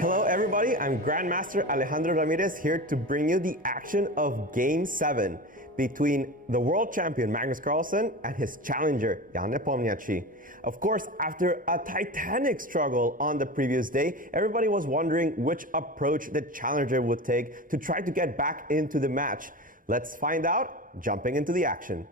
Hello everybody, I'm Grandmaster Alejandro Ramirez here to bring you the action of Game 7 between the world champion Magnus Carlsen and his challenger Carlsen-Nepomniachtchi. Of course, after a titanic struggle on the previous day, everybody was wondering which approach the challenger would take to try to get back into the match. Let's find out, jumping into the action.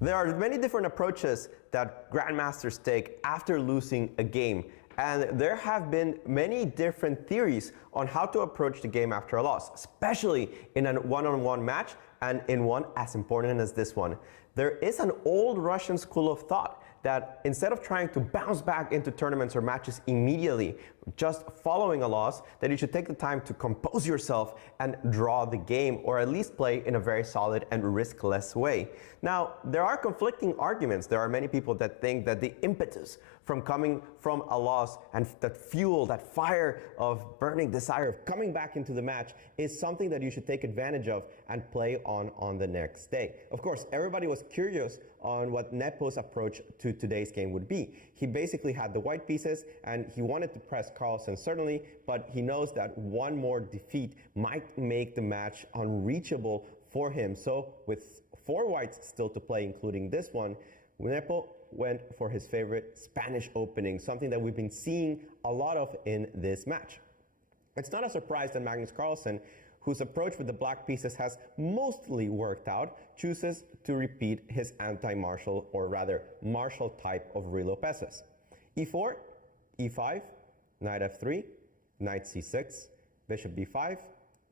There are many different approaches that grandmasters take after losing a game. And there have been many different theories on how to approach the game after a loss, especially in a one-on-one match and in one as important as this one. There is an old Russian school of thought that instead of trying to bounce back into tournaments or matches immediately, just following a loss, that you should take the time to compose yourself and draw the game, or at least play in a very solid and riskless way. Now, there are conflicting arguments. There are many people that think that the impetus from coming from a loss and that fuel, that fire of burning desire of coming back into the match is something that you should take advantage of and play on the next day. Of course, everybody was curious on what Nepo's approach to today's game would be. He basically had the white pieces and he wanted to press Carlsen certainly, but he knows that one more defeat might make the match unreachable for him. So with 4 whites still to play, including this one, Nepo went for his favorite Spanish opening, something that we've been seeing a lot of in this match. It's not a surprise that Magnus Carlsen, whose approach with the black pieces has mostly worked out, chooses to repeat his anti-martial, or rather martial type of Ruy Lopez's. e4, e5, knight f3, knight c6, bishop b5,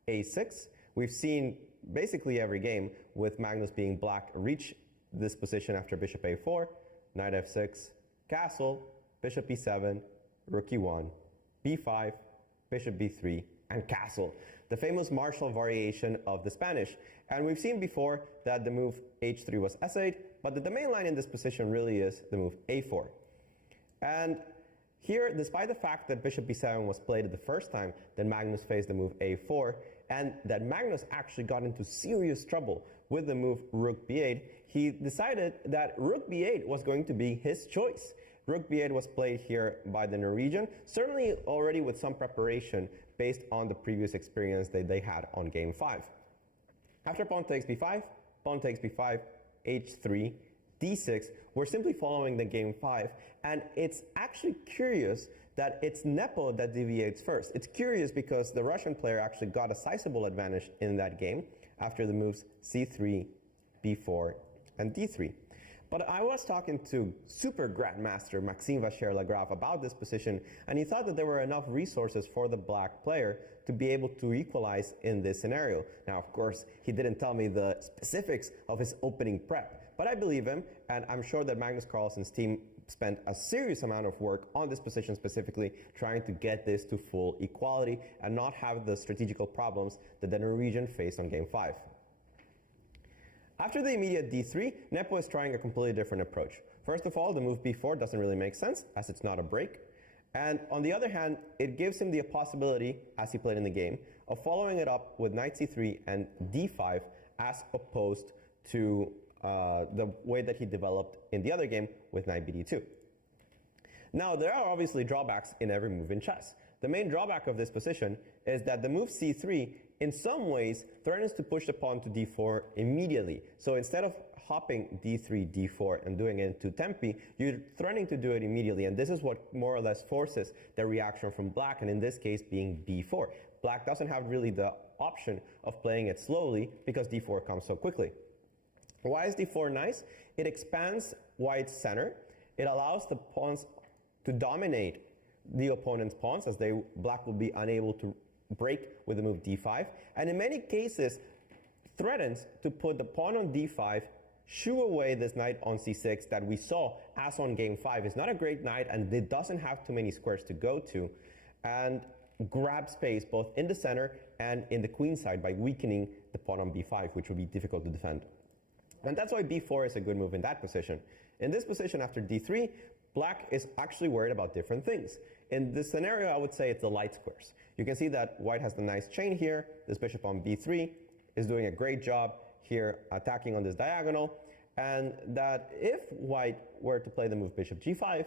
a6. We've seen basically every game with Magnus being black reach this position after bishop a4, knight f6, castle, bishop e7, rook e1, b5, bishop b3, and castle. The famous martial variation of the Spanish. And we've seen before that the move h3 was s8, but the main line in this position really is the move a4. And here, despite the fact that bishop b7 was played the first time, then Magnus faced the move a4, and that Magnus actually got into serious trouble with the move rook b8, he decided that rook b8 was going to be his choice. Rook b8 was played here by the Norwegian, certainly already with some preparation based on the previous experience that they had on game 5. After pawn takes b5, pawn takes b5, h3, d6, we're simply following the game 5, and it's actually curious that it's Nepo that deviates first. It's curious because the Russian player actually got a sizable advantage in that game after the moves c3, b4, and d3. But I was talking to super grandmaster Maxime Vacher-Lagrave about this position, and he thought that there were enough resources for the black player to be able to equalize in this scenario. Now, of course, he didn't tell me the specifics of his opening prep, but I believe him, and I'm sure that Magnus Carlsen's team spent a serious amount of work on this position specifically, trying to get this to full equality and not have the strategical problems that the Norwegian faced on game 5. After the immediate d3, Nepo is trying a completely different approach. First of all, the move b4 doesn't really make sense, as it's not a break. And on the other hand, it gives him the possibility, as he played in the game, of following it up with knight c3 and d5, as opposed to the way that he developed in the other game with knight bd2. Now, there are obviously drawbacks in every move in chess. The main drawback of this position is that the move c3 in some ways threatens to push the pawn to d4 immediately. So instead of hopping d3, d4 and doing it into tempi, you're threatening to do it immediately, and this is what more or less forces the reaction from black, and in this case being b4. Black doesn't have really the option of playing it slowly because d4 comes so quickly. Why is d4 nice? It expands white's center. It allows the pawns to dominate the opponent's pawns, as black will be unable to break with the move d5, and in many cases threatens to put the pawn on d5, shoo away this knight on c6 that we saw as on game 5 is not a great knight, and it doesn't have too many squares to go to, and grab space both in the center and in the queen side by weakening the pawn on b5, which would be difficult to defend. And that's why b4 is a good move in that position. In this position after d3, black is actually worried about different things. In this scenario, I would say it's the light squares. You can see that white has the nice chain here. This bishop on b3 is doing a great job here attacking on this diagonal, and that if white were to play the move bishop g5,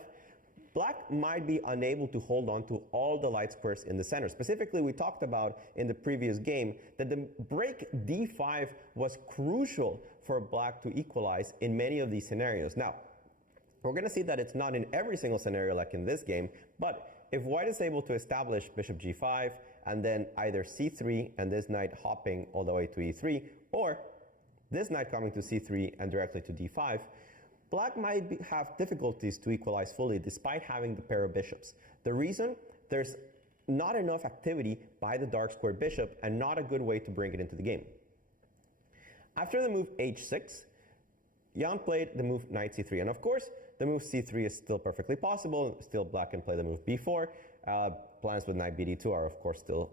Black might be unable to hold on to all the light squares in the center. Specifically, we talked about in the previous game that the break d5 was crucial for Black to equalize in many of these scenarios. Now, we're going to see that it's not in every single scenario like in this game, but if White is able to establish bishop g5 and then either c3 and this knight hopping all the way to e3, or this knight coming to c3 and directly to d5, Black might have difficulties to equalize fully despite having the pair of bishops. The reason? There's not enough activity by the dark square bishop and not a good way to bring it into the game. After the move h6, Jan played the move knight c3, and of course the move c3 is still perfectly possible. Still Black can play the move b4. Plans with knight bd2 are of course still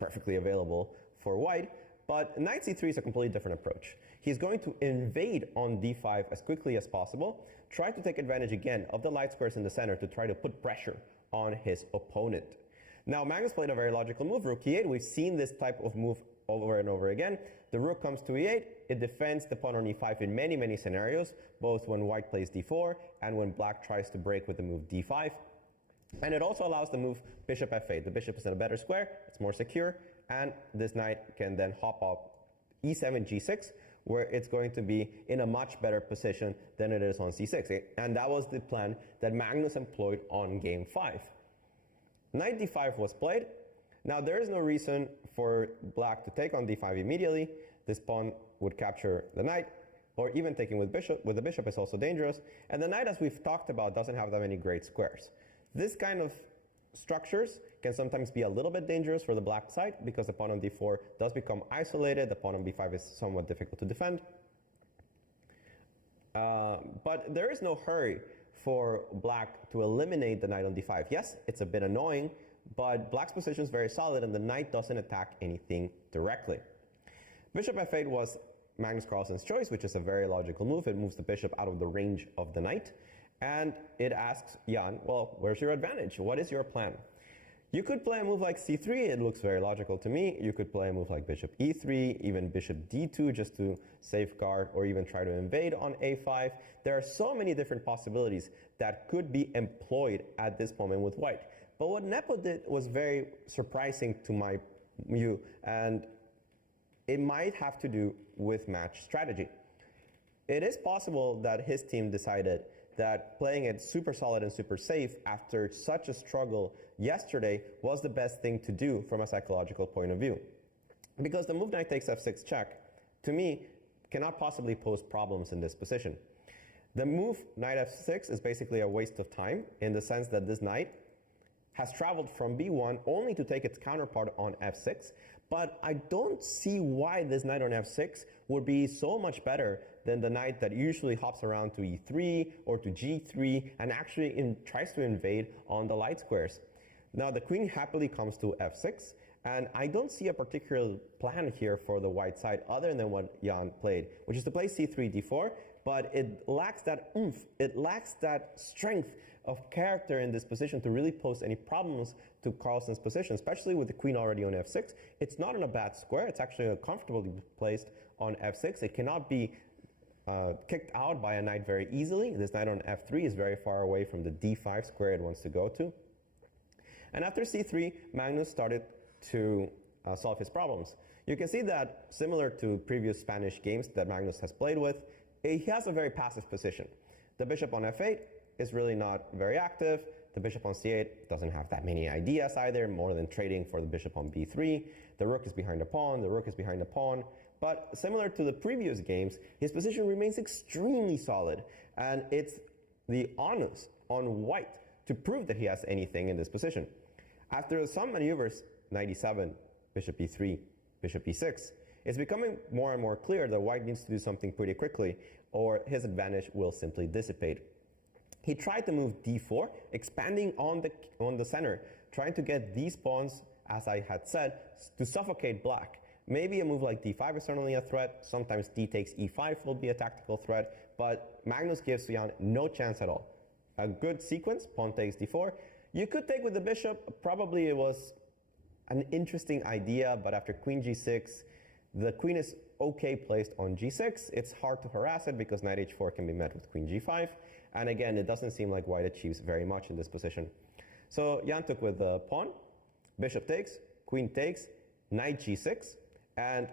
perfectly available for White, but knight c3 is a completely different approach. He's going to invade on d5 as quickly as possible, try to take advantage again of the light squares in the center to try to put pressure on his opponent. Now Magnus played a very logical move, rook e8. We've seen this type of move over and over again. The rook comes to e8, it defends the pawn on e5 in many, many scenarios, both when White plays d4 and when Black tries to break with the move d5. And it also allows the move bishop f8. The bishop is in a better square, it's more secure, and this knight can then hop up e7, g6, where it's going to be in a much better position than it is on c6. And that was the plan that Magnus employed on game 5. Knight d5 was played. Now there is no reason for Black to take on d5 immediately. This pawn would capture the knight, or even taking with the bishop is also dangerous. And the knight, as we've talked about, doesn't have that many great squares. This kind of structures can sometimes be a little bit dangerous for the Black side because the pawn on d4 does become isolated. The pawn on b5 is somewhat difficult to defend. But there is no hurry for Black to eliminate the knight on d5. Yes, it's a bit annoying, but Black's position is very solid and the knight doesn't attack anything directly. Bishop f8 was Magnus Carlsen's choice, which is a very logical move. It moves the bishop out of the range of the knight. And it asks Jan, well, where's your advantage? What is your plan? You could play a move like c3, it looks very logical to me. You could play a move like bishop e3, even bishop d2 just to safeguard, or even try to invade on a5. There are so many different possibilities that could be employed at this moment with White. But what Nepo did was very surprising to my view, and it might have to do with match strategy. It is possible that his team decided that playing it super solid and super safe after such a struggle yesterday was the best thing to do from a psychological point of view. Because the move knight takes f6 check, to me, cannot possibly pose problems in this position. The move knight f6 is basically a waste of time in the sense that this knight has traveled from b1 only to take its counterpart on f6, but I don't see why this knight on f6 would be so much better than the knight that usually hops around to e3 or to g3 and actually tries to invade on the light squares. Now the queen happily comes to f6, and I don't see a particular plan here for the White side other than what Jan played, which is to play c3, d4, but it lacks that oomph, it lacks that strength of character in this position to really pose any problems to Carlsen's position, especially with the queen already on f6. It's not in a bad square, it's actually comfortably placed on f6. It cannot be kicked out by a knight very easily. This knight on f3 is very far away from the d5 square it wants to go to. And after c3, Magnus started to solve his problems. You can see that, similar to previous Spanish games that Magnus has played with, he has a very passive position. The bishop on f8 is really not very active. The bishop on c8 doesn't have that many ideas either, more than trading for the bishop on b3. The rook is behind the pawn, the rook is behind the pawn. But similar to the previous games, his position remains extremely solid, and it's the onus on White to prove that he has anything in this position. After some maneuvers, knight e7, bishop e3, bishop e6, it's becoming more and more clear that White needs to do something pretty quickly, or his advantage will simply dissipate. He tried to move d4, expanding on the center, trying to get these pawns, as I had said, to suffocate Black. Maybe a move like d5 is certainly a threat. Sometimes d takes e5 will be a tactical threat, but Magnus gives Jan no chance at all. A good sequence, pawn takes d4. You could take with the bishop. Probably it was an interesting idea, but after queen g6, the queen is okay placed on g6. It's hard to harass it because knight h4 can be met with queen g5. And again, it doesn't seem like white achieves very much in this position. So Jan took with the pawn, bishop takes, queen takes, knight g6, and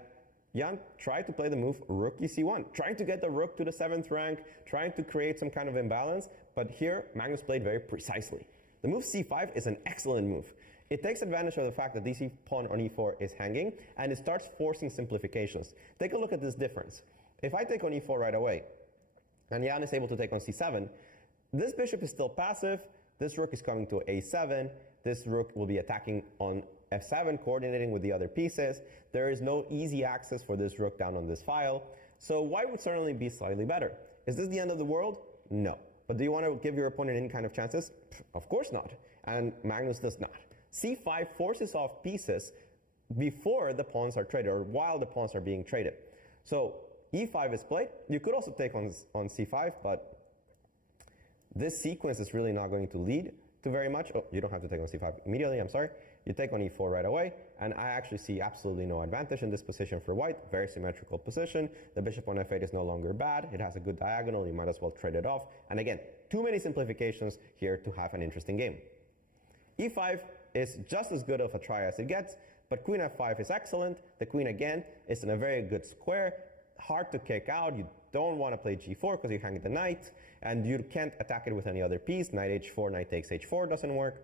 Jan tried to play the move rook ec1, trying to get the rook to the 7th rank, trying to create some kind of imbalance, but here Magnus played very precisely. The move c5 is an excellent move. It takes advantage of the fact that DC pawn on e4 is hanging, and it starts forcing simplifications. Take a look at this difference. If I take on e4 right away, and Jan is able to take on c7, this bishop is still passive, this rook is coming to a7, this rook will be attacking on f7, coordinating with the other pieces. There is no easy access for this rook down on this file, so white would certainly be slightly better. Is this the end of the world? No. But do you want to give your opponent any kind of chances? Of course not, and Magnus does not. c5 forces off pieces before the pawns are traded, or while the pawns are being traded. So e5 is played. You could also take on c5, but this sequence is really not going to lead to very much. Oh, you don't have to take on c5 immediately, I'm sorry. You take on e4 right away, and I actually see absolutely no advantage in this position for white. Very symmetrical position. The bishop on f8 is no longer bad. It has a good diagonal. You might as well trade it off. And again, too many simplifications here to have an interesting game. e5 is just as good of a try as it gets, but queen f5 is excellent. The queen, again, is in a very good square. Hard to kick out. You don't want to play g4 because you hang the knight, and you can't attack it with any other piece. Knight h4, knight takes h4 doesn't work.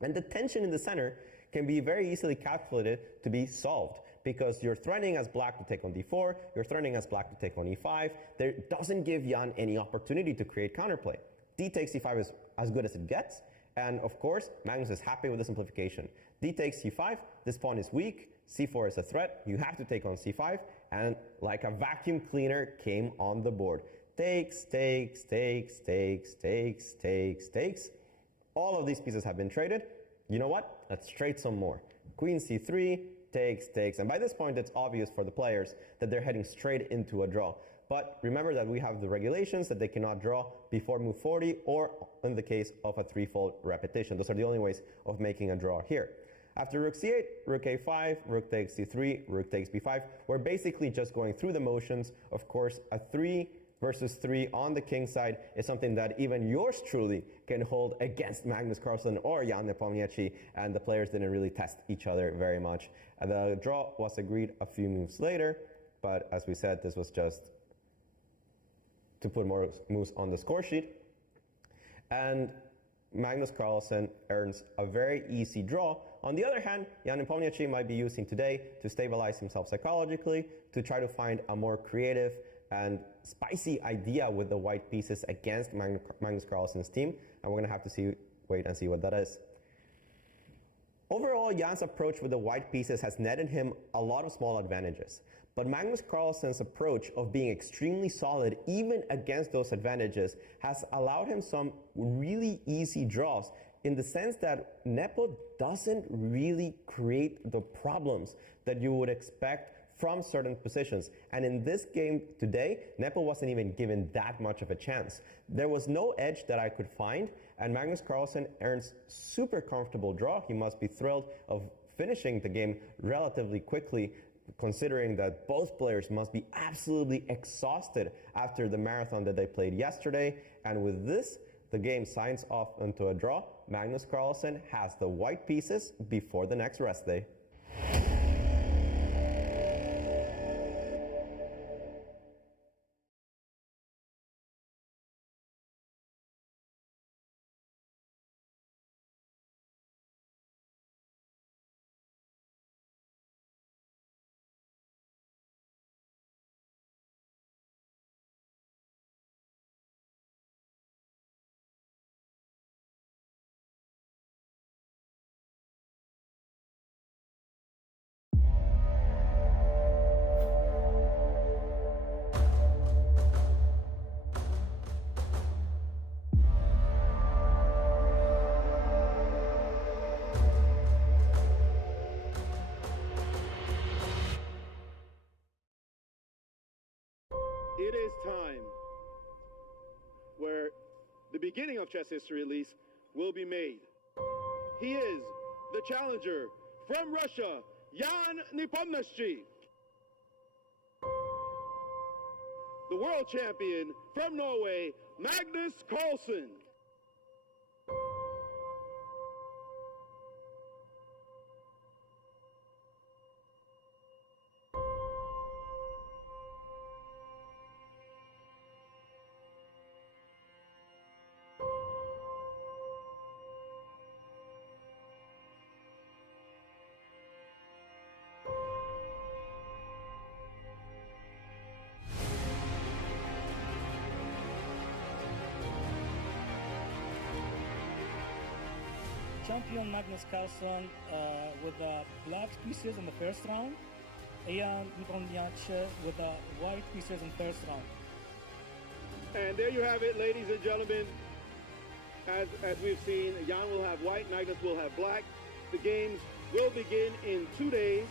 And the tension in the center can be very easily calculated to be solved because you're threatening as black to take on d4, you're threatening as black to take on e5. There doesn't give Jan any opportunity to create counterplay. D takes e5 is as good as it gets, and of course, Magnus is happy with the simplification. D takes c5, this pawn is weak, c4 is a threat, you have to take on c5, and like a vacuum cleaner came on the board. Takes, takes, takes, takes, takes, takes, takes. All of these pieces have been traded. You know what? Let's trade some more. Queen c3, takes, takes. And by this point, it's obvious for the players that they're heading straight into a draw. But remember that we have the regulations that they cannot draw before move 40 or in the case of a threefold repetition. Those are the only ways of making a draw here. After rook c8, rook a5, rook takes c3, rook takes b5. We're basically just going through the motions. Of course, a 3 versus 3 on the king side is something that even yours truly can hold against Magnus Carlsen or Carlsen-Nepomniachtchi, and the players didn't really test each other very much. And the draw was agreed a few moves later, but as we said, this was just to put more moves on the score sheet. And Magnus Carlsen earns a very easy draw. On the other hand, Carlsen-Nepomniachtchi might be using today to stabilize himself psychologically, to try to find a more creative and spicy idea with the white pieces against Magnus Carlsen's team, and we're going to have to wait and see what that is. Overall, Jan's approach with the white pieces has netted him a lot of small advantages, but Magnus Carlsen's approach of being extremely solid even against those advantages has allowed him some really easy draws, in the sense that Nepo doesn't really create the problems that you would expect from certain positions. And in this game today, Nepo wasn't even given that much of a chance. There was no edge that I could find, and Magnus Carlsen earns super comfortable draw. He must be thrilled of finishing the game relatively quickly, considering that both players must be absolutely exhausted after the marathon that they played yesterday. And with this, the game signs off into a draw. Magnus Carlsen has the white pieces before the next rest day. It is time where the beginning of chess history, at least, will be made. He is the challenger from Russia, Carlsen-Nepomniachtchi. world champion from Norway, Magnus Carlsen. Champion Magnus Carlsen with the black pieces in the first round. Carlsen-Nepomniachtchi with the white pieces in first round. And there you have it, ladies and gentlemen. As we've seen, Jan will have white, Magnus will have black. The games will begin in 2 days.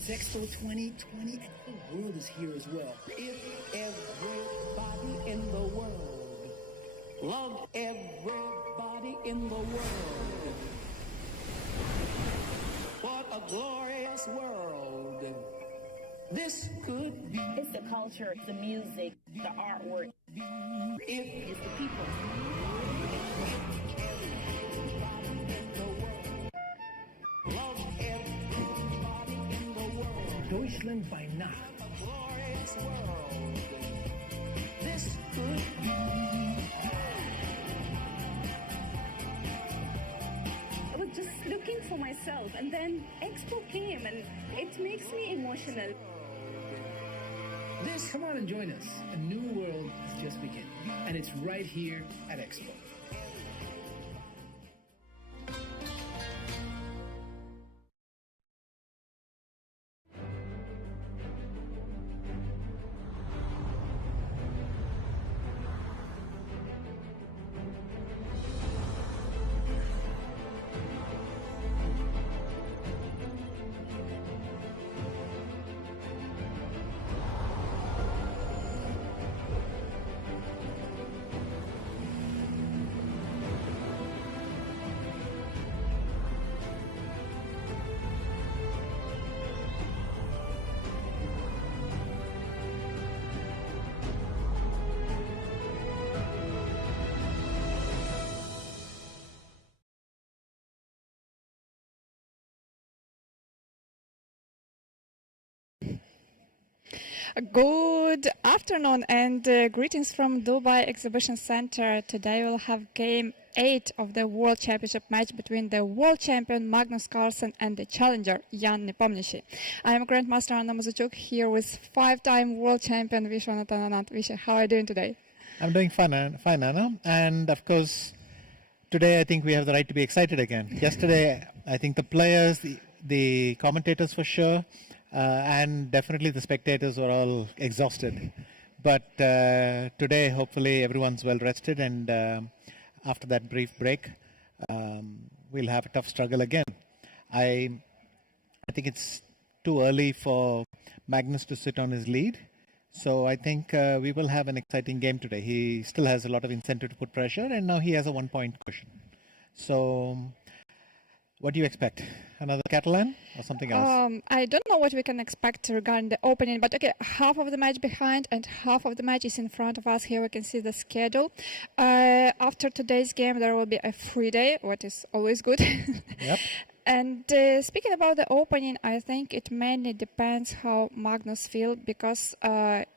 It's Expo 2020 and the whole world is here as well. If everybody in the world loved everybody in the world, what a glorious world this could be. It's the culture, the music, the artwork. It's the people. Love everybody in the world. Deutschland by Nacht. A glorious world this could be. I was just looking for myself, and then Expo came, and it makes me emotional. Come on and join us. A new world has just begun, and it's right here at Expo. Good afternoon and greetings from Dubai Exhibition Center. Today we'll have Game 8 of the World Championship match between the world champion Magnus Carlsen and the challenger Carlsen-Nepomniachtchi. I am Grandmaster Anand Muzychuk here with five-time world champion Viswanathan Anand. Visha, how are you doing today? I'm doing fine, Anna. And of course, today I think we have the right to be excited again. Yesterday, I think the players, the commentators for sure, and definitely the spectators were all exhausted. But today, hopefully, everyone's well rested, and after that brief break, we'll have a tough struggle again. I think it's too early for Magnus to sit on his lead, so I think we will have an exciting game today. He still has a lot of incentive to put pressure, and now he has a 1-point cushion. So what do you expect? Another Catalan or something else? I don't know what we can expect regarding the opening, but okay, half of the match behind and half of the match is in front of us. Here we can see the schedule. After today's game, there will be a free day, what is always good. Yep. And speaking about the opening, I think it mainly depends how Magnus feels, because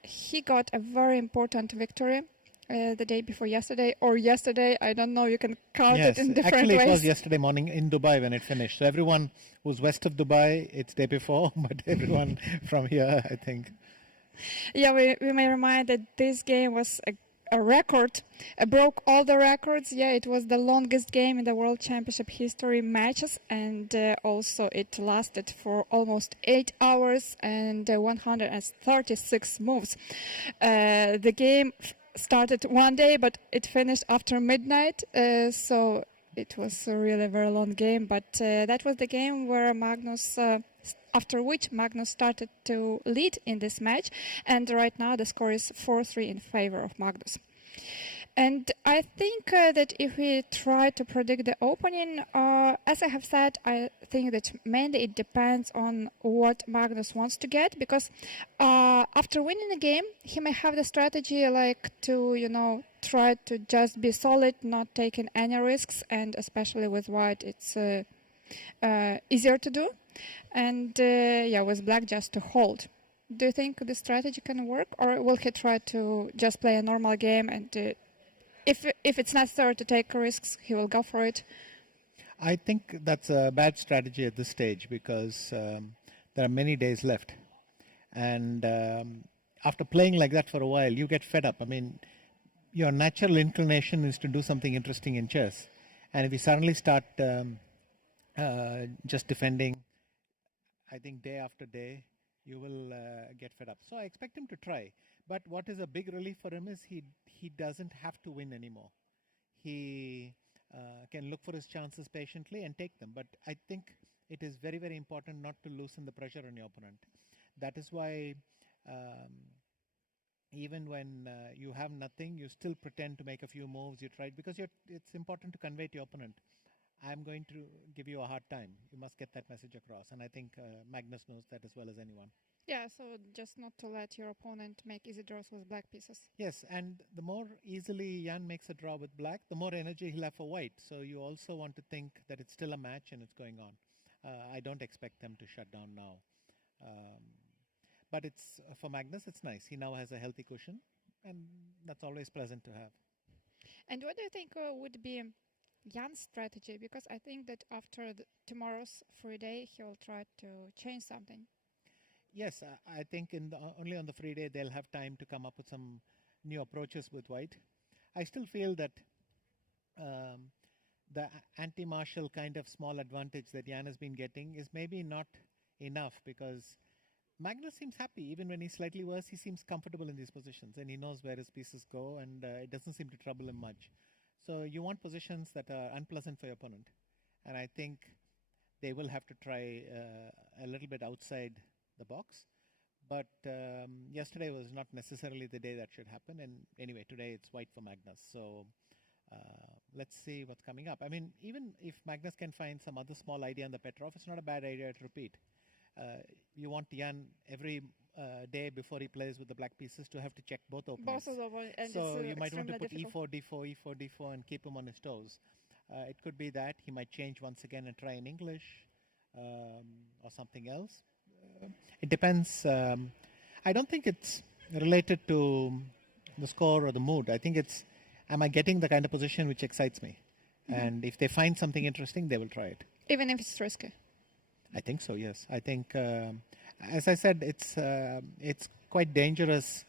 he got a very important victory the day before yesterday, or yesterday, I don't know, you can count it in different actually ways. It was yesterday morning in Dubai when it finished. So everyone who's west of Dubai, it's day before, but everyone from here, I think. Yeah, we may remind that this game was a record, broke all the records. Yeah, it was the longest game in the World Championship history matches, and also it lasted for almost 8 hours and 136 moves. The game started one day, but it finished after midnight, so it was a really very long game. But that was the game where Magnus, after which Magnus started to lead in this match, and right now the score is 4-3 in favor of Magnus. And I think that if we try to predict the opening, as I have said, I think that mainly it depends on what Magnus wants to get, because after winning a game, he may have the strategy like to, try to just be solid, not taking any risks, and especially with white, it's easier to do. And with black, just to hold. Do you think the strategy can work, or will he try to just play a normal game, and if it's necessary to take risks, he will go for it? I think that's a bad strategy at this stage, because there are many days left. And after playing like that for a while, you get fed up. I mean, your natural inclination is to do something interesting in chess. And if you suddenly start just defending, I think day after day, you will get fed up. So I expect him to try. But what is a big relief for him is he doesn't have to win anymore. He can look for his chances patiently and take them. But I think it is very, very important not to loosen the pressure on your opponent. That is why even when you have nothing, you still pretend to make a few moves. You try because it's important to convey to your opponent, I'm going to give you a hard time. You must get that message across. And I think Magnus knows that as well as anyone. Yeah, so just not to let your opponent make easy draws with black pieces. Yes, and the more easily Jan makes a draw with black, the more energy he'll have for white. So you also want to think that it's still a match and it's going on. I don't expect them to shut down now. But it's for Magnus, it's nice. He now has a healthy cushion, and that's always pleasant to have. And what do you think would be Jan's strategy? Because I think that after tomorrow's free day, he will try to change something. Yes, I think only on the free day they'll have time to come up with some new approaches with white. I still feel that the anti-martial kind of small advantage that Jan has been getting is maybe not enough, because Magnus seems happy. Even when he's slightly worse, he seems comfortable in these positions and he knows where his pieces go, and it doesn't seem to trouble him much. So you want positions that are unpleasant for your opponent, and I think they will have to try a little bit outside the box. But yesterday was not necessarily the day that should happen, and anyway, today it's white for Magnus. So let's see what's coming up. I mean, even if Magnus can find some other small idea on the Petrov, it's not a bad idea to repeat. You want Jan every day before he plays with the black pieces to have to check both openings. So you might want to put e4, d4, e4, d4 and keep him on his toes. It could be that he might change once again and try in English or something else. It depends. I don't think it's related to the score or the mood. I think it's, am I getting the kind of position which excites me? And if they find something interesting, they will try it. Even if it's risky? I think so, yes. I think, as I said, it's quite dangerous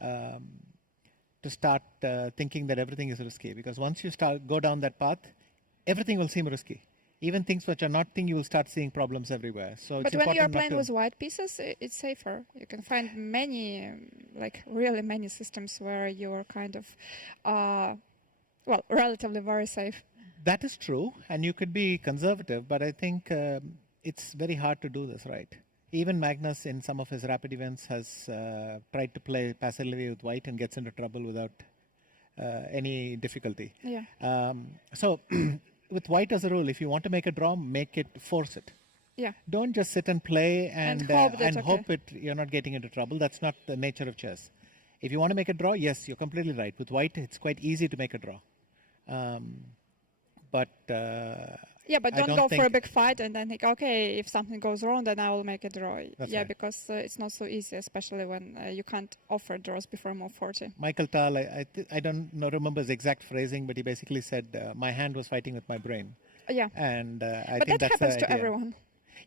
to start thinking that everything is risky, because once you go down that path, everything will seem risky. Even things which are not things, you will start seeing problems everywhere. So but when you're playing with white pieces, it's safer. You can find many, like really many systems where you're kind of, well, relatively very safe. That is true, and you could be conservative, but I think it's very hard to do this right. Even Magnus, in some of his rapid events, has tried to play passively with white and gets into trouble without any difficulty. Yeah. So with white as a rule, if you want to make a draw, force it. Yeah. Don't just sit and play and hope you're not getting into trouble. That's not the nature of chess. If you want to make a draw, yes, you're completely right. With white, it's quite easy to make a draw. But don't go for a big fight and then think, okay, if something goes wrong, then I will make a draw. That's right. Because it's not so easy, especially when you can't offer draws before move 40. Michael Tal, I don't remember his exact phrasing, but he basically said, my hand was fighting with my brain. Yeah. And I think that happens the idea. To everyone.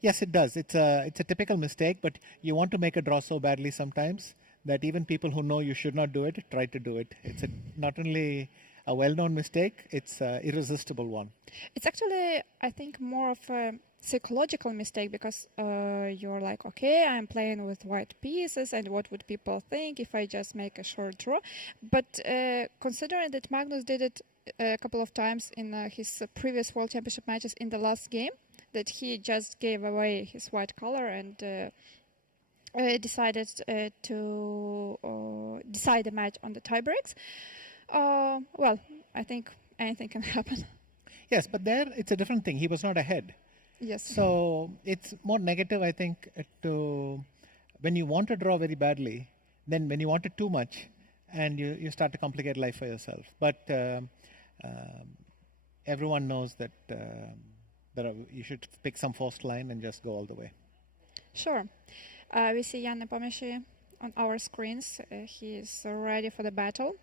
Yes, it does. It's a typical mistake, but you want to make a draw so badly sometimes that even people who know you should not do it, try to do it. It's not only a well-known mistake, it's an irresistible one. It's actually, I think, more of a psychological mistake, because you're like, okay, I'm playing with white pieces, and what would people think if I just make a short draw? But considering that Magnus did it a couple of times in his previous World Championship matches in the last game, that he just gave away his white color and decided to decide the match on the tiebreaks. Well, I think anything can happen. Yes, but there it's a different thing. He was not ahead. Yes. So it's more negative, I think, when you want to draw very badly, then when you want it too much, and you start to complicate life for yourself. But everyone knows that you should pick some forced line and just go all the way. Sure. We see Carlsen-Nepomniachtchi on our screens. He is ready for the battle.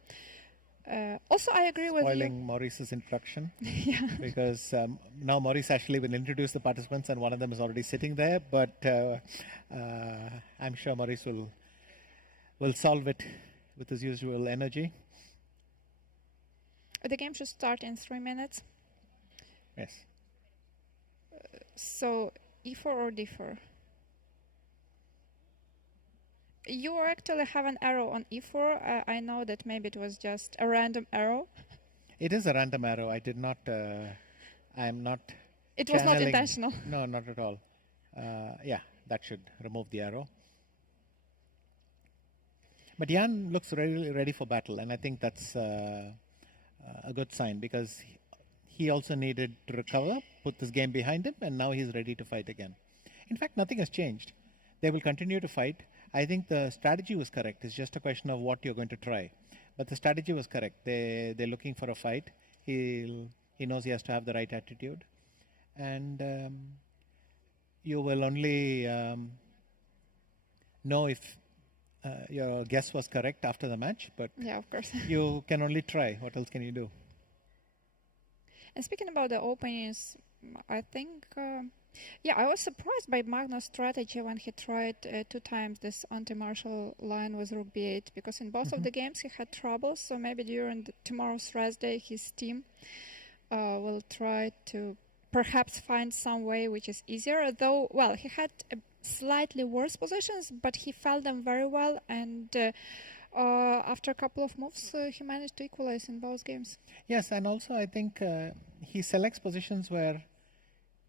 Also, I agree with you. Spoiling Maurice's introduction. Yeah. Because now Maurice actually will introduce the participants, and one of them is already sitting there. But I'm sure Maurice will solve it with his usual energy. The game should start in 3 minutes. Yes. So, e4 or d4? You actually have an arrow on e4. I know that maybe it was just a random arrow. It is a random arrow. I did not. I am not It was not channeling- intentional. No, not at all. Yeah, that should remove the arrow. But Jan looks really ready for battle, and I think that's a good sign because he also needed to recover, put this game behind him, and now he's ready to fight again. In fact, nothing has changed. They will continue to fight. I think the strategy was correct. It's just a question of what you're going to try. But the strategy was correct. They're looking for a fight. He knows he has to have the right attitude. And you will only know if your guess was correct after the match, but Yeah, of course. you can only try. What else can you do? And speaking about the openings, I think, I was surprised by Magnus' strategy when he tried 2 times this anti-martial line with rook b8, because in both of the games he had trouble. So maybe during tomorrow's rest day, his team will try to perhaps find some way which is easier. Though, well, he had slightly worse positions, but he felt them very well, and after a couple of moves, he managed to equalize in both games. Yes, and also I think he selects positions where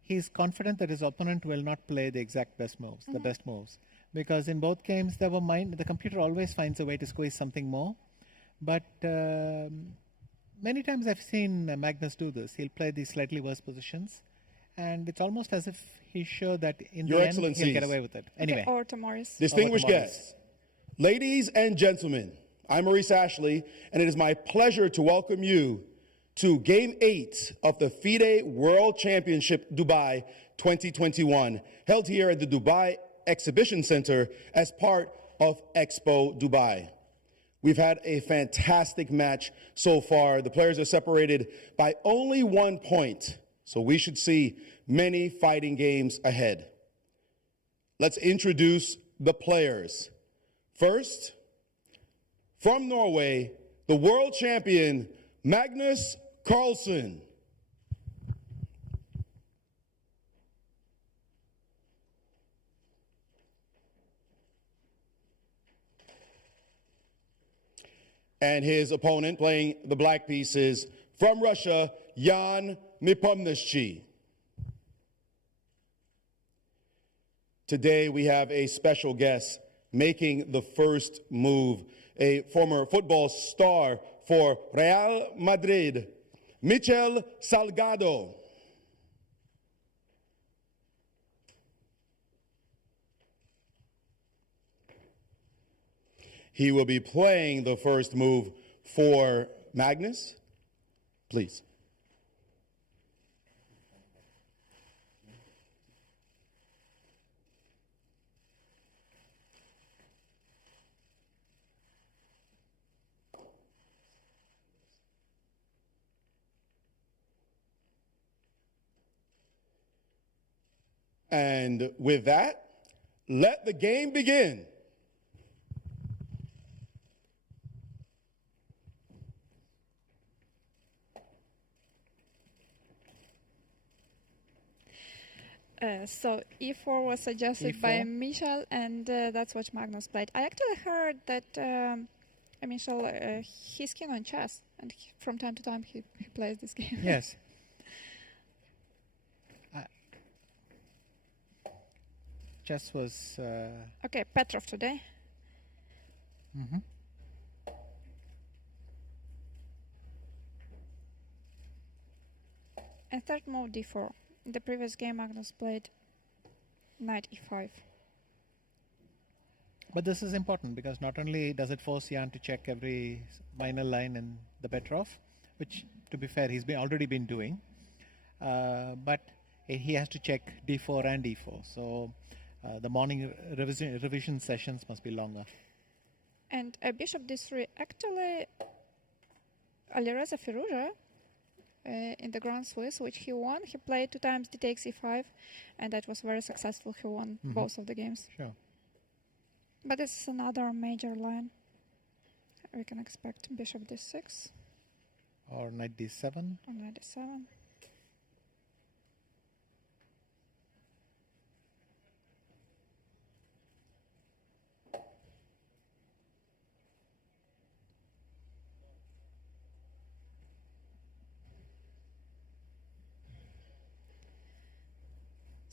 he's confident that his opponent will not play the exact best moves, the best moves. Because in both games, the computer always finds a way to squeeze something more. But many times I've seen Magnus do this. He'll play these slightly worse positions, and it's almost as if he's sure that in Your the end he'll Excellencies. get away with it. Anyway, Okay, or to Morris. Distinguished Over to Morris. guests, ladies and gentlemen, I'm Maurice Ashley, and it is my pleasure to welcome you to Game 8 of the FIDE World Championship Dubai 2021, held here at the Dubai Exhibition Center as part of Expo Dubai. We've had a fantastic match so far. The players are separated by only 1 point, so we should see many fighting games ahead. Let's introduce the players. First, from Norway, the world champion, Magnus Carlsen. And his opponent, playing the black pieces, from Russia, Nepomniachtchi. Today we have a special guest making the first move, a former football star for Real Madrid, Michel Salgado. He will be playing the first move for Magnus. Please. And with that, let the game begin. So e4 was suggested by E4. Michel, and that's what Magnus played. I actually heard that Michel, he's keen on chess, and from time to time he plays this game. Yes. Chess was Okay, Petrov today. And third move d4. In the previous game, Magnus played knight e5. But this is important because not only does it force Jan to check every minor line in the Petrov, which, to be fair, he's already been doing, but he has to check d4 and e4. So the morning revision sessions must be longer. And bishop d3. Actually, Alireza Firouzja, in the Grand Swiss, which he won, he played 2 times d takes e5, and that was very successful. He won both of the games. Sure. But this is another major line. We can expect bishop d6 Or knight d7. or knight d7.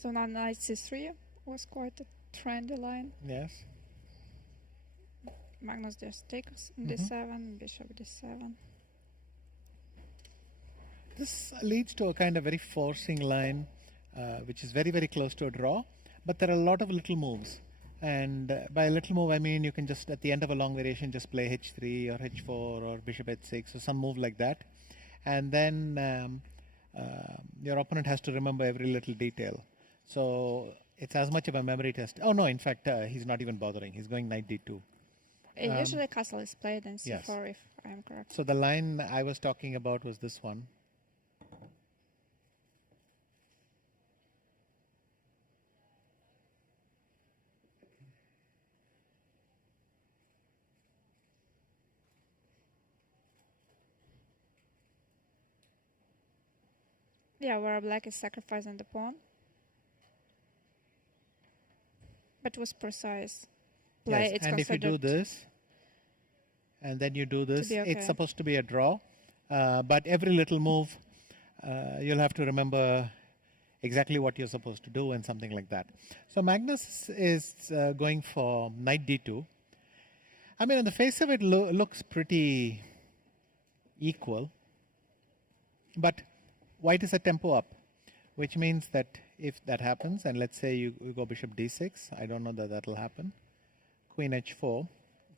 So now knight c3 was quite a trendy line. Yes. Magnus just takes d7, bishop d7. This leads to a kind of very forcing line, which is very, very close to a draw. But there are a lot of little moves. And by a little move, I mean you can just, at the end of a long variation, just play h3 or h4 or bishop h6 or some move like that. And then your opponent has to remember every little detail. So it's as much of a memory test. Oh, no, in fact, he's not even bothering. He's going knight d2. Usually castle is played in c4, yes. if I am correct. So the line I was talking about was this one. Yeah, where black is sacrificing the pawn. But was precise play. Yes, it's and if you do considered this, and then you do this, be okay. it's supposed to be a draw. But every little move, you'll have to remember exactly what you're supposed to do and something like that. So Magnus is going for knight d2. I mean, on the face of it, looks pretty equal. But white is a tempo up, which means that if that happens, and let's say you go bishop d6, I don't know that that'll happen. Queen h4,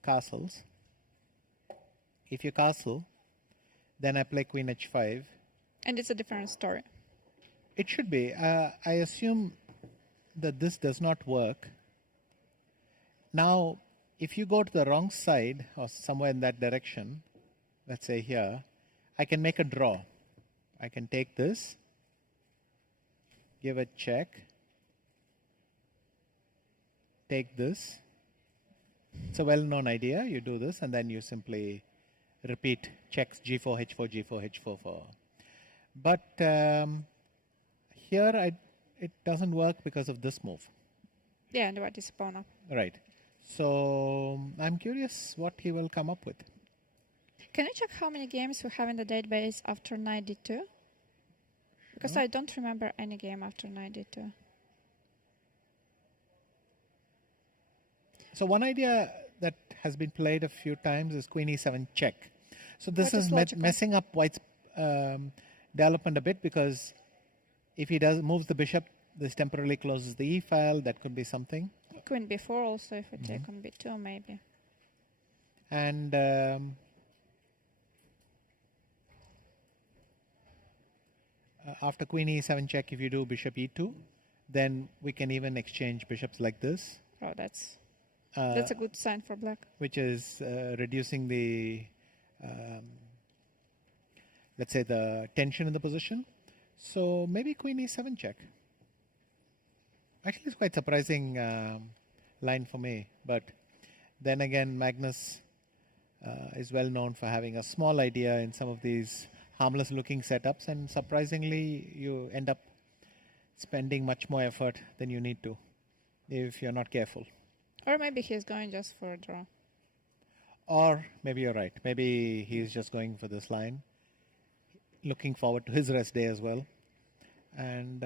castles. If you castle, then I play queen h5. And it's a different story. It should be. I assume that this does not work. Now, if you go to the wrong side or somewhere in that direction, let's say here, I can make a draw. I can take this, give a check, take this. It's a well-known idea. You do this and then you simply repeat checks g4, h4, g4, h4 for. But here it doesn't work because of this move. Yeah, and white is pawn up. Right. So I'm curious what he will come up with. Can you check how many games we have in the database after knight d2? Because I don't remember any game after knight d2. So one idea that has been played a few times is queen e7 check. So this is messing up white's development a bit, because if he moves the bishop, this temporarily closes the e file. That could be something. Queen b4 also, if we take on b2 maybe. And after queen e7 check, if you do bishop e2, then we can even exchange bishops like this. Oh, that's a good sign for black. Which is reducing the, let's say, the tension in the position. So maybe queen e7 check. Actually, it's quite surprising line for me. But then again, Magnus is well known for having a small idea in some of these harmless looking setups, and surprisingly you end up spending much more effort than you need to if you're not careful. Or maybe he's going just for a draw. Or maybe you're right. Maybe he's just going for this line, looking forward to his rest day as well. And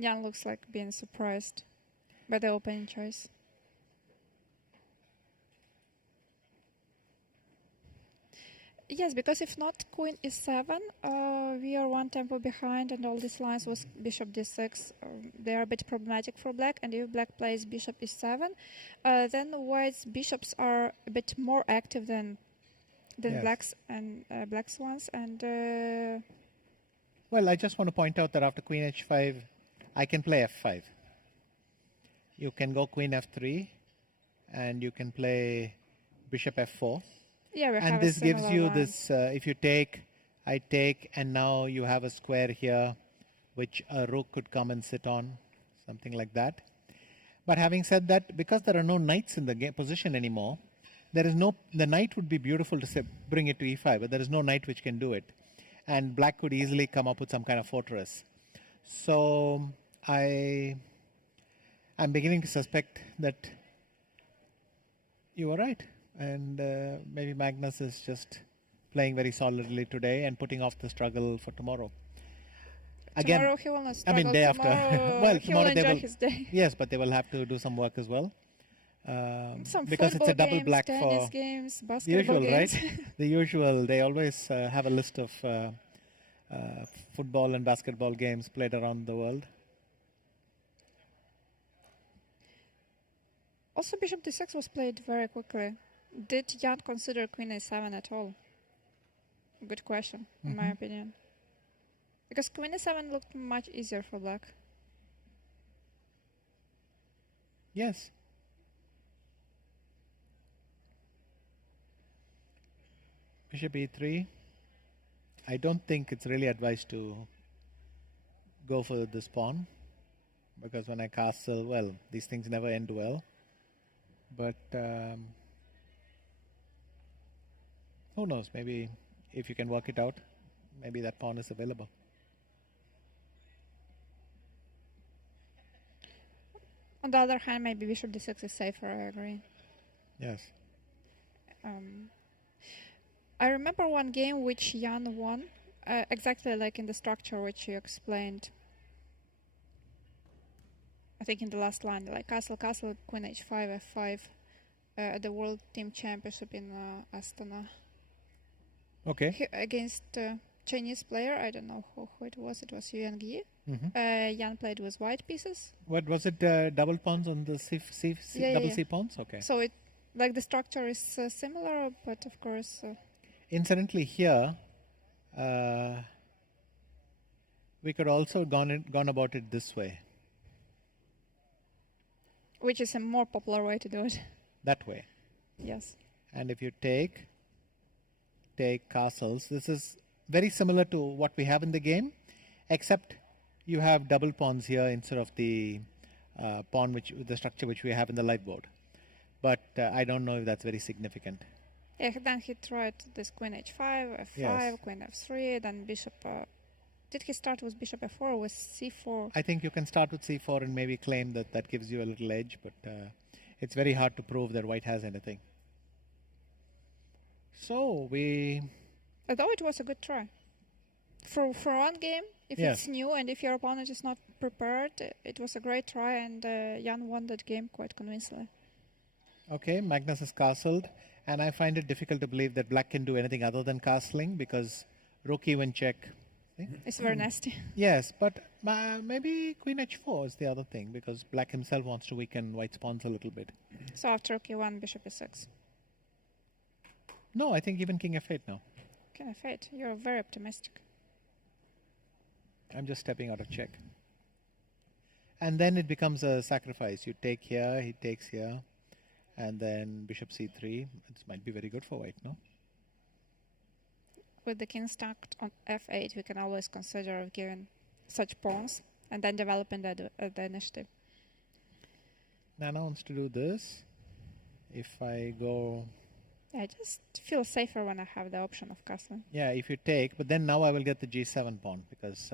Jan looks like being surprised by the opening choice. Yes, because if not queen e7, we are one tempo behind, and all these lines was bishop d6. They are a bit problematic for black, and if black plays bishop e7, then white's bishops are a bit more active than yes. black's ones. And well, I just want to point out that after queen h5, I can play f5. You can go queen f3, and you can play bishop f4. Yeah, we and have this a gives you line. this, if you take, I take, and now you have a square here, which a rook could come and sit on, something like that. But having said that, because there are no knights in the position anymore, there is no, the knight would be beautiful to say, bring it to e5, but there is no knight which can do it. And black could easily come up with some kind of fortress. So I'm beginning to suspect that you were right. And maybe Magnus is just playing very solidly today and putting off the struggle for tomorrow. Again, Tomorrow he will not I struggle. mean, day after. Well, he will tomorrow they enjoy will. his day. Yes, but they will have to do some work as well. Some Because it's a football double games, black tennis for games, the basketball usual, games. right? The usual. They always have a list of football and basketball games played around the world. Also, bishop d6 was played very quickly. Did Jan consider queen a7 at all? Good question, in my opinion. Because queen a7 looked much easier for black. Yes. Bishop e3. I don't think it's really advised to go for this pawn, because when I castle, well, these things never end well. But who knows? Maybe if you can work it out, maybe that pawn is available. On the other hand, maybe bishop d6 is safer, I agree. Yes. I remember one game which Jan won, exactly like in the structure which you explained. I think in the last line, like castle, castle, queen h5, f5, at the World Team Championship in Astana. Okay. Against Chinese player, I don't know who it was Yuan Gi. Jan played with white pieces. What was it? Double pawns on the double C pawns? Okay. So it, like, the structure is similar, but of course... Incidentally, here, we could also gone about it this way. Which is a more popular way to do it. That way. Yes. And if you take castles, this is very similar to what we have in the game, except you have double pawns here instead of the pawn the structure which we have in the live board. But I don't know if that's very significant. Yeah, then he tried this queen h5, f5, Yes. queen f3, then bishop... did he start with bishop f4 or with c4? I think you can start with c4 and maybe claim that that gives you a little edge, but it's very hard to prove that white has anything. So we... Although it was a good try. For one game, if Yes. it's new and if your opponent is not prepared, it was a great try, and Jan won that game quite convincingly. Okay, Magnus is castled, and I find it difficult to believe that black can do anything other than castling, because rook even check. It's very nasty. Yes, but maybe queen h4 is the other thing, because black himself wants to weaken white's pawns a little bit. So after rook e1, bishop e6. No, I think even king f8 now. King f8, you're very optimistic. I'm just stepping out of check. And then it becomes a sacrifice. You take here, he takes here, and then bishop c3. This might be very good for white, no? With the king stacked on f8, we can always consider giving such pawns and then developing the initiative. Nana wants to do this. If I go... I just feel safer when I have the option of castling. Yeah, if you take, but then now I will get the g7 pawn, because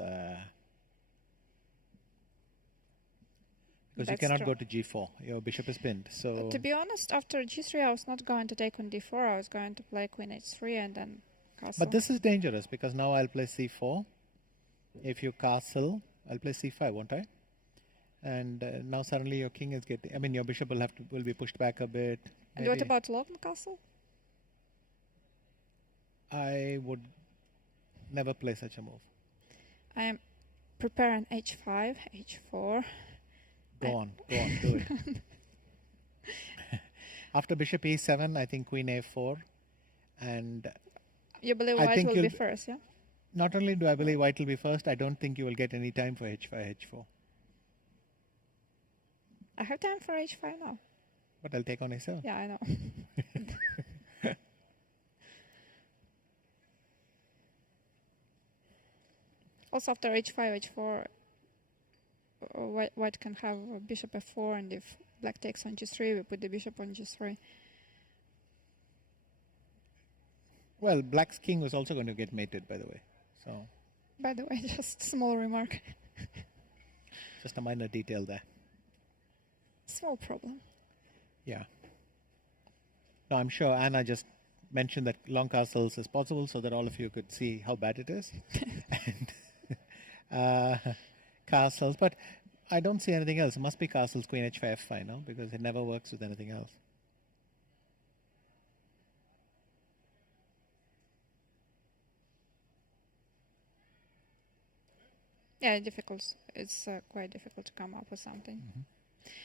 you That's cannot true. go to g4. Your bishop is pinned. So To be honest, after g3, I was not going to take on d4. I was going to play queen h3 and then castle. But this is dangerous, because now I'll play c4. If you castle, I'll play c5, won't I? And now suddenly your king is getting... I mean, your bishop will be pushed back a bit. And Maybe. what about long castle? I would never play such a move. I am preparing h5, h4. Go on, do it. After bishop e7, I think queen a4. And You believe I white think will be you'll- first, yeah? not only do I believe white will be first, I don't think you will get any time for h5, h4. I have time for h5 now. But I'll take on a7. Yeah, I know. Also, after h5, h4, white can have bishop f4, and if black takes on g3, we put the bishop on g3. Well, black's king was also going to get mated, by the way. So, By the way, just small remark. just a minor detail there. Small problem. Yeah. No, I'm sure Anna just mentioned that long castles is possible so that all of you could see how bad it is. castles, but I don't see anything else. It must be castles, queen h5, f5, no? Because it never works with anything else. Yeah, difficult. It's quite difficult to come up with something.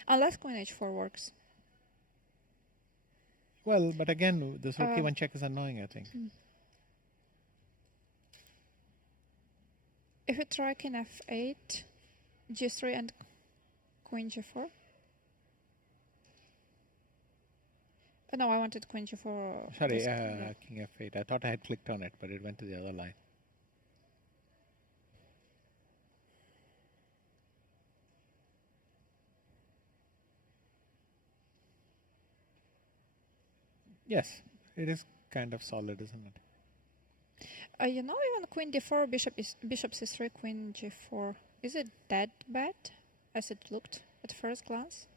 Unless queen h4 works. Well, but again, this rook e1 check is annoying, I think. If you try king f8, g3 and queen g4. No, I wanted queen g4. Sorry, king f8. I thought I had clicked on it, but it went to the other line. Yes, it is kind of solid, isn't it? You know, even queen d4, bishop c3, queen g4. Is it that bad as it looked at first glance?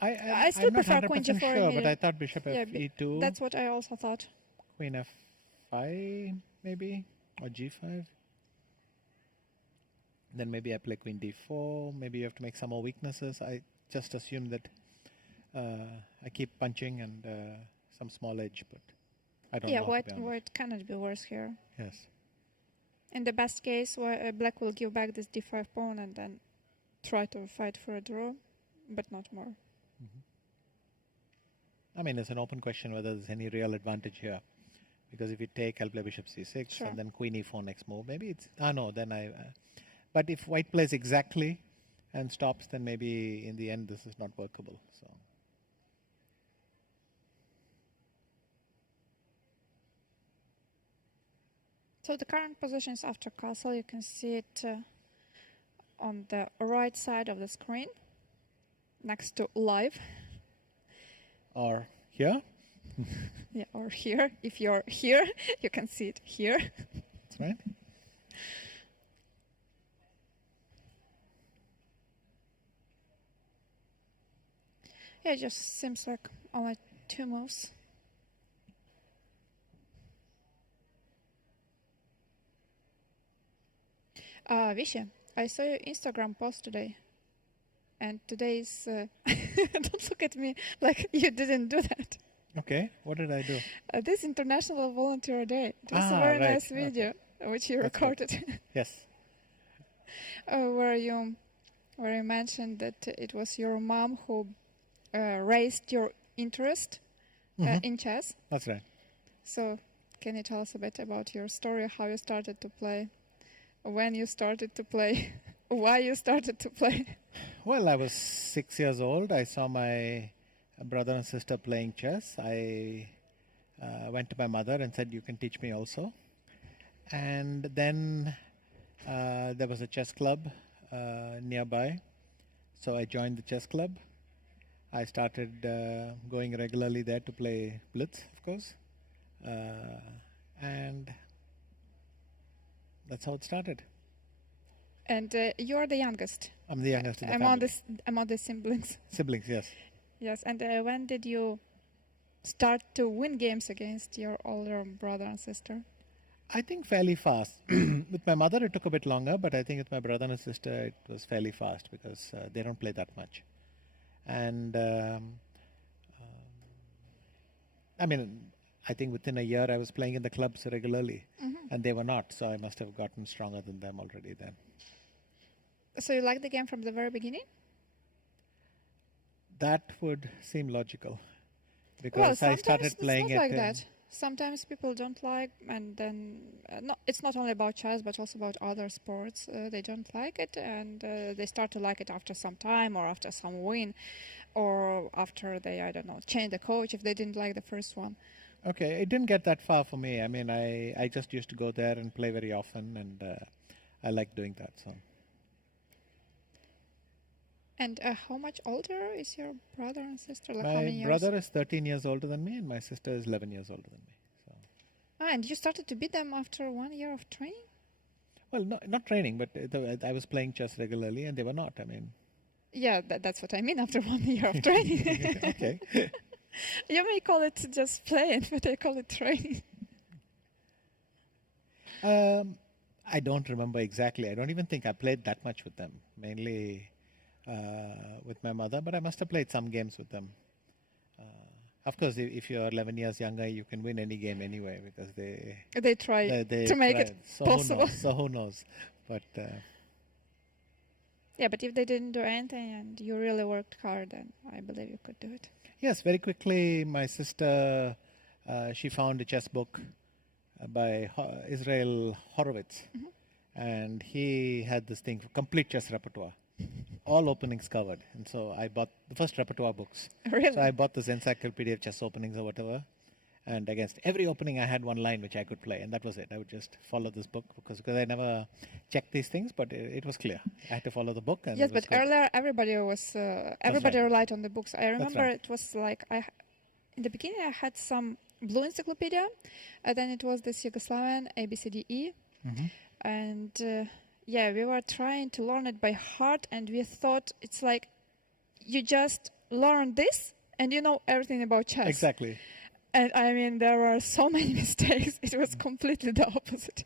I still prefer queen g4. Sure, but I thought bishop e2. That's what I also thought. Queen f5, maybe, or g5. Then maybe I play queen d4. Maybe you have to make some more weaknesses. I just assume that I keep punching and some small edge, but I don't know. Yeah, white cannot be worse here. Yes. In the best case, black will give back this d5 pawn and then try to fight for a draw, but not more. I mean, it's an open question whether there's any real advantage here. Because if you take, I'll play bishop c6, Sure. and then queen e4 next move. Maybe it's... no, then I... but if white plays exactly and stops, then maybe in the end this is not workable. So the current positions after castle, you can see it on the right side of the screen, next to live. Or here? Yeah, or here. If you're here, you can see it here. That's right. Yeah, it just seems like only 2 moves. Visha, I saw your Instagram post today. And today is... don't look at me like you didn't do that. Okay, what did I do? This International Volunteer Day. It was a very nice video, which you recorded. Yes. Where you mentioned that it was your mom who raised your interest in chess. That's right. So, can you tell us a bit about your story, how you started to play, when you started to play, why you started to play? Well, I was 6 years old. I saw my brother and sister playing chess. I went to my mother and said, you can teach me also. And then there was a chess club nearby. So I joined the chess club. I started going regularly there to play Blitz, of course. And that's how it started. And you're the youngest. I'm the youngest in the among family. Among the siblings. Siblings, yes. Yes, and when did you start to win games against your older brother and sister? I think fairly fast. With my mother, it took a bit longer, but I think with my brother and sister, it was fairly fast because they don't play that much. And I mean, I think within a year I was playing in the clubs regularly, and they were not, so I must have gotten stronger than them already then. So you liked the game from the very beginning? That would seem logical, because I started playing it. Like that. Sometimes people don't like, and then it's not only about chess, but also about other sports. They don't like it, and they start to like it after some time, or after some win, or after they, I don't know, change the coach if they didn't like the first one. Okay, it didn't get that far for me. I mean, I just used to go there and play very often, and I like doing that. So. And how much older is your brother and sister? Like my how many years? brother is 13 years older than me, and my sister is 11 years older than me. So. And you started to beat them after 1 year of training? Well, not training, but I was playing chess regularly, and they were not. I mean. Yeah, that's what I mean. After 1 year of training. Okay. You may call it just playing, but I call it training. I don't remember exactly. I don't even think I played that much with them. Mainly with my mother, but I must have played some games with them. Of course, if you're 11 years younger, you can win any game anyway because They try to make it possible. So who knows? But Yeah, but if they didn't do anything and you really worked hard, then I believe you could do it. yes, very quickly, my sister, she found a chess book by Israel Horowitz, and he had this thing, complete chess repertoire, all openings covered. And so I bought the first repertoire books. Really? So I bought this encyclopedia of chess openings or whatever. And against every opening, I had one line which I could play, and that was it. I would just follow this book because I never checked these things, but it was clear. I had to follow the book. And Yes, it was but clear. earlier everybody relied on the books. I remember right. it was like in the beginning I had some blue encyclopedia, and then it was this Yugoslavian ABCDE, and yeah, we were trying to learn it by heart, and we thought it's like you just learn this and you know everything about chess. Exactly. And I mean, there were so many mistakes. It was completely the opposite.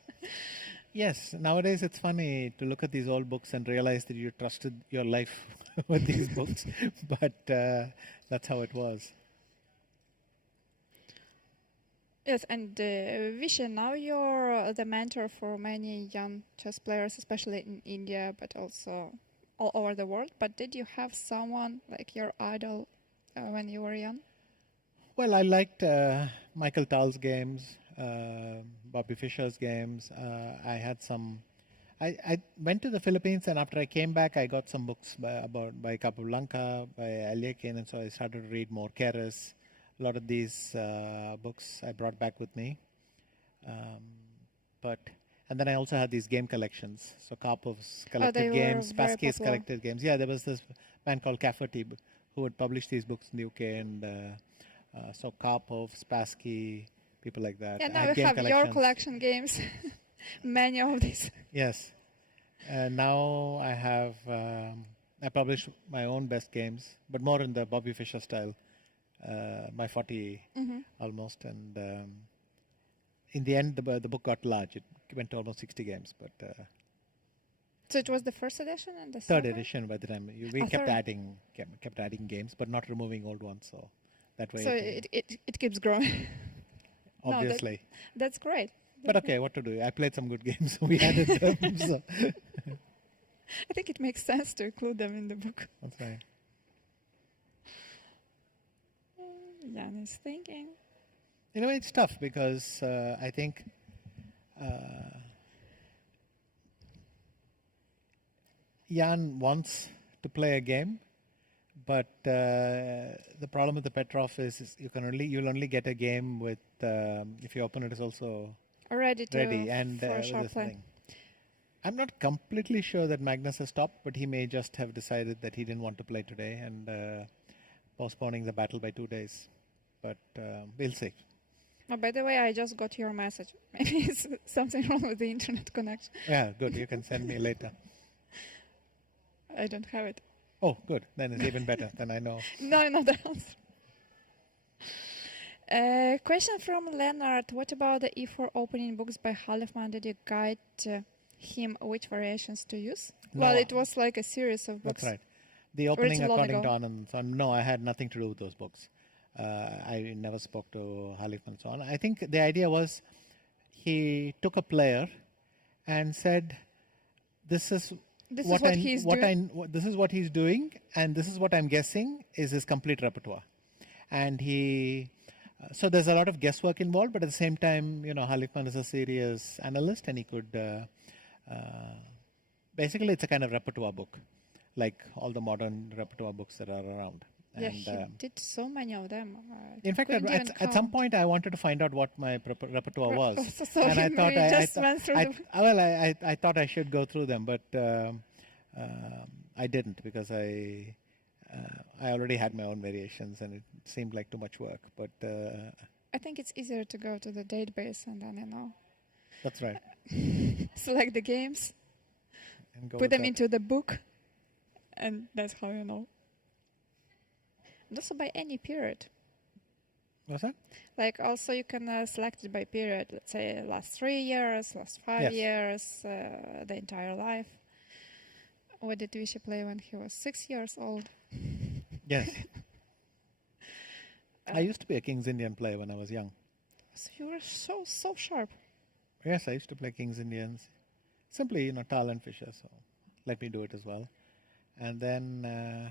Yes, nowadays it's funny to look at these old books and realize that you trusted your life with these books, but that's how it was. Yes, and Visha, now you're the mentor for many young chess players, especially in India, but also all over the world. But did you have someone like your idol when you were young? Well, I liked Michael Tal's games, Bobby Fischer's games. I had some. I went to the Philippines, and after I came back, I got some books by Capablanca, by Alekhine, and so I started to read more Keres. A lot of these books I brought back with me. And then I also had these game collections. So Karpov's collected games, Spassky's collected games. Yeah, there was this man called Cafferty who would publish these books in the UK, and so Karpov, Spassky, people like that. Yeah, now we have your collection games, many of these. Yes. Now I have, I publish my own best games, but more in the Bobby Fischer style, my 40 almost. And in the end, the book got large. It went to almost 60 games. But so it was the first edition and the third second? edition by the time. We kept adding games, but not removing old ones. So that way. So it keeps growing. Obviously. No, that's great. But okay, what to do? I played some good games, so we added them. So. I think it makes sense to include them in the book. That's right. Jan is thinking. In a way, it's tough because I think Jan wants to play a game, but the problem with the Petrov is you'll only get a game with if your opponent is also ready and for a short play. thing. I'm not completely sure that Magnus has stopped, but he may just have decided that he didn't want to play today and postponing the battle by 2 days. But we'll see. Oh, by the way, I just got your message. Maybe it's something wrong with the internet connection. Yeah, good. You can send me later. I don't have it. Oh, good. Then it's even better. Then I know. No, not the answer. Question from Leonard. What about the E4 opening books by Halifman? Did you guide him which variations to use? No. Well, it was like a series of books. That's right. The opening according to ago. Anand. No, I had nothing to do with those books. I never spoke to Halif and so on. I think the idea was he took a player and said, this is what he's doing, and this is what I'm guessing is his complete repertoire. And so there's a lot of guesswork involved, but at the same time, Halifman is a serious analyst, and he could basically it's a kind of repertoire book, like all the modern repertoire books that are around. Yeah, and, he did so many of them. In fact, at some point, I wanted to find out what my repertoire was, So and I thought went through I thought I should go through them, but I didn't because I already had my own variations, and it seemed like too much work. But I think it's easier to go to the database and then that's right. Select the games, And put them into the book, and that's how you know. And also by any period. What's that? Like also you can select it by period. Let's say last 3 years, last 5 Yes. years, the entire life. What did Vishy play when he was 6 years old? Yes. I used to be a King's Indian player when I was young. So you were so sharp. Yes, I used to play King's Indians. Simply, talent fisher, so let me do it as well. And then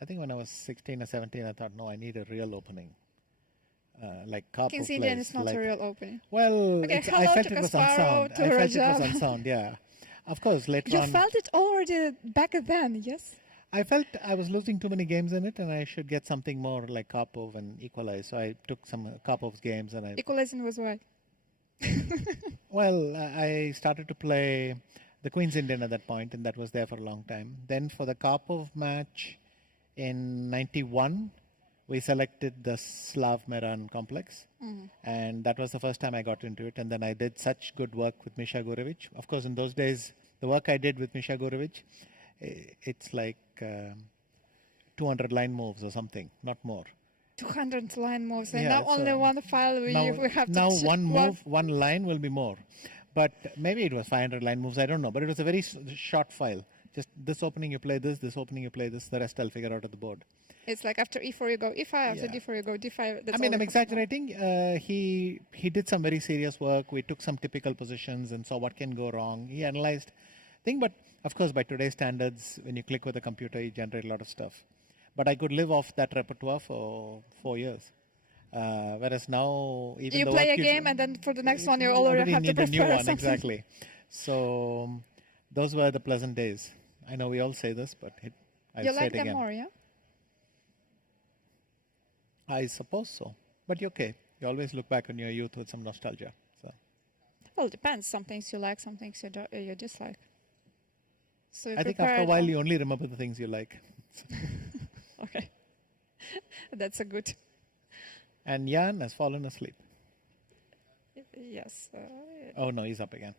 I think when I was 16 or 17, I thought, no, I need a real opening. Like Karpov King's plays. Indian is not like, a real opening. Well, Okay, I hello felt to it was Kasparov, unsound. to I felt it was Rajab. unsound, yeah. Of course, later You on, felt it already back then, yes? I felt I was losing too many games in it, and I should get something more like Karpov and equalize. So I took some Karpov's games, and Equalizing was why? Well, I started to play the Queen's Indian at that point, and that was there for a long time. Then for the Karpov match in '91, we selected the Slav Meran complex, and that was the first time I got into it. And then I did such good work with Misha Gurevich. Of course, in those days, the work I did with Misha Gurevich, it's like 200 line moves or something, not more. 200 line moves, and Yeah, now only so one file we have to now ch- one move, one line will be more. But maybe it was 500 line moves, I don't know. But it was a very short file. Just this opening you play this opening you play this, the rest I'll figure out at the board. It's like after E4 you go E5, after Yeah. D4 you go D5. That's I mean, all I'm we have to know. exaggerating. He did some very serious work. We took some typical positions and saw what can go wrong. He analyzed thing, but of course, by today's standards, when you click with a computer, you generate a lot of stuff. But I could live off that repertoire for 4 years. Whereas now, even You the play work a game, and then for the next one you already have to need a new prepare one. something. Exactly. So those were the pleasant days. I know we all say this, but I'll You say like it them again. more, yeah? I suppose so. But you're okay. You always look back on your youth with some nostalgia. So Well, it depends. Some things you like, some things you dislike. So you I think after a prepared while, all- you only remember the things you like. Okay. That's a good. And Jan has fallen asleep. Yes. Oh no, he's up again.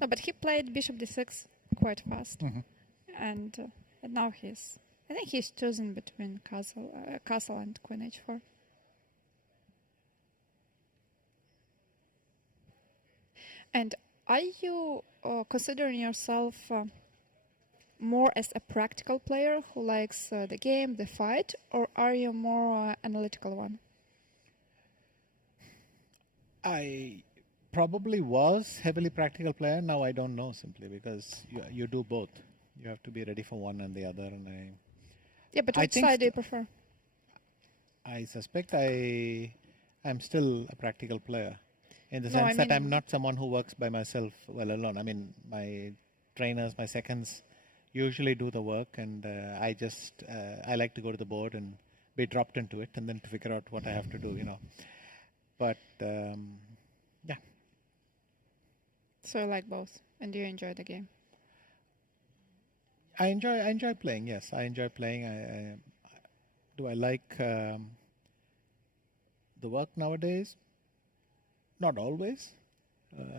No, but he played Bishop D6 quite fast, Mm-hmm. and now I think he's choosing between castle and Queen H4. And are you considering yourself more as a practical player who likes the game, the fight, or are you more analytical one? I probably was heavily practical player. Now I don't know, simply because you do both. You have to be ready for one and the other. And Yeah, but I which think side do you prefer? I suspect I'm still a practical player, in the No, sense I that I'm mean- not someone who works by myself well alone. I mean, my trainers, my seconds usually do the work, and I like to go to the board and be dropped into it, and then to figure out what I have to do. But yeah, So you like both, and do you enjoy the game? I enjoy playing. Yes, I enjoy playing. Do I like the work nowadays? Not always.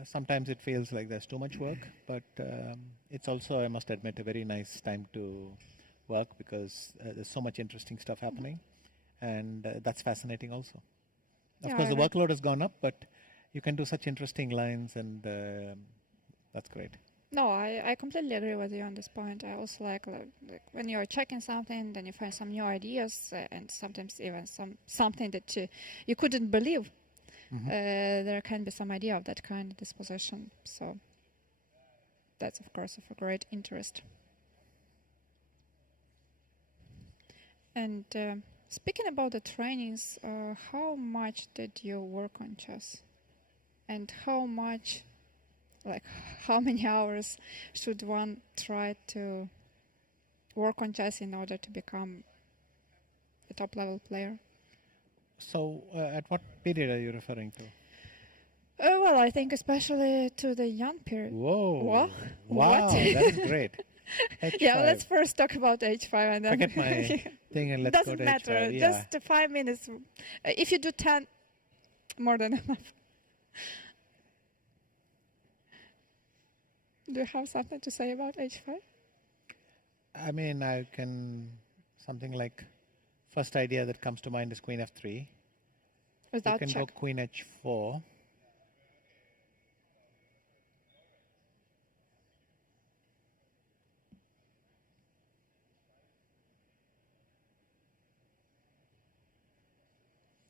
Sometimes it feels like there's too much work, but it's also, I must admit, a very nice time to work, because there's so much interesting stuff happening, and that's fascinating also. Of Yeah, course, I the like- workload has gone up, but you can do such interesting lines, and that's great. No, I completely agree with you on this point. I also like when you're checking something, then you find some new ideas, and sometimes even something that you couldn't believe. There can be some idea of that kind of disposition. So that's, of course, of a great interest. And speaking about the trainings, how much did you work on chess? And how many hours should one try to work on chess in order to become a top-level player? So, at what period are you referring to? Well, I think especially to the young period. Whoa! What? Wow, What? that is great. Yeah, H5. let's first talk about H5 and then... Forget my thing and let's go Doesn't to matter, H5. Yeah. just 5 minutes. If you do 10, more than enough. Do you have something to say about H5? I mean, I can something like First idea that comes to mind is queen f3. You Without can check. go queen h4.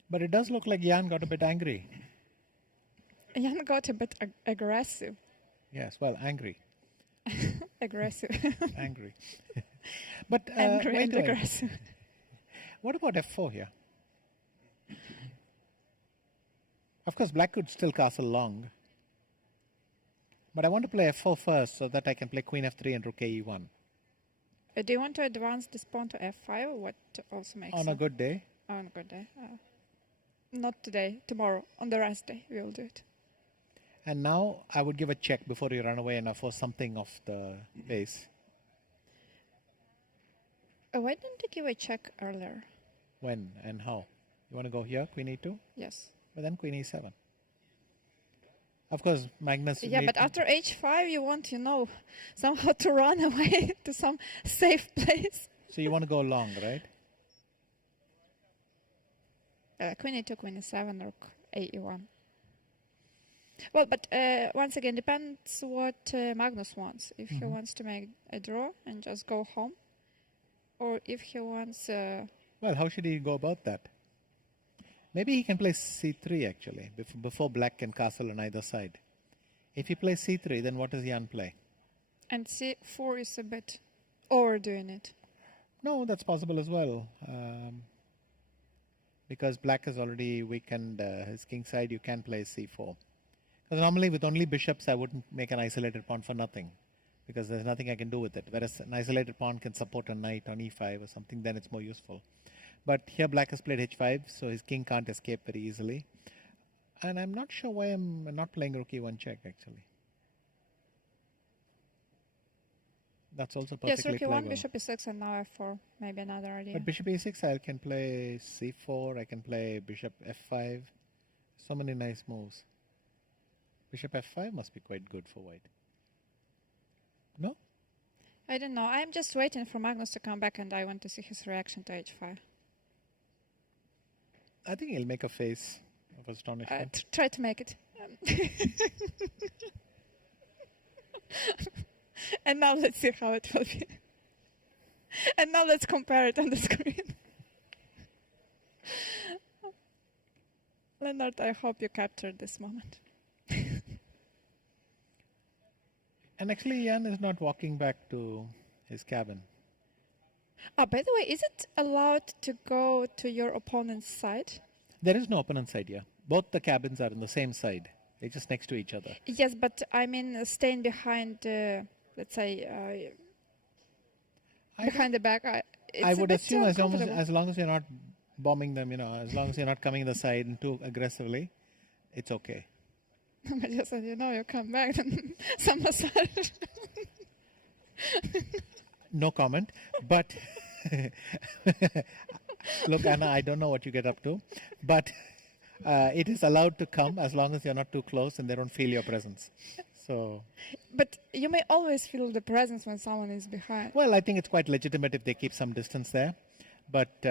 But it does look like Jan got a bit angry. Jan got a bit aggressive. Yes, well, angry. Aggressive. Angry. But Angry wait and a minute. aggressive. What about f4 here? Of course, black could still castle long. But I want to play f4 first so that I can play queen f3 and rook e1. Do you want to advance this pawn to f5? What also makes On a sense? good day. On a good day. Not today, tomorrow. On the rest day, we will do it. And now I would give a check before you run away and force something off the base. Why didn't you give a check earlier? When and how? You want to go here, queen e2? Yes. But then queen e7. Of course, Magnus... Yeah, but after h5, you want, somehow to run away to some safe place. So you want to go long, right? Queen e2, queen e7, rook e1. Well, but once again, depends what Magnus wants. If he wants to make a draw and just go home, or if he wants... Well, how should he go about that? Maybe he can play c3 actually, before black can castle on either side. If he plays c3, then what does Jan play? And c4 is a bit overdoing it. No, that's possible as well. Because black has already weakened his king side, you can play c4. Because normally with only bishops, I wouldn't make an isolated pawn for nothing. Because there's nothing I can do with it. Whereas an isolated pawn can support a knight on e5 or something, then it's more useful. But here black has played h5, so his king can't escape very easily. And I'm not sure why I'm not playing rook e1 check, actually. That's also perfectly yes, rook e1, playable. bishop e6, and now f4. Maybe another idea. But bishop e6, I can play c4, I can play bishop f5. So many nice moves. Bishop f5 must be quite good for white. No? I don't know. I'm just waiting for Magnus to come back, and I want to see his reaction to h5. I think he'll make a face of astonishment. Try to make it. And now let's see how it will be. And now let's compare it on the screen. Leonard, I hope you captured this moment. And actually, Jan is not walking back to his cabin. By the way, is it allowed to go to your opponent's side? There is no opponent side here. Both the cabins are in the same side. They're just next to each other. Yes, but I mean staying behind, let's say, behind the back. I would assume as long as you're not bombing them, as long as you're not coming the side too aggressively, it's okay. I just said, you come back, then some massage. No comment. But look, Anna, I don't know what you get up to, but it is allowed to come as long as you're not too close and they don't feel your presence. So. But you may always feel the presence when someone is behind. Well, I think it's quite legitimate if they keep some distance there, but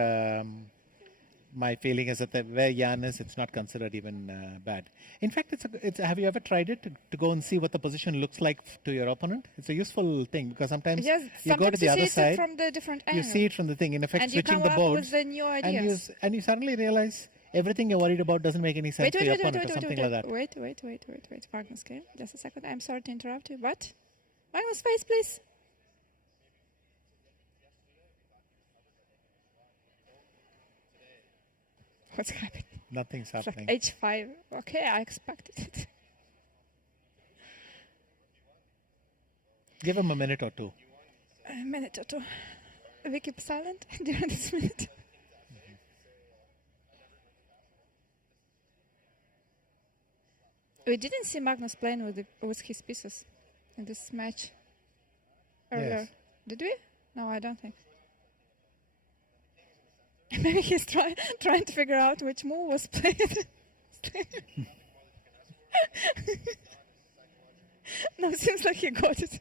my feeling is that where Jan is, it's not considered even bad. In fact, have you ever tried it to go and see what the position looks like to your opponent? It's a useful thing because sometimes you go to the other side, from the different you angle. see it from the thing, in effect and switching you the come boards, up with the new ideas. and you suddenly realize everything you're worried about doesn't make any sense to your opponent or something like that. Wait, Magnus came. Just a second, I'm sorry to interrupt you, but Magnus, face, please. What's happening? Nothing's happening. Like h5. Okay, I expected it. Give him a minute or two. A minute or two. We keep silent during this minute. We didn't see Magnus playing with his pieces in this match earlier. Yes. Did we? No, I don't think. Maybe he's trying to figure out which move was played. No, it seems like he got it.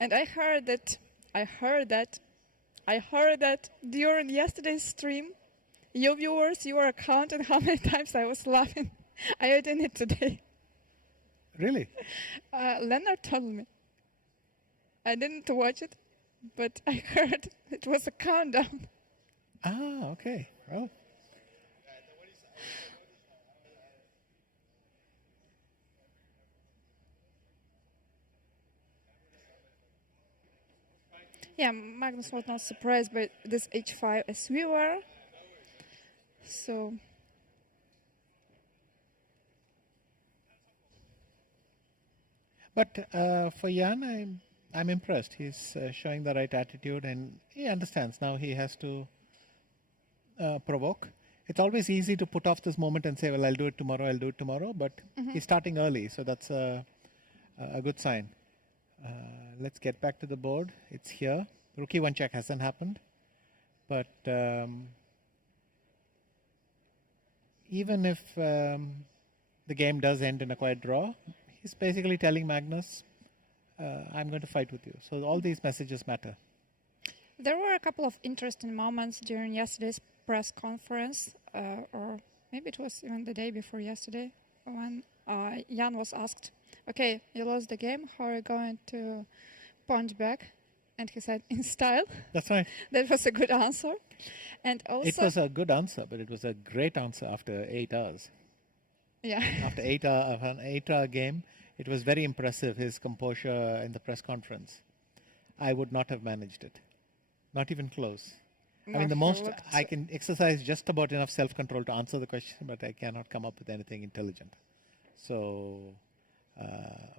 And I heard that during yesterday's stream, your viewers, you were counting how many times I was laughing. I did it today. Really? Leonard told me. I didn't watch it, but I heard it was a countdown. Ah, okay. Well. Yeah, Magnus was not surprised by this h5 as we were. So, But for Jan, I'm impressed. He's showing the right attitude, and he understands now he has to provoke. It's always easy to put off this moment and say, well, I'll do it tomorrow, but he's starting early, so that's a good sign. Let's get back to the board. It's here. Rookie one check hasn't happened, but even if the game does end in a quiet draw, he's basically telling Magnus, I'm going to fight with you. So all these messages matter. there were a couple of interesting moments during yesterday's press conference, or maybe it was even the day before yesterday, when Jan was asked, okay, you lost the game, how are you going to punch back? And he said, in style. That's right. That was a good answer. And also, It was a good answer, but it was a great answer after 8 hours. yeah. After an 8-hour game, it was very impressive, his composure in the press conference. I would not have managed it. Not even close. I mean, the most, I can exercise just about enough self-control to answer the question, but I cannot come up with anything intelligent. So,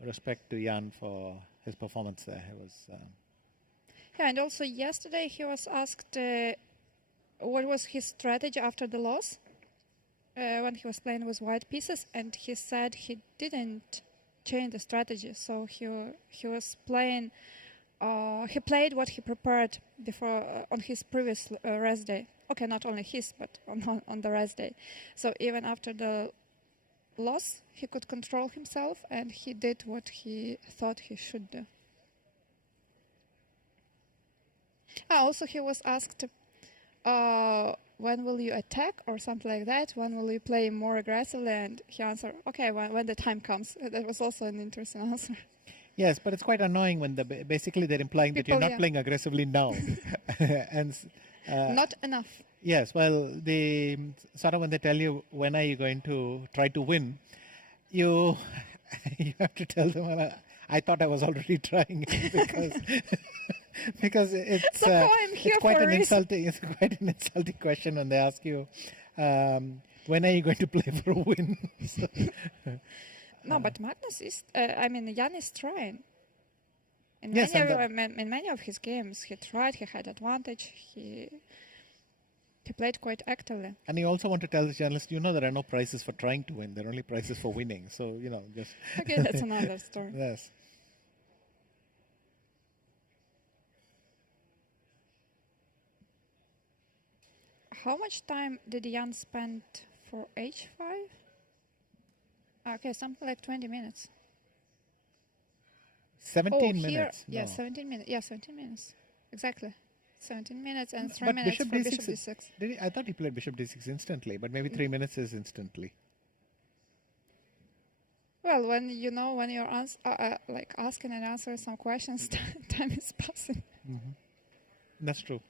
respect to Jan for his performance there. It was... Yeah, and also yesterday he was asked what was his strategy after the loss when he was playing with white pieces, and he said he didn't change the strategy. So he was playing. He played what he prepared before on his previous rest day. Okay, not only his, but on the rest day. So even after the loss, he could control himself, and he did what he thought he should do. Also, he was asked, when will you attack or something like that? When will you play more aggressively? And he answered, okay, when the time comes. That was also an interesting answer. Yes, but it's quite annoying when basically they're implying that you're not playing aggressively now. and Not enough. Yes, well, the sort of when they tell you when are you going to try to win, you have to tell them, well, I thought I was already trying because because it's quite an insulting question when they ask you when are you going to play for a win. No, but Magnus is. Jan is trying. In many of his games, he tried. He had advantage. He played quite actively. And you also want to tell the journalist, there are no prizes for trying to win. There are only prizes for winning. So just. Okay, that's another story. Yes. How much time did Jan spend for h5? Okay, something like 20 minutes. 17 minutes. Yeah, 17 minutes. Yeah, 17 minutes. Exactly. 17 minutes and 3 minutes for Bishop D6. I thought he played Bishop D6 instantly, but maybe 3 minutes is instantly. Well, when you're asking and answering some questions, time is passing. Mm-hmm. That's true.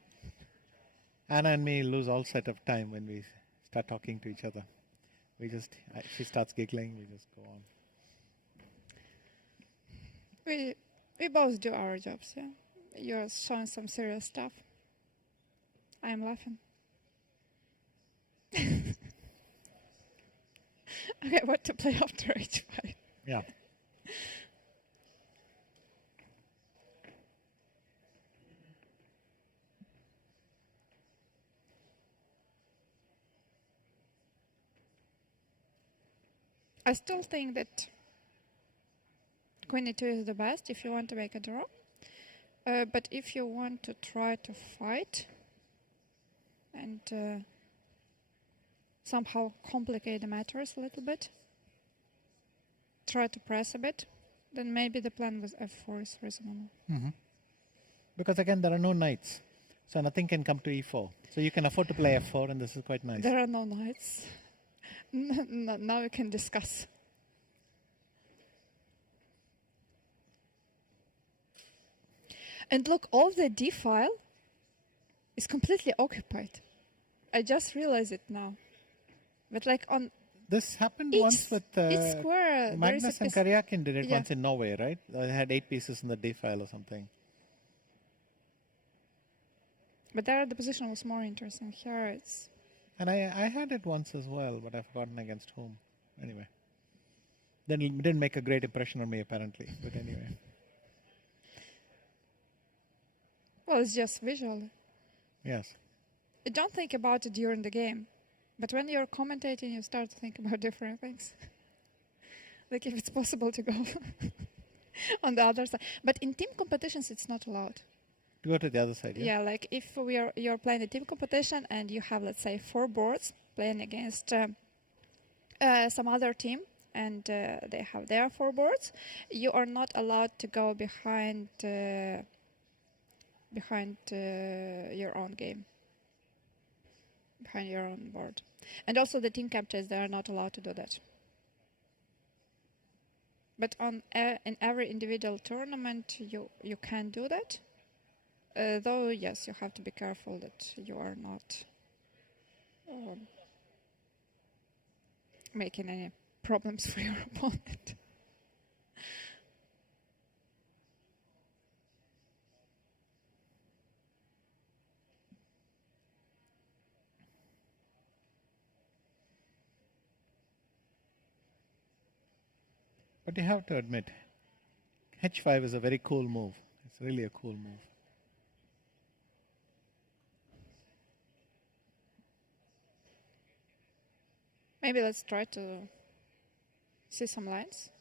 Anna and me lose all sight of time when we start talking to each other. She starts giggling, we just go on. We both do our jobs, yeah. You're showing some serious stuff. I am laughing. Okay, what to play after h5? Yeah. I still think that Queen e2 is the best if you want to make a draw. But if you want to try to fight and somehow complicate the matters a little bit, try to press a bit, Then maybe the plan was f4 is reasonable. Because again, there are no knights. So nothing can come to e4. So you can afford to play f4, and this is quite nice. There are no knights. Now we can discuss. And look, all the d file is completely occupied. I just realized it now. But like on This happened each, once with each square, there is a Magnus and piece. Karyakin did it Yeah. once in Norway, right? They had 8 pieces in the d file or something. But there the position was more interesting. Here it's... And I had it once as well, but I've forgotten against whom. Anyway. Then it didn't make a great impression on me, apparently. But anyway. Well, it's just visual. Yes. Don't think about it during the game. But when you're commentating, you start to think about different things. Like if it's possible to go on the other side. But in team competitions, it's not allowed. To go to the other side, yeah? Yeah, like if you're playing a team competition and you have, let's say, 4 boards playing against some other team, and they have their 4 boards, you are not allowed to go behind your own game, behind your own board. And also the team captains, they are not allowed to do that. But in every individual tournament, you can do that. Though, yes, you have to be careful that you are not making any problems for your opponent. But you have to admit, H5 is a very cool move. It's really a cool move. Maybe let's try to see some lines.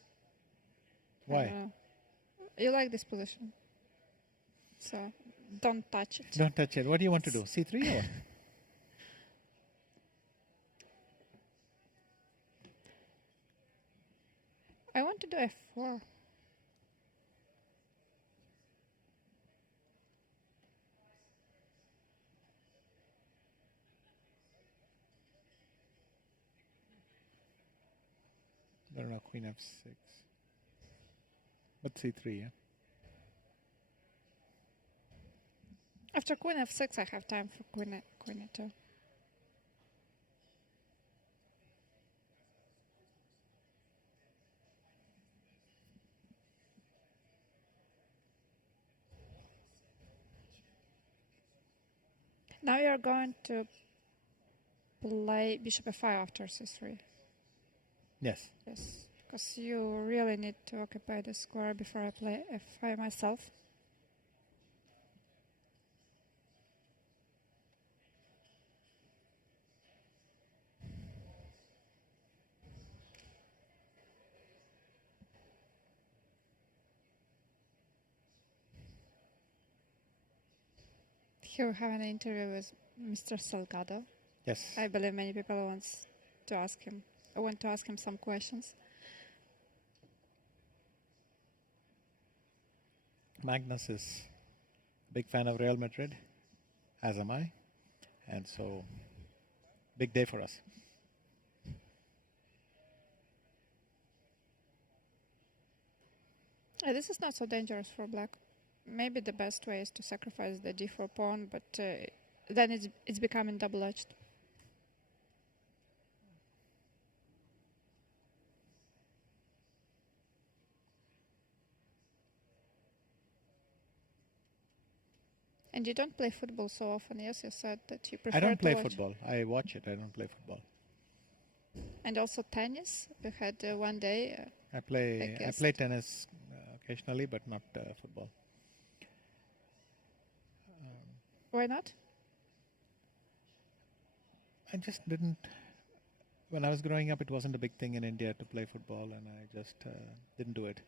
Why? You like this position. So don't touch it. Don't touch it. What do you want to do? C3 or? I want to do f4. I don't know, Queen F6. But C3, yeah? After Queen f6, I have time for Queen e2. Now you're going to play bishop f5 after c3. Yes. Yes, because you really need to occupy the square before I play f5 myself. Here we have an interview with Mr. Salgado. Yes. I believe many people want to ask him some questions. Magnus is a big fan of Real Madrid, as am I. And so, big day for us. This is not so dangerous for black. Maybe the best way is to sacrifice the d4 pawn, but then it's becoming double-edged. And you don't play football so often. Yes, you said that you prefer I don't play to watch. football. I watch it. I don't play football. And also tennis. We had one day. I play tennis occasionally, but not football. Why not? I just didn't. When I was growing up, it wasn't a big thing in India to play football, and I just didn't do it.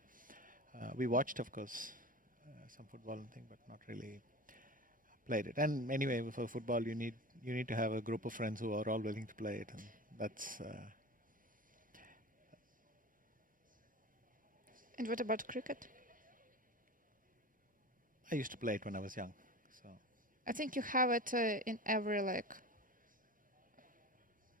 We watched, of course, some football and thing, but not really played it. And anyway, for football, you need to have a group of friends who are all willing to play it, and that's. And what about cricket? I used to play it when I was young. So I think you have it in every, like,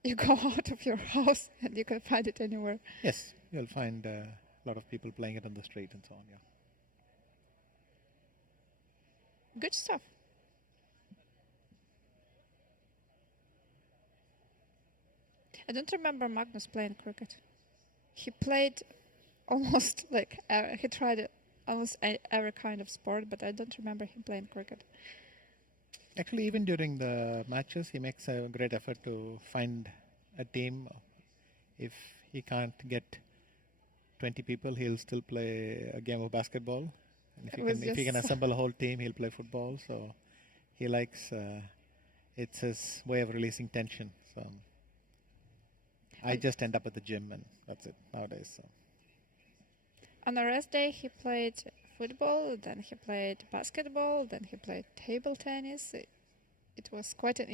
you go out of your house and you can find it anywhere. yes, you'll find a lot of people playing it on the street and so on. Yeah. Good stuff. I don't remember Magnus playing cricket. He played almost like he tried almost every kind of sport, but I don't remember him playing cricket. Actually, even during the matches, he makes a great effort to find a team. If he can't get 20 people, he'll still play a game of basketball. And if he can assemble a whole team, he'll play football. So he likes, it's his way of releasing tension. So I just end up at the gym and that's it nowadays. So. On the rest day, he played football, then he played basketball, then he played table tennis. It was quite an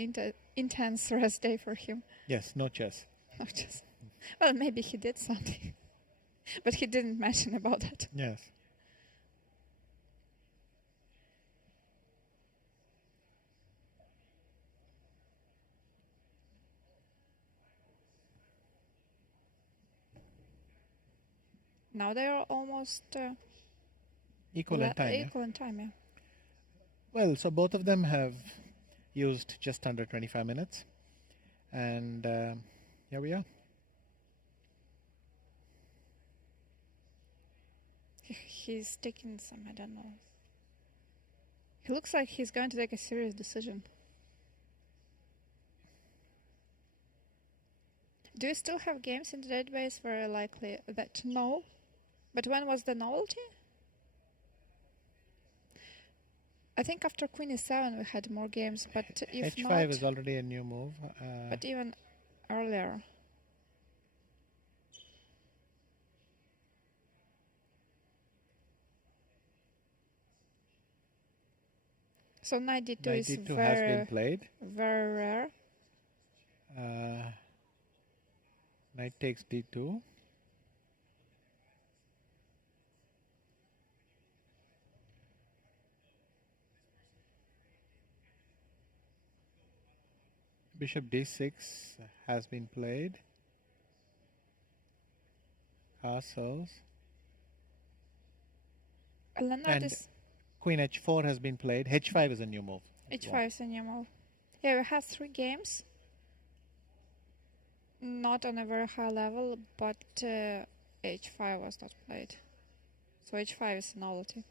intense rest day for him. Yes, no chess. No chess. Well, maybe he did something, but he didn't mention about it. Yes. Now they are almost Equal in time. Equal in time, yeah. Well, so both of them have used just under 25 minutes. And here we are. He's taking some, I don't know. He looks like he's going to take a serious decision. Do you still have games in the database? Very likely that no. But when was the novelty? I think after Queen E7 we had more games, but if H5 not, is already a new move. but even earlier. So knight d2 Knight is d2 has very, been played. very rare. Knight takes d2. Bishop d6 has been played. Castles. And Queen h4 has been played. H5 is a new move. H5 is a new move. Yeah, we have 3 games. Not on a very high level, but H5 was not played. So H5 is a novelty.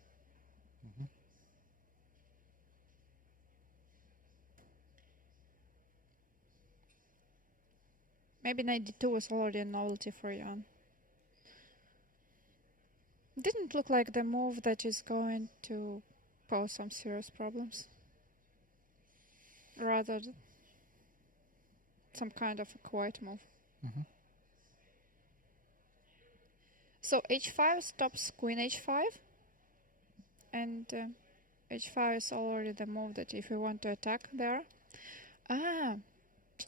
Mm-hmm. Maybe knight d2 was already a novelty for Jan. Didn't look like the move that is going to pose some serious problems. Rather some kind of a quiet move. Mm-hmm. So h5 stops queen h5, and h5 is already the move that if we want to attack there.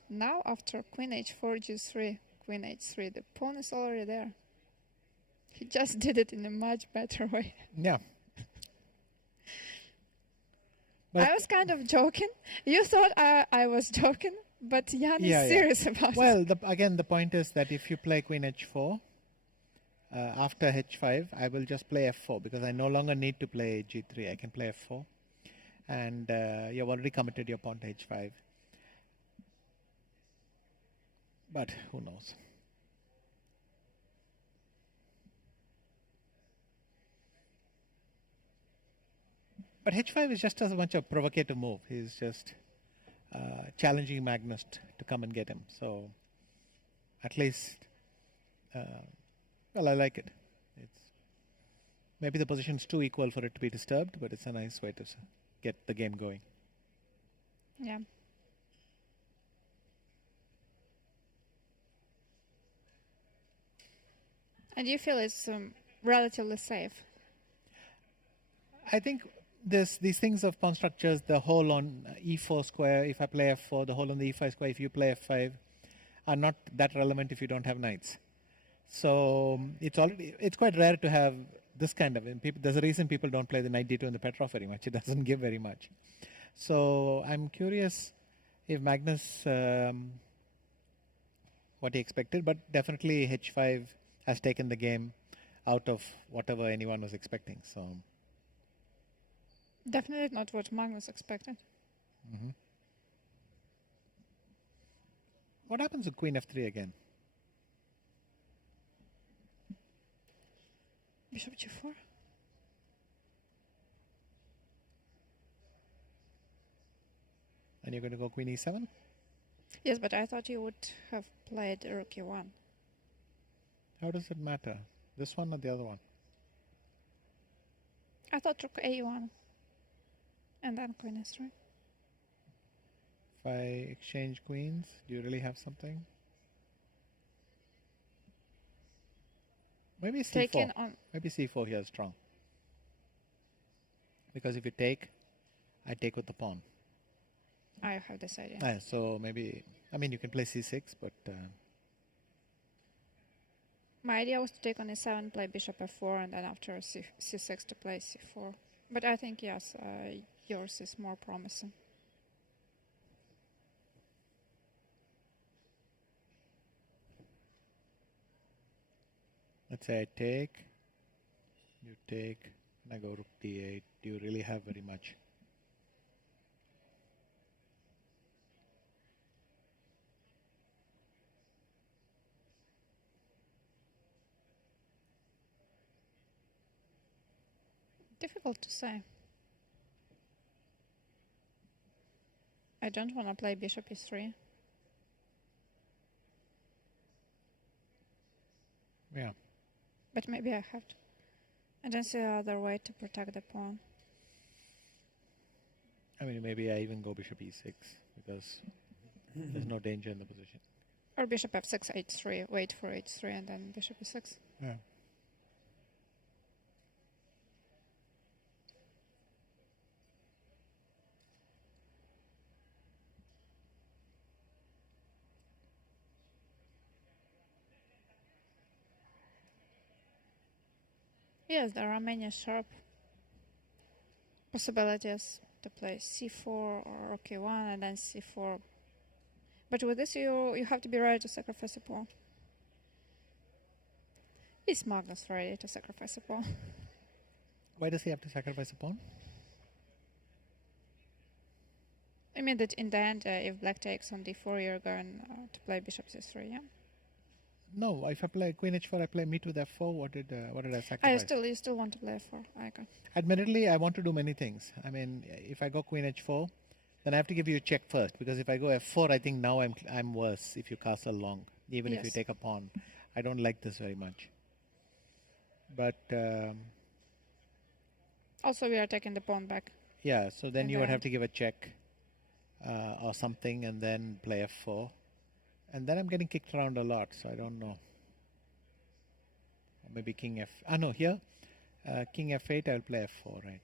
Now after queen h4, g3, queen h3, the pawn is already there. He just did it in a much better way. Yeah. I was kind of joking. You thought I was joking, but Jan is serious about it. Well, again, the point is that if you play queen h4, after h5, I will just play f4 because I no longer need to play g3. I can play f4. And you've already committed your pawn to h5. But who knows? But h5 is just as much a provocative move. He's just challenging Magnus to come and get him. So at least, well, I like it. It's maybe the position's too equal for it to be disturbed, but it's a nice way to get the game going. Yeah. And you feel it's relatively safe? I think these things of pawn structures, the whole on e4 square, if I play f4, the whole on the e5 square, if you play f5, are not that relevant if you don't have knights. So it's quite rare to have this kind of. And there's a reason people don't play the knight d2 and the Petrov very much. It doesn't give very much. So I'm curious if Magnus what he expected, but definitely h5 has taken the game out of whatever anyone was expecting. So Definitely not what Magnus expected. what happens with queen f3 again? Bishop g4. And you're going to go queen e7? Yes, but I thought you would have played rook e1. How does it matter? This one or the other one? I thought rook a1 and then queen s3. If I exchange queens, do you really have something? Maybe c4. Taken on. Maybe c4 here is strong. Because if you take, I take with the pawn. I have this idea. So maybe, I mean, you can play c6, but My idea was to take on e7, play bishop f4, and then after c6 to play c4. But I think, yes, yours is more promising. let's say I take, you take, and I go rook d8. Do you really have very much? Difficult to say. I don't want to play bishop e3. Yeah. But maybe I have to. I don't see other way to protect the pawn. I mean, maybe I even go bishop e6 because there's no danger in the position. Or bishop f6, h3, wait for h3, and then bishop e6. Yeah. Yes, there are many sharp possibilities to play c4 or rook e1 and then c4. But with this, you have to be ready to sacrifice a pawn. Is Magnus ready to sacrifice a pawn? Why does he have to sacrifice a pawn? I mean that in the end, if black takes on d4, you're going to play bishop c3, yeah? No, if I play queen h4, I play mate with f4. What did I sacrifice? You still want to play f4. I got. Admittedly, I want to do many things. I mean, if I go queen h4, then I have to give you a check first, because if I go f4, I think now I'm worse if you castle long, even if you take a pawn. I don't like this very much. But also, we are taking the pawn back. Yeah, so then you would have to give a check or something, and then play f4. And then I'm getting kicked around a lot, so I don't know. Or maybe king f... no, here, king f8, I'll play f4, right?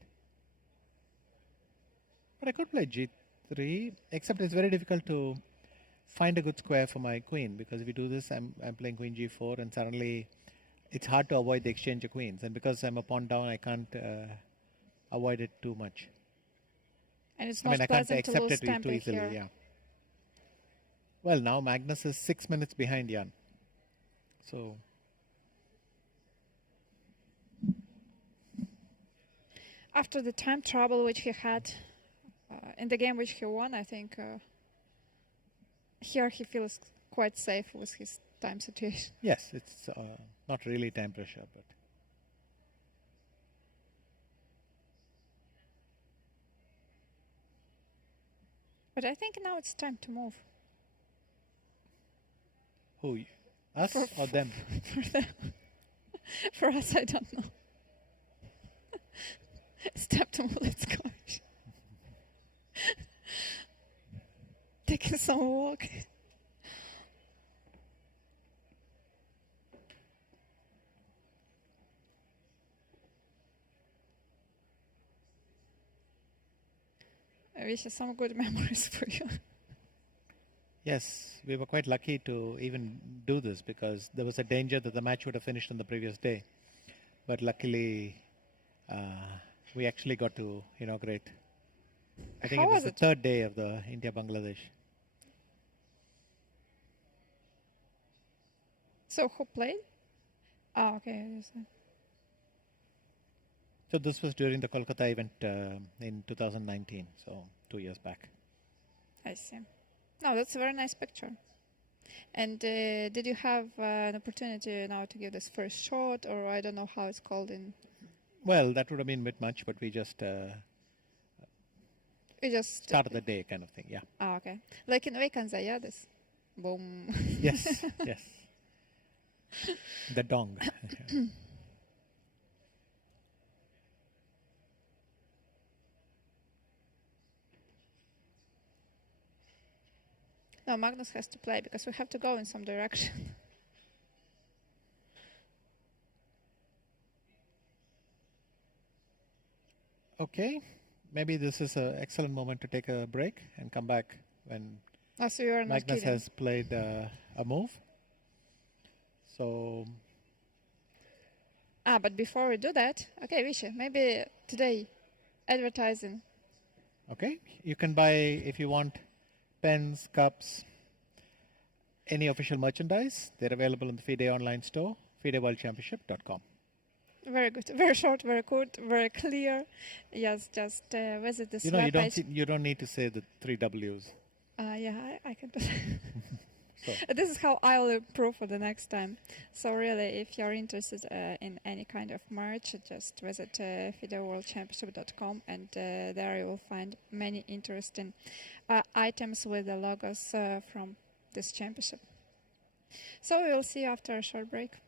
But I could play g3, except it's very difficult to find a good square for my queen, because if you do this, I'm playing queen g4, and suddenly it's hard to avoid the exchange of queens. And because I'm a pawn down, I can't avoid it too much. And it's not pleasant to lose tempo too easily, here. yeah. Well, now Magnus is 6 minutes behind Jan. So after the time trouble which he had in the game which he won, I think here he feels quite safe with his time situation. Yes, it's not really time pressure, But I think now it's time to move. Who? Us or them? For them. For us, I don't know. It's time to move. Let's go. Taking some walk. I wish some good memories for you. Yes, we were quite lucky to even do this because there was a danger that the match would have finished on the previous day. But luckily, we actually got to inaugurate. I think How it was was the it? third day of the India-Bangladesh. So who played? Oh, okay. So this was during the Kolkata event in 2019, so 2 years back. I see. No, that's a very nice picture. And did you have an opportunity now to give this first shot, or I don't know how it's called in? Well, that would have been a bit much, but we just You just started the day kind of thing, yeah. Oh, okay. Like in Vacanza, yeah, this. Boom. Yes, yes. The dong. No, Magnus has to play because we have to go in some direction. Okay, maybe this is an excellent moment to take a break and come back when Oh, so you're not Magnus kidding. has played a move. So, But before we do that, okay, Visha, maybe today, advertising. okay, you can buy, if you want, pens, cups, any official merchandise. They're available in the FIDE online store, FIDEworldchampionship.com. Very good. Very short, very good, very clear. Yes, just visit this You know, webpage. you don't need to say the 3 W's. Yeah, I can do that. So, This is how I'll improve for the next time. So really, if you're interested in any kind of merch, just visit FIDEworldchampionship.com, and there you will find many interesting items with the logos from this championship. So we will see you after a short break.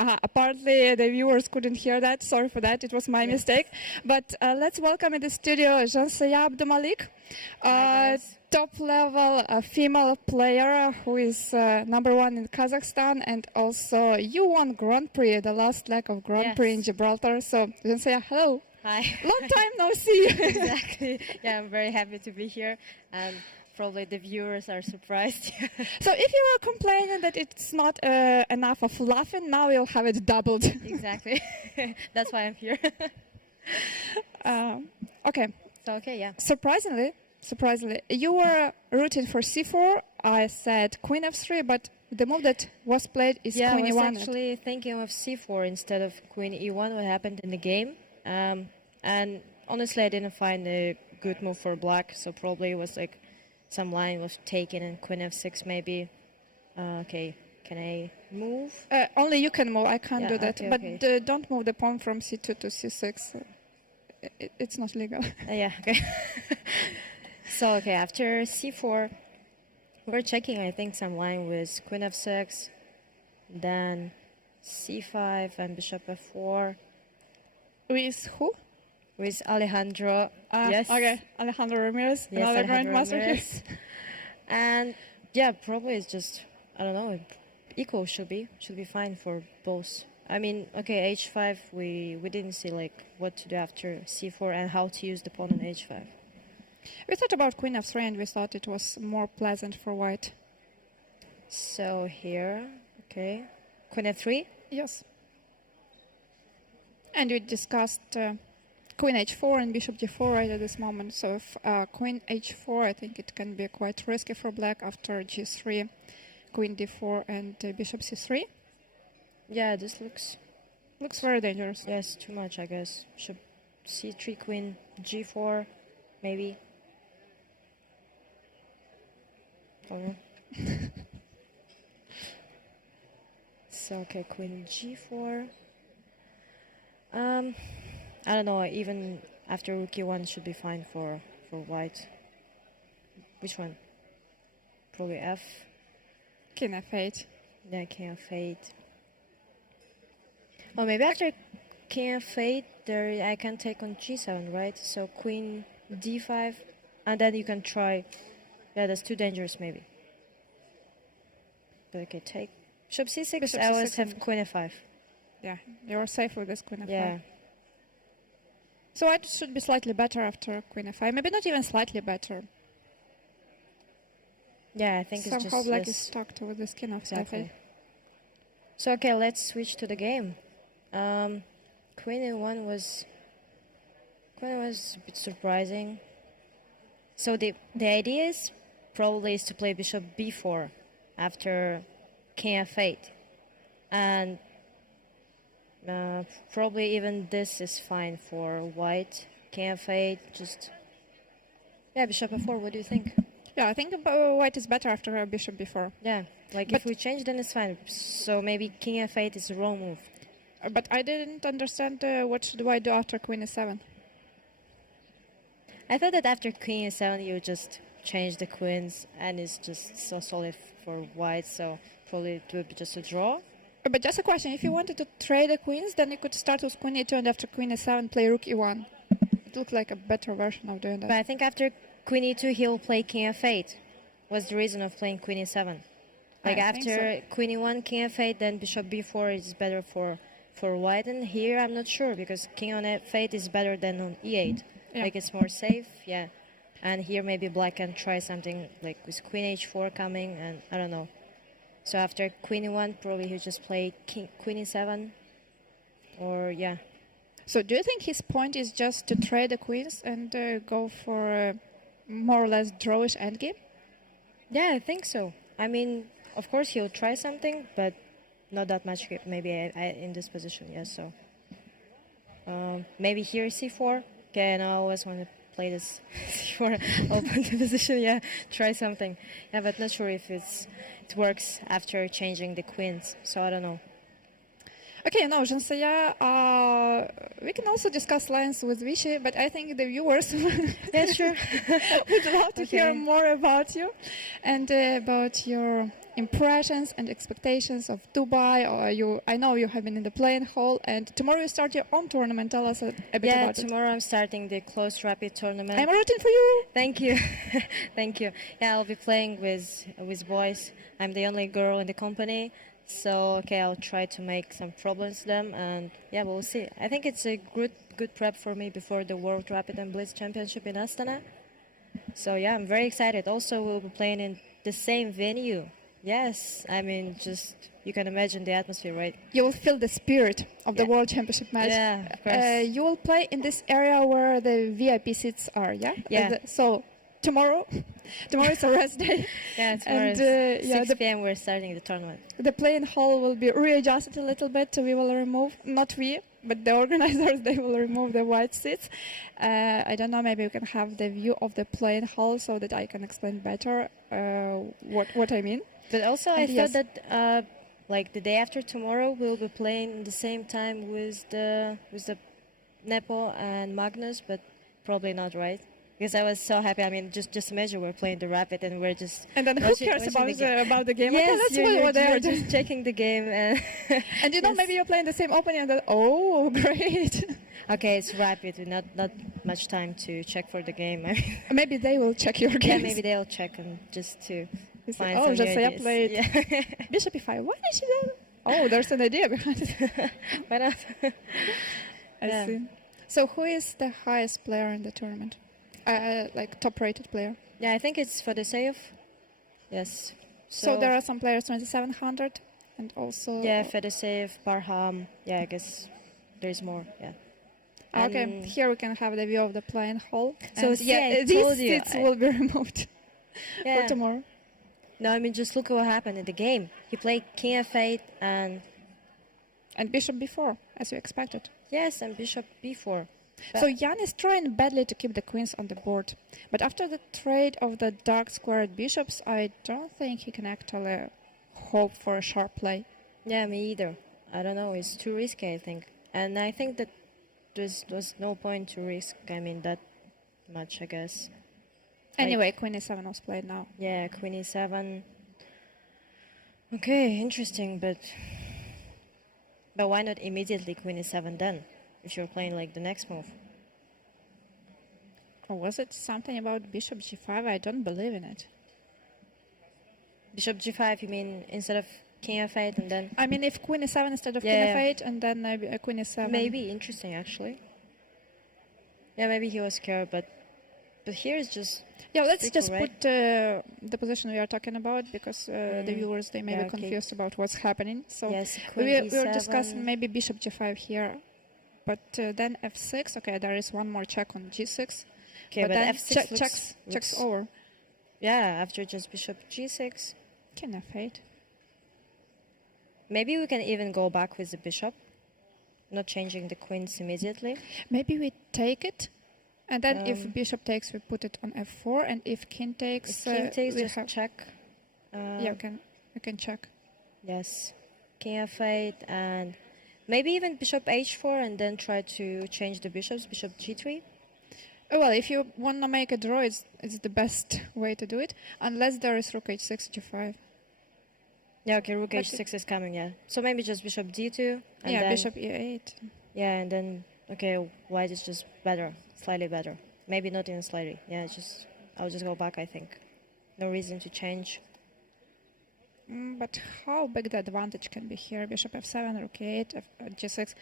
Apparently, the viewers couldn't hear that. Sorry for that. It was my mistake. But let's welcome in the studio Jansaya Abdumalik, top-level female player who is #1 in Kazakhstan, and also you won Grand Prix, the last leg of Grand Prix in Gibraltar. So, Jansaya, hello. Hi. Long time no see. Exactly. Yeah, I'm very happy to be here, and probably the viewers are surprised. So if you were complaining that it's not enough of laughing, now you'll have it doubled. Exactly. That's why I'm here. Okay. So, okay, yeah. Surprisingly, you were rooting for c4. I said queen f3, but the move that was played is queen e1. I was actually thinking of c4 instead of queen e1, what happened in the game. And honestly, I didn't find a good move for black, so probably it was like some line was taken and queen f6 maybe. Okay, can I move? Only you can move. I can't do that. Okay, but okay. Don't move the pawn from c2 to c6. It's not legal. Yeah, okay. So, okay, after c4, we're checking, I think, some line with queen f6, then c5 and bishop f4. With who? With Alejandro. Yes. Okay, Alejandro Ramirez, yes, another Alejandro grandmaster here. And yeah, probably it's just, I don't know, equal should be fine for both. I mean, okay, h5, we didn't see like what to do after c4 and how to use the pawn on h5. We thought about queen f3 and we thought it was more pleasant for white. So here, okay, queen f3? Yes. And we discussed queen h4 and bishop d4 right at this moment. So if queen h4, I think it can be quite risky for black after g3, queen d4 and bishop c3. Yeah, this looks very dangerous. Yes, too much, I guess. Bishop c3, queen g4, maybe. Don't know. So, okay, queen g4. I don't know, even after rook e1 should be fine for white. Which one? Probably f. King f8. Yeah, king f8. Oh, maybe after king f8, there I can take on g7, right? So queen d5, and then you can try. Yeah, that's too dangerous, maybe. But okay, take bishop c6. Bishop I always C6 have queen f5. Yeah, you're safe with this queen f5. Yeah. So white should be slightly better after queen f5. Maybe not even slightly better. Yeah, I think somehow it's just black yes. is stuck to this king of Exactly. f8. So okay, let's switch to the game. Queen e1 was a bit surprising. So the idea is probably is to play bishop b4 after king f8, and probably even this is fine for white. King f8, just yeah, bishop f4. What do you think? Yeah, I think white is better after bishop b4. Yeah, like But if we change, then it's fine. So maybe king f8 is the wrong move. But I didn't understand what should white do after queen e7. I thought that after queen e7 you just change the queens and it's just so solid for white, so probably it would be just a draw. But just a question, if you wanted to trade the queens, then you could start with queen e2 and after queen e7 play rook e1. It looked like a better version of doing that. But I think after queen e2 he'll play king f8. What's the reason of playing queen e7? Like I think after queen e1, king f8, then bishop b4 is better for white. And here I'm not sure because king on f8 is better than on e8. Yeah. Like it's more safe, yeah. And here maybe black can try something like with queen h4 coming, and I don't know. So after queen e1, probably he'll just play queen e7, or yeah. So do you think his point is just to trade the queens and go for a more or less drawish endgame? Yeah, I think so. I mean, of course he'll try something, but not that much maybe in this position, yes. So maybe here c4. Okay, and I always want to play this c4 open the position. Yeah, try something. Yeah, but not sure if it works after changing the queens. So I don't know. Okay, now, Jansaya, we can also discuss lines with Vichy, but I think the viewers yeah, sure. would love to hear Okay. more about you and about your impressions and expectations of Dubai? Or I know you have been in the playing hall, and tomorrow you start your own tournament. Tell us a bit about it. Yeah, tomorrow I'm starting the closed rapid tournament. I'm rooting for you. Thank you. Thank you. Yeah, I'll be playing with boys. I'm the only girl in the company. So, okay, I'll try to make some problems to them, and yeah, we'll see. I think it's a good prep for me before the World Rapid and Blitz Championship in Astana. So, yeah, I'm very excited. Also, we'll be playing in the same venue. Yes, I mean, just, you can imagine the atmosphere, right? You will feel the spirit of the World Championship match. Yeah, of course. You will play in this area where the VIP seats are, yeah? Yeah. So, tomorrow is a rest day. Yeah, tomorrow and, is 6 p.m. we're starting the tournament. The playing hall will be readjusted a little bit. We will remove, not we, but the organizers, they will remove the white seats. I don't know, maybe we can have the view of the playing hall so that I can explain better what I mean. But also, I thought that like the day after tomorrow, we'll be playing the same time with the Nepo and Magnus, but probably not, right? Because I was so happy. I mean, just imagine we're playing the Rapid and we're just... And then who cares about the game? Yes, okay, that's what they're just checking the game. And you know, maybe you're playing the same opening and then, oh, great. Okay, it's Rapid. With not much time to check for the game. I mean, maybe they will check your game. Yeah, maybe they'll check and just to find some some say I ideas. played Yeah. Bishop e5. Why did she do? Oh, there's an idea behind it. Why not? I see. So who is the highest player in the tournament? Like top-rated player? Yeah, I think it's for the save. Yes. So there are some players 2700 and also... Yeah, Fedoseev, Parham. Yeah, I guess there's more, yeah. Okay, here we can have the view of the playing hall. So and yeah, these seats will be removed yeah. for tomorrow. No, I mean, just look at what happened in the game. He played King f8 and Bishop b4, as you expected. Yes, and Bishop b4. So Jan is trying badly to keep the queens on the board. But after the trade of the dark squared bishops, I don't think he can actually hope for a sharp play. Yeah, me either. I don't know, it's too risky, I think. And I think that there's no point to risk, I mean, that much, I guess. Anyway, Queen e7 was played now. Yeah, Queen e7. Okay, interesting, but why not immediately Queen e7 then? If you're playing like the next move. Or was it something about Bishop g5? I don't believe in it. Bishop g5, you mean instead of King f8 and then... I mean if Queen e7 instead of King f8 and then Queen e7. Maybe, interesting actually. Yeah, maybe he was scared, but here is just... Yeah, let's just put the position we are talking about because the viewers, they may be confused about what's happening. So yes, we are discussing maybe Bishop g5 here. But then f6, okay, there is one more check on g6. Okay, but then f6 checks over. Yeah, after just Bishop g6. King f8. Maybe we can even go back with the bishop, not changing the queens immediately. Maybe we take it, and then if bishop takes, we put it on f4, and if king takes, we just check. Yeah, we can check. Yes, King f8 and maybe even Bishop h4 and then try to change the bishops, Bishop g3. Oh, well, if you want to make a draw, it's the best way to do it, unless there is Rook h6, g5. Yeah, okay, Rook h6 is coming, yeah. So maybe just Bishop d2. And yeah, then, Bishop e8. Yeah, and then, okay, white is just better, slightly better. Maybe not even slightly, yeah, I'll just go back, I think. No reason to change. But how big the advantage can be here? Bishop f7, Rook e8, g6.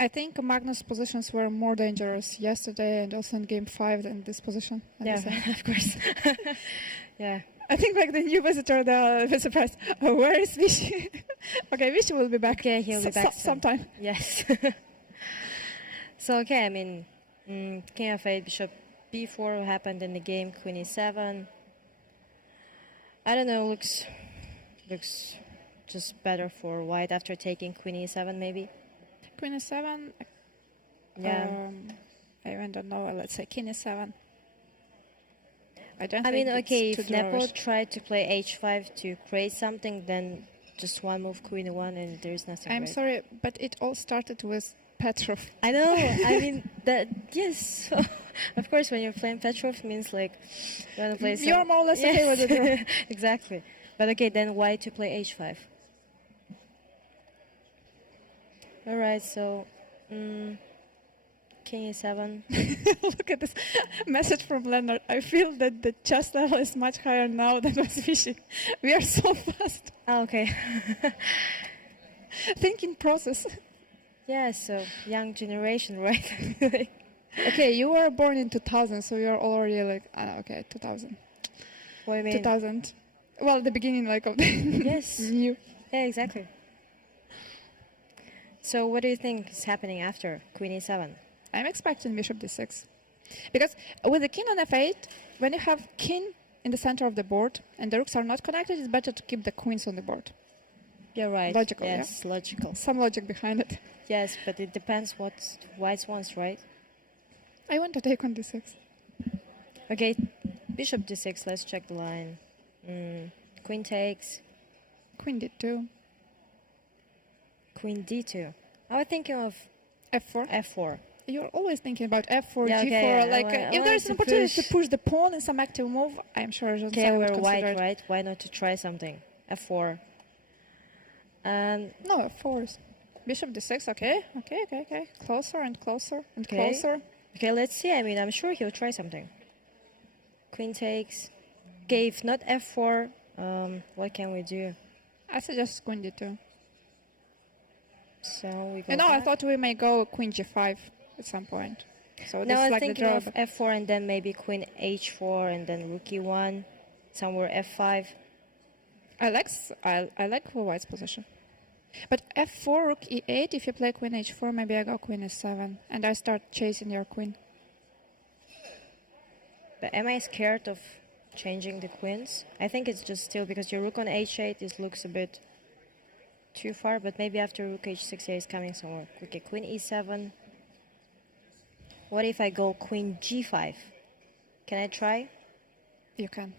I think Magnus' positions were more dangerous yesterday and also in game 5 than this position. Yeah, of course. Yeah. I think like the new visitor, they'll be surprised. Oh, where is Vichy? Okay, Vichy will be back. Okay, he'll be back sometime. Yes. So, okay, I mean, King f8, Bishop b4 happened in the game, Queen e7. I don't know, looks just better for white after taking Queen e7, maybe. Queen e7. Yeah. I even don't know. Let's say King e7. I mean, okay, if Nepo tried to play h5 to create something, then just one move Queen e1 and there's nothing. I'm sorry, but it all started with Petrov. I know. I mean, yes. Of course, when you're playing Petrov, means like you want to play. You're more or less okay with it. Exactly. But okay, then why to play h5? Alright, so king e7. Look at this message from Leonard. I feel that the chess level is much higher now than was fishing. We are so fast. Oh, okay. Thinking process. Yeah, so young generation, right? Okay, you were born in 2000, so you're already like, okay, 2000. What do you mean? 2000. Well, the beginning like of the Yes. new. Yeah, exactly. So what do you think is happening after queen e7? I'm expecting bishop d6. Because with the king on f8, when you have king in the center of the board and the rooks are not connected, it's better to keep the queens on the board. You're right. Logical, yes, yeah? logical. Some logic behind it. Yes, but it depends what white wants, right? I want to take on d6. Okay, bishop d6, let's check the line. Queen takes. Queen d2. Queen d2. I was thinking of f4. f4. You're always thinking about f4, Yeah, g4. okay, yeah, Like, I if there's an want to opportunity to push the pawn in some active move, I'm sure Okay, would we're consider white, it. right? Why not to try something? f4. And No, f4. Bishop d6, okay. Closer and closer and Okay. closer. okay, let's see. I mean, I'm sure he'll try something. Queen takes. Okay, if not f4, what can we do? I suggest queen d2. So we go And now I back. thought we may go queen g5 at some point. So No, this I is was like the thinking draw. of f4 and then maybe queen h4 and then rook e1, somewhere f5. I like the white's position. But f4, rook e8, if you play queen h4, maybe I go queen s7 and I start chasing your queen. But am I scared of changing the queens? I think it's just still because your rook on h8 this looks a bit too far, but maybe after rook h6 yeah, is coming somewhere. Okay, queen e7. What if I go queen g5? Can I try? You can.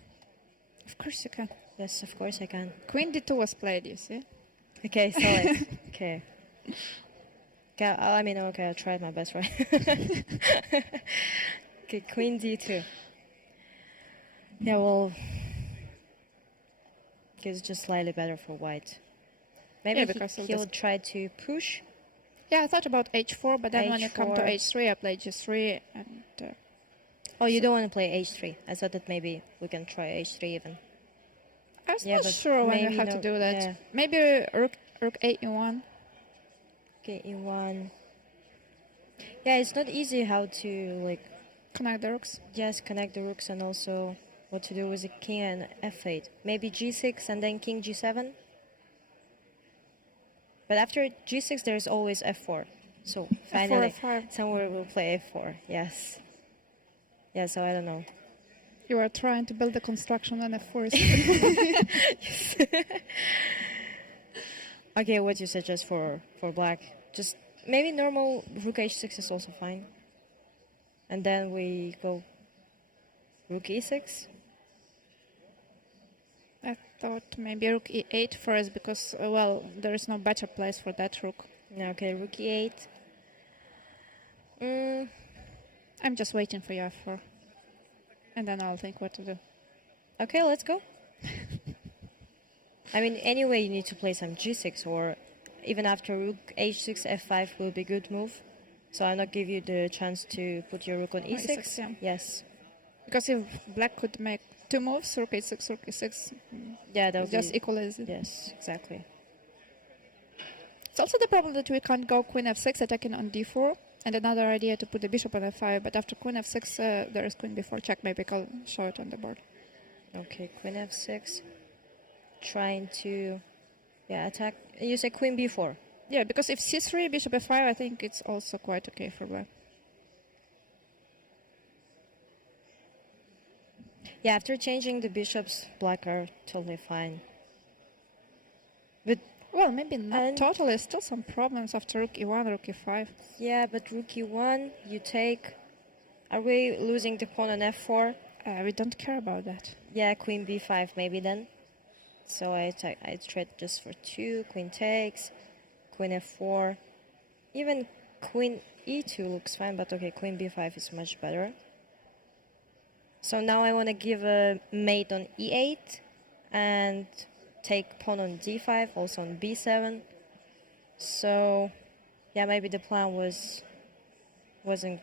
Of course you can. Yes, of course I can. Queen d2 was played, you see? Okay, solid. Okay. Okay, I mean, okay, I'll try my best, right? Okay, queen d2. Yeah, well, it's just slightly better for white. Maybe Yeah, because of he'll this. try to push. Yeah, I thought about h4, but then when you come to H4. h3, I play g3 and... Oh, you don't want to play h3. I thought that maybe we can try h3 even. I was Yeah, not but sure when maybe you have no- to do that. yeah. Maybe rook 8 e1. Okay, e1. Yeah, it's not easy how to, like, Connect the rooks. just connect the rooks and also what to do with the king and f8. Maybe g6 and then king g7. But after g6, there's always f4. So finally, f5. somewhere we'll play f4. Yes. Yeah, so I don't know. You are trying to build the construction on f4. Okay, what do you suggest for black? Just maybe normal rook h6 is also fine. And then we go rook e6. I thought maybe rook e8 first because, well, there is no better place for that rook. Yeah, okay, rook e8. I'm just waiting for your f4. And then I'll think what to do. Okay, let's go. I mean, anyway, you need to play some g6 or even after rook h6, f5 will be good move. So I'll not give you the chance to put your rook on e6. e6, yeah. Yes. Because if black could make two moves, rook a6, rook e6, Yeah, that it's would just be... equalize it. Yes, exactly. It's also the problem that we can't go queen f6 attacking on d4. And another idea to put the bishop on f5, but after queen f6, there is queen b4 check. Maybe I'll show it on the board. Okay, queen f6. Trying to, yeah, attack. You say queen b4. Yeah, because if c3, bishop f5, I think it's also quite okay for black. Yeah, after changing the bishops, black are totally fine. But Well, maybe not And- totally. Still some problems after rook e1, rook e5. yeah, but rook e1, you take. Are we losing the pawn on f4? We don't care about that. Yeah, queen b5 maybe then. So I trade just for 2. Queen takes. Queen f4. Even queen e2 looks fine, but okay, queen b5 is much better. So now I want to give a mate on e8 and take pawn on d5, also on b7. So, yeah, maybe the plan wasn't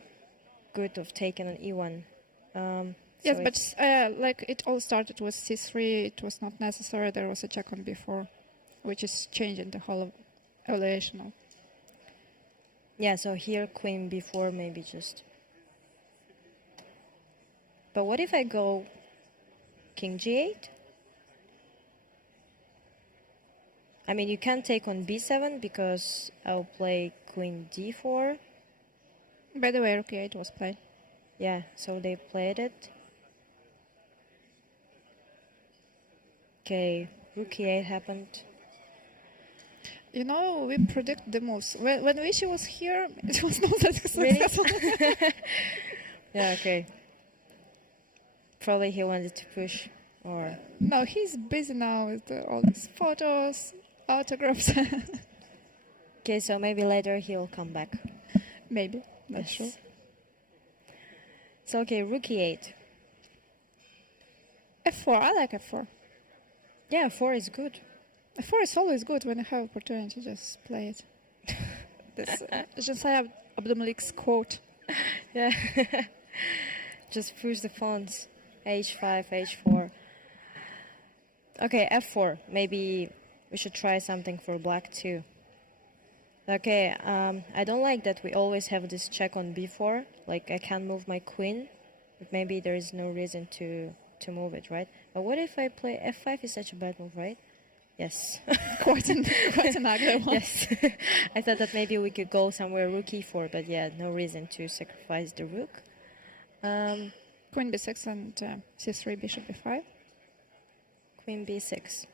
good of taking on e1. Yes, so but like it all started with c3. It was not necessary. There was a check on b4, which is changing the whole evaluation of. yeah, so here queen b4 maybe just. But what if I go king g8? I mean, you can't take on b7 because I'll play queen d4. By the way, rook e8 was played. Yeah, so they played it. Okay, rook e8 happened. You know, we predict the moves. When Vishy was here, it was not that Really? successful. Yeah, okay. Probably he wanted to push, or... No, he's busy now with all these photos, autographs. Okay, so maybe later he'll come back. Maybe, not Yes. sure. So, okay, rook e8. f4, I like f4. Yeah, 4 is good. f4 is always good when you have opportunity, just play it. This Josiah Abdulmalik's quote. Yeah. Just push the pawns. h5, h4. Okay, f4. Maybe we should try something for black too. Okay, I don't like that we always have this check on b4. Like, I can't move my queen, but maybe there is no reason to move it, right? But what if I play f5 is such a bad move, right? Yes. quite an ugly one. Yes. I thought that maybe we could go somewhere rook e4, but yeah, no reason to sacrifice the rook. Queen b6 and c3, bishop b5. Queen b6.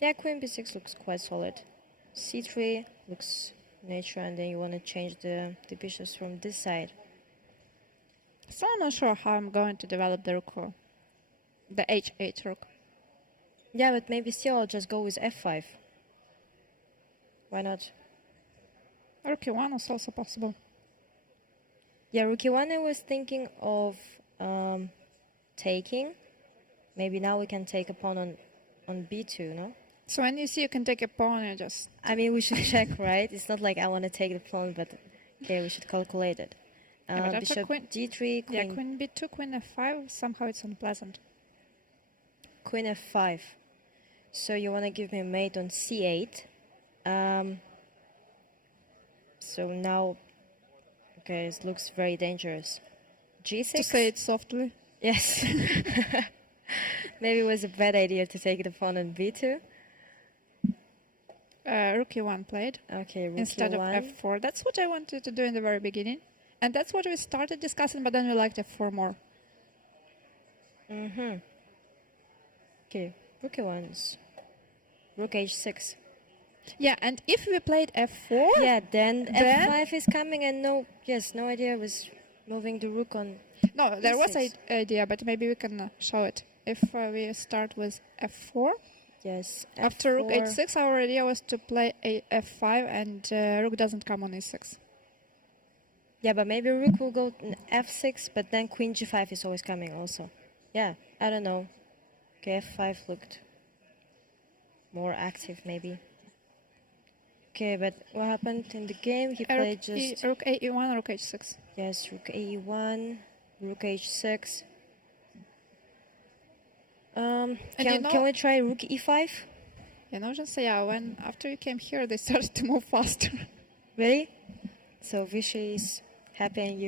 Yeah, queen b6 looks quite solid. c3 looks natural, and then you want to change the bishops from this side. So I'm not sure how I'm going to develop the rook, the h8 rook. Yeah, but maybe still I'll just go with f5. Why not? Rook e1 is also possible. Yeah, rook e1 I was thinking of taking. Maybe now we can take a pawn on b2, no? So when you see you can take a pawn, you just... I mean, we should check, right? It's not like I want to take the pawn, but okay, we should calculate it. Yeah, but after Bishop queen, d3, queen, yeah, queen b2, queen f5, somehow it's unpleasant. queen f5. So you want to give me a mate on c8. So now, okay, it looks very dangerous. g6? To say it softly. Yes. Maybe it was a bad idea to take the pawn on b2. Rook e1 played. Okay, rook instead e1. of f4. That's what I wanted to do in the very beginning. And that's what we started discussing, but then we liked f4 more. Mm-hmm. Okay, rook e1's rook h6. Yeah, and if we played f4... Yeah, then f5 is coming, and no idea was moving the rook on... No, there was an e6. idea, but maybe we can show it. If we start with f4... Yes, After rook f4. h6, our idea was to play f5, and rook doesn't come on e6. Yeah, but maybe rook will go f6, but then queen g5 is always coming also. Yeah, I don't know. Okay, f5 looked more active, maybe. Okay, but what happened in the game? He played just... rook e1, rook h6. Yes, rook e1, rook h6. Can we try rook e5? You know, just yeah, when after you came here, they started to move faster. Really? So Vishy is happy, and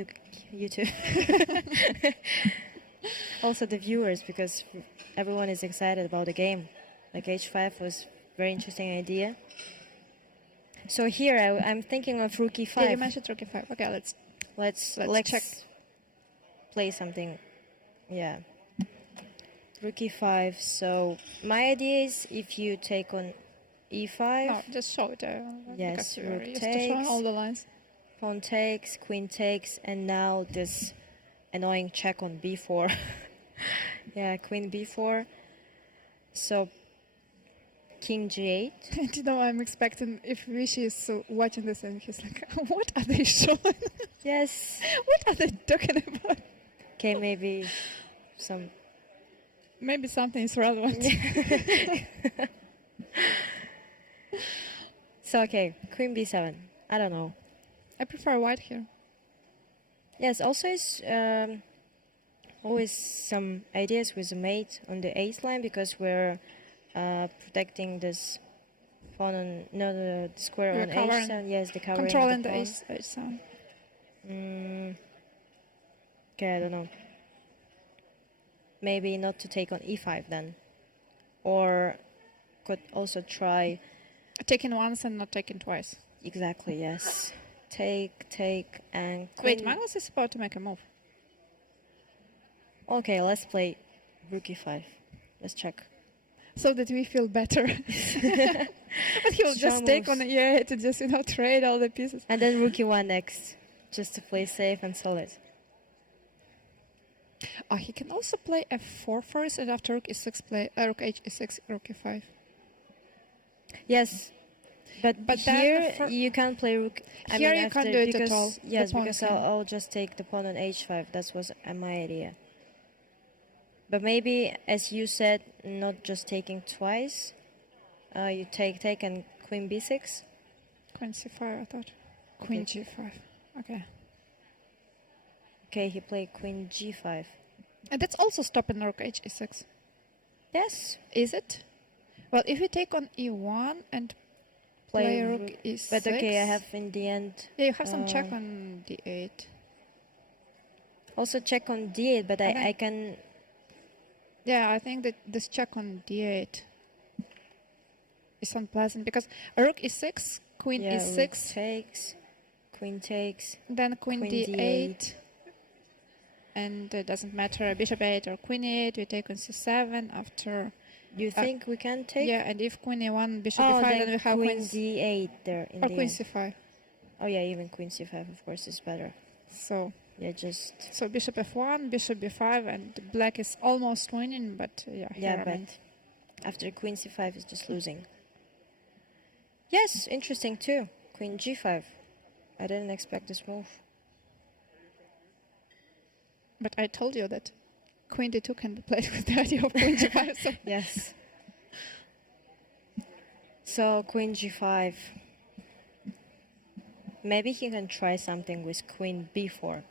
you too. Also the viewers, because everyone is excited about the game. Like h5 was very interesting idea. So here I'm thinking of rook e5. Yeah, you mentioned rook e5. Okay, let's check. Play something. Yeah. Rook e5. So my idea is if you take on e5. No, just show it. Yes, because you're rook used to showing takes. all the lines. Pawn takes, queen takes, and now this annoying check on b4. Yeah, queen b4. So king g8. And you know, I'm expecting if Vishy is watching this and he's like, what are they showing? Yes. What are they talking about? Okay, maybe some... Maybe something is relevant. So, okay, queen b7. I don't know. I prefer white here. Yes, also is always some ideas with the mate on the ace line because we're protecting this pawn on the square We're on h7. Yes, the covering controlling the the pawn. h7. Okay, I don't know. Maybe not to take on e5 then, or could also try Taking once and not taking twice. exactly. Yes, take and Wait, queen. Magnus is about to make a move. Okay, let's play rook e5. Let's check. So that we feel better. But he will Strong just take on moves. e8 to just, trade all the pieces. And then rook e1 next, just to play safe and solid. He can also play f4 first, and after rook e6, play rook h e6, rook e5. Yes, but then here for- you can't play rook. Here you can't do it at because, all. The Yes, pawn because can. I'll just take the pawn on h5. That was my idea. But maybe, as you said, not just taking twice. You take and queen b6. Queen c5, I thought. Queen g5. Okay. Okay, he played queen g5. And that's also stopping rook h e6. Yes, Is it? Well, if we take on e1 and play rook e6. But okay, I have in the end. Yeah, you have some check on d8. Also check on d8, but I can. Yeah, I think that this check on d8 is unpleasant because rook e6, queen Yeah, e6, rook takes, queen takes, then queen queen d8, and it doesn't matter bishop 8 or queen 8. We take on c7 after. You think we can take? Yeah, and if queen e1, bishop Oh, e5, then then we have queen queen d8 there in or the queen end. c5. Oh yeah, even queen c5 of course is better. So Yeah, just bishop f1, bishop b5, and black is almost winning, but yeah, here I mean. but after queen c5 is just losing. Yes, interesting too. Queen g5. I didn't expect this move. But I told you that queen d2 can be played with the idea of queen g5. So. Yes. So queen g5. Maybe he can try something with queen b4.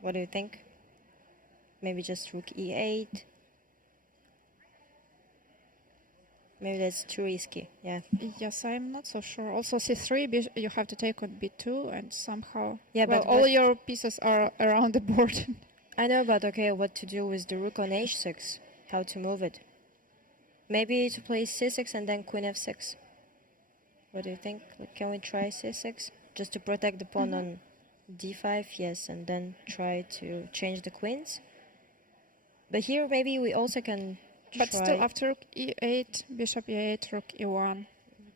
What do you think? Maybe just rook e8. Maybe that's too risky. Yeah. Yes, I'm not so sure. Also, c3, you have to take on b2, and somehow. Yeah, well, but all what- your pieces are around the board. I know, but okay, what to do with the rook on h6? How to move it? Maybe to play c6 and then queen f6. What do you think? Like, can we try c6? Just to protect the pawn on d5, yes, and then try to change the queens. But here maybe we also can But try. still, after rook e8, bishop e8, rook e1.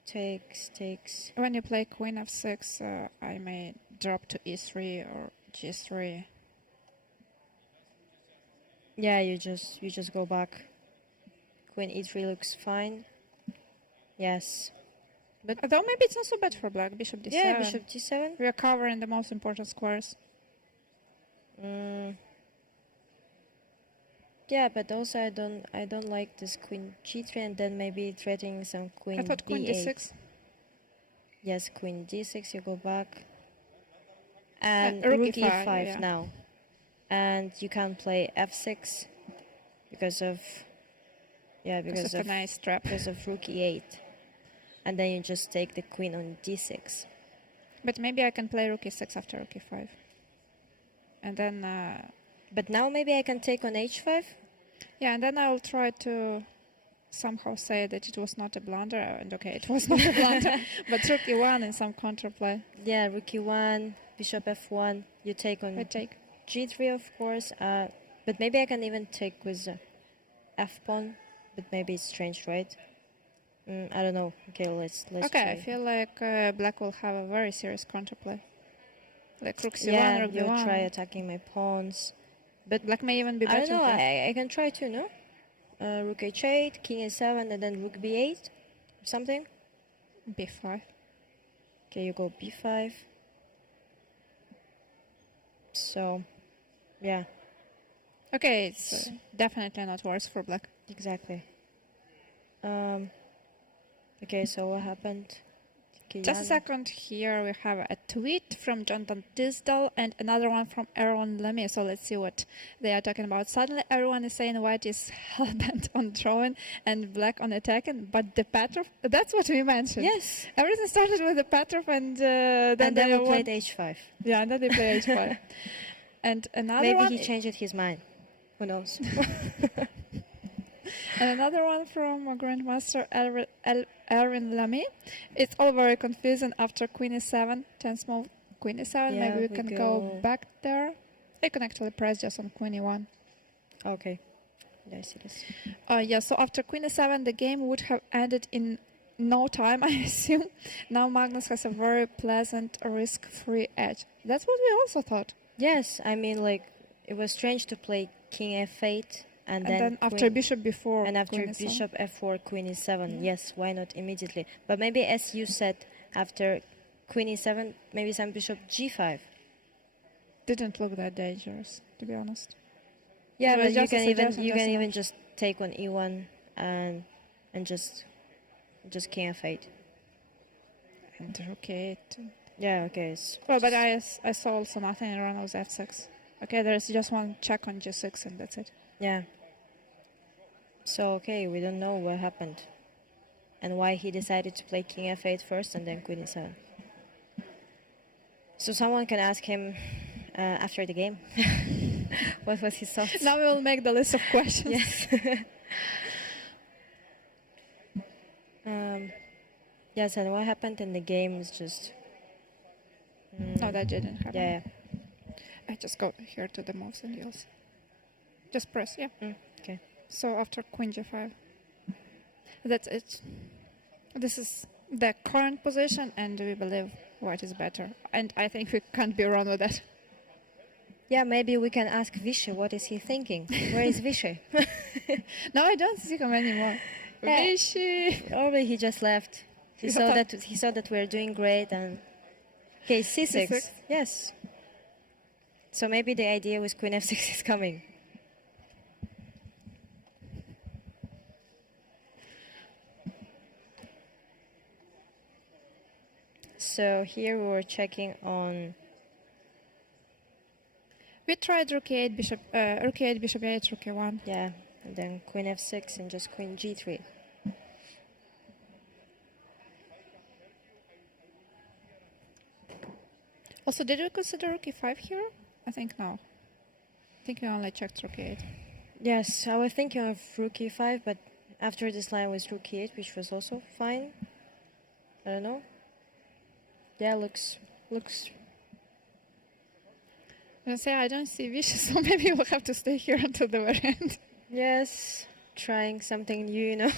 Takes. When you play queen f6, I may drop to e3 or g3. Yeah, you just go back. Queen e3 looks fine. Yes. But Although maybe it's not so bad for black. Bishop d7. yeah, bishop d7. We are covering the most important squares. Yeah, but also I don't like this queen g3 and then maybe threatening some queen I thought queen b8. d6. Yes, queen d6, you go back. And rook rook e5, e5 yeah. now. And you can't play f6 because of Because of a nice trap. because of rook e8. And then you just take the queen on d6. But maybe I can play rook e6 after rook e5. And then, But now maybe I can take on h5. yeah, and then I will try to somehow say that it was not a blunder. And okay, it was not a blunder. But rook e1 in some counterplay. Yeah, rook e1, bishop f1. You take on I take. g3, of course. But maybe I can even take with f pawn. But maybe it's strange, right? I don't know. Okay, let's Okay, try. I feel like black will have a very serious counterplay. Like rook c1, Yeah, rook you'll b1. try attacking my pawns. But black may even be I better. don't know. here. I can try too, no? Rook h8, king a7, and then rook b8 or something. b5. Okay, you go b5. So, yeah. Okay, it's definitely not worse for black. Exactly. Okay, so what happened? Just a Kiyan? second. Here we have a tweet from Jonathan Tisdall and another one from Aaron Lemmy. So let's see what they are talking about. Suddenly everyone is saying white is hell-bent on drawing and black on attacking, but the Petrov, that's what we mentioned. Yes. Everything started with the Petrov and then And then they we played h5. Yeah, and then they play h5. And another Maybe one... he changed his mind. Who knows? And another one from Grandmaster Aaron Lamy. It's all very confusing after Queen e7, 10 small Queen e7. Yeah, Maybe we we can go- go back there. I can actually press just on Queen e1. Okay. Yeah, I see this. Yeah, so after Queen e7, the game would have ended in no time, I assume. Now Magnus has a very pleasant, risk-free edge. That's what we also thought. Yes, I mean, like, it was strange to play King f8 and then after Queen- Bishop before and after Queen e7. Bishop f4, Queen e7. Yes, why not immediately? But maybe, as you said, after Queen e7, maybe some Bishop g5. Didn't look that dangerous, to be honest. Yeah, It was but you just a can even suggestion, you just can an even option. just take on e1 and just King f8. And okay. Yeah, okay. It's Well, but I saw also nothing in run with f6. Okay, there's just one check on g6 and that's it. yeah. So okay, we don't know what happened and why he decided to play King f8 first and then Queen e7. So someone can ask him after the game what was his thoughts. Now we will make the list of questions. Yes. Yes, and what happened in the game is just... No, that didn't happen. Yeah, I just go here to the moves and you'll see. Just press, yeah. okay. So after Queen g5. That's it. This is the current position and we believe white is better. And I think we can't be wrong with that. Yeah, maybe we can ask Vishy what is he thinking. Where is Vishy? No, I don't see him anymore. Yeah. Vishy! Or he just left. He saw that we're doing great and okay, c6. C6. Yes. So maybe the idea with Queen f6 is coming. So here we were checking on... We tried rook e8, bishop e8, rook e1. Yeah, and then Queen f6 and just Queen g3. Also, did you consider rook e5 here? I think no. I think we only checked rook e8. Yes, I was thinking of rook e5, but after this line was rook e8, which was also fine. I don't know. Yeah, looks. I say I don't see Vishy, so maybe we'll have to stay here until the very end. Yes, trying something new, you know.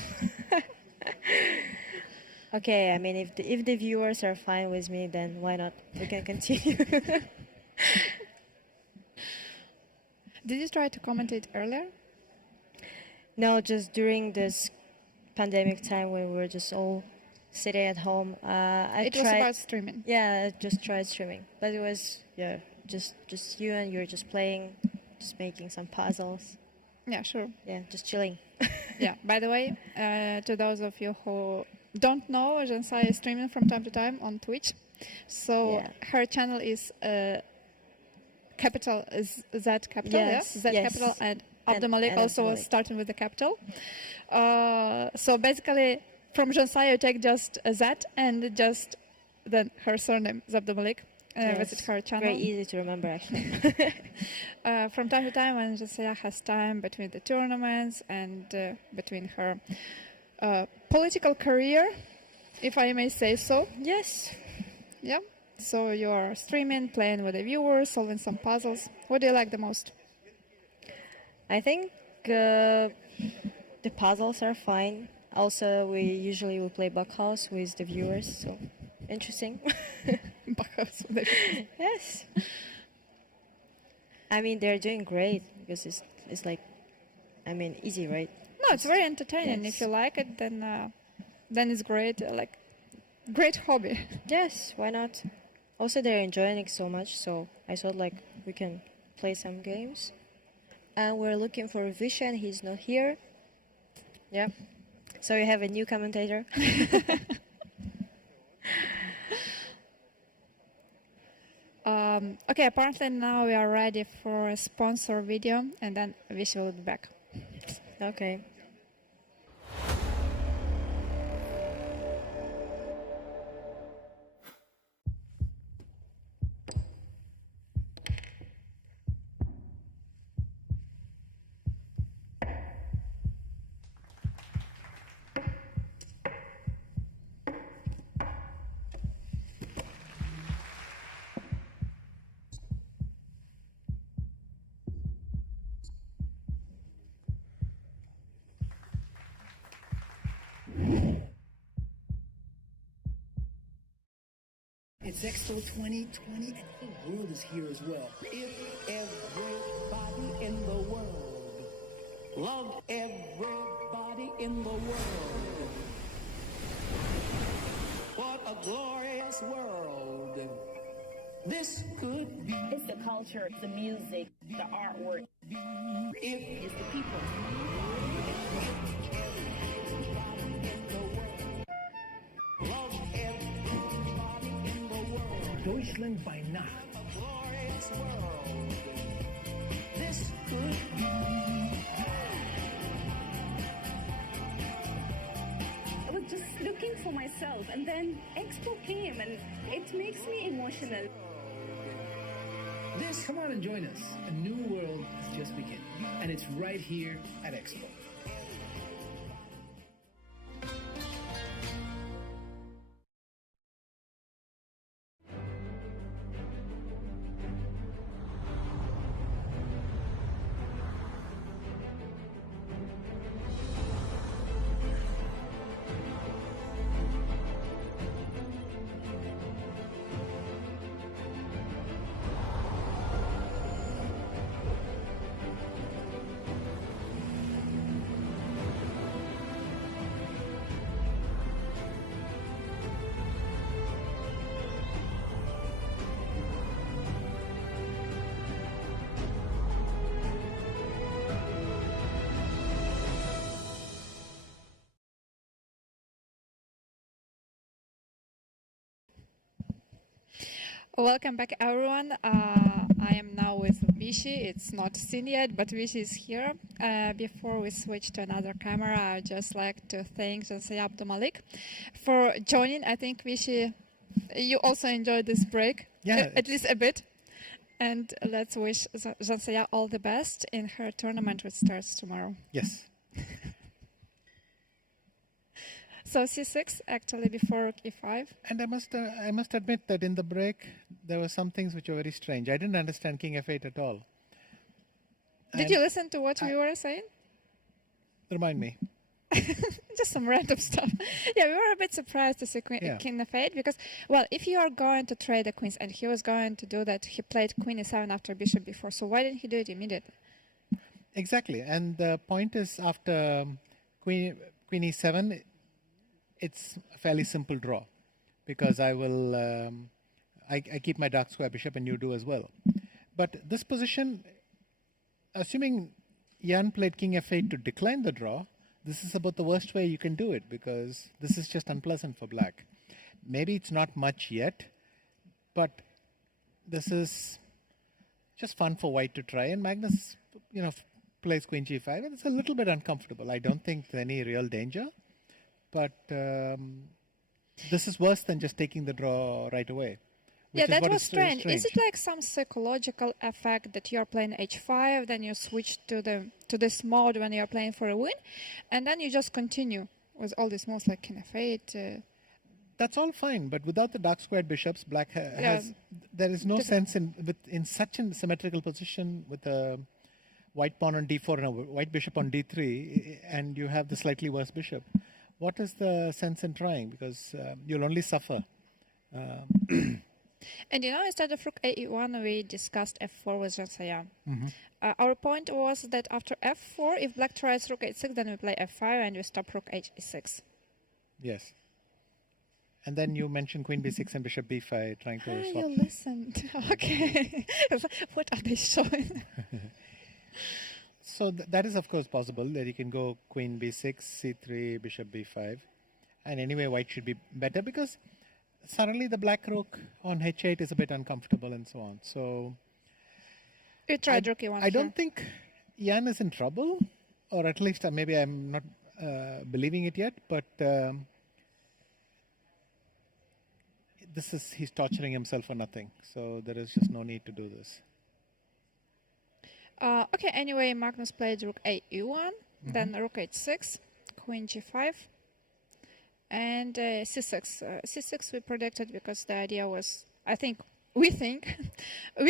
Okay, I mean, if the viewers are fine with me, then why not? We can continue. Did you try to commentate earlier? No, just during this pandemic time when we were just all sitting at home. It was about streaming. Yeah, I just tried streaming, but it was just you and you're just playing, just making some puzzles. Yeah, sure. Yeah, just chilling. Yeah. By the way, to those of you who don't know, Jensai is streaming from time to time on Twitch. So Yeah. her channel is capital is Z capital, Yes, yeah? Z yes. capital, and And- Abdulmalik and also Abdulmalik. starting with the capital. So basically, from Jensai you take just a Z and just then her surname is Abdulmalik. Visit her channel. Very easy to remember, actually. From time to time, when Jensai has time between the tournaments and between her political career, if I may say so. Yes. Yeah. So you are streaming, playing with the viewers, solving some puzzles. What do you like the most? I think the puzzles are fine. Also, we usually will play Buckhouse with the viewers, so interesting. Buckhouse with the viewers. Yes. I mean, they're doing great because it's like, I mean, easy, right? No, it's very entertaining. Yes. If you like it, then it's great. Like, great hobby. Yes, why not? Also, they're enjoying it so much, so I thought like we can play some games. and we're looking for Vishan. He's not here. Yeah. So you have a new commentator. Okay, apparently now we are ready for a sponsor video, and then Vishy will be back. Okay. It's Expo 2020, and the world is here as well. If everybody in the world loved everybody in the world, what a glorious world this could be. It's the culture, the music, the artwork. It's the people. Love everybody in the world. Deutschland by Nacht. A glorious world this could be. I was just looking for myself, and then Expo came, and it makes me emotional. Come on and join us. A new world has just begun, and it's right here at Expo. Welcome back, everyone. I am now with Vishy. It's not seen yet, but Vishy is here. Before we switch to another camera, I'd just like to thank Jansaya Abdumalik for joining. I think, Vishy, you also enjoyed this break, at least a bit. And let's wish Jansaya all the best in her tournament, which starts tomorrow. Yes. So C6 actually before rook E5. And I must admit that in the break there were some things which were very strange. I didn't understand King F8 at all. Did you listen to what we were saying? Remind me. Just some random stuff. Yeah, we were a bit surprised to see King F8 because, well, if you are going to trade the queens, and he was going to do that, he played Queen E7 after Bishop B4. So why didn't he do it immediately? Exactly. And the point is, after Queen E7, it's a fairly simple draw because I will I keep my dark square bishop and you do as well. But this position, assuming Jan played King F8 to decline the draw, this is about the worst way you can do it because this is just unpleasant for black. Maybe it's not much yet, but this is just fun for white to try. And Magnus, plays Queen G5 and it's a little bit uncomfortable. I don't think there's any real danger. But this is worse than just taking the draw right away. Yeah, that was strange. Is it like some psychological effect that you're playing H5, then you switch to this mode when you're playing for a win, and then you just continue with all these moves like King F8? That's all fine, but without the dark squared bishops, black has there is no sense in such a symmetrical position with a white pawn on D4 and a white bishop on D3, and you have the slightly worse bishop. What is the sense in trying? Because you'll only suffer. And instead of rook A1, we discussed F4 with Jansaya. Our point was that after F4, if black tries rook H6, then we play F5 and we stop rook H6. Yes. And then you mentioned Queen B6 and Bishop B5 trying to swap. You listened. Okay. What are they showing? So that is, of course, possible, that you can go queen b6, c3, bishop b5. And anyway, white should be better because suddenly the black rook on h8 is a bit uncomfortable and so on. So You tried rook e1. I don't think Jan is in trouble, or at least maybe I'm not believing it yet, but he's torturing himself for nothing. So there is just no need to do this. Okay, anyway, Magnus played rook a e1, then rook h6, queen g5, and c6. C6 we predicted because the idea was, we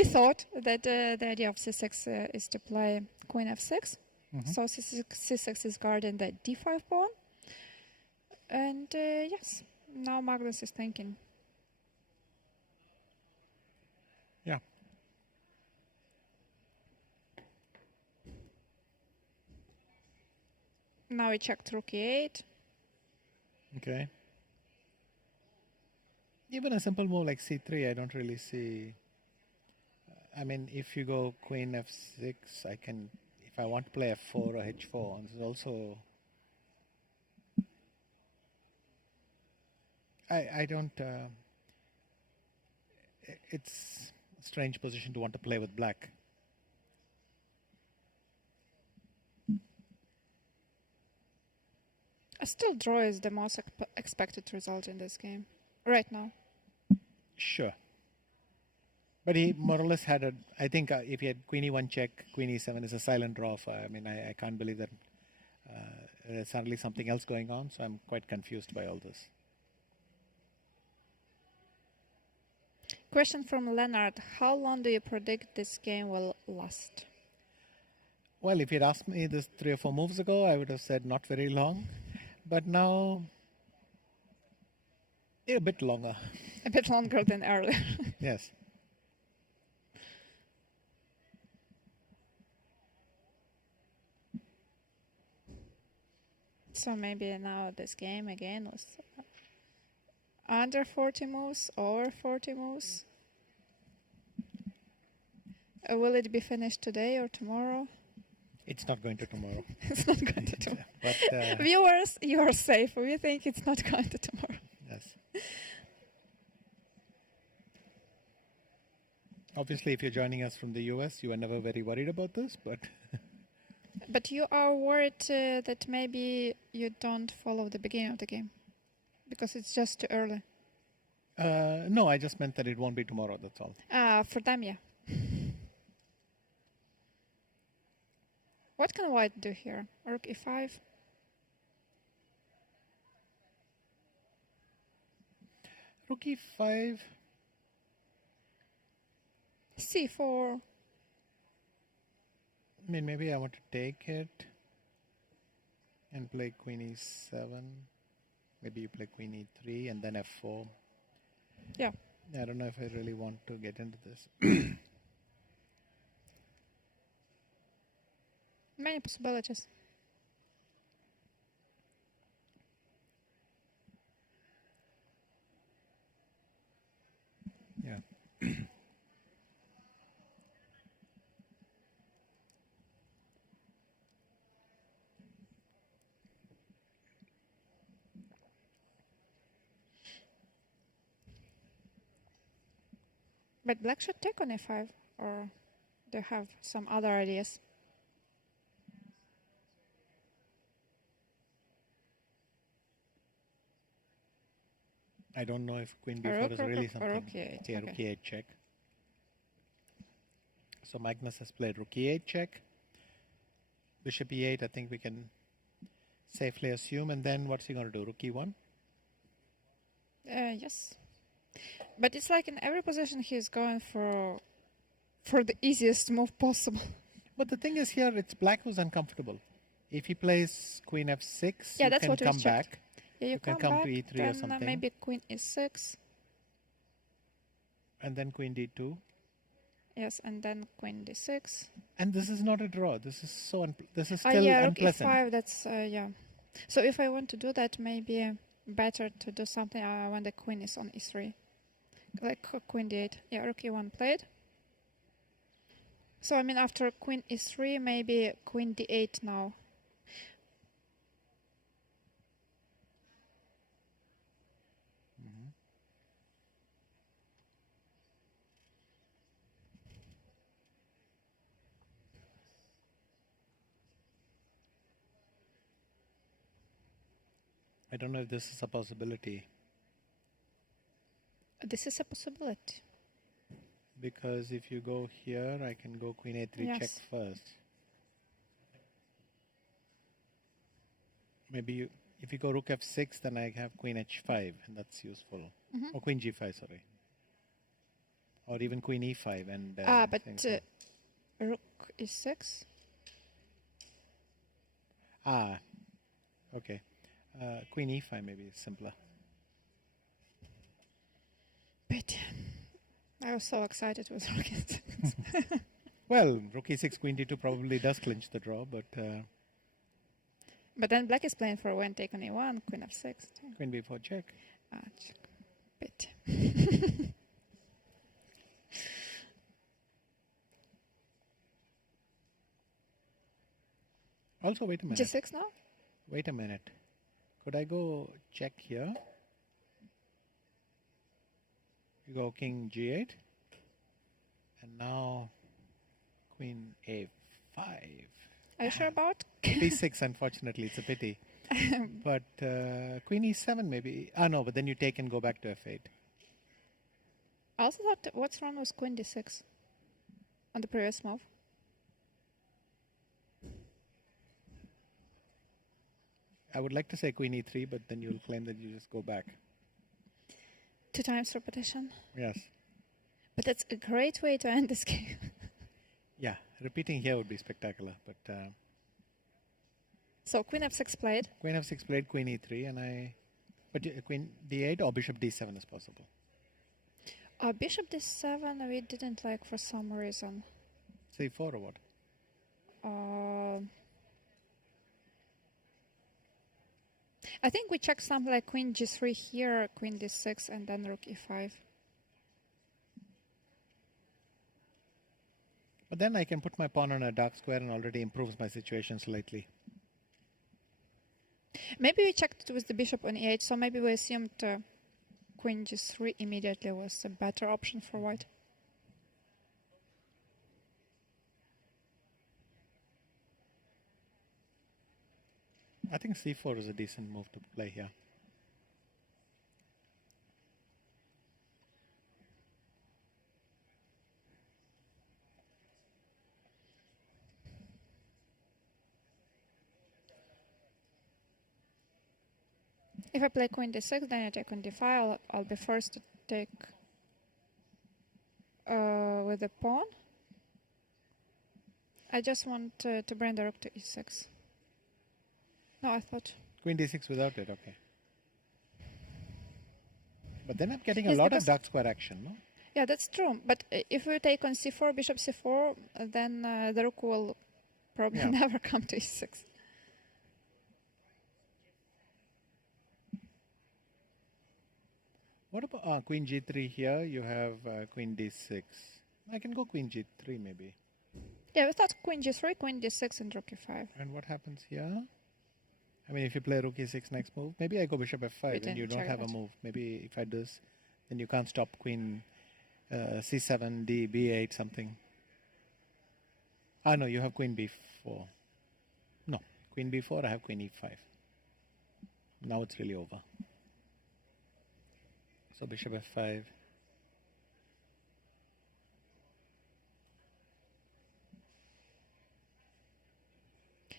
thought that the idea of c6 is to play queen f6. So c6 is guarding the d5 pawn. And yes, now Magnus is thinking. Yeah. Now we checked rook e8. Okay. Even a simple move like c3, I don't really see. I mean, if you go queen f6, I can, if I want to play f4 or h4, this is also. I don't. It's a strange position to want to play with black. A still draw is the most expected result in this game right now. Sure. But he more or less had a, I think if he had queen e1 check, queen e7 is a silent draw. I mean, I can't believe that there's suddenly something else going on, so I'm quite confused by all this. Question from Leonard. How long do you predict this game will last? Well, if you'd asked me this 3 or 4 moves ago, I would have said not very long. But now, a bit longer. A bit longer than earlier. Yes. So maybe now this game again was under 40 moves, over 40 moves. Will it be finished today or tomorrow? It's not going to tomorrow. It's not going to tomorrow. But, viewers, you are safe. We think it's not going to tomorrow. Yes. Obviously, if you're joining us from the US, you are never very worried about this, but... But you are worried that maybe you don't follow the beginning of the game because it's just too early. No, I just meant that it won't be tomorrow, that's all. For them, yeah. What can white do here? Rook e5? Rook e5. c4. I mean, maybe I want to take it and play queen e7. Maybe you play queen e3 and then f4. Yeah. I don't know if I really want to get into this. Many possibilities. Yeah. But black should take on a5, or do you have some other ideas? I don't know if queen b4 is really something. Rook e8. Yeah, rook e8 check. So Magnus has played rook e8 check. Bishop e8, I think we can safely assume. And then what's he going to do? Rook e1? Yes. But it's like in every position he's going for the easiest move possible. But the thing is here, it's black who's uncomfortable. If he plays queen f6, yeah, you that's can what come back. Yeah, you can come back, to e3 then or something. Maybe queen e6. And then queen d2. Yes, and then queen d6. And this is not a draw. This is so this is still yeah, rook unpleasant. e5. That's yeah. So if I want to do that, maybe better to do something when the queen is on e3, like queen d8. Yeah, rook e1 played. So I mean, after queen e3, maybe queen d8 now. I don't know if this is a possibility. This is a possibility. Because if you go here, I can go queen a3 Yes. check first. Maybe if you go rook f6, then I have queen h5, and that's useful. Or queen g5, sorry. Or even queen e5. And But rook e6. Okay. Queen e5 maybe is simpler. But I was so excited with rook e6. Well, rook e6, queen d2 probably does clinch the draw, but But then black is playing for when take on e1, queen f6. queen b4 check. Check. Bit. Also, wait a minute. g6 now? Wait a minute. Could I go check here? You go king g8. And now queen a5. Are you sure about? b6, unfortunately, it's a pity. But queen e7 maybe. No, but then you take and go back to f8. I also thought, what's wrong with queen d6 on the previous move? I would like to say queen e3, but then you'll claim that you just go back. 2 times repetition. Yes. But that's a great way to end this game. Yeah, repeating here would be spectacular. But So queen f6 played. queen f6 played queen e3, and queen d8 or bishop d7 is possible. Bishop d7 we didn't like for some reason. c4 or what? I think we checked something like queen g3 here, queen d6, and then rook e5. But then I can put my pawn on a dark square and already improves my situation slightly. Maybe we checked it with the bishop on e8, so maybe we assumed queen g3 immediately was a better option for white. I think c4 is a decent move to play here. If I play queen d6, then I take on d5. I'll be forced to take with the pawn. I just want to bring the rook to e6. No, I thought... Queen d6 without it, okay. But then I'm getting a Yes, lot of because- dark square action, no? Yeah, that's true. But if we take on c4, bishop c4, then the rook will probably Yeah. never come to e6. What about queen g3 here? You have queen d6. I can go queen g3 maybe. Yeah, we thought queen g3, queen d6, and rook e5. And what happens here? I mean, if you play rook e6 next move, maybe I go bishop f5 and didn't you don't check have a that. move. Maybe if I do this, then you can't stop queen c7, d, b8, something. No, you have queen b4. No, queen b4, I have queen e5. Now it's really over. So bishop f5.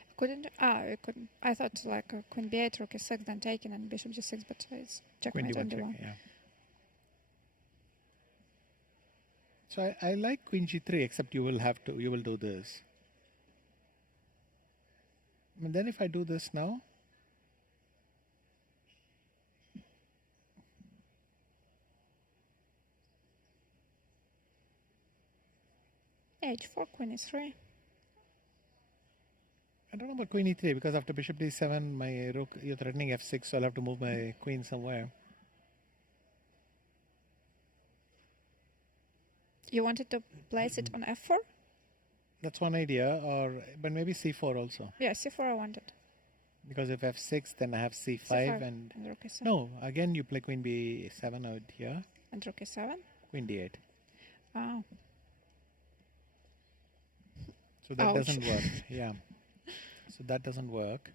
I couldn't. I thought like queen b8, rook e6, then taken, and bishop g6, but it's Queen checkmate on d1 check, d1. yeah. So I like queen g3, except you will do this. And then if I do this now, h4, queen e3. I don't know about queen e3 because after bishop d7, my rook, you're threatening f6, so I'll have to move my queen somewhere. You wanted to place it on f4? That's one idea, but maybe c4 also. Yeah, c4 I wanted. Because if f6, then I have c5, C5 and rook e7. no, again you play queen b7 out here. And rook e7. Queen d8. Oh. So that Ouch. doesn't work. Yeah. So that doesn't work.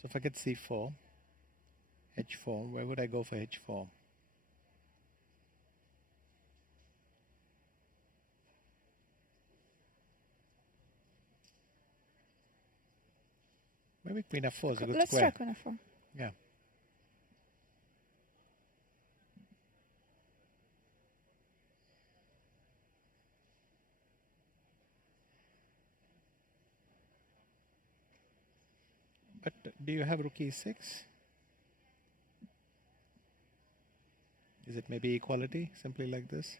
So if I get c4, h4, where would I go for h4? Maybe queen f4 is a good Let's square. try queen f4. Yeah. But do you have rook e6? Is it maybe equality, simply like this?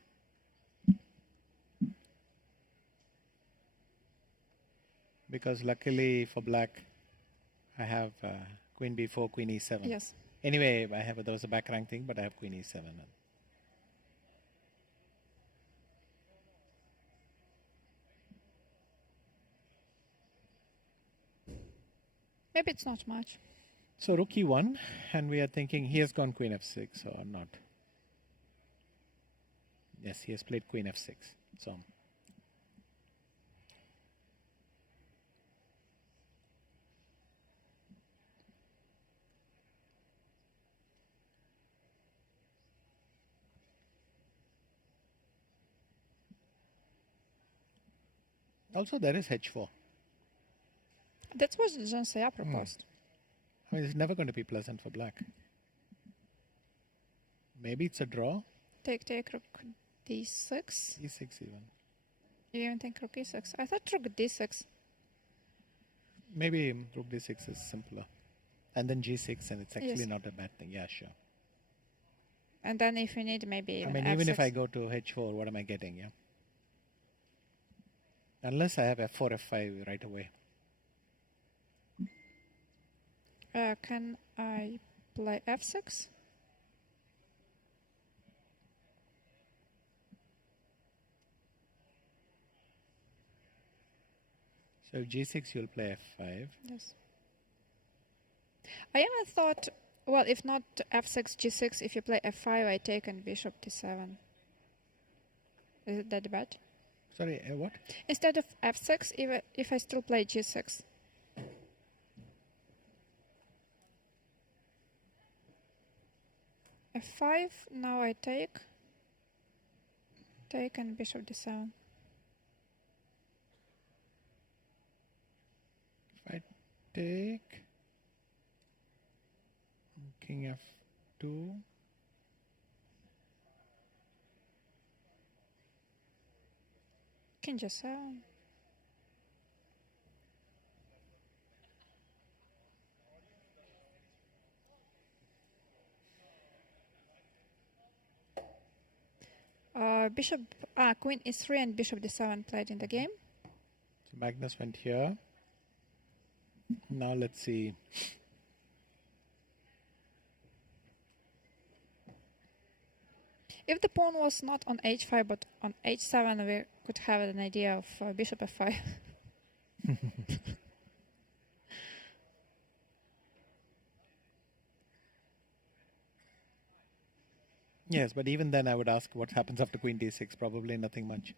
Because luckily for black, I have queen b4, queen e7. Yes. Anyway, there was a back rank thing, but I have queen e7. Maybe it's not much. So rook e1, and we are thinking he has gone queen f6 or not. Yes, he has played queen f6. So also there is h4. That's what Jean Saya proposed. I mean, it's never going to be pleasant for black. Maybe it's a draw. Take rook d6. e6 even. You even think rook e6? I thought rook d6. Maybe rook d6 is simpler. And then g6, and it's actually Yes. not a bad thing. Yeah, sure. And then if you need maybe I even mean, f6. even if I go to h4, what am I getting? Yeah. Unless I have f4, f5 right away. Can I play f6? So g6, you'll play f5. Yes. I even thought, well, if not f6, g6, if you play f5, I take and bishop d7. Is it that bad? Sorry, what? Instead of f6, even if I still play g6. f5, now I take and bishop d7. If I take king f2, King g7. Queen e3 and bishop d7 played in the game. so Magnus went here. Now let's see. If the pawn was not on h5 but on h7, we could have an idea of bishop f5. Yes, but even then I would ask what happens after queen d6. Probably nothing much.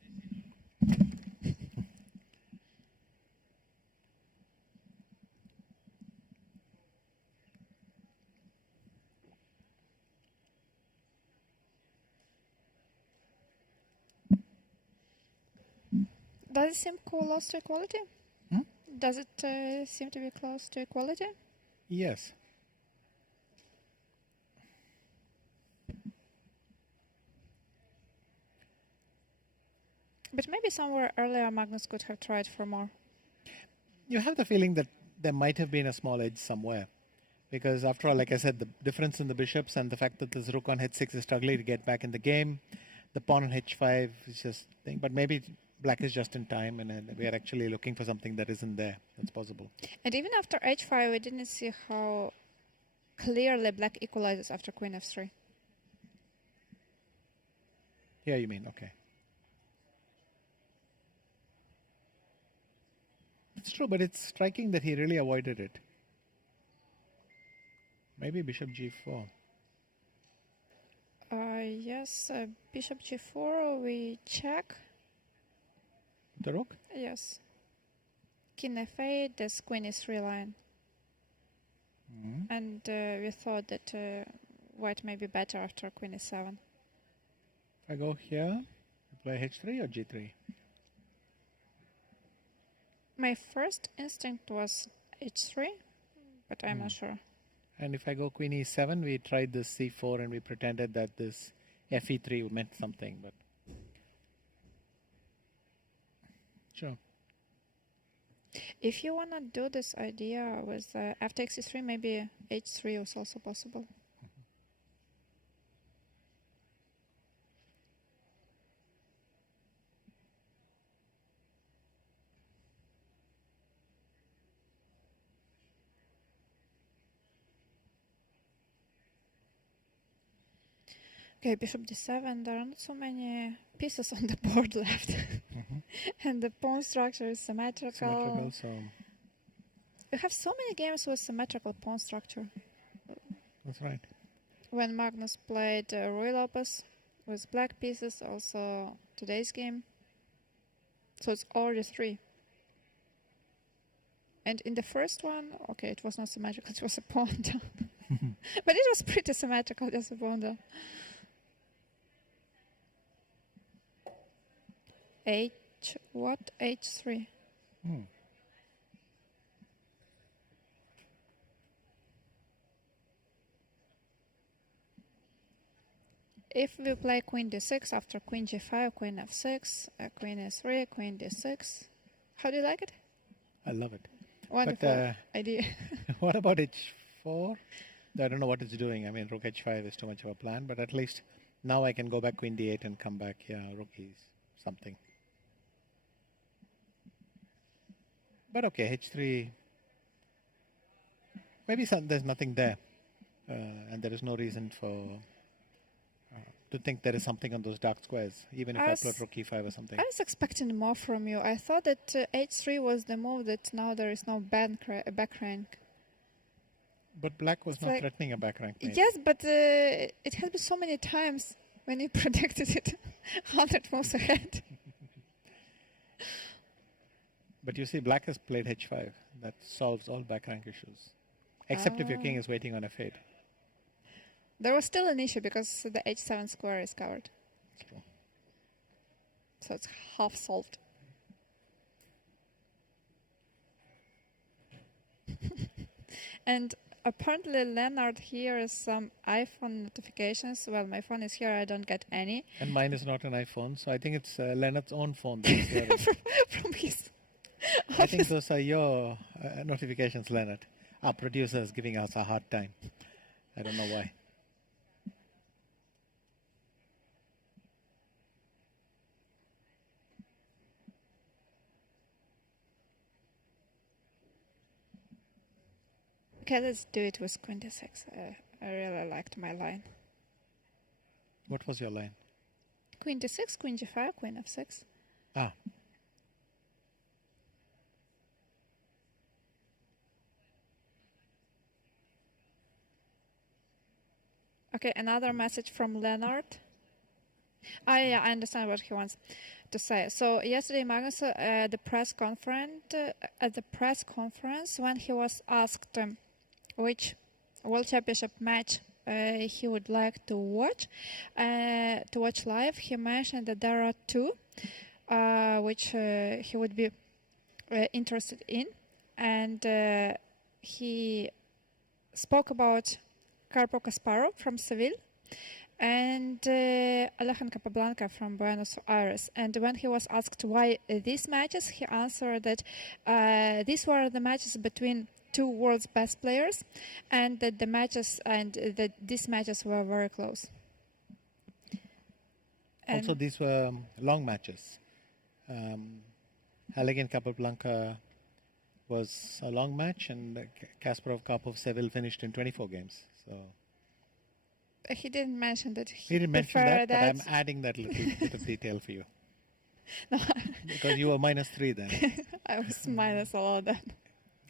Does it seem close to equality? Does it seem to be close to equality? Yes. But maybe somewhere earlier Magnus could have tried for more. You have the feeling that there might have been a small edge somewhere. Because after all, like I said, the difference in the bishops and the fact that this rook on h6 is struggling to get back in the game, the pawn on h5 is just thing. But maybe black is just in time and we are actually looking for something that isn't there. That's possible. And even after h5, we didn't see how clearly black equalizes after queen f3. Here you mean, okay. It's true, but it's striking that he really avoided it. Maybe bishop g4. Yes, bishop g4, we check. The rook? Yes. King f8, this queen e3 line. And we thought that white may be better after queen e7. If I go here, play h3 or g3? My first instinct was h3, but I'm not sure. And if I go queen e7, we tried this c4 and we pretended that this fe3 meant something, but sure. If you want to do this idea with after x3, maybe h3 was also possible. Okay, bishop d7, there are not so many pieces on the board left. And the pawn structure is symmetrical. So We have so many games with symmetrical pawn structure. that's right. When Magnus played Ruy Lopez with black pieces, also today's game. So it's already 3. And in the first one, okay, it was not symmetrical, it was a pawn down. But it was pretty symmetrical, just a pawn down. What? h3. If we play queen d6 after queen g5, queen f6, queen s3, queen d6, how do you like it? I love it. Wonderful idea. What about h4? I don't know what it's doing. I mean, rook h5 is too much of a plan, but at least now I can go back queen d8 and come back here. Rook is something. But okay, h3, maybe there's nothing there. And there is no reason to think there is something on those dark squares, even if I plot rook e5 or something. I was expecting more from you. I thought that h3 was the move that now there is no back rank. But black was not threatening a back rank. Yes, but it has been so many times when you predicted it 100 moves ahead. But you see, black has played h5. That solves all back rank issues. Except if your king is waiting on f8. There was still an issue because the h7 square is covered. True. So it's half solved. And apparently Leonard hears some iPhone notifications. Well, my phone is here, I don't get any. And mine is not an iPhone, so I think it's Leonard's own phone that is hearing. From his I think those are your notifications, Leonard. Our producer is giving us a hard time. I don't know why. Okay, let's do it with queen d6. I really liked my line. What was your line? Queen d6, queen g5, queen f6. Ah. Okay, another message from Leonard. Yeah, I understand what he wants to say. So yesterday, Magnus, at the press conference, when he was asked which World Championship match he would like to watch live, he mentioned that there are 2 which he would be interested in, and he spoke about Karpo Kasparov from Seville and Alejan Capablanca from Buenos Aires. And when he was asked why these matches, he answered that these were the matches between 2 world's best players, and that these matches were very close. And also, these were long matches. Alejan Capablanca was a long match, and Kasparov Karpov Seville finished in 24 games. So he didn't mention that. He didn't mention that, but I'm adding that little bit of detail for you. No. Because you were -3 then. I was minus a lot then.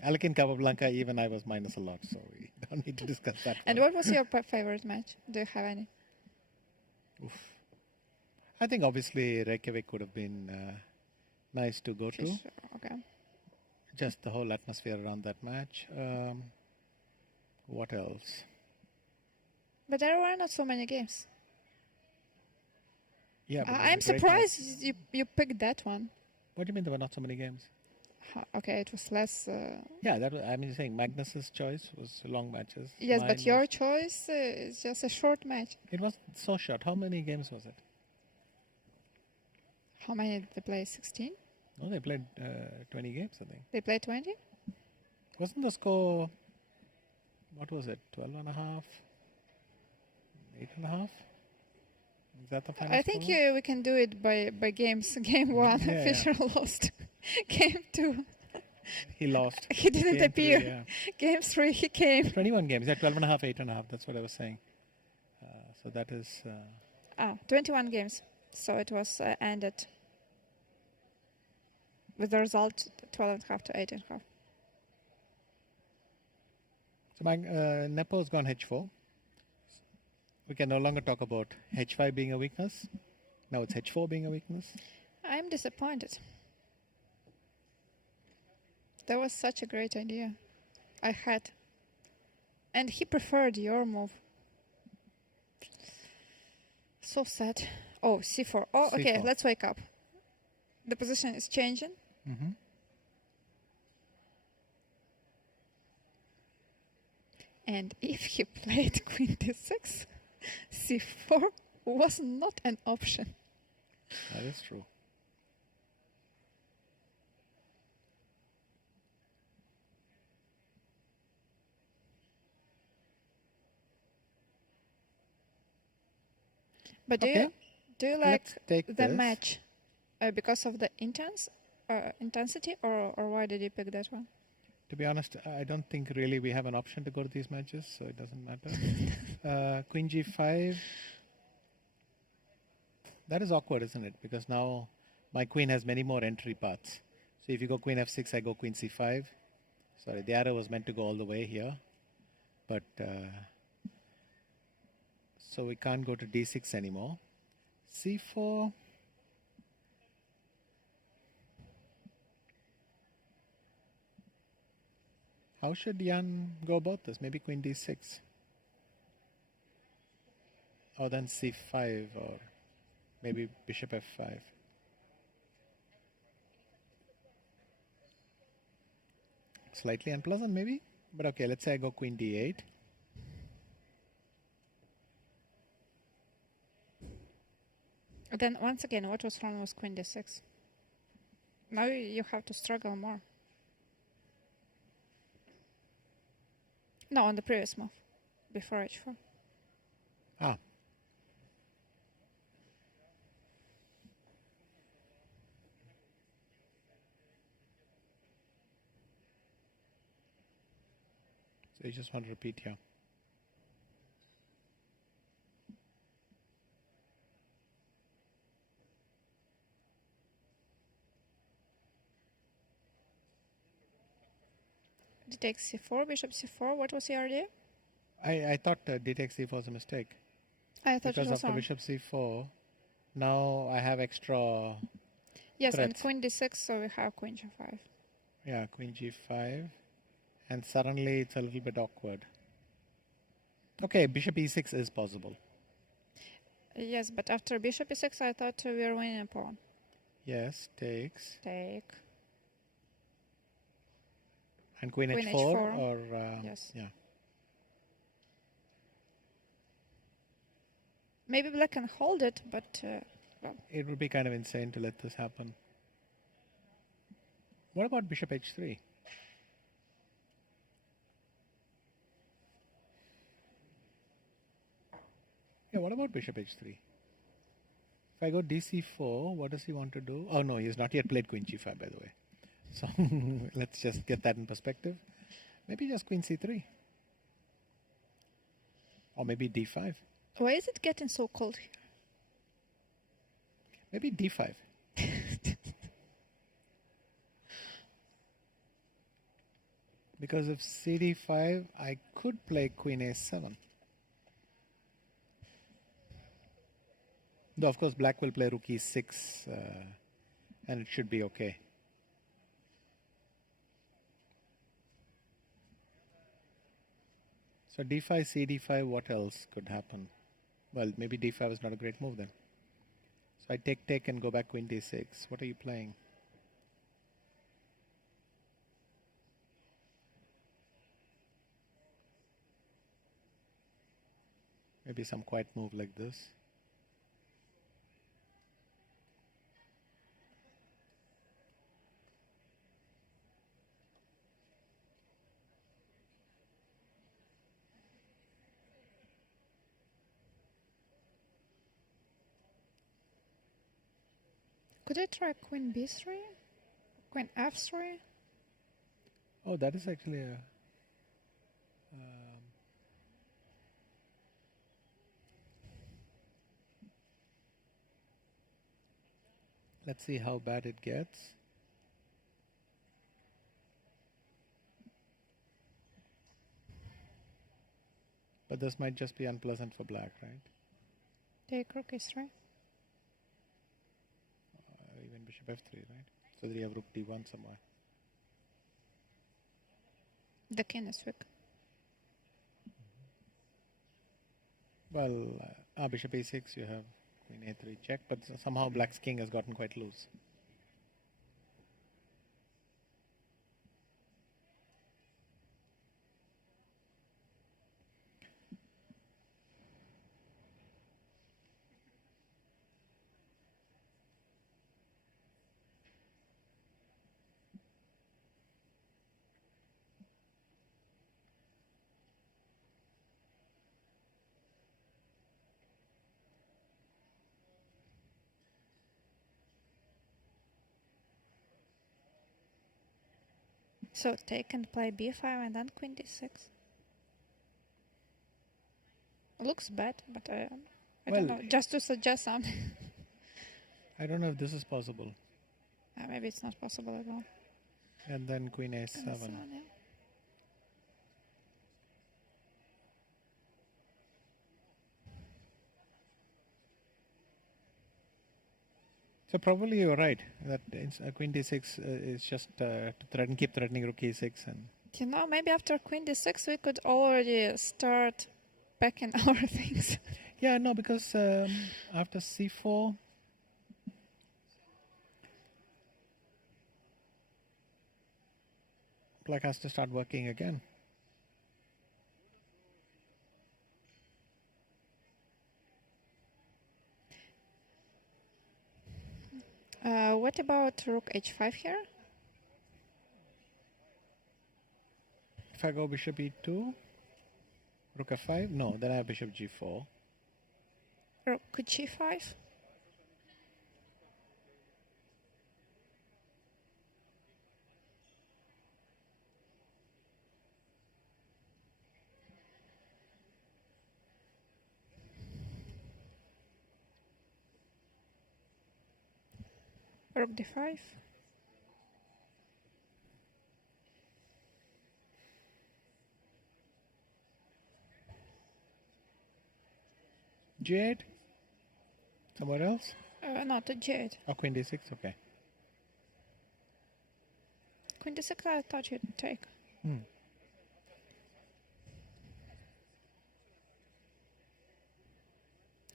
Like in Capablanca, even I was minus a lot, so we don't need to discuss that. And what was your favorite match? Do you have any? Oof. I think obviously Reykjavik would have been nice to go to. Sure, okay. Just the whole atmosphere around that match. What else? But there were not so many games. Yeah, but I'm surprised you picked that one. What do you mean there were not so many games? Okay, it was less. Yeah, that was, I mean, saying Magnus's choice was long matches. Yes, Mine but your was- choice is just a short match. It was so short. How many games was it? How many did they play? 16? No, they played 20 games, I think. They played 20? Wasn't the score, what was it, 12 and a half? 8 and a half? Is that the final I think score? we can do it by games. Game 1, Yeah, Fischer lost. Game 2, He lost. he didn't Game three, appear. yeah. Game 3, he came. 21 games. Yeah, 12 and a half, 8 and a half. That's what I was saying. So that is... 21 games. So it was ended with the result 12.5 to 8.5. So Nepo's gone H4. We can no longer talk about H5 being a weakness. Now it's H4 being a weakness. I'm disappointed. That was such a great idea. I had. And he preferred your move. So sad. Oh, C4. Oh, okay, C4. let's wake up. The position is changing. Mm-hmm. And if he played Queen D6, C4 was not an option. That is true. But do Okay. you like Let's take the this. match because of the intensity, or why did you pick that one? To be honest, I don't think really we have an option to go to these matches, so it doesn't matter. Queen G5. That is awkward, isn't it? Because now my queen has many more entry paths. So if you go Queen F6, I go Queen C5. Sorry, the arrow was meant to go all the way here. But, so we can't go to D6 anymore. C4. How should Jan go about this? Maybe Queen D6. Or then C5, or maybe Bishop F5. Slightly unpleasant, maybe? But okay, let's say I go Queen D8. Then once again, what was wrong with Queen D6? Now you have to struggle more. No, on the previous move, before H4. Ah. So you just want to repeat here. D takes C4, Bishop C4. What was your idea? I thought D takes C4 was a mistake. I thought Because it was after wrong. Bishop C4, now I have extra... Yes, and threats. Queen D6, so we have Queen G5. Yeah, Queen G5. And suddenly it's a little bit awkward. Okay, Bishop E6 is possible. Yes, but after Bishop E6, I thought we were winning a pawn. Yes, takes. Take. And Queen Queen H4, H4. or... Yes. Yeah. Maybe black can hold it, but well, It would be kind of insane to let this happen. What about Bishop H3? Yeah, what about Bishop H3? If I go DC4, what does he want to do? Oh no, he has not yet played Queen G5, by the way. So let's just get that in perspective. Maybe just Queen C3. Or maybe D5. why is it getting so cold here? Maybe D5. Because if CD5, I could play Queen A7. Though, of course, black will play Rook E6, and it should be okay. So D5, CD5, what else could happen? Well, maybe D5 is not a great move then. So I take and go back Queen D6. What are you playing? Maybe some quiet move like this. Could I try Queen B3? Queen F3? Oh, that is actually a... let's see how bad it gets. But this might just be unpleasant for black, right? Take Rook E3. Even Bishop F3, right? So that you have Rook D1 somewhere. The king is weak. Well, Bishop A6, you have Queen A3 check, but somehow black's king has gotten quite loose. So take and play B5 and then Queen D6. Looks bad, but I don't know. Just to suggest something. I don't know if this is possible. Maybe it's not possible at all. And then Queen A7. Yeah. So probably you're right that Queen D6 is just to keep threatening Rook E6, and You know, maybe after Queen D6 we could already start packing our things. yeah, no, because after C4, black has to start working again. What about Rook H5 here? If I go Bishop E2, Rook F5, no, then I have Bishop G4. Rook G5? Rook D5? G8? Somewhere else? Not a G8. Oh, Queen D6, okay. Queen D6 I thought you'd take.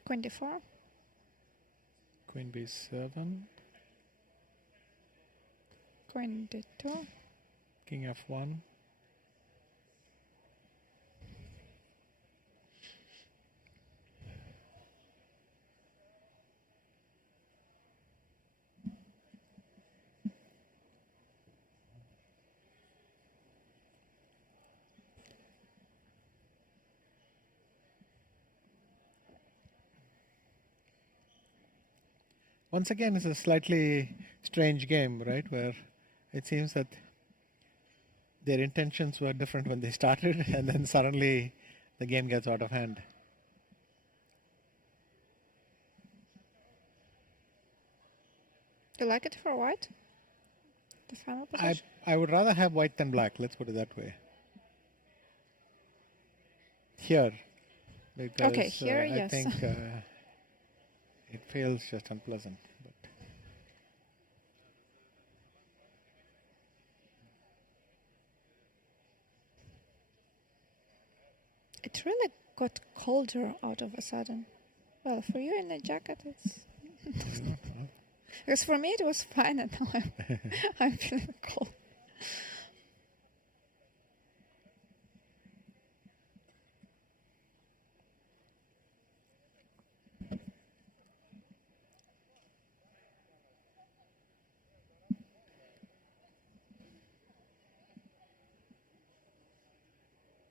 Queen D4? Queen B7, Queen D2? King F1. Once again, it's a slightly strange game, right? Where it seems that their intentions were different when they started, and then suddenly the game gets out of hand. You like it for white? the final position? I would rather have white than black. Let's put it that way. Here. Because, Okay, here, yes. I think it feels just unpleasant. But it really got colder out of a sudden. Well, for you in the jacket, it's... Because for me it was fine, and now I'm feeling cold.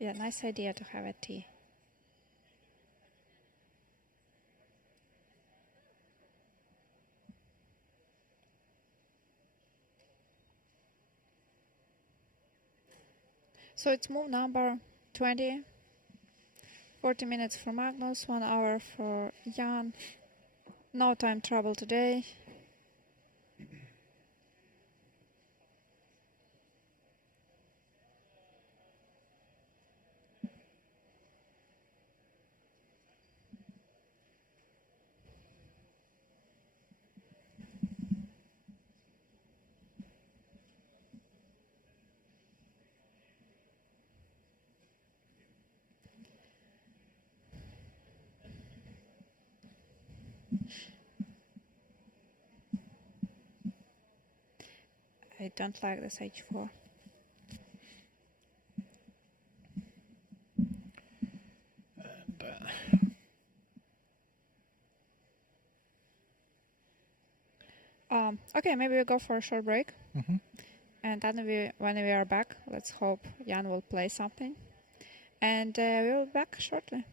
Yeah, nice idea to have a tea. So it's move number 20. 40 minutes for Magnus, 1 hour for Jan. No time trouble today. I don't like this h4. Okay, maybe we go for a short break. And then when we are back, let's hope Jan will play something. And we will be back shortly.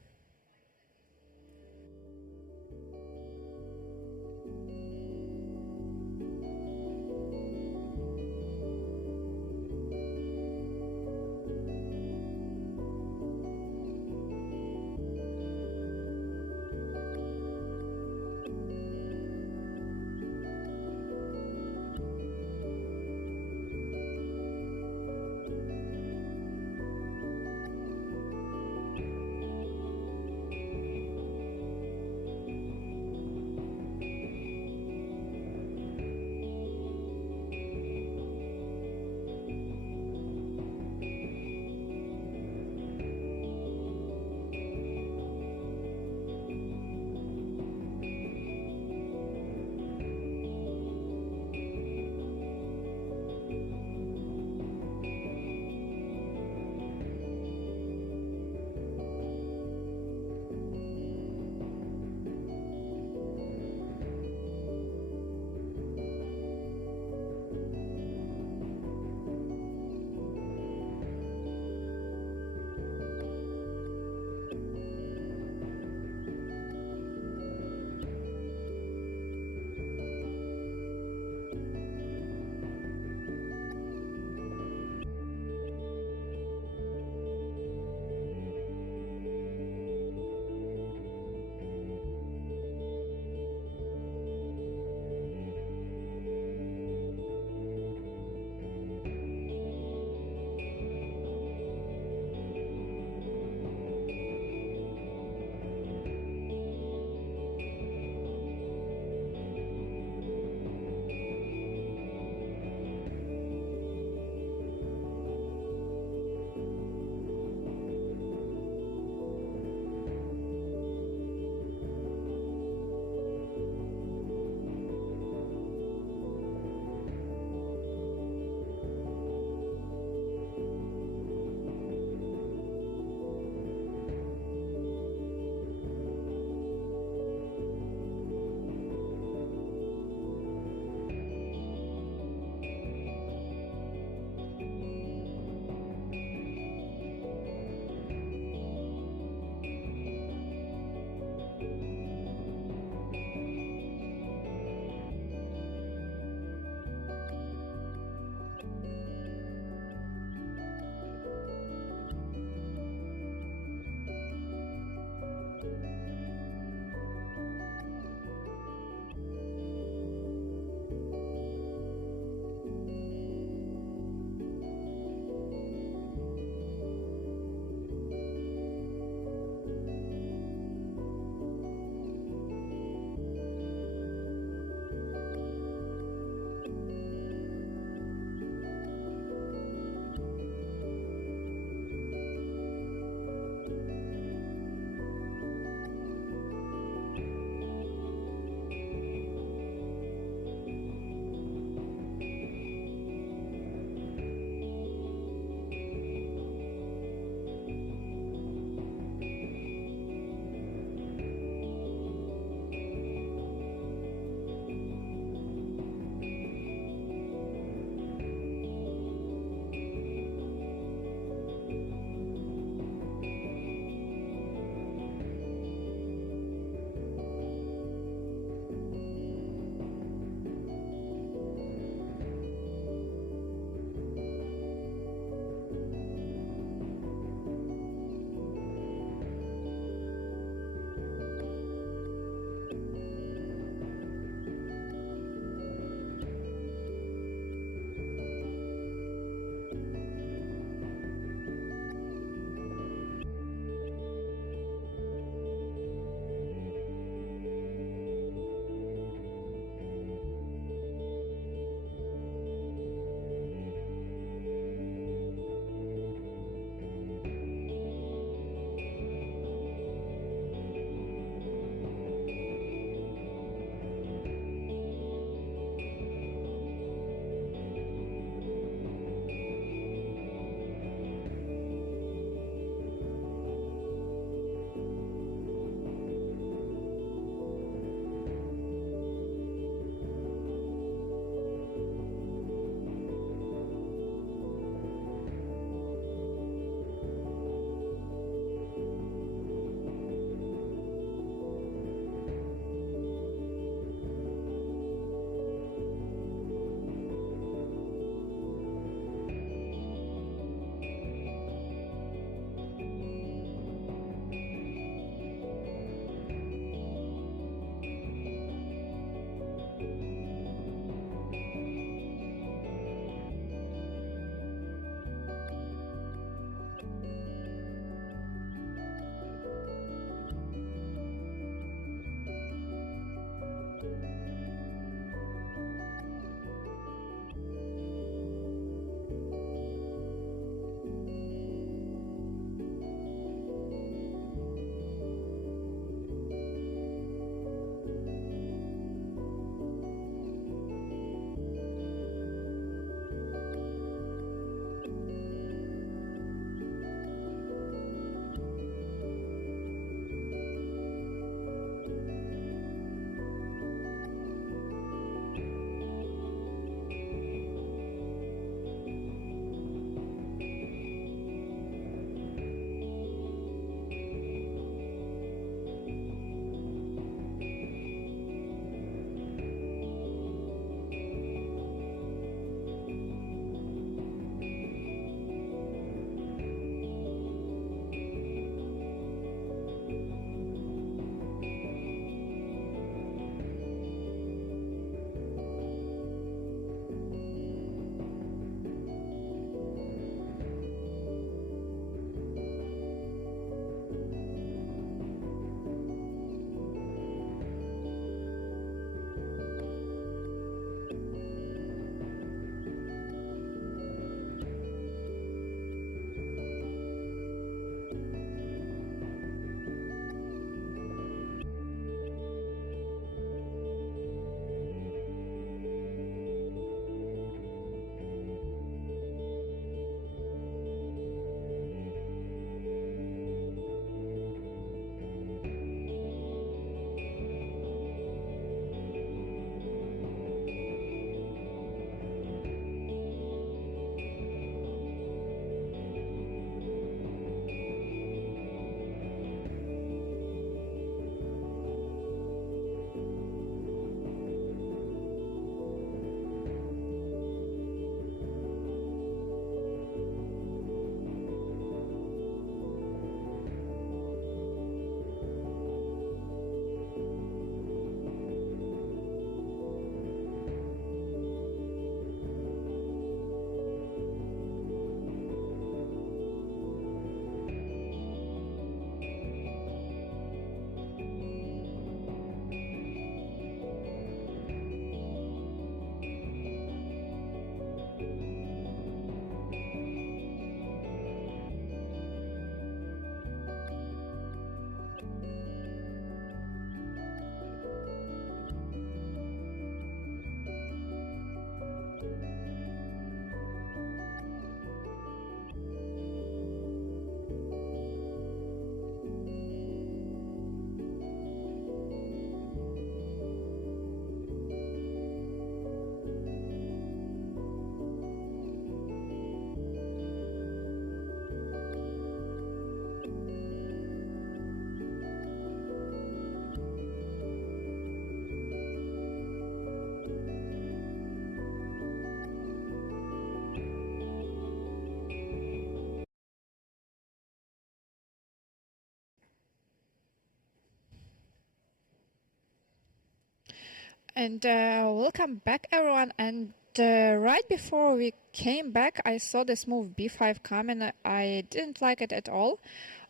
And welcome back, everyone. And right before we came back, I saw this move b5 coming. I didn't like it at all.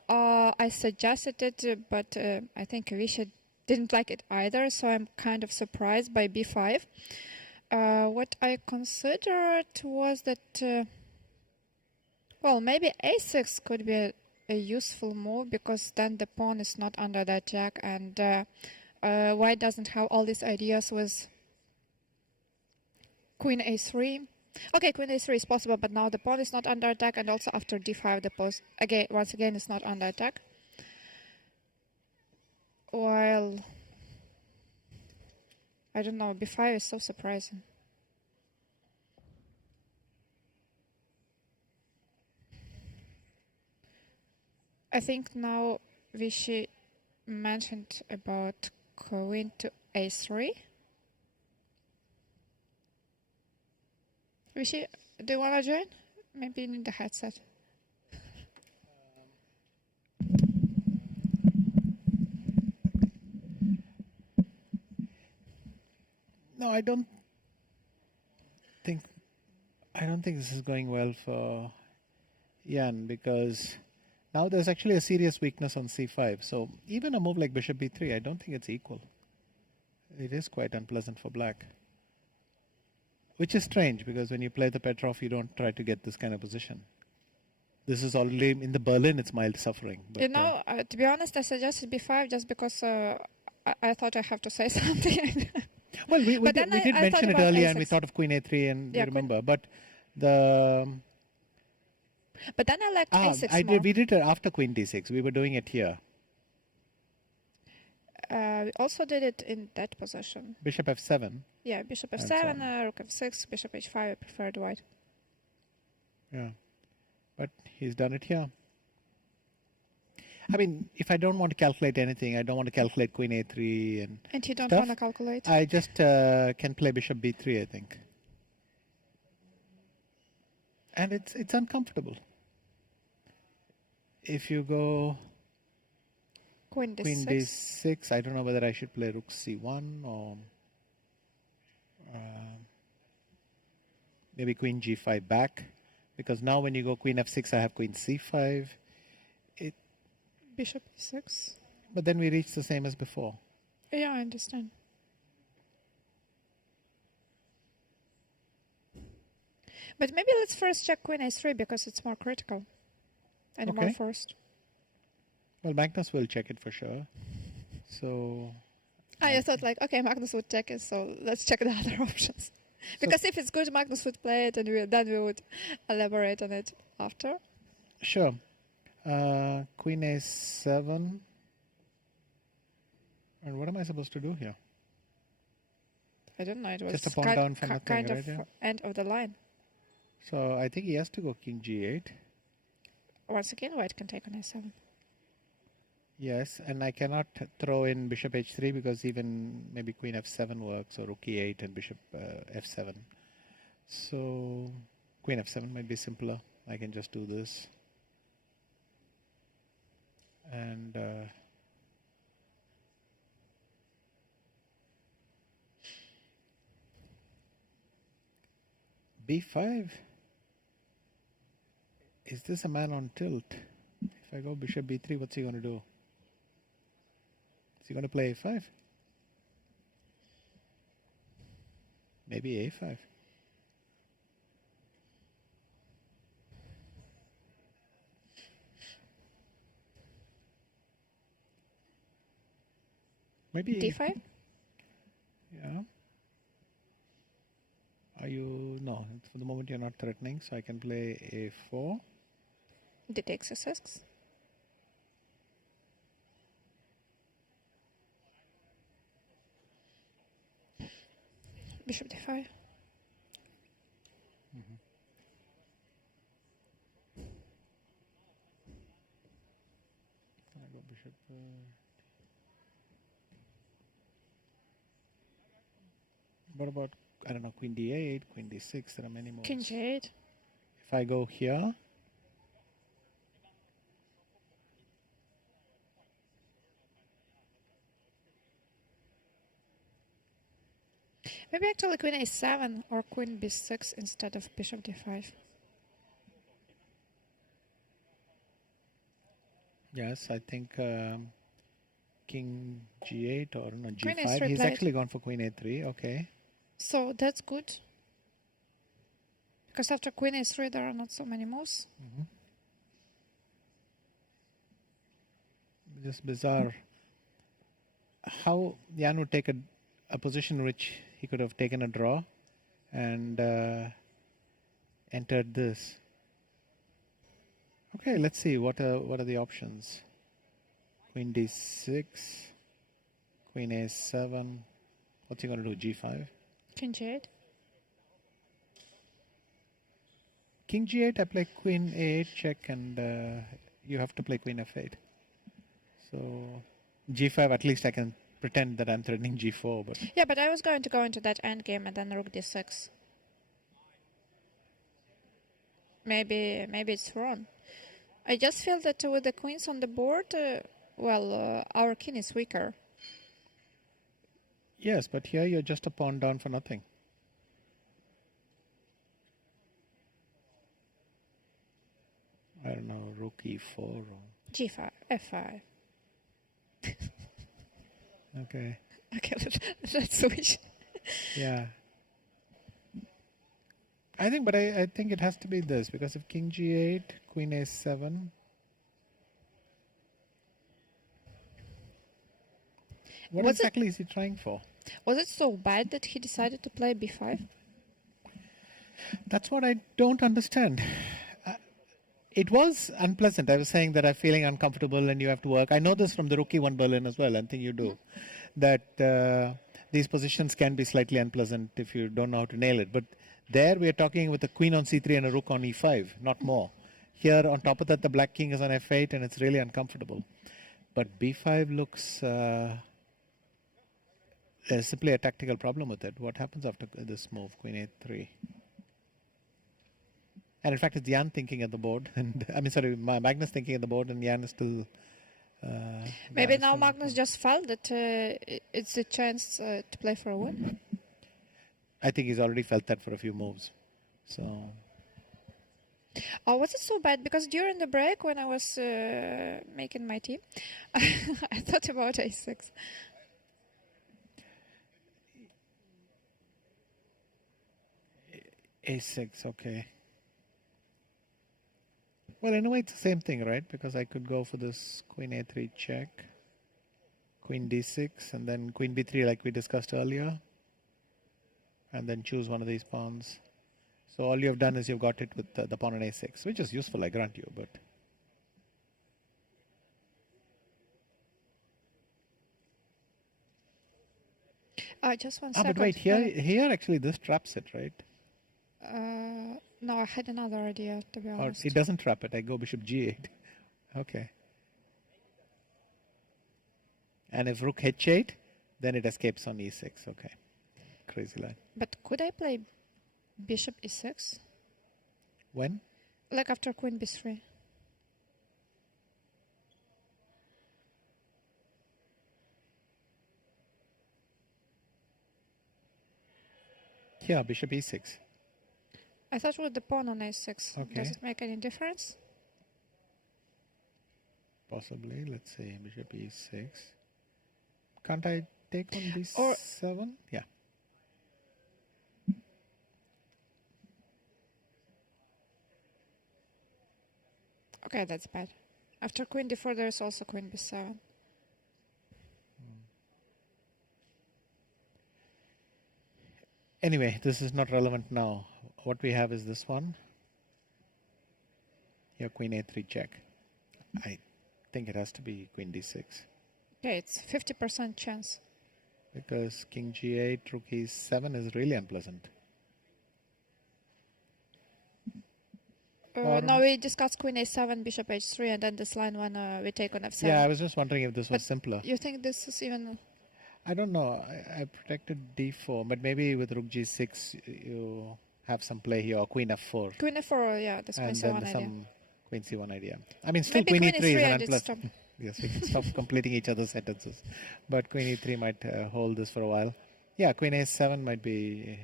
I suggested it, but I think Visha didn't like it either, so I'm kind of surprised by b5. What I considered was that, well, maybe a6 could be a useful move, because then the pawn is not under the attack, and white doesn't have all these ideas with queen a3. Okay, queen a3 is possible, but now the pawn is not under attack, and also after d5 the pawn once again is not under attack. While I don't know, b5 is so surprising. I think now Vishy mentioned about queen to a3. Vishy, do you want to join? Maybe you need the headset. No, I don't think this is going well for Jan, because now there's actually a serious weakness on c5. So even a move like bishop b3, I don't think it's equal. It is quite unpleasant for black. Which is strange, because when you play the Petrov, you don't try to get this kind of position. This is already, in the Berlin, it's mild suffering. But, you know, to be honest, I suggested b5 just because I thought I have to say something. Well, we did mention it earlier, and we thought of queen a3, and yeah, we remember. But the... But then I liked a6 we did it after queen d6. We were doing it here. We also did it in that position. Bishop f7. Yeah, bishop f7, rook f6, bishop h5. I preferred white. Yeah, but he's done it here. I mean, if I don't want to calculate anything, I don't want to calculate queen a3 and you don't stuff, want to calculate? I just can play bishop b3, I think. And it's uncomfortable. If you go queen d6, I don't know whether I should play rook c1 or maybe queen g5 back, because now when you go queen f6, I have queen c5. Bishop e6. But then we reach the same as before. Yeah, I understand. But maybe let's first check queen a3, because it's more critical and more forced. Well, Magnus will check it for sure. So I thought like, okay, Magnus would check it, so let's check the other options. Because if it's good, Magnus would play it, and then we would elaborate on it after. Sure. Queen a7. And what am I supposed to do here? I don't know. It was just a pawn down for nothing, kind right? of end of the line. So I think he has to go king g8. Once again, white can take on a7. Yes, and I cannot throw in bishop h3, because even maybe queen f7 works, or rook e8 and bishop f7. So queen f7 might be simpler. I can just do this. And b5. Is this a man on tilt? If I go bishop b3, what's he going to do? Is he going to play a5? Maybe a5. Maybe d5? Yeah. Are you? No, for the moment you're not threatening, so I can play a4. D takes a6. Bishop d5. I go bishop. What about, I don't know, queen d8, queen d6? There are many moves. King g8. If I go here, Maybe actually queen a7 or queen b6 instead of bishop d5. yes, I think king g8 or no, Queen g5. a3 He's played. actually gone for queen a3. Okay. So that's good. Because after queen a3 there are not so many moves. Just bizarre. How Jan would take a position in which he could have taken a draw and entered this. Okay, let's see what are the options. Queen d6, queen a7. What's he going to do? G5. King g8. King g8. I play queen a8 check, and you have to play queen f8. So g5. At least I can pretend that I'm threatening g4, but Yeah, but I was going to go into that endgame and then rook d6. Maybe it's wrong. I just feel that with the queens on the board, our king is weaker. yes, but here you're just a pawn down for nothing. I don't know, rook e4 or... G5, f5. Okay, Okay, let's switch. yeah. I think it has to be this, because if king g8, queen a7... What exactly is he trying for? Was it so bad that he decided to play b5? That's what I don't understand. It was unpleasant. I was saying that I'm feeling uncomfortable and you have to work. I know this from the Rookie 1 Berlin as well. I think you do. That these positions can be slightly unpleasant if you don't know how to nail it. But there we are talking with a queen on c3 and a rook on e5, not more. Here on top of that, the black king is on f8 and it's really uncomfortable. But b5 looks... there's simply a tactical problem with it. What happens after this move, queen a3? And in fact, it's Jan thinking at the board, and Magnus thinking at the board, and Jan is still. Maybe now Magnus just felt that it's a chance to play for a win. I think he's already felt that for a few moves. So. Oh, was it so bad? Because during the break, when I was making my team, I thought about a6. A6, okay. Well, in a way, it's the same thing, right? Because I could go for this queen a3 check, queen d6, and then queen b3 like we discussed earlier, and then choose one of these pawns. So all you have done is you've got it with the pawn on a6, which is useful, I grant you, but... Just 1 second. But wait, here actually this traps it, right? No, I had another idea, to be Or honest. it doesn't trap it. I go bishop g8. Okay. And if rook h8, then it escapes on e6. Okay. Crazy line. But could I play bishop e6? When? Like after queen b3. Here, bishop e6. I thought with the pawn on a6. Okay. Does it make any difference? Possibly. Let's see. Bishop e6. Can't I take on b7? Or- Yeah. Okay, that's bad. After queen d4, there is also queen b7. Anyway, this is not relevant now. What we have is this one. Here, queen a3 check. I think it has to be queen d6. Okay, it's 50% chance. Because king g8, rook e7 is really unpleasant. No, we discussed queen a7, bishop h3, and then this line when we take on f7. Yeah, I was just wondering if this was simpler. You think this is even... I don't know. I protected d4, but maybe with rook g6 you have some play here, or queen f4. Queen f4, yeah, that's queen and c1 then idea. some queen c1 idea. I mean, still Maybe queen queen e3 is e3 an I did stop. unpleasant. Yes, we can stop completing each other's sentences. But queen e3 might hold this for a while. Yeah, queen a7 might be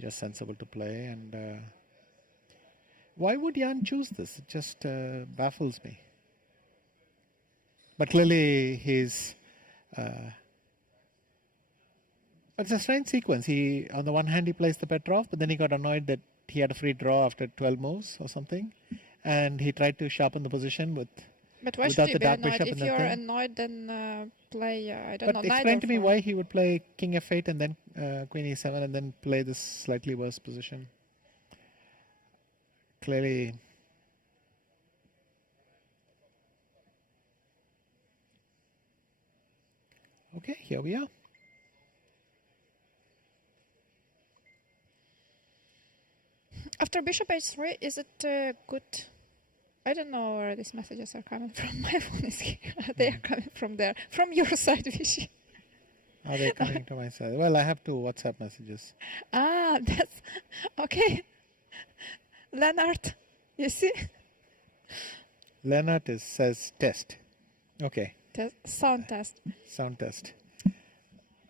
just sensible to play. And why would Jan choose this? It just baffles me. But clearly he's... it's a strange sequence. He, on the one hand, he plays the Petrov, but then he got annoyed that he had a free draw after 12 moves or something. And he tried to sharpen the position with... But why should you be annoyed? If you're annoyed, then play, I don't know, But explain to me why he would play king f8 and then queen e7 and then play this slightly worse position. Clearly... Okay, here we are. After bishop h3, is it good? I don't know where these messages are coming from. My phone is here. They are coming from there. From your side, Vishy. Are they coming to my side? Well, I have two WhatsApp messages. Ah, that's... Okay. Leonard, you see? Leonard says test. Okay. Sound test. Sound test.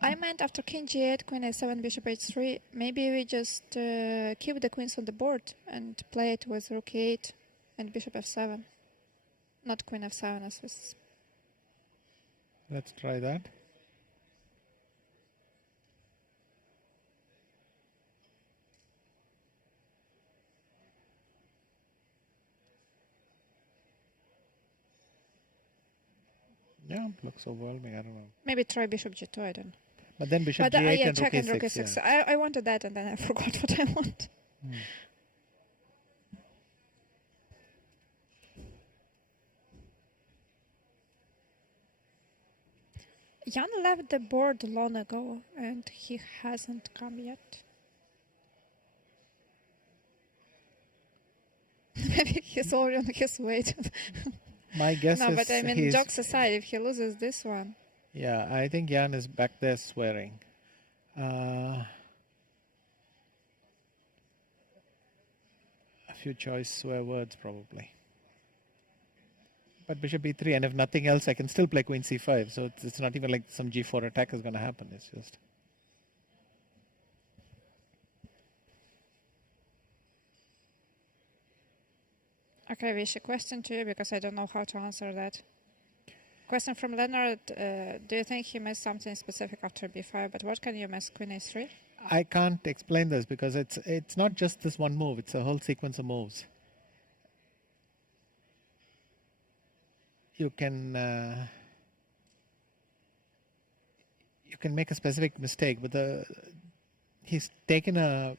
I meant after king g8, queen a7, bishop h3, maybe we just keep the queens on the board and play it with rook e8 and bishop f7. Not queen f7 as this. Let's try that. Yeah, looks overwhelming. I don't know. Maybe try bishop g2, I don't know. But then bishop g8 yeah, and check rook and rook e6. e6. I wanted that and then I forgot what I want. Jan left the board long ago and he hasn't come yet. Maybe he's already on his way to... My guess is... No, but I mean, jokes aside, if he loses this one... Yeah, I think Jan is back there swearing. A few choice swear words, probably. But bishop e3, and if nothing else, I can still play queen c5. So it's not even like some g4 attack is going to happen. It's just... Okay, Vish, a question to you because I don't know how to answer that. Question from Leonard. Do you think he missed something specific after b5? But what can you miss, queen a3? I can't explain this because it's not just this one move. It's a whole sequence of moves. You can make a specific mistake, but he's taken a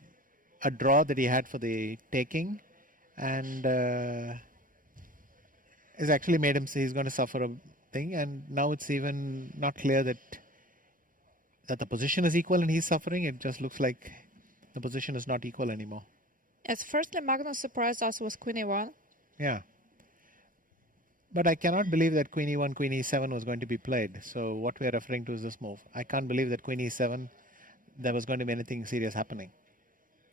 draw that he had for the taking, and has actually made him say he's going to suffer a thing. And now it's even not clear that the position is equal and he's suffering. It just looks like the position is not equal anymore. Yes, firstly, Magnus surprised us with queen e1. Yeah. But I cannot believe that queen e1, queen e7 was going to be played. So what we are referring to is this move. I can't believe that queen e7, there was going to be anything serious happening.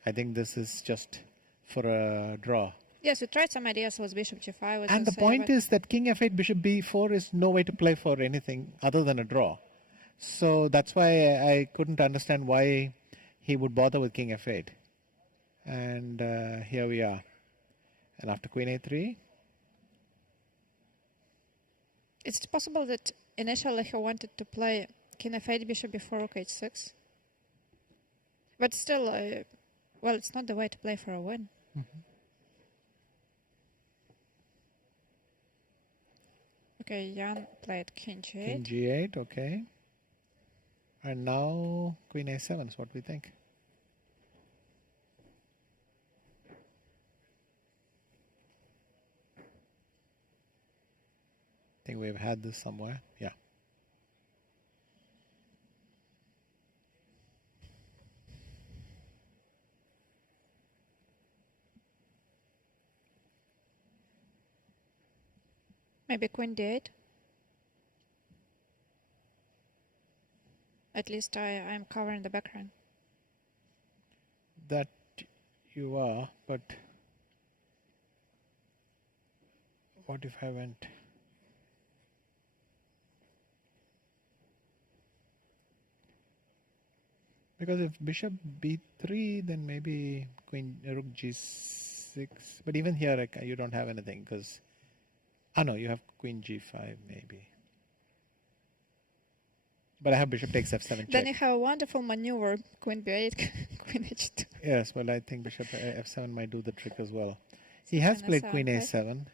I think this is just for a draw. Yes, we tried some ideas with bishop g5. And the point is that king f8, bishop b4 is no way to play for anything other than a draw. So that's why I couldn't understand why he would bother with king f8. And here we are. And after queen a3... It's possible that initially he wanted to play king f8, bishop b4, rook h6. But still, well, it's not the way to play for a win. Mm-hmm. Okay, Jan played king g8. King g8, okay. And now queen a7 is what we think. think we've had this somewhere. Yeah. Maybe queen d8. At least I'm covering the background. That you are, but what if I went? Because if bishop b3, then maybe queen rook g6. But even here, you don't have anything because no, you have queen g5 maybe. But I have bishop takes f7 check. Then you have a wonderful maneuver, queen b8, queen h2. Yes, well, I think bishop f7 might do the trick as well. He has played queen a7.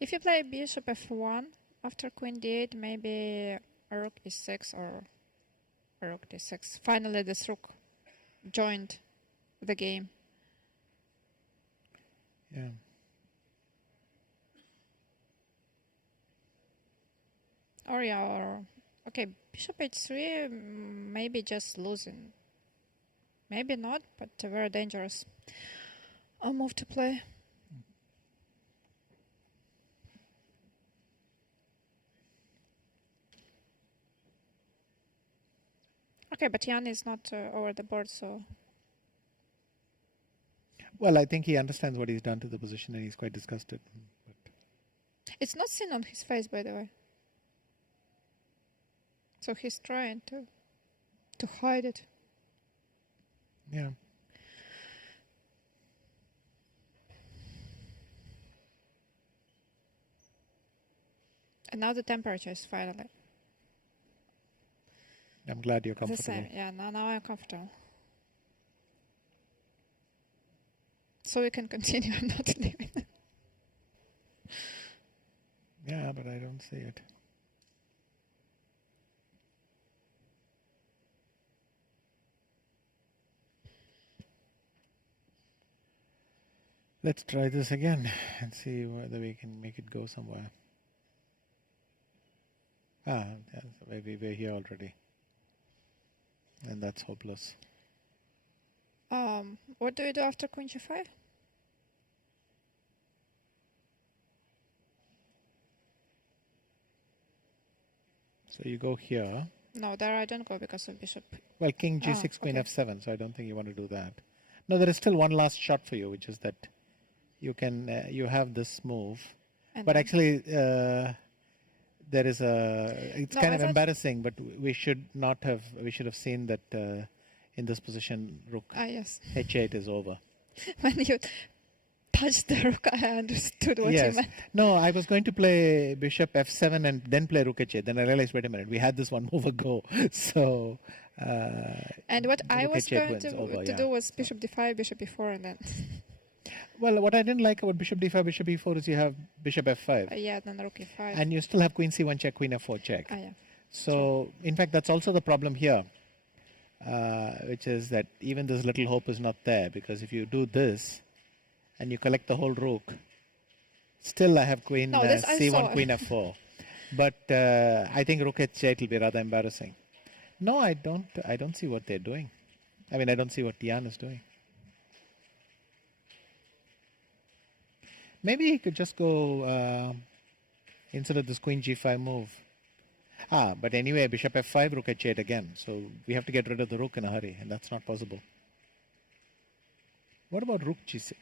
If you play bishop f1 after queen d8, maybe rook e6 or rook d6. Finally, this rook joined the game. Yeah. Or okay, bishop h3, maybe just losing. Maybe not, but very dangerous. I'll move to play. Okay, but Jan is not over the board, so... Well, I think he understands what he's done to the position and he's quite disgusted. But it's not seen on his face, by the way. So he's trying to hide it. Yeah. And now the temperature is finally... I'm glad you're the comfortable. same. Yeah, now I'm comfortable. So we can continue. I'm not leaving. Yeah, but I don't see it. Let's try this again and see whether we can make it go somewhere. Yeah, maybe we're here already. And that's hopeless. What do we do after queen g5? So you go here. No, there I don't go because of bishop. Well, king g6, queen f7, so I don't think you want to do that. No, there is still one last shot for you, which is that you can you have this move. And but actually, there is it's kind of embarrassing, but we should have seen that in this position, rook yes. h8 is over. When you touched the rook, I understood what you meant. No, I was going to play bishop f7 and then play rook h8. Then I realized, wait a minute, we had this one move ago. So, and what I was going to do was bishop d5, bishop e4, and then... Well, what I didn't like about bishop d5, bishop e4 is you have bishop f5. Yeah, then rook e5. And you still have queen c1 check, queen f4 check. Yeah. So, in fact, that's also the problem here, which is that even this little hope is not there, because if you do this and you collect the whole rook, still I have queen c1, queen f4. But I think rook h8 will be rather embarrassing. No, I don't see what they're doing. I mean, I don't see what Jan is doing. Maybe he could just go instead of this queen g5 move. But anyway, bishop f5, rook h8 again. So we have to get rid of the rook in a hurry, and that's not possible. What about rook g6?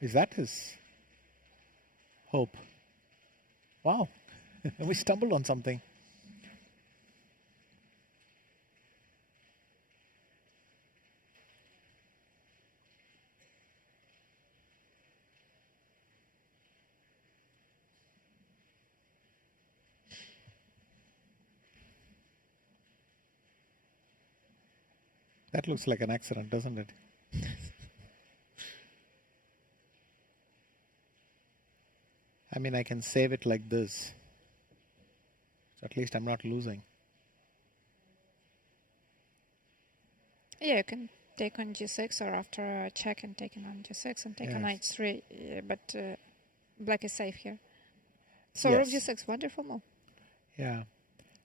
Is that his hope? Wow, we stumbled on something. That looks like an accident, doesn't it? I mean, I can save it like this. So at least I'm not losing. Yeah, you can take on g6 or after a check and taking on g6 and take on h3, but black is safe here. So rook g6, wonderful move. Yeah.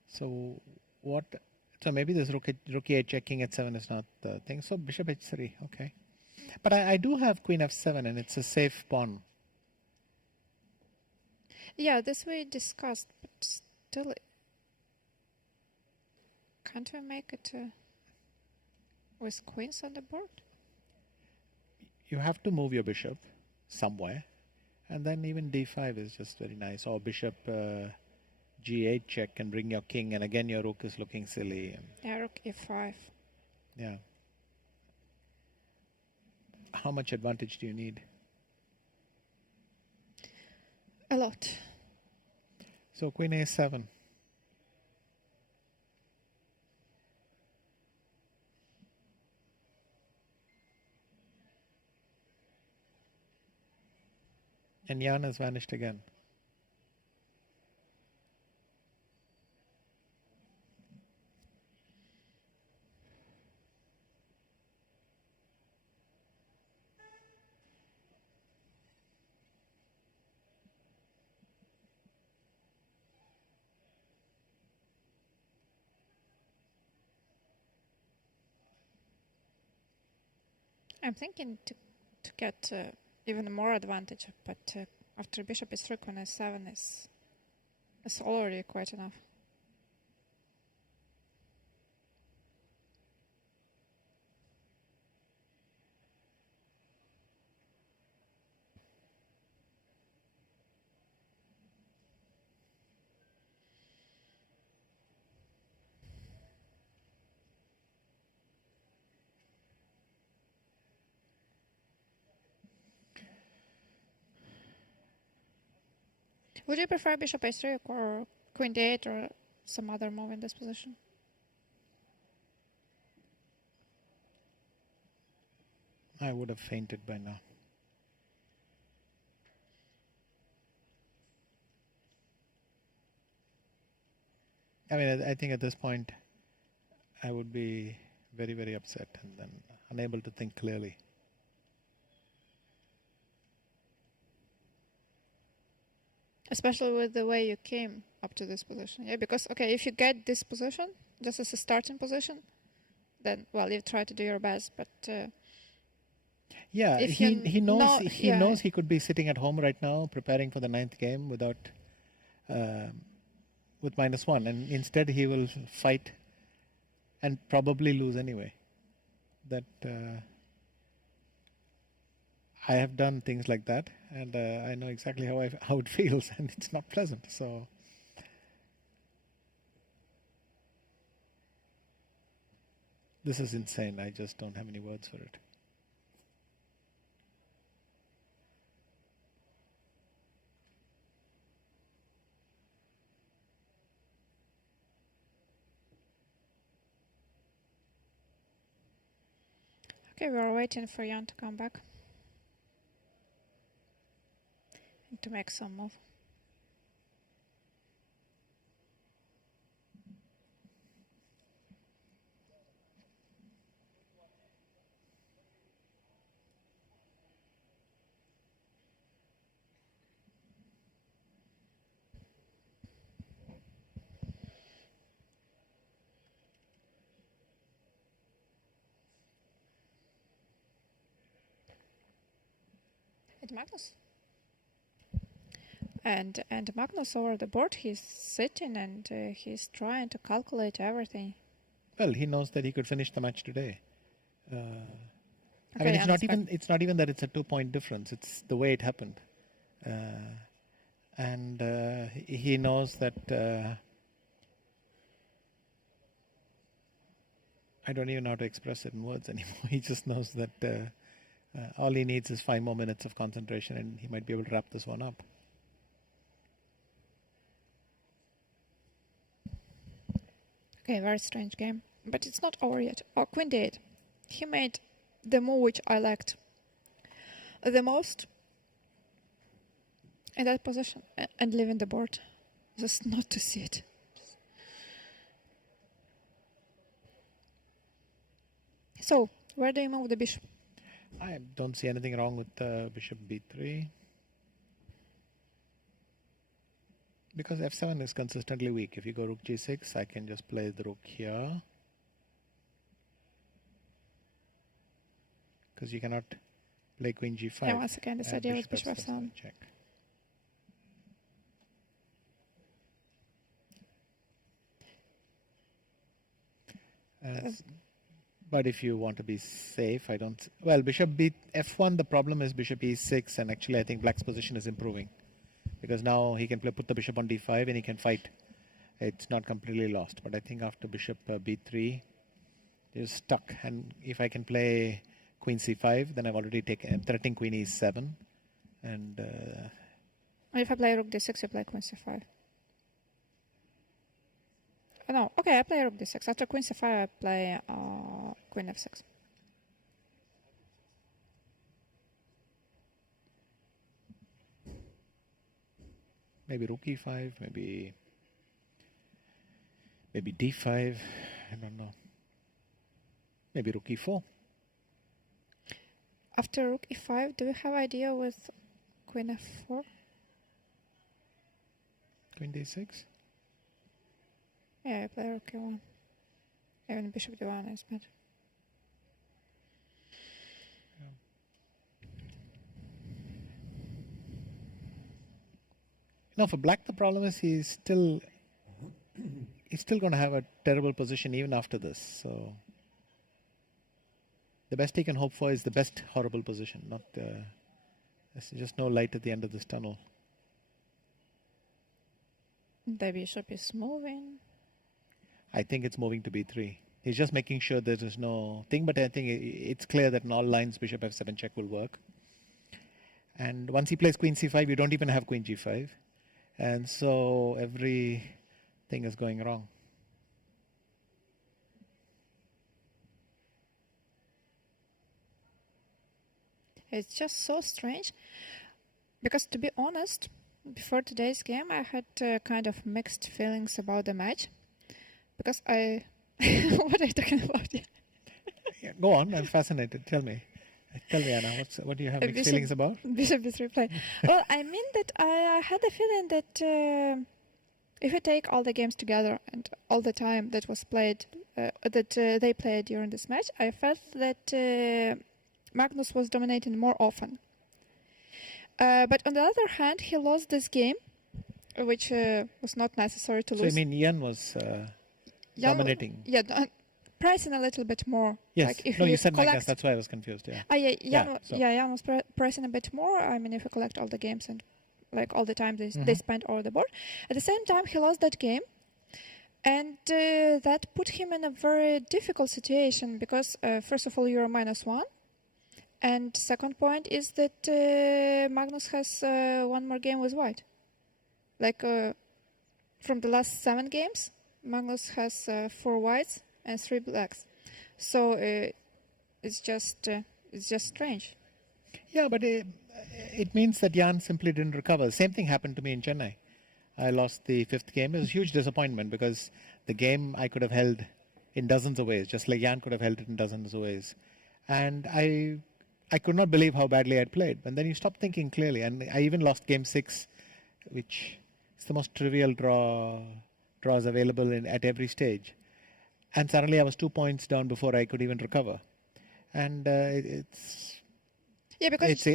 So what? So maybe this rook e8 checking h7 is not the thing. So bishop h3, okay. But I do have queen f7 and it's a safe pawn. Yeah, this we discussed, but still, can't we make it with queens on the board? You have to move your bishop somewhere, and then even d5 is just very nice. Or bishop g8 check can bring your king, and again your rook is looking silly. Yeah, rook e5. Yeah. How much advantage do you need? A lot. So queen a7. And Jan has vanished again. I'm thinking to get even more advantage, but after bishop is 3, queen a7 is already quite enough. Would you prefer bishop a3 or queen d8 or some other move in this position? I would have fainted by now. I mean, I think at this point I would be very, very upset and then unable to think clearly. Especially with the way you came up to this position. Yeah, because, okay, if you get this position, just as a starting position, then, well, you try to do your best, but... yeah, he knows he could be sitting at home right now preparing for the 9th game without... with -1, and instead he will fight and probably lose anyway. That... I have done things like that, and I know exactly how it feels, and it's not pleasant. So, this is insane. I just don't have any words for it. Okay, we are waiting for Jan to come back. To make some move. It's Magnus. And Magnus over the board, he's sitting and he's trying to calculate everything. Well, he knows that he could finish the match today. I Okay, mean, it's not even that it's a 2-point difference. It's the way it happened, and he knows that. I don't even know how to express it in words anymore. He just knows that all he needs is 5 more minutes of concentration, and he might be able to wrap this one up. Okay, very strange game. But it's not over yet. Oh, queen d8. He made the move which I liked the most in that position and leaving the board. Just not to see it. So, where do you move the bishop? I don't see anything wrong with bishop b3. Because f7 is consistently weak. If you go rook g6, I can just play the rook here. Because you cannot play queen g5. Yeah, once again, this idea with bishop f7. Check. But if you want to be safe, I don't... Well, bishop b f1, the problem is bishop e6, and actually I think black's position is improving. Because now he can put the bishop on d5 and he can fight. It's not completely lost. But I think after bishop b3, you're stuck. And if I can play queen c5, then I've already taken... I'm threatening queen e7. And... if I play rook d6, you play queen c5. No, okay, I play rook d6. After queen c5, I play queen f6. Maybe rook e5, maybe d5, I don't know. Maybe rook e4. After rook e5, do you have idea with queen f4? Queen d6? Yeah, I play rook e1. Even bishop d1 is better. No, for black the problem is he's still going to have a terrible position even after this. So the best he can hope for is the best horrible position. Not there's just no light at the end of this tunnel. The bishop is moving. I think it's moving to b3. He's just making sure there is no thing, but I think it's clear that in all lines bishop f7 check will work. And once he plays queen c5, you don't even have queen g5. And so everything is going wrong. It's just so strange. Because to be honest, before today's game, I had kind of mixed feelings about the match. Because I... what are you talking about? Yeah, go on, I'm fascinated. Tell me. Tell me, Anna, what do you have mixed feelings about? Bishop b3 play. Well, I mean that I had the feeling that if you take all the games together and all the time that was played, they played during this match, I felt that Magnus was dominating more often. But on the other hand, he lost this game, which was not necessary to lose. So you mean Jan was dominating? Yeah, pressing a little bit more. Yes. Like if no, you said collect... Magnus, that's why I was confused. Yeah. Jan was pressing a bit more. I mean, if you collect all the games and like all the time they spent over the board. At the same time, he lost that game. And that put him in a very difficult situation because, first of all, you're -1. And second point is that Magnus has one more game with white. Like from the last 7 games, Magnus has 4 whites and 3 blacks. So it's just strange. Yeah, but it means that Jan simply didn't recover. The same thing happened to me in Chennai. I lost the 5th game. It was a huge disappointment because the game I could have held in dozens of ways, just like Jan could have held it in dozens of ways. And I could not believe how badly I'd played. And then you stop thinking clearly. And I even lost game 6, which is the most trivial draws available at every stage. And suddenly I was 2 points down before I could even recover. And it's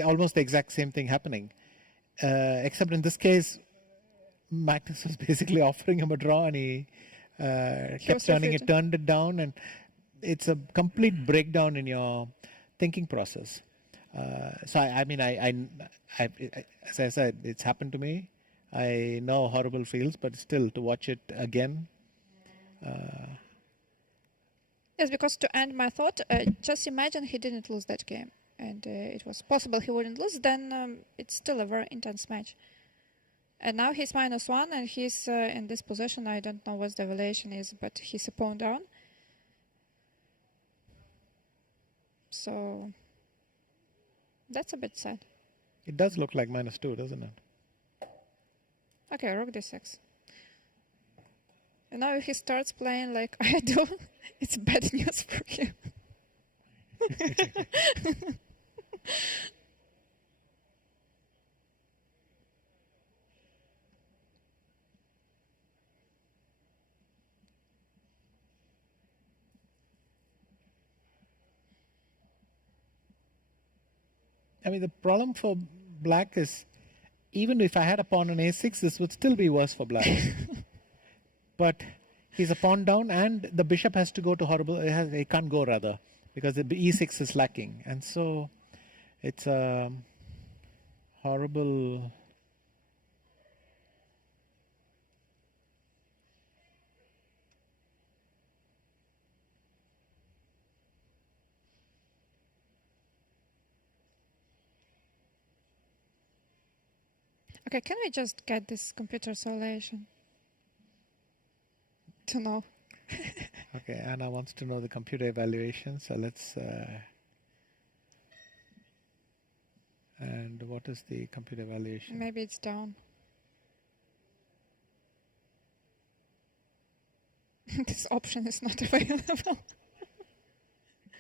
almost the exact same thing happening. Except in this case, Magnus was basically offering him a draw and he kept turned it down. And it's a complete breakdown in your thinking process. So I mean, as I said, it's happened to me. I know how horrible feels, but still to watch it again. Yes, because to end my thought, just imagine he didn't lose that game, and it was possible he wouldn't lose. Then it's still a very intense match. And now he's -1, and he's in this position. I don't know what the evaluation is, but he's a pawn down. So that's a bit sad. It does look like -2, doesn't it? Okay, rook d6. And now if he starts playing like I do, it's bad news for him. I mean, the problem for black is, even if I had a pawn on a6, this would still be worse for black. But he's a pawn down, and the bishop has to go to horrible. It can't go, rather, because the e6 is lacking. And so it's a horrible. Okay, can we just get this computer simulation to know? Okay, Anna wants to know the computer evaluation, so let's. And what is the computer evaluation? Maybe it's down. This option is not available.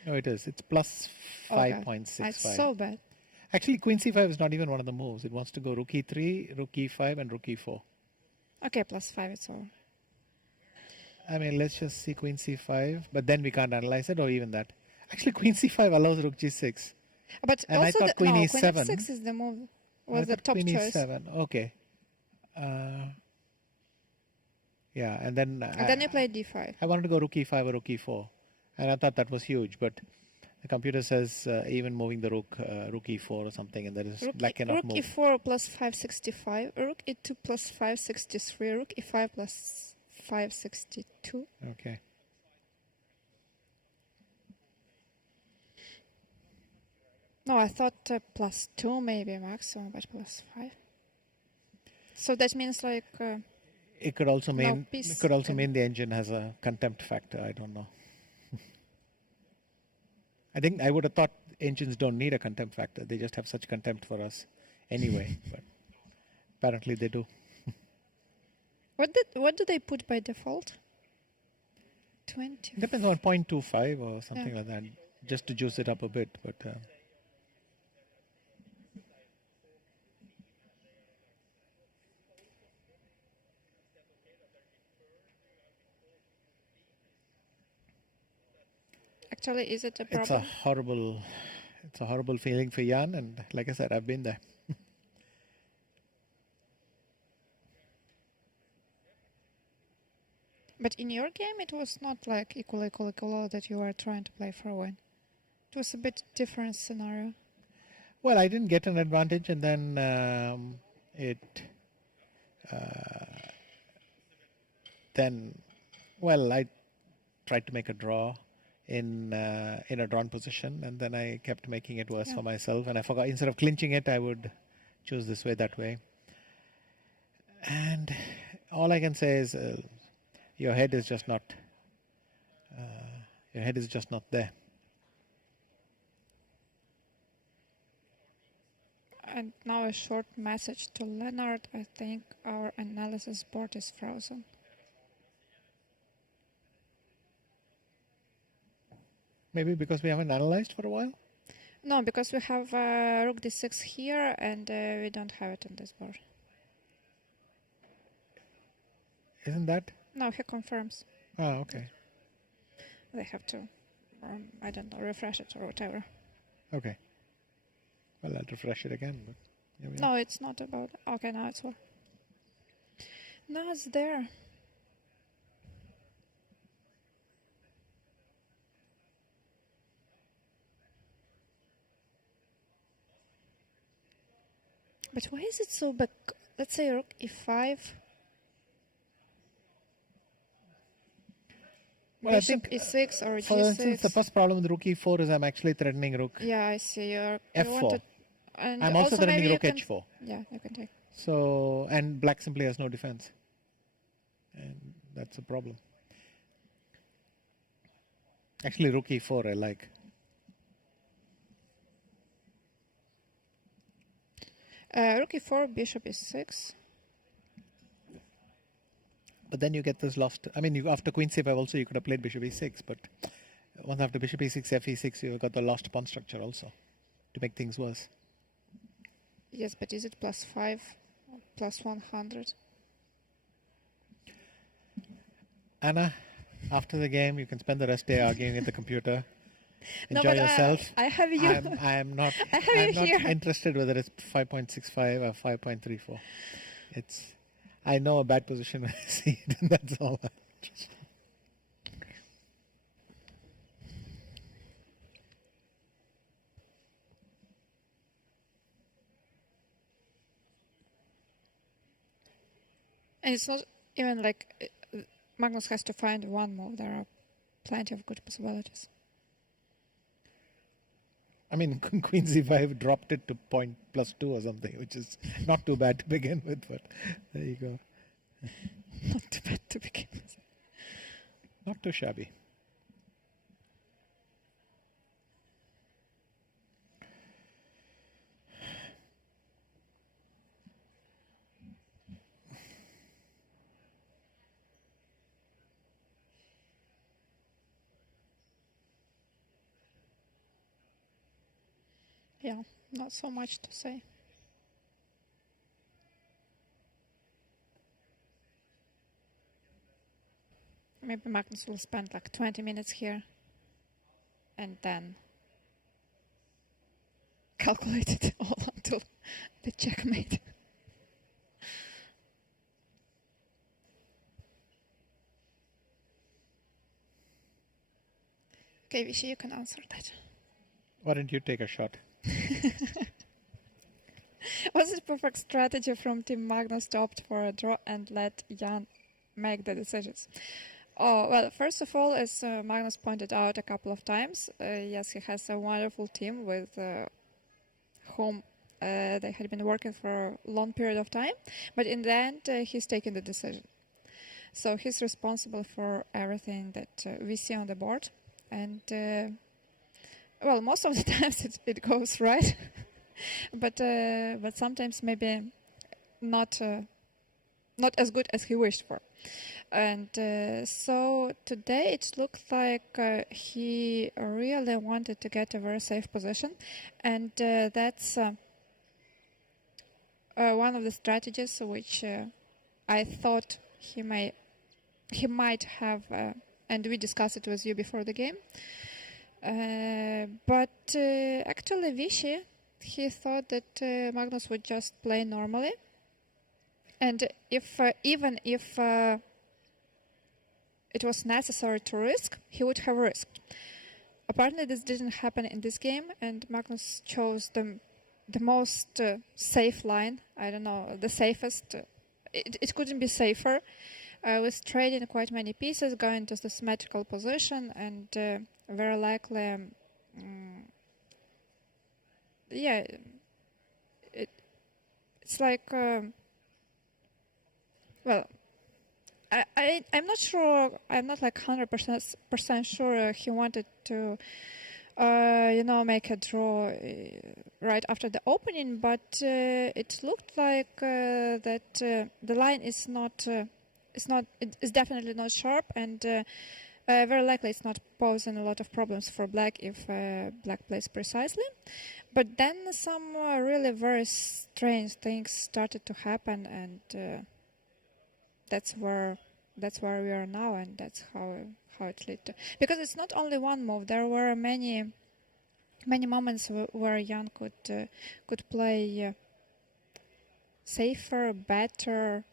No, it is. It's plus Oh, 5.65. it's so bad. Actually, queen c5 is not even one of the moves. It wants to go rook e3, rook e5, and rook e4. Okay, plus 5, it's all. I mean, let's just see queen c5, but then we can't analyze it, or even that. Actually, queen c5 allows rook g6. But And I also thought queen e7. queen f6 is the move, I was the thought top queen choice. e7. Okay. Yeah, and then And then you play d5. I wanted to go rook e5 or rook e4, and I thought that was huge, but the computer says even moving the rook, rook e4 or something, and that is black cannot move. Rook e4 plus 565, rook e2 plus 563, rook e5 plus 562. Okay. No, I thought plus 2 maybe maximum, but plus 5. So that means like... It could also no mean piece it could also can- mean the engine has a contempt factor. I don't know. I think I would have thought engines don't need a contempt factor. They just have such contempt for us anyway. But apparently they do. What do they put by default? 20. Depends on 0.25 or something like that, just to juice it up a bit. But Actually, is it a it's problem? a horrible feeling for Jan. And like I said, I've been there. But in your game, it was not like equal that you were trying to play for a win. It was a bit different scenario. Well, I didn't get an advantage, and then I tried to make a draw in a drawn position, and then I kept making it worse for myself. And I forgot, instead of clinching it, I would choose this way, that way. And all I can say is your head is just not there. And now a short message to Leonard. I think our analysis board is frozen. Maybe because we haven't analyzed for a while? No, because we have rook d6 here, and we don't have it on this board. Isn't that? No, he confirms. Oh, okay. They have to, I don't know, refresh it or whatever. Okay. Well, I'll refresh it again. But here we are. No, it's not about... Okay, now it's all. Now it's there. But why is it so big? Let's say rook e5. Well, I Bishop think, e6 or for g6. instance, the first problem with rook e4 is I'm actually threatening rook Yeah, I see. You f4. wanted, and I'm also maybe threatening you rook can- h4. Yeah, you can take. So, and black simply has no defense. And that's a problem. Actually, rook e4 I like. Rook e4, bishop e6. But then you get this lost. I mean, after queen c5 also you could have played bishop e6, but once after bishop e6, fe6, you've got the lost pawn structure also to make things worse. Yes, but is it +5, +100? Anna, after the game, you can spend the rest of the day arguing at the computer. Enjoy No, but yourself. I have you. I'm not. I have I'm you not here. interested whether it's 5.65 or 5.34. It's. I know a bad position when I see it, and that's all. I'm interested. And it's not even like Magnus has to find one move. There are plenty of good possibilities. I mean, Queen c5 dropped it to point +2 or something, which is not too bad to begin with, but there you go. Not too bad to begin with. Not too shabby. Yeah, not so much to say. Maybe Magnus will spend like 20 minutes here and then calculate it all until the checkmate. Okay, Vishy, you can answer that. Why don't you take a shot? Was it perfect strategy from Team Magnus to opt for a draw and let Jan make the decisions? Oh, well, first of all, as Magnus pointed out a couple of times, yes, he has a wonderful team with whom they had been working for a long period of time, but in the end, he's taken the decision. So he's responsible for everything that we see on the board, and well, most of the times it goes right, but sometimes maybe not as good as he wished for. And so today it looked like he really wanted to get a very safe position, and that's one of the strategies which I thought he might have, and we discussed it with you before the game. But actually Vishy, he thought that Magnus would just play normally, and even if it was necessary to risk, he would have risked. Apparently this didn't happen in this game, and Magnus chose the most safe line. I don't know, the safest. It couldn't be safer. With trading quite many pieces, going to the symmetrical position, and very likely, yeah, it's like, well, I'm not sure. I'm not like 100% sure he wanted to, make a draw right after the opening. But it looked like that the line is not. It's definitely not sharp, and very likely it's not posing a lot of problems for black if black plays precisely. But then some really very strange things started to happen, and that's where we are now, and that's how it led to. Because it's not only one move. There were many moments where Jan could play safer, better,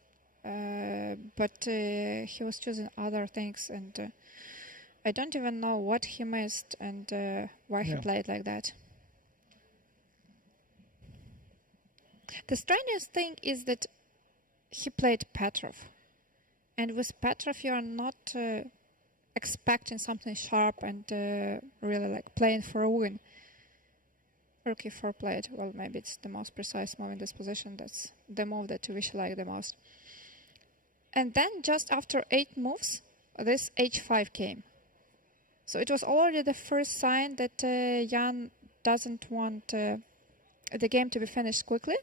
but he was choosing other things, and I don't even know what he missed and why he played like that. The strangest thing is that he played Petrov. And with Petrov, you are not expecting something sharp and really like playing for a win. Rook e4 played. Well, maybe it's the most precise move in this position. That's the move that you wish you like the most. And then just after 8 moves, this h5 came. So it was already the first sign that Jan doesn't want the game to be finished quickly.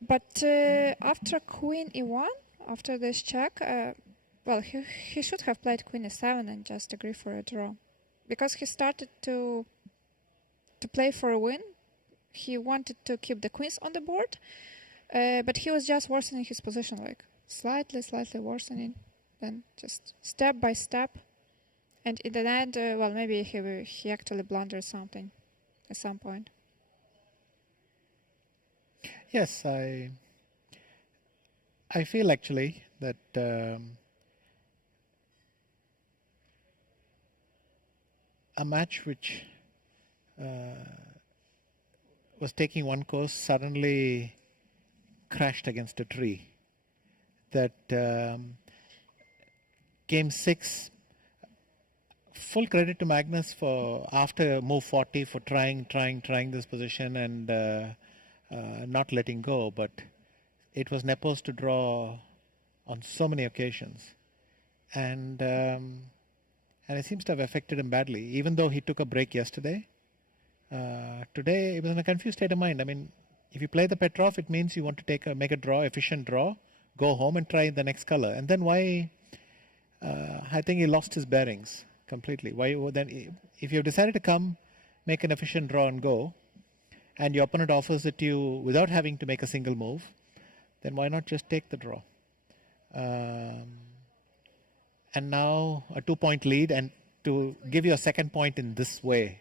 But after Queen e1, after this check, Well, he should have played Queen e7 and just agree for a draw. Because he started to play for a win. He wanted to keep the queens on the board, but he was just worsening his position, like slightly worsening, then just step by step. And in the end, well, maybe he actually blundered something at some point. Yes, I feel actually that a match which was taking one course suddenly crashed against a tree. That game 6, full credit to Magnus for after move 40 for trying this position and not letting go, but it was Nepos to draw on so many occasions, and it seems to have affected him badly. Even though he took a break yesterday, today he was in a confused state of mind. I mean, if you play the Petrov, it means you want to make a draw, efficient draw, go home and try the next color. And then why? I think he lost his bearings completely. Why then? If you've decided to come, make an efficient draw and go, and your opponent offers it to you without having to make a single move, then why not just take the draw? And now a 2-point lead, and to give you a second point in this way,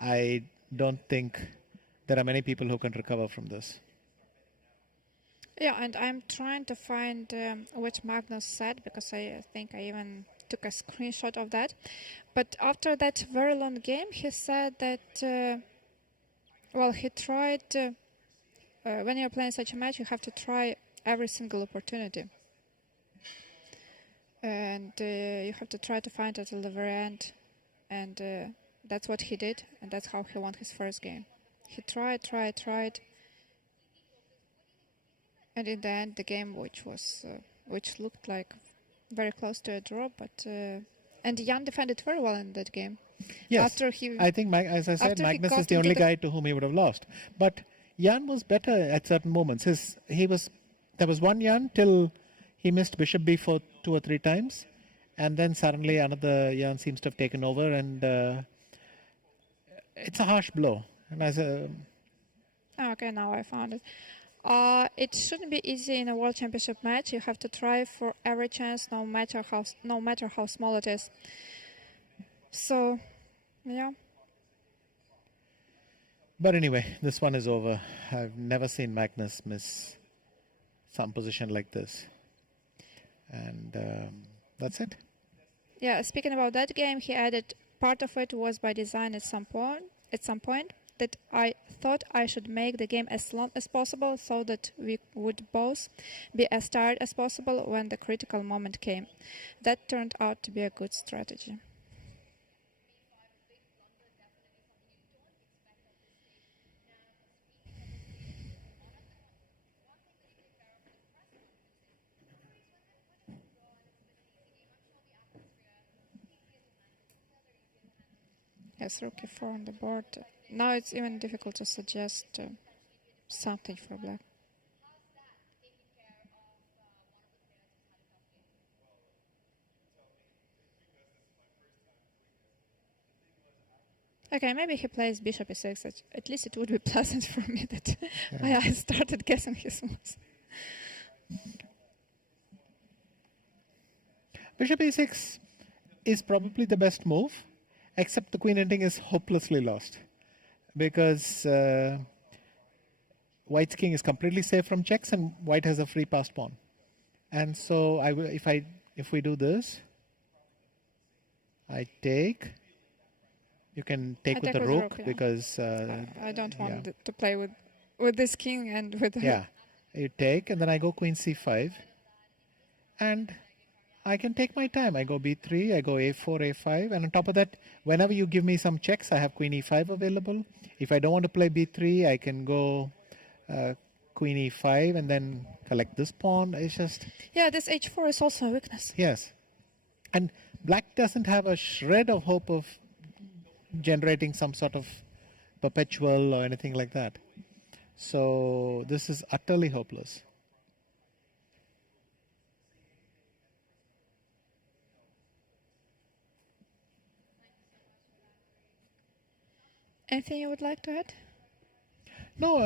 I don't think there are many people who can recover from this. Yeah, and I'm trying to find which Magnus said, because I think I even took a screenshot of that. But after that very long game, he said that, well, he tried, when you're playing such a match, you have to try every single opportunity. And you have to try to find it till the very end. And that's what he did, and that's how he won his first game. He tried. And in the end, the game, which looked like very close to a draw, but and Jan defended very well in that game. Yes, I think, as I said, Magnus is the only guy to whom he would have lost. But Jan was better at certain moments. There was one Jan till he missed Bishop B4 2 or 3 times, and then suddenly another Jan seems to have taken over, and it's a harsh blow. And okay, now I found it. It shouldn't be easy in a World Championship match. You have to try for every chance, no matter how small it is. So, yeah. But anyway, this one is over. I've never seen Magnus miss some position like this, and that's it. Yeah. Speaking about that game, he added part of it was by design at some point. That I thought I should make the game as long as possible so that we would both be as tired as possible when the critical moment came. That turned out to be a good strategy. Yes, rook e4 on the board. Now it's even difficult to suggest something for black. Okay, maybe he plays bishop e6. At least it would be pleasant for me that I started guessing his moves. Bishop e6 is probably the best move, except the queen ending is hopelessly lost, because White's king is completely safe from checks and White has a free passed pawn. And so if we do this, I take. You can take with the rook, yeah. Because I don't want to play with this king and with yeah. You take, and then I go queen c5, and I can take my time. I go b3, I go a4, a5, and on top of that, whenever you give me some checks, I have queen e5 available. If I don't want to play b3, I can go queen e5 and then collect this pawn. It's just... Yeah, this h4 is also a weakness. Yes. And black doesn't have a shred of hope of generating some sort of perpetual or anything like that. So this is utterly hopeless. Anything you would like to add? No,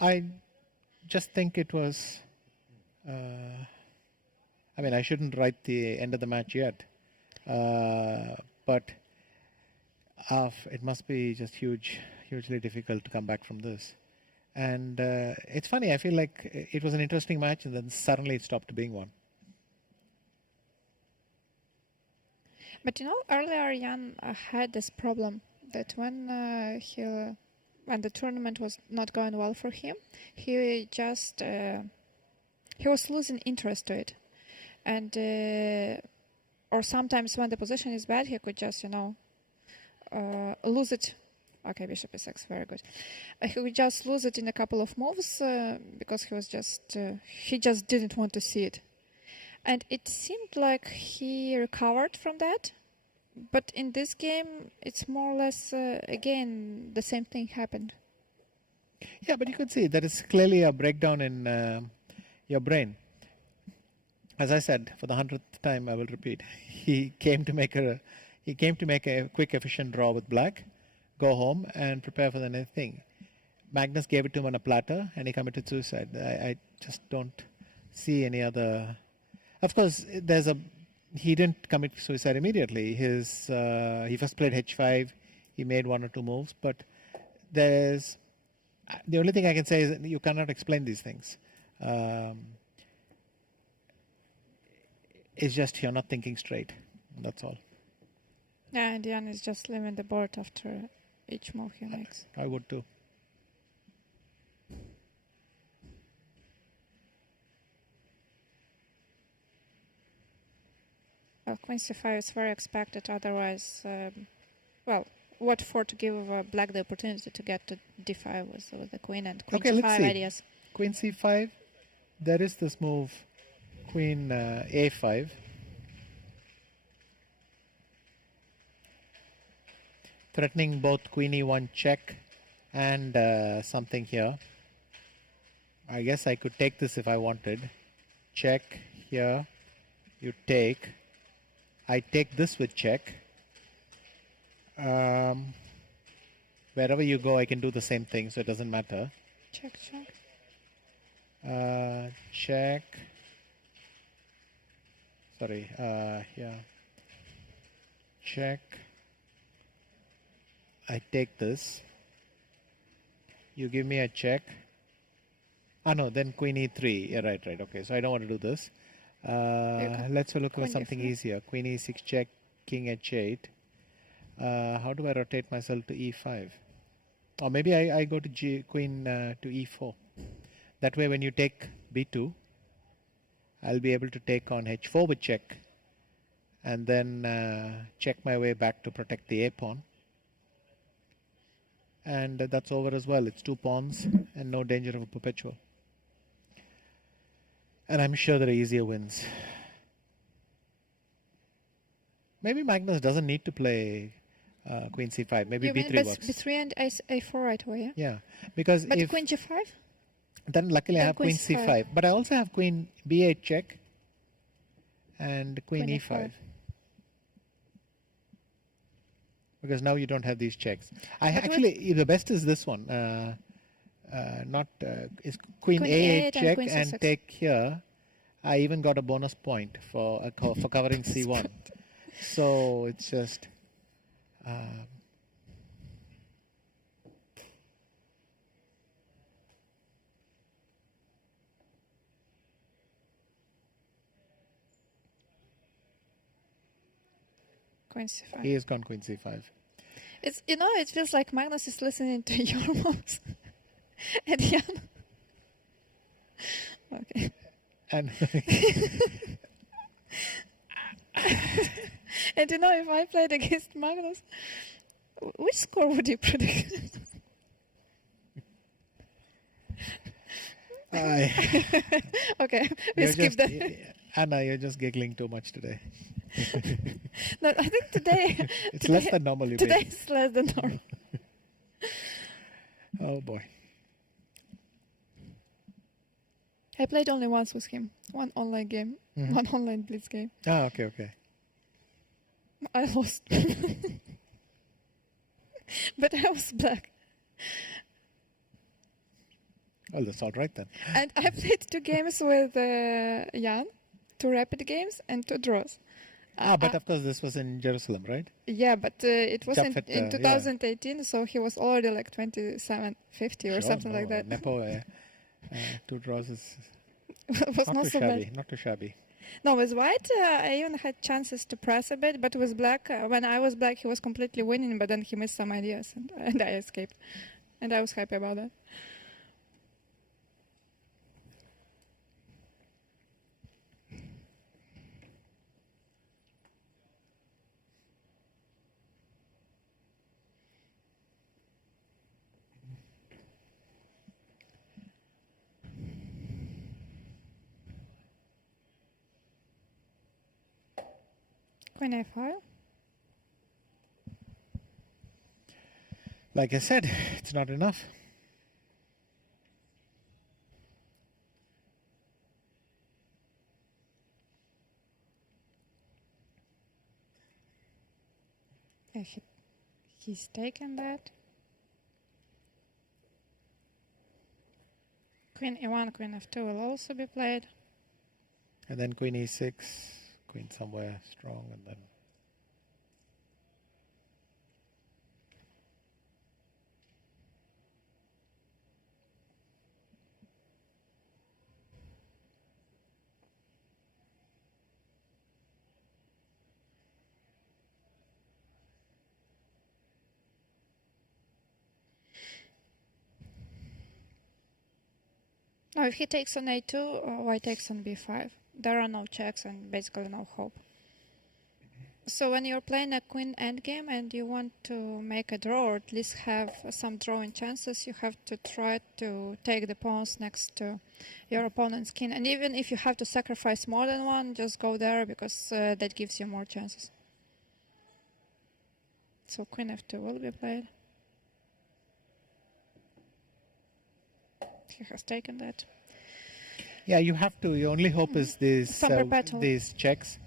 I just think it was. I mean, I shouldn't write the end of the match yet, but it must be just hugely difficult to come back from this. And it's funny. I feel like it was an interesting match, and then suddenly it stopped being one. But earlier Jan had this problem that when the tournament was not going well for him, he was losing interest to it, and or sometimes when the position is bad, he could just lose it. Okay, bishop e6, very good. He would just lose it in a couple of moves because he just didn't want to see it. And it seemed like he recovered from that. But in this game, it's more or less, again, the same thing happened. Yeah, but you could see that is clearly a breakdown in your brain. As I said, for the 100th time, I will repeat. He came to make a quick, efficient draw with black, go home, and prepare for the next thing. Magnus gave it to him on a platter, and he committed suicide. I just don't see any other. Of course, he didn't commit suicide immediately. He first played h5. He made one or two moves, but the only thing I can say is that you cannot explain these things. It's just you're not thinking straight. That's all. Yeah, and Jan is just leaving the board after each move he makes. I would too. Well, queen c5 is very expected. Otherwise, what for to give black the opportunity to get to d5 with the queen and queen c5 let's see. ideas. Queen c5. There is this move, queen a5. Threatening both queen e1 check and something here. I guess I could take this if I wanted. Check here. You take. I take this with check. Wherever you go, I can do the same thing, so it doesn't matter. Check, check. Check. Sorry, yeah. Check. I take this. You give me a check. No, then queen e3. Yeah, right. Okay, so I don't want to do this. Let's look for something easier. Queen e6 check, king h8. How do I rotate myself to e5? Or maybe I go to queen to e4. That way when you take b2, I'll be able to take on h4 with check. And then check my way back to protect the a pawn. And that's over as well. It's 2 pawns and no danger of a perpetual. And I'm sure there are easier wins. Maybe Magnus doesn't need to play queen c5. Maybe b3 works. b3 and a4 right away, yeah? Yeah. Because but if queen g5? Then luckily I have queen c5. But I also have queen b8 check and queen e5. Because now you don't have these checks. The best is this one. Is queen a8 check and take here. I even got a bonus point for covering c1. So it's just queen c5. He has gone queen c5. It's it feels like Magnus is listening to your moves. And Jan. Okay. And and if I played against Magnus, which score would you predict? Okay, we skip that. Anna, you're just giggling too much today. No, I think today... It's less than normal, you Today is less than normal. Oh, boy. I played only once with him. One online game. Mm-hmm. One online blitz game. Okay. I lost. But I was black. Well, that's all right then. And I played 2 games with Jan, 2 rapid games and 2 draws. But of course this was in Jerusalem, right? Yeah, but it was Japhet, in 2018, so he was already like 2750 or something like that. Nepo, 2 draws is was not too so shabby. bad. Not too shabby. No, with white, I even had chances to press a bit, but with black, when I was black, he was completely winning, but then he missed some ideas, and I escaped. And I was happy about that. Queen A5. Like I said, it's not enough. He's taken that. Queen E1, Queen F2 will also be played. And then Queen E6, Queen somewhere strong, and then No, if he takes on A2, white takes on B5. There are no checks and basically no hope. So when you're playing a queen endgame and you want to make a draw, or at least have some drawing chances, you have to try to take the pawns next to your opponent's king. And even if you have to sacrifice more than one, just go there, because that gives you more chances. So Queen F2 will be played. He has taken that. yeah, you have to. Your only hope is these checks,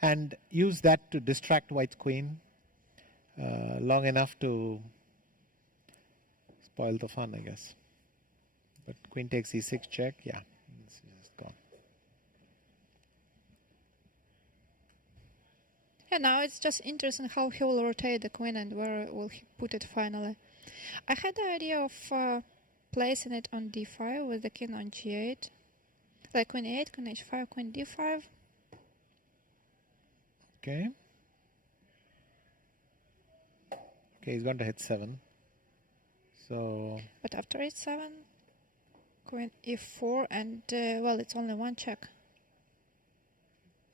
and use that to distract White's queen long enough to spoil the fun, I guess. But Queen takes E6 check. Yeah, it's just gone. Yeah, now it's just interesting how he will rotate the queen and where will he put it finally. I had the idea of placing it on d5 with the king on g8. Like queen e8, queen h5, queen d5. Okay. Okay, he's going to hit 7. So. But after h7, queen e4, and well, it's only one check.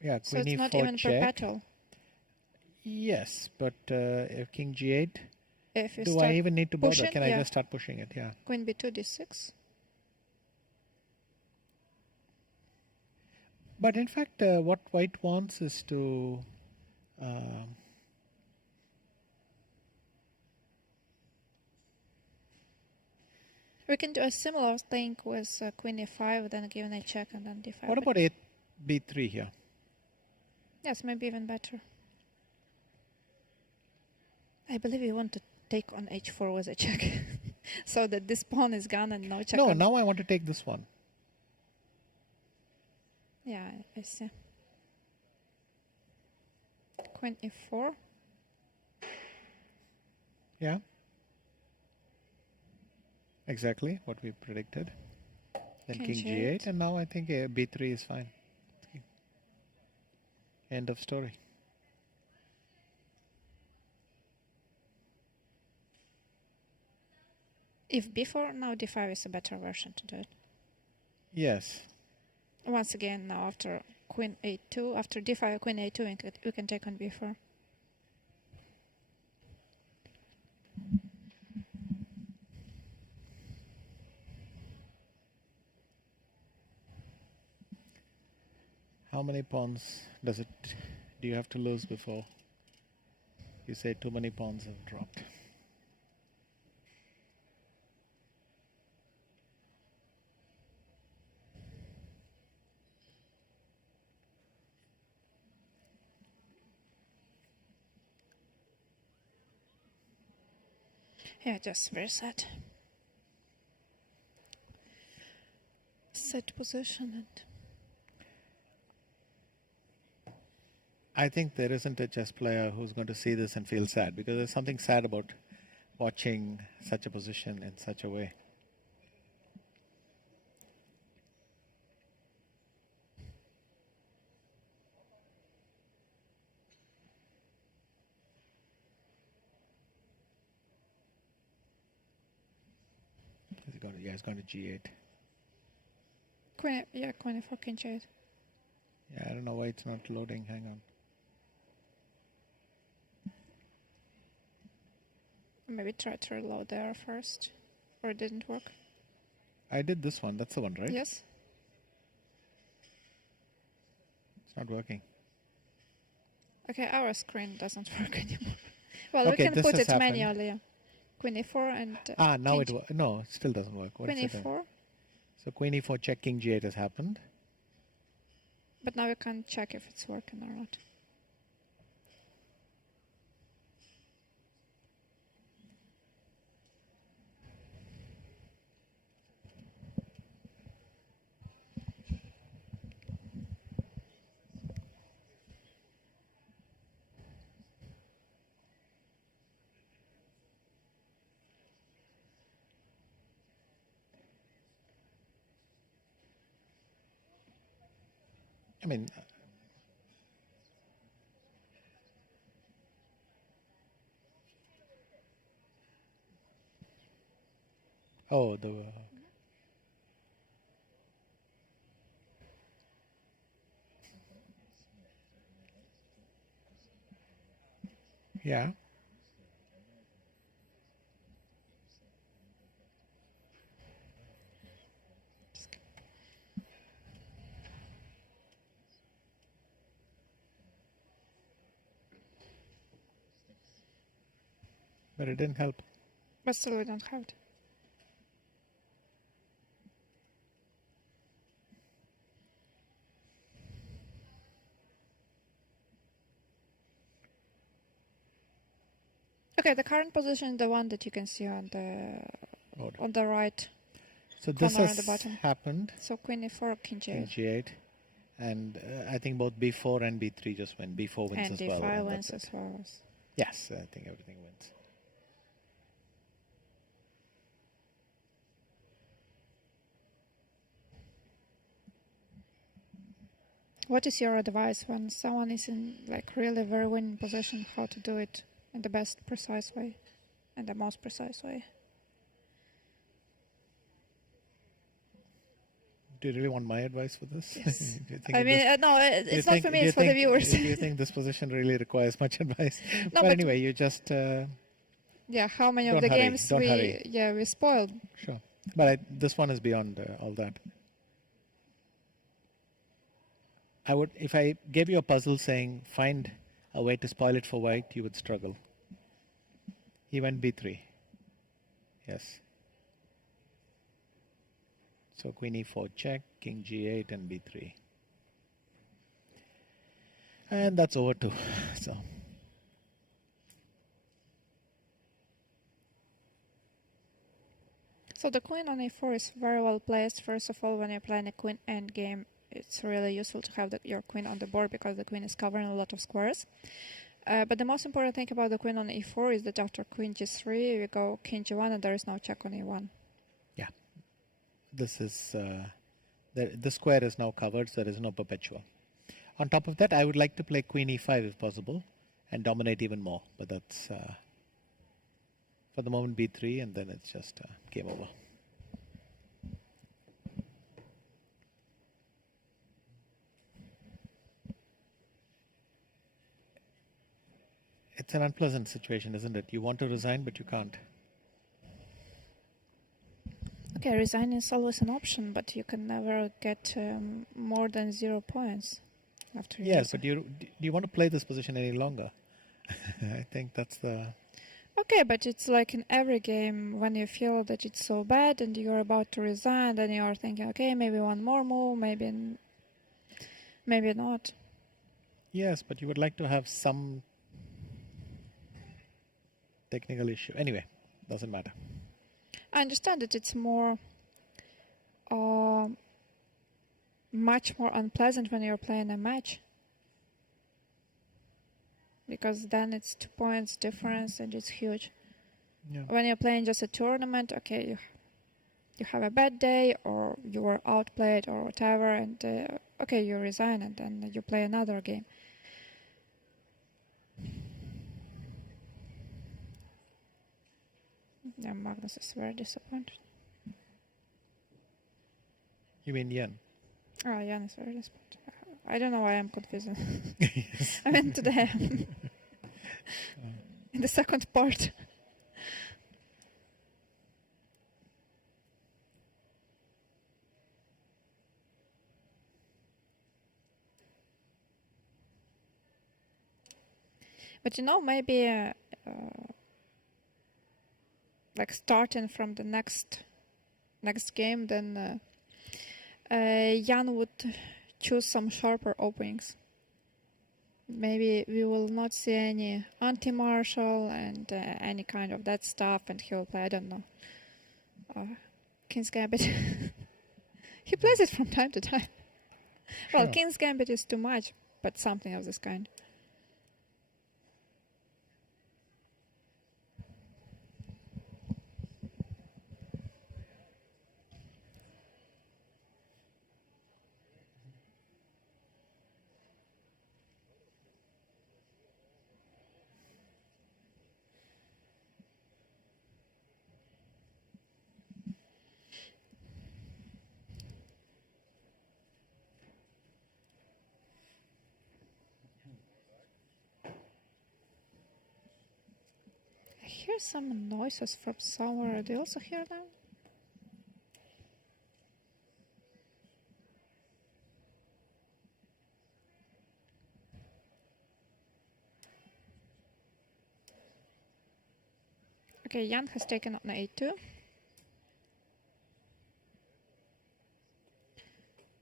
Yeah, so queen it's e4 not even check. perpetual. Yes, but if king g8, If you do start I even need to bother? pushing, Can I yeah. just start pushing it? Yeah. Queen b2, d6. But in fact, what White wants is to We can do a similar thing with queen e5, then give a check, and then d5. what about b3 here? Yes, maybe even better. I believe you want to take on h4 with a check, so that this pawn is gone and no check. No, on. now I want to take this one. Yeah, I see. Queen e4. Yeah. Exactly what we predicted. Then King king g8, and now I think b3 is fine. End of story. If b4, now d5 is a better version to do it. Yes. Once again, now after queen a2, after d5, queen a2, we can take on b4. How many pawns do you have to lose before you say too many pawns have dropped? Yeah, just very sad. Set position and I think there isn't a chess player who's going to see this and feel sad, because there's something sad about watching such a position in such a way. He's going to G8. Queen, yeah, Queen E4, King G8. Yeah, I don't know why it's not loading. Hang on. Maybe try to reload there first, or it didn't work. I did this one. That's the one, right? Yes. It's not working. Okay, our screen doesn't work anymore. Well, Okay, we can this put has it happened. manually. Queen E4 and Now King no, it still doesn't work. What Queen is it then? E4. So Queen E4 check, King G8 has happened. But now we can check if it's working or not. I mean, oh, yeah. But it didn't help. But still, we don't have it. Okay, the current position is the one that you can see on the right. So this corner has at the bottom. happened. So Queen E4, King King G8. G8. And I think both B4 and B3 just went. B4 wins And as well. D5 and wins that's as it. well. Yes, I think everything wins. What is your advice when someone is in like really very winning position? How to do it in the best precise way, and the most precise way? Do you really want my advice for this? Yes. Do you think I mean, no, it's not for me. It's for the viewers. Do you think this position really requires much advice? No, but anyway, you just yeah. How many of don't the hurry, games don't hurry. we spoiled? Sure, but this one is beyond all that. I would, if I gave you a puzzle saying find a way to spoil it for white, you would struggle. He went B3. Yes. So Queen E4 check, King G8 and B3. And that's over too. So the queen on A4 is very well placed. First of all, when you're playing a queen endgame, it's really useful to have your queen on the board because the queen is covering a lot of squares. But the most important thing about the queen on E4 is that after Queen G3, we go King G1 and there is no check on E1. yeah, this is the square is now covered, so there is no perpetual. On top of that, I would like to play Queen E5 if possible and dominate even more. But that's for the moment B3, and then it's just game over. It's an unpleasant situation, isn't it? You want to resign, but you can't. Okay, resign is always an option, but you can never get more than 0 points after you Yes, resign. but do you want to play this position any longer? I think that's the... Okay, but it's like in every game when you feel that it's so bad and you're about to resign, then you're thinking, okay, maybe one more move, maybe not. Yes, but you would like to have some technical issue. Anyway, doesn't matter. I understand that it's more, much more unpleasant when you're playing a match. Because then it's 2 points difference and it's huge. Yeah. When you're playing just a tournament, okay, you have a bad day or you were outplayed or whatever, and okay, you resign and then you play another game. Yeah, Magnus is very disappointed. You mean Yen? Oh, Jan is very disappointed. I don't know why I'm confused. I went to the in the second part. But maybe like starting from the next game, then Jan would choose some sharper openings. Maybe we will not see any anti-martial and any kind of that stuff, and he will play, I don't know, King's Gambit. He plays it from time to time. Sure. Well, King's Gambit is too much, but something of this kind. I hear some noises from somewhere. Do you also hear them? Okay, Jan has taken on a2.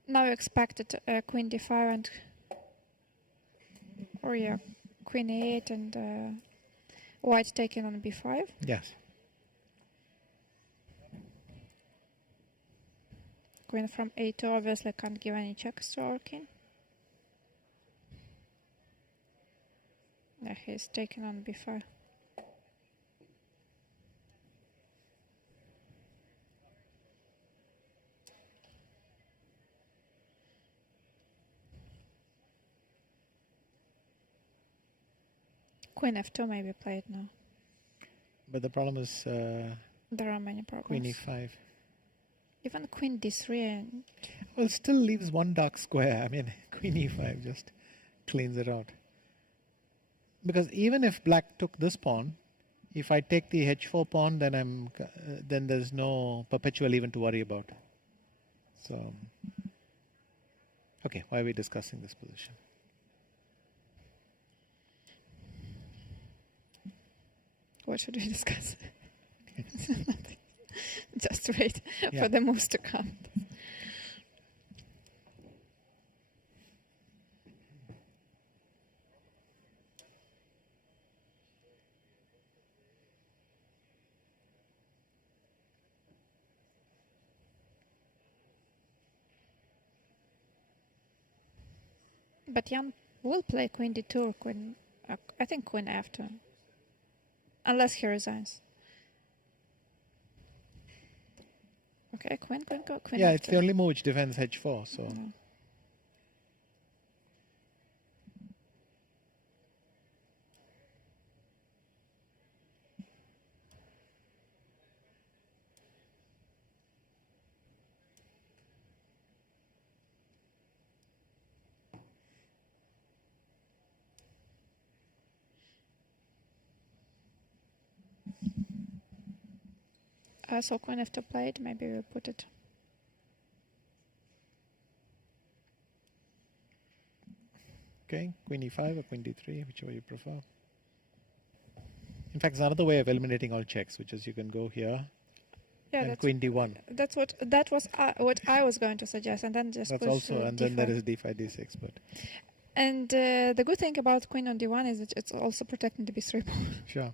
Now you expected queen d5 and queen a8 and white taking on b5. Yes. Queen from a2 obviously can't give any checks to our king. Yeah, he's taking on b5. Queen f2 may be played now. But the problem is there are many problems. Queen e5. Even queen d3 and... Well, still leaves one dark square. I mean, queen e5 just cleans it out. Because even if black took this pawn, if I take the h4 pawn, then then there's no perpetual even to worry about. So, okay, why are we discussing this position? What should we discuss? Just wait for the moves to come. But Jan will play queen d2 or queen, I think queen f2. Unless he resigns. Okay, queen, go, queen. Yeah, f2. it's the only move which defends h4, so... Yeah. So queen f2 played, maybe we'll put it. Okay, queen e5 or queen d3, whichever you prefer. In fact, it's another way of eliminating all checks, which is you can go here and queen d1. That was what I was going to suggest, and then just that's push also, and d5. then there is d5, d6, but... And the good thing about queen on d1 is that it's also protecting the b3 pawn. Sure.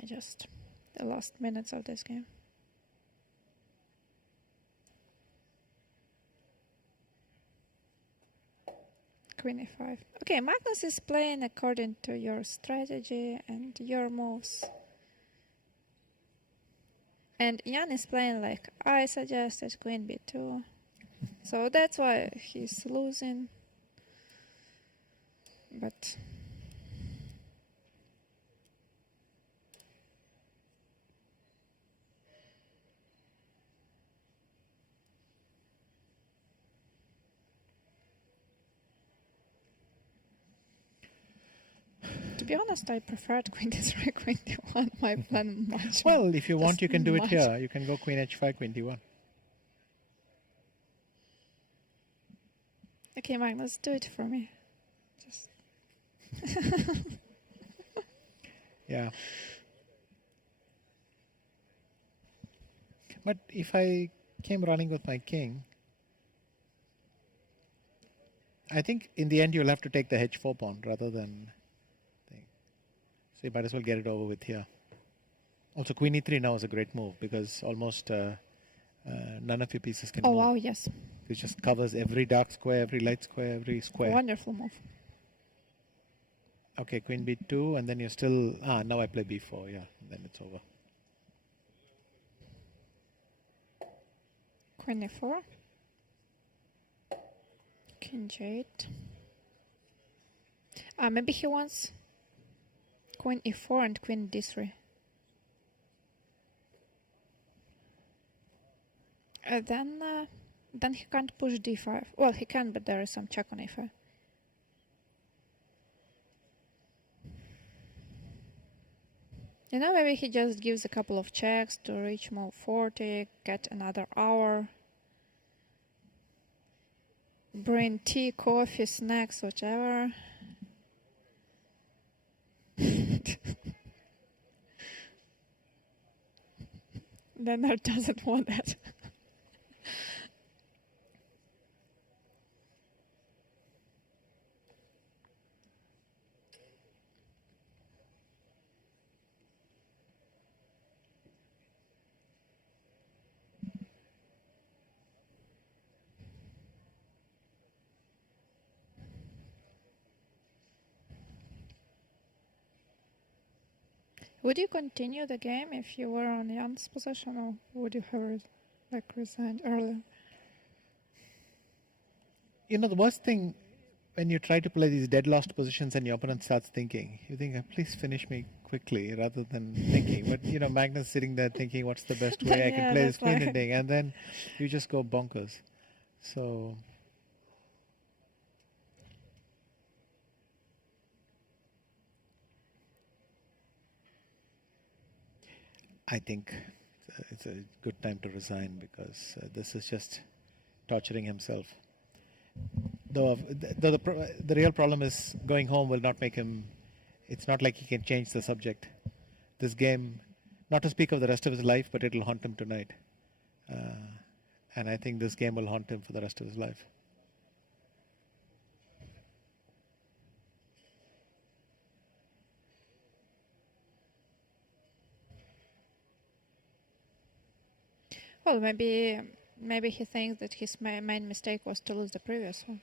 I just the last minutes of this game. Queen e5. Okay, Magnus is playing according to your strategy and your moves. And Jan is playing like I suggested, Queen b2. So that's why he's losing. But to be honest, I preferred Queen d3, Queen d1. My plan much. Well, if you want, you can do it much. here. You can go Queen h5, Queen d1. Okay, Magnus, do it for me. Just Yeah. But if I came running with my king, I think in the end you'll have to take the h4 pawn rather than thing. So you might as well get it over with here. Also, Queen e3 now is a great move because almost none of your pieces can oh move. wow, yes. It just covers every dark square, every light square, every square. Wonderful move. Okay, Queen b2, and then you're still... now I play b4, yeah, then it's over. Queen e4. King g8. Maybe he wants Queen e4 and Queen d3. Then he can't push d5. Well, he can, but there is some check on e5. You know, maybe he just gives a couple of checks to reach move 40, get another hour, bring tea, coffee, snacks, whatever. Leonard doesn't want that. Would you continue the game if you were on Jan's position, or would you have resigned earlier? You know, the worst thing when you try to play these dead lost positions and your opponent starts thinking, you think, please finish me quickly rather than thinking. But, you know, Magnus sitting there thinking, what's the best way I can play this queen ending? And then you just go bonkers. So... I think it's a good time to resign because this is just torturing himself. Though the real problem is going home will not make him, it's not like he can change the subject. This game, not to speak of the rest of his life, but it'll haunt him tonight. And I think this game will haunt him for the rest of his life. Well, maybe he thinks that his main mistake was to lose the previous one.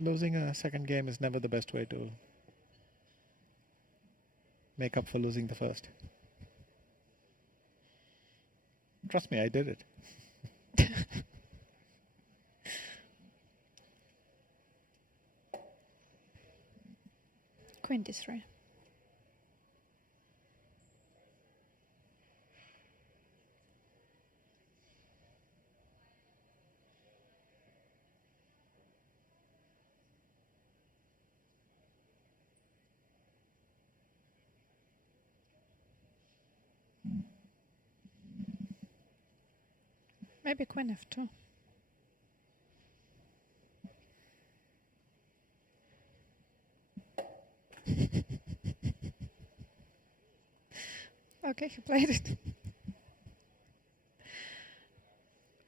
Losing a second game is never the best way to make up for losing the first. Trust me, I did it. Queen d3. Maybe Queen f2. Okay, he played it.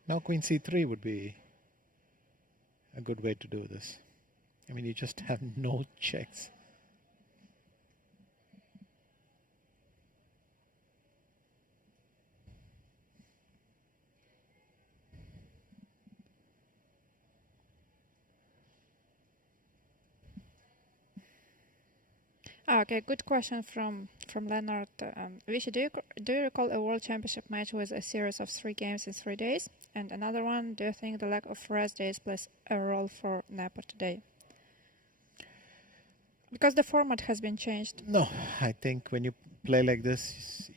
Now queen c3 would be a good way to do this. I mean, you just have no checks. Okay, good question from Leonard. Vishy, do you recall a World Championship match with a series of 3 games in 3 days? And another one, do you think the lack of rest days plays a role for Nepo today? Because the format has been changed. No, I think when you play like this,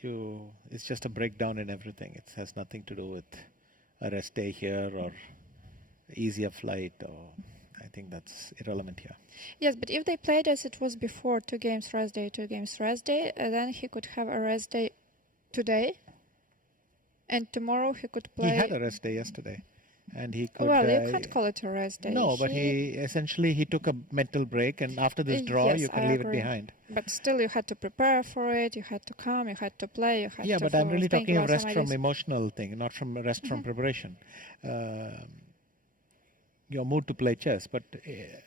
it's just a breakdown in everything. It has nothing to do with a rest day here or easier flight, or I think that's irrelevant here. Yes, but if they played as it was before, 2 games rest day, 2 games rest day, then he could have a rest day today, and tomorrow he could play. He had a rest day yesterday, and he could. Well, you can't call it a rest day. No, but he took a mental break, and after this draw, yes, you can leave it behind. But still, you had to prepare for it. You had to come. You had to play. You had yeah, to. But I'm really talking of rest from ideas. emotional thing, not from rest from preparation. Your mood to play chess, but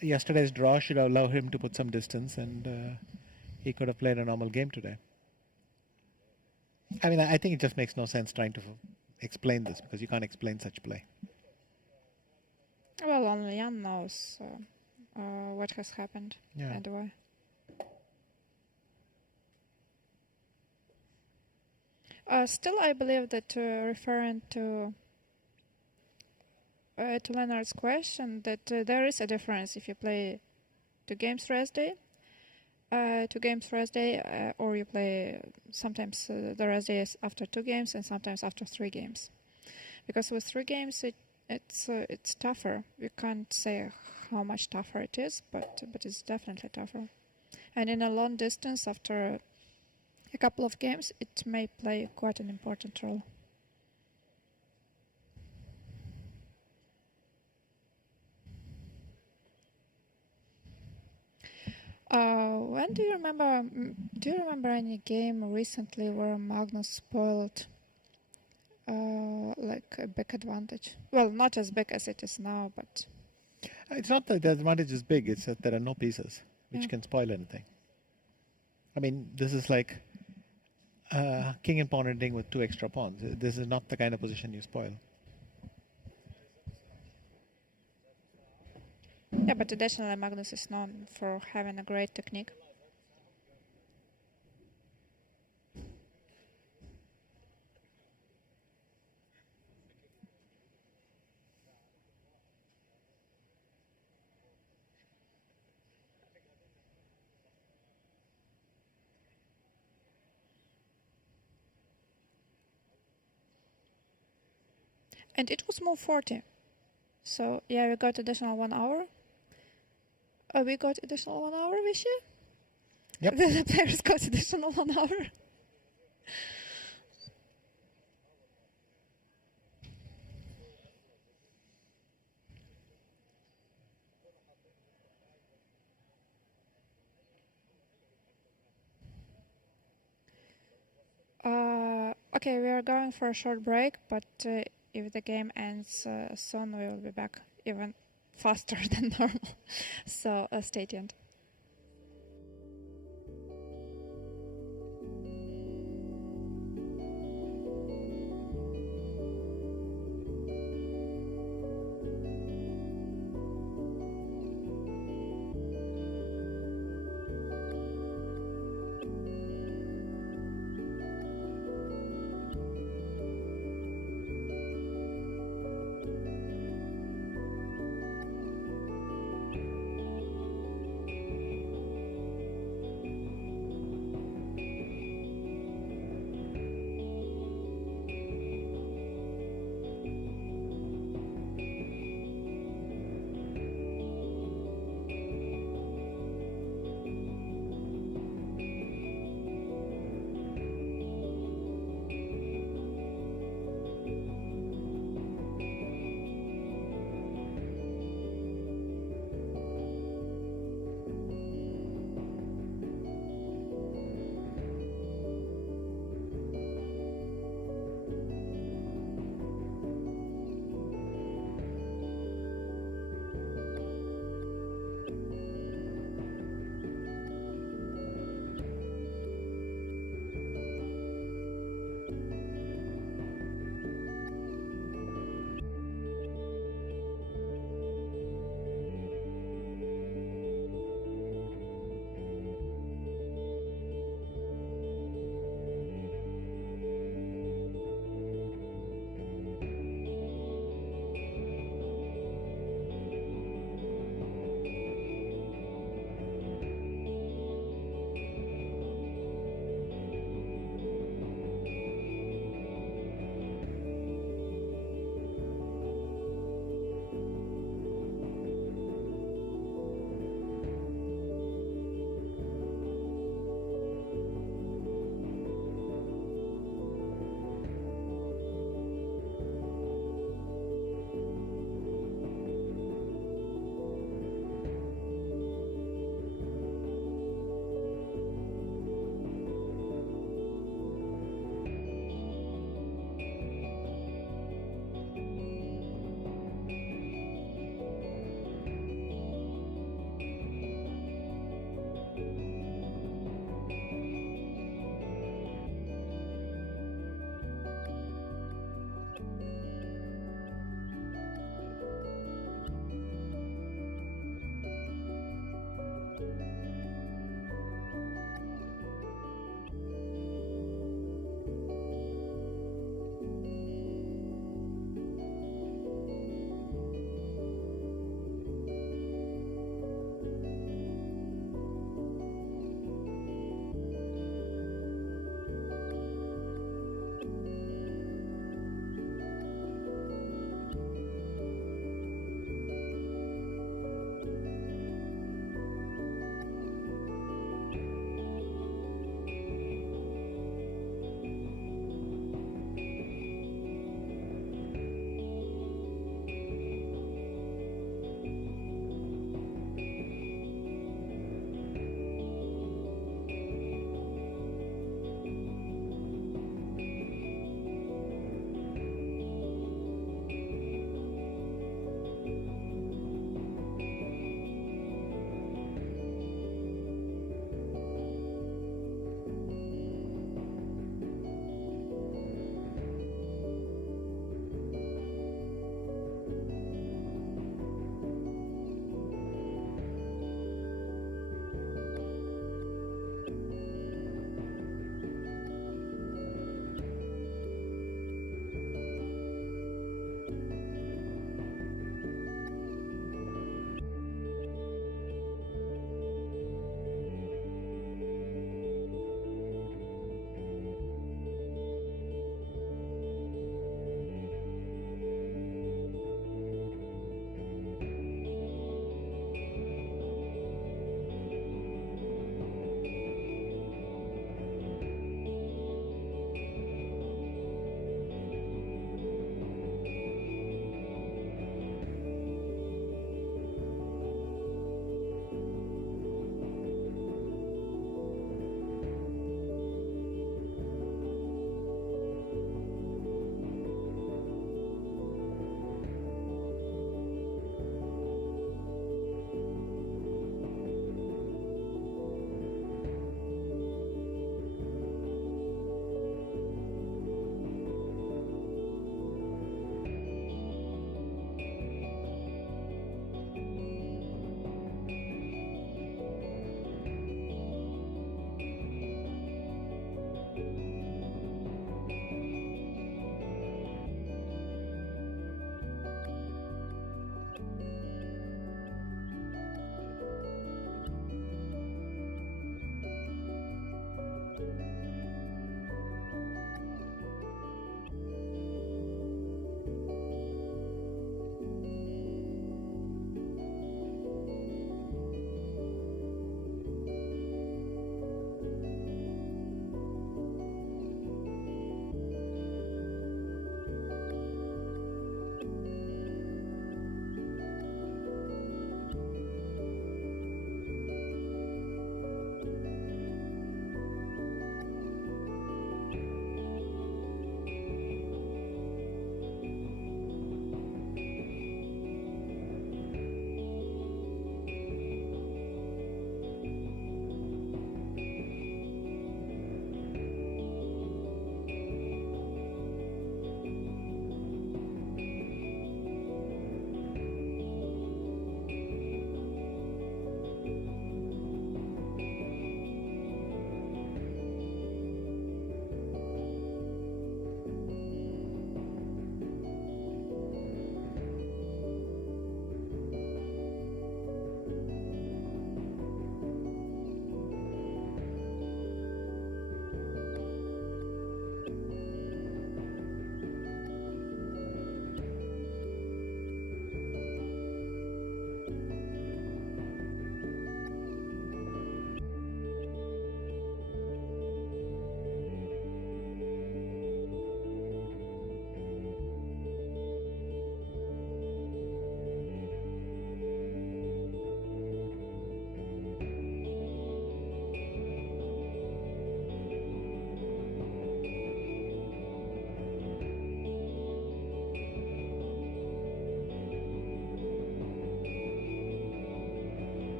yesterday's draw should allow him to put some distance, and he could have played a normal game today. I mean, I think it just makes no sense trying to explain this, because you can't explain such play. Well, only Jan knows what has happened and why. Still, I believe that referring to Leonard's question, that there is a difference if you play 2 games rest day, or you play sometimes the rest day is after 2 games and sometimes after 3 games. Because with 3 games, it's tougher. You can't say how much tougher it is, but it's definitely tougher. And in a long distance, after a couple of games, it may play quite an important role. When do you remember? Do you remember any game recently where Magnus spoiled like a big advantage? Well, not as big as it is now, but it's not that the advantage is big. It's that there are no pieces which can spoil anything. I mean, this is like king and pawn ending with 2 extra pawns. This is not the kind of position you spoil. yeah, but additionally, Magnus is known for having a great technique. And it was move 40. So, yeah, we got additional 1 hour. We got additional 1 hour, Vishy? Yep. The players got additional 1 hour. Okay, we are going for a short break, but if the game ends soon, we will be back even faster than normal. So stay tuned.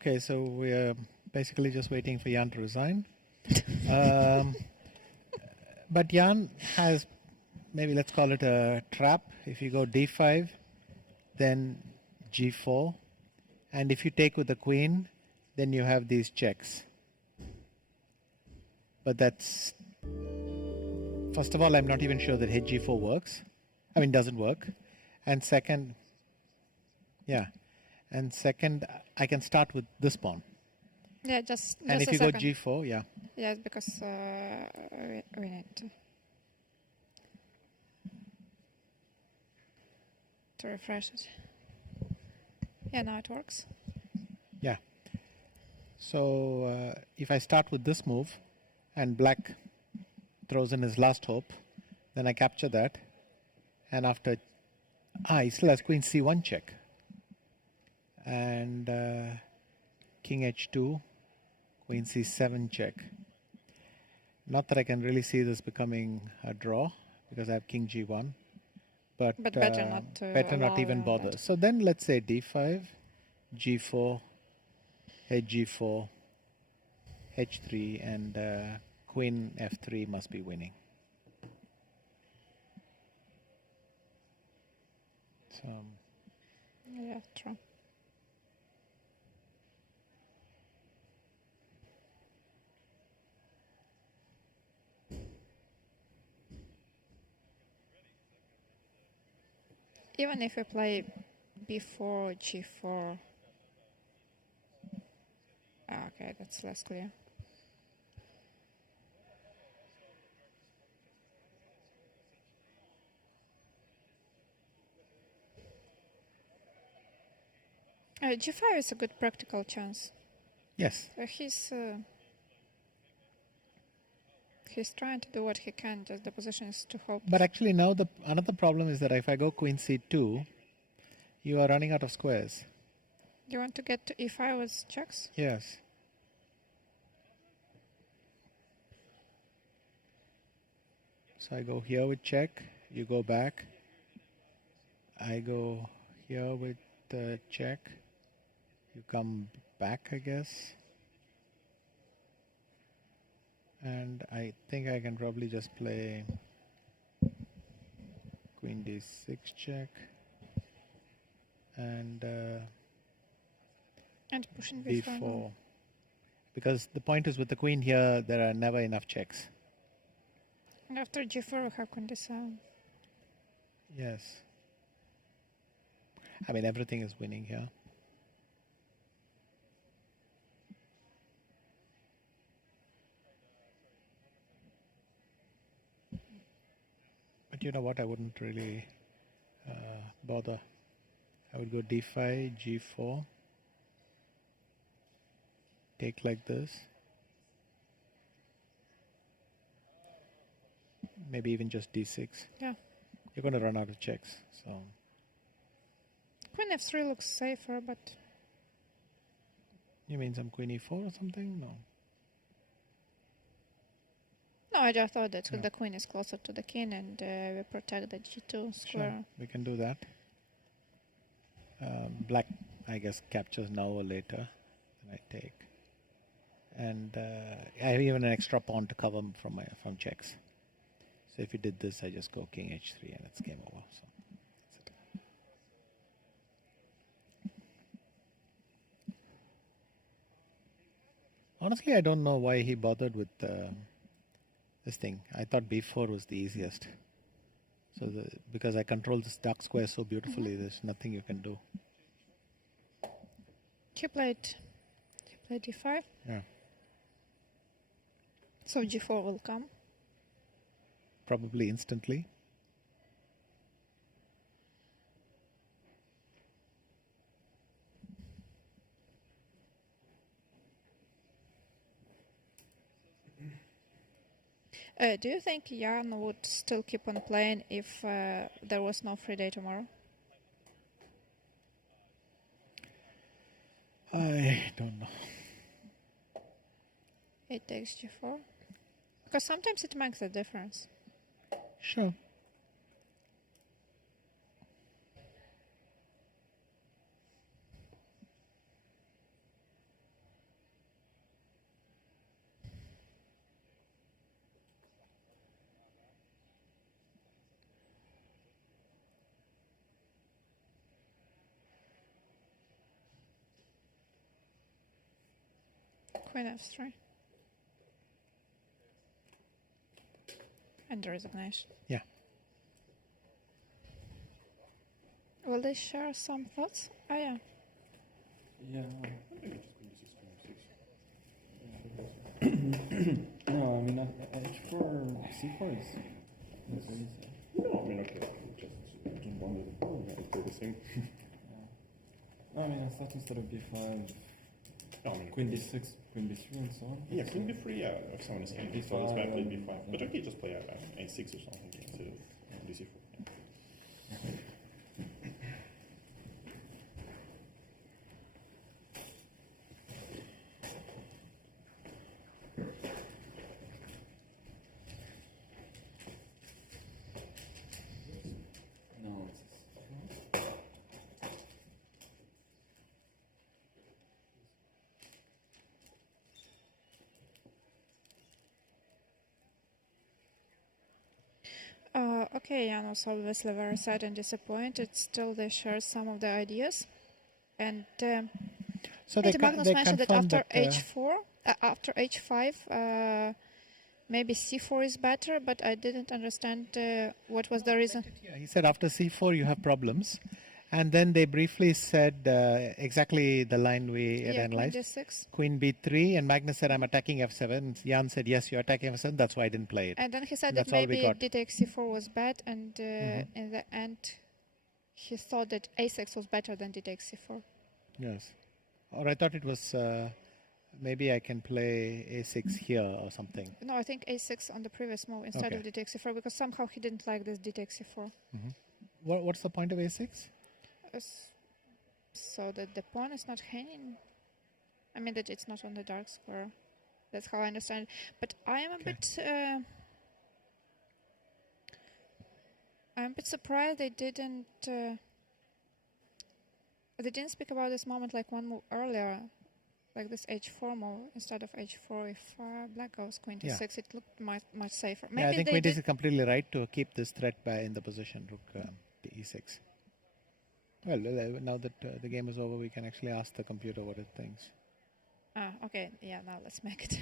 Okay, so we are basically just waiting for Jan to resign. But Jan has, maybe let's call it a trap. If you go d5, then g4. And if you take with the queen, then you have these checks. But that's, first of all, I'm not even sure that h4 works. I mean, doesn't work. And second, yeah. And second, I can start with this pawn. Yeah, just and if a you second. go g4, yeah. Yes, because we need to refresh it. Yeah, now it works. Yeah. So if I start with this move and black throws in his last hope, then I capture that. And after, he still has queen c1 check. And king h2, queen c7 check. Not that I can really see this becoming a draw because I have king g1. But better not even bother. That. So then let's say d5, g4, hg4, h3, and queen f3 must be winning. So yeah, true. Even if we play b4, g4. Okay, that's less clear. G5 is a good practical chance. Yes. He's trying to do what he can, just the position is too hopeless. But actually now another problem is that if I go queen c2, you are running out of squares. You want to get to e5 with checks? Yes. So I go here with check, you go back. I go here with check, you come back, I guess. And I think I can probably just play queen d6 check and pushing b4. Because the point is with the queen here, there are never enough checks. And after g4, we have queen d7. Yes. I mean, everything is winning here. But you know what? I wouldn't really bother. I would go d5, g4. Take like this. maybe even just d6. Yeah. You're going to run out of checks. So Queen f3 looks safer, but you mean some queen e4 or something? No. no, I just thought that Yeah. the queen is closer to the king and we protect the g2 square. Sure, we can do that. Black, I guess, captures now or later. Then I take. And I have even an extra pawn to cover from checks. So if you did this, I just go king h3 and it's game over. So that's it. Honestly, I don't know why he bothered with this thing. I thought b4 was the easiest. So because I control this dark square so beautifully, there's nothing you can do. He played d5. Yeah. So g4 will come. Probably instantly. Do you think Jan would still keep on playing if there was no free day tomorrow? I don't know. It takes g4. Because sometimes it makes a difference. Sure. Queen f3. And the resignation. Yeah. Will they share some thoughts? Oh, yeah. Yeah. No, I mean, h4, c4 is easy. No, I mean, okay. Just one with the pawn, I play the same. No, I mean, I thought instead of b5, No, I mean, queen d6, queen d3, and so on. yeah, queen b3, yeah, if someone is saying b5, it's bad, play b5. But okay, just play a6 or something instead of dc4. Yeah. No, Okay, Jan was obviously very sad and disappointed. Still, they share some of the ideas. And So Magnus mentioned that after confirmed after h5, maybe c4 is better, but I didn't understand what was the reason. Yeah, he said after c4 you have problems. And then they briefly said exactly the line we had analyzed. Queen d6. Queen b3, and Magnus said, I'm attacking f7. Jan said, yes, you're attacking f7. That's why I didn't play it. And then he said That's that all we maybe got. d takes c4 was bad, and in the end, he thought that a6 was better than d takes c4. Yes. Or I thought it was, maybe I can play a6 here or something. No, I think a6 on the previous move instead of d takes c4, because somehow he didn't like this d takes c4. What's the point of a6? So that the pawn is not hanging. I mean that it's not on the dark square. That's how I understand it. But I am a bit. I'm a bit surprised they didn't. They didn't speak about this moment like one move earlier, like this h4 move instead of h4. If black goes queen to 6, it looked much safer. Maybe yeah, I think they Queen is completely right to keep this threat in the position, rook to e6. Well, now that the game is over, we can actually ask the computer what it thinks. Ah, okay. Yeah, now let's make it.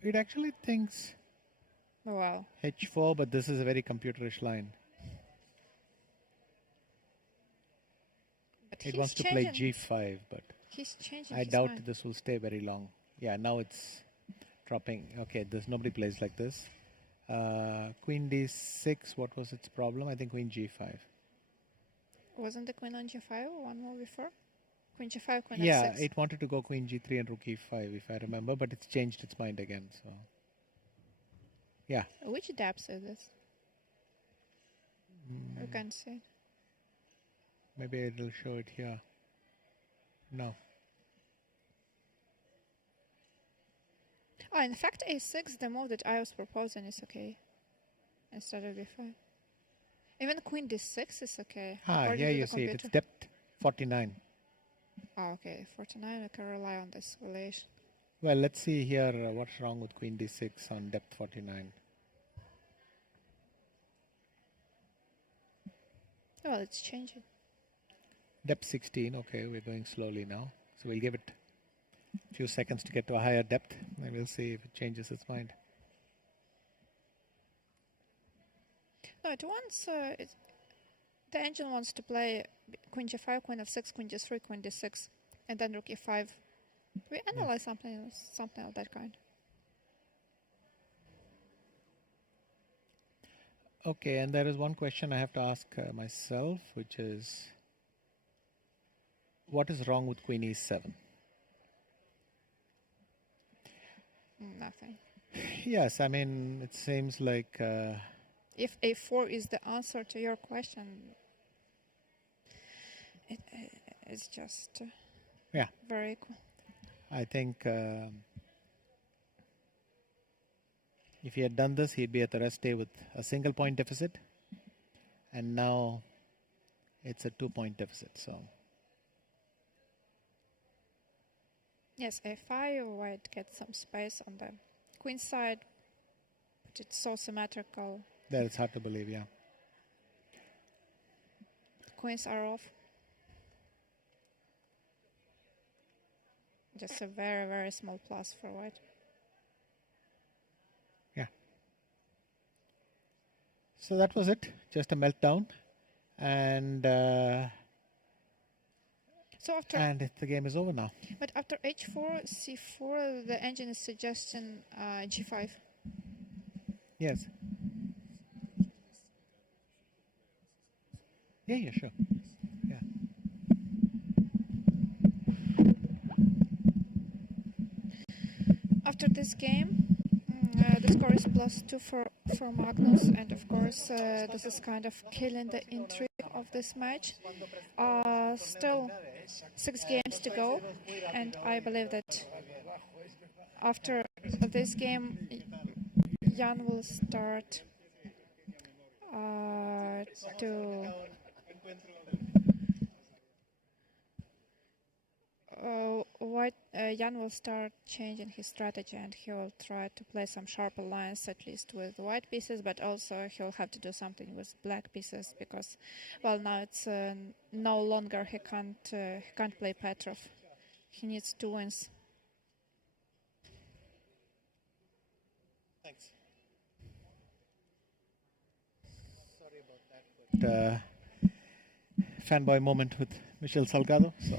It actually thinks Wow. h4, but this is a very computerish line. But It wants to play g5, but he's changing I his doubt mind. this will stay very long. Yeah, now it's dropping. Okay, nobody plays like this. Queen d6, what was its problem? I think queen g5. Wasn't the queen on g5 one move before? Queen G5, Queen Yeah, F6. it wanted to go Queen G3 and Rook E5, if I remember, but it's changed its mind again. So, yeah. Which depth is this? You can see. Maybe it'll show it here. No. Oh, in fact, A6, the move that I was proposing is okay. Instead of B5. Even Queen D6 is okay. Ah, here you see it. It's depth 49. Oh, okay. 49, I can rely on this relation. Well, let's see here what's wrong with Queen D6 on depth 49. Well, it's changing. Depth 16, okay, we're going slowly now. So we'll give it a few seconds to get to a higher depth, and we'll see if it changes its mind. No, it wants. The engine wants to play Queen G5, Queen F6, Queen G3, Queen D6, and then Rook E5. We analyze something of that kind. Okay, and there is one question I have to ask myself, which is, what is wrong with Queen E7? Nothing. Yes, I mean, it seems like... if A4 is the answer to your question, it's just very equal. I think if he had done this, he'd be at the rest day with a single point deficit. And now it's a 2-point deficit. So yes, A5, white gets some space on the queen side, but it's so symmetrical. That it's hard to believe, yeah. The queens are off. Just a very, very small plus for white. Yeah. So that was it. Just a meltdown. And the game is over now. But after H4, C4, the engine is suggesting G5. Yes. Yeah, sure. Yeah. After this game, the score is +2 for Magnus, and of course this is kind of killing the intrigue of this match. Still 6 games to go, and I believe that after this game, Jan will start Jan will start changing his strategy, and he will try to play some sharper lines, at least with white pieces, but also he'll have to do something with black pieces, because, well, now it's no longer he can't play Petrov. He needs 2 wins. Thanks. Sorry about that, but fanboy moment with Michel Salgado. So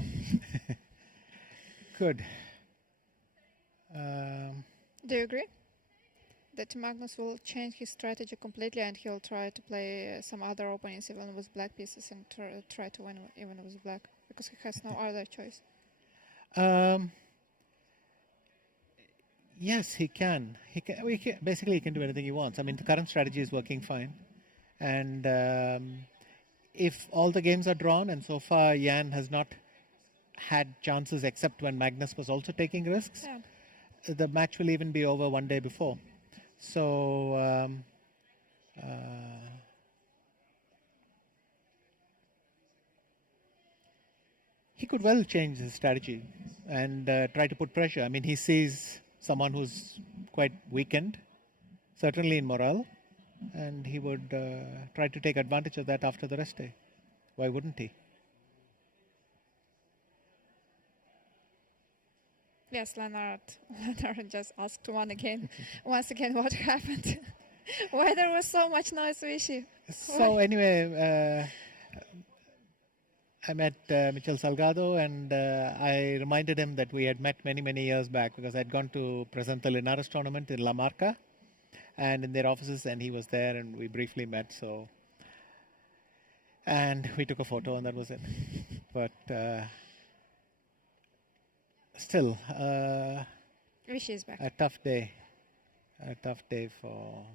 good. Do you agree that Magnus will change his strategy completely, and he'll try to play some other openings even with black pieces, and try to win even with black, because he has no other choice? Yes, he can. Basically, he can do anything he wants. I mean, the current strategy is working fine. And if all the games are drawn, and so far Jan has not had chances except when Magnus was also taking risks, the match will even be over one day before. So he could well change his strategy and try to put pressure. I mean, he sees someone who's quite weakened, certainly in morale, and he would try to take advantage of that after the rest day. Why wouldn't he? Yes, Leonard just asked once again what happened. Why there was so much noise, Vichy? So anyway, I met Michel Salgado, and I reminded him that we had met many years back, because I'd gone to present the Linares tournament in La Marca and in their offices, and he was there, and we briefly met. So, and we took a photo, and that was it. But still, Rishi is back. a tough day. A tough day for...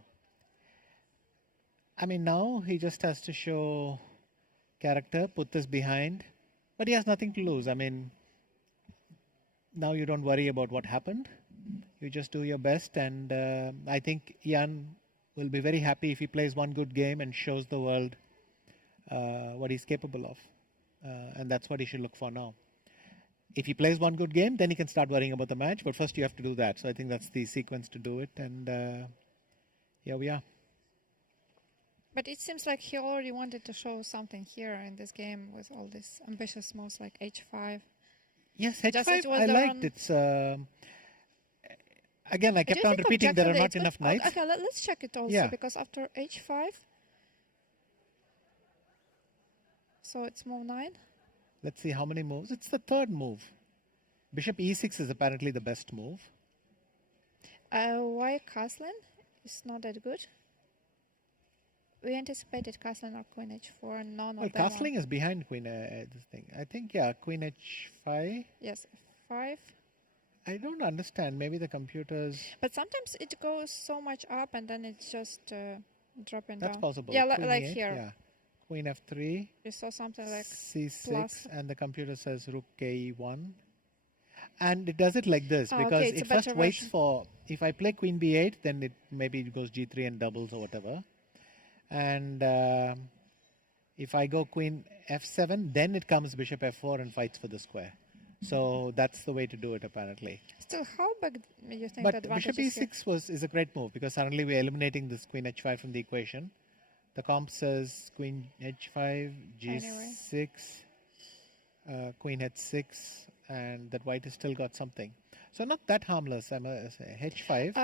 I mean, now he just has to show character, put this behind. But he has nothing to lose. I mean, now you don't worry about what happened. You just do your best. And I think Jan will be very happy if he plays one good game and shows the world what he's capable of. And that's what he should look for now. If he plays one good game, then he can start worrying about the match. But first you have to do that. So I think that's the sequence to do it. And here we are. But it seems like he already wanted to show something here in this game with all these ambitious moves like h5. Yes, h5 I liked. It's again, I kept on repeating there are not enough knights. Okay, let's check it also because after h5, so it's move 9. Let's see how many moves. It's the third move. Bishop e6 is apparently the best move. Why Carlsen? It's not that good. We anticipated Carlsen or Queen h4, and none of them. Well, castling is behind Queen this thing. I think, yeah, Queen h5. Yes, f5. I don't understand. Maybe the computers... But sometimes it goes so much up and then it's just dropping down. That's possible. Yeah, Queen like E8, here. Yeah. Queen f3. You saw something like c6, plus. and the computer says rook ke1. And it does it like this, because okay, it first waits for... If I play Queen b8, then it maybe it goes g3 and doubles or whatever. And if I go Queen f7, then it comes Bishop f4 and fights for the square. So that's the way to do it, apparently. Still, how big do you think but the advantage Bishop e6 is a great move, because suddenly we're eliminating this Queen h5 from the equation. The comp says Queen h5, g6, Queen h6, and that white has still got something. So not that harmless, I must say. h5.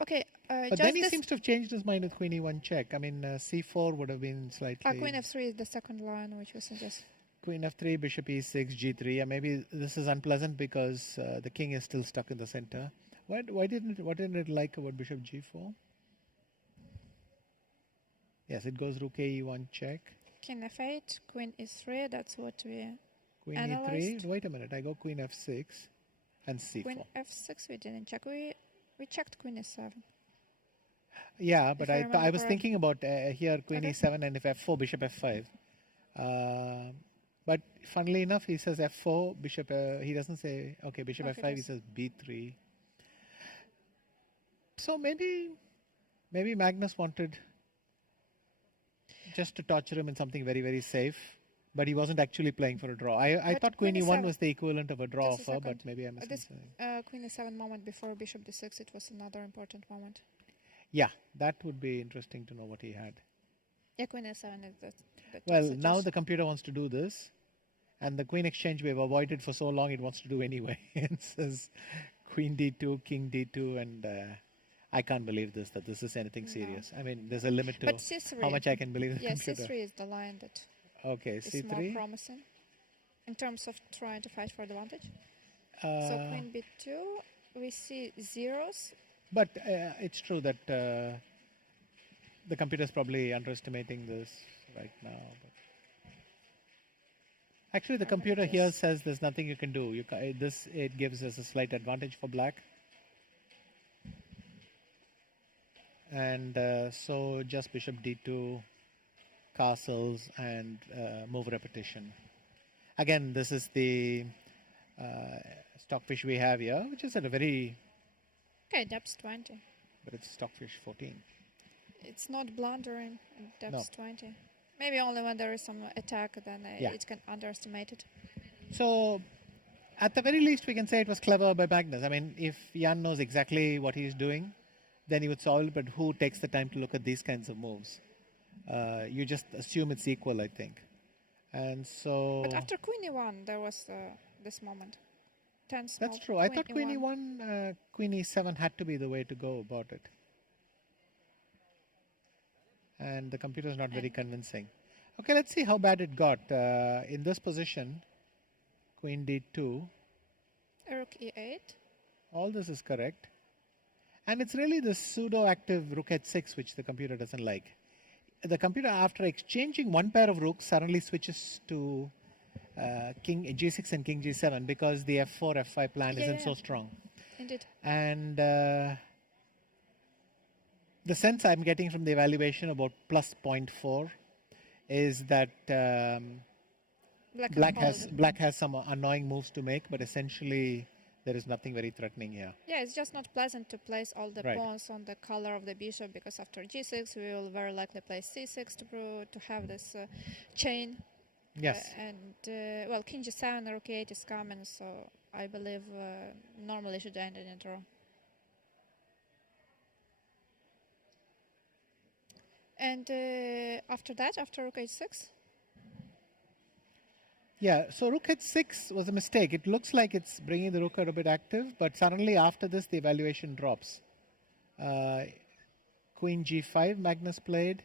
Okay. But then he seems to have changed his mind with Queen e1 check. I mean, c4 would have been slightly... Queen f3 is the second line, which we suggest. Queen f3, Bishop e6, g3. Maybe this is unpleasant because the king is still stuck in the center. What didn't it like about Bishop g4? Yes, it goes rook e1 check. King f8, Queen e3. That's what we Queen analyzed. e3. Wait a minute. I go Queen f6 and c4. Queen f6 we didn't check. We checked Queen e7. Yeah, but I was thinking about here Queen e7 and if f4, Bishop f5. But funnily enough, he says f4, Bishop. He doesn't say okay, Bishop f5. He says b3. So maybe Magnus wanted just to torture him in something very, very safe, but he wasn't actually playing for a draw. I thought Queen e1 was the equivalent of a draw offer, but maybe I missed something. Queen e7 moment before Bishop d6, it was another important moment. Yeah, that would be interesting to know what he had. Yeah, Queen e7 is that. Well, now the computer wants to do this, and the queen exchange we have avoided for so long, it wants to do anyway. It says Queen d2, King d2, and I can't believe that this is anything serious. I mean, there's a limit to how much I can believe the computer. c3 is the line that is more promising in terms of trying to fight for advantage. So Queen b2, we see zeros. But it's true that the computer is probably underestimating this right now. But actually, the computer here says there's nothing you can do. It gives us a slight advantage for black. And so just Bishop d2, castles, and move repetition. Again, this is the stockfish we have here, which is at a very... Okay, depth 20. But it's stockfish 14. It's not blundering at depth 20. Maybe only when there is some attack, then it can underestimate it. So, at the very least, we can say it was clever by Magnus. I mean, if Jan knows exactly what he's doing, then he would solve it, but who takes the time to look at these kinds of moves? You just assume it's equal, I think. And so... But after Queen e1, there was this moment. That's true. I thought Queen e1, Queen e7 had to be the way to go about it. And the computer is not very convincing. Okay, let's see how bad it got. In this position, Queen d2. Rook e8. All this is correct. And it's really the pseudo-active rook h6 which the computer doesn't like. The computer, after exchanging one pair of rooks, suddenly switches to King G6 and King G7 because the F4, F5 plan isn't so strong. Indeed. And the sense I'm getting from the evaluation about plus 0.4 is that Black has some annoying moves to make, but essentially there is nothing very threatening here. Yeah, it's just not pleasant to place all the pawns on the color of the bishop, because after G6 we will very likely play C6 to have this chain. Yes. Well, King G7, Rook E8 is coming, so I believe normally should end in a draw. And after that, after Rook H6? Yeah, so Rook H6 was a mistake. It looks like it's bringing the Rook out a bit active, but suddenly after this the evaluation drops. Queen G5 Magnus played.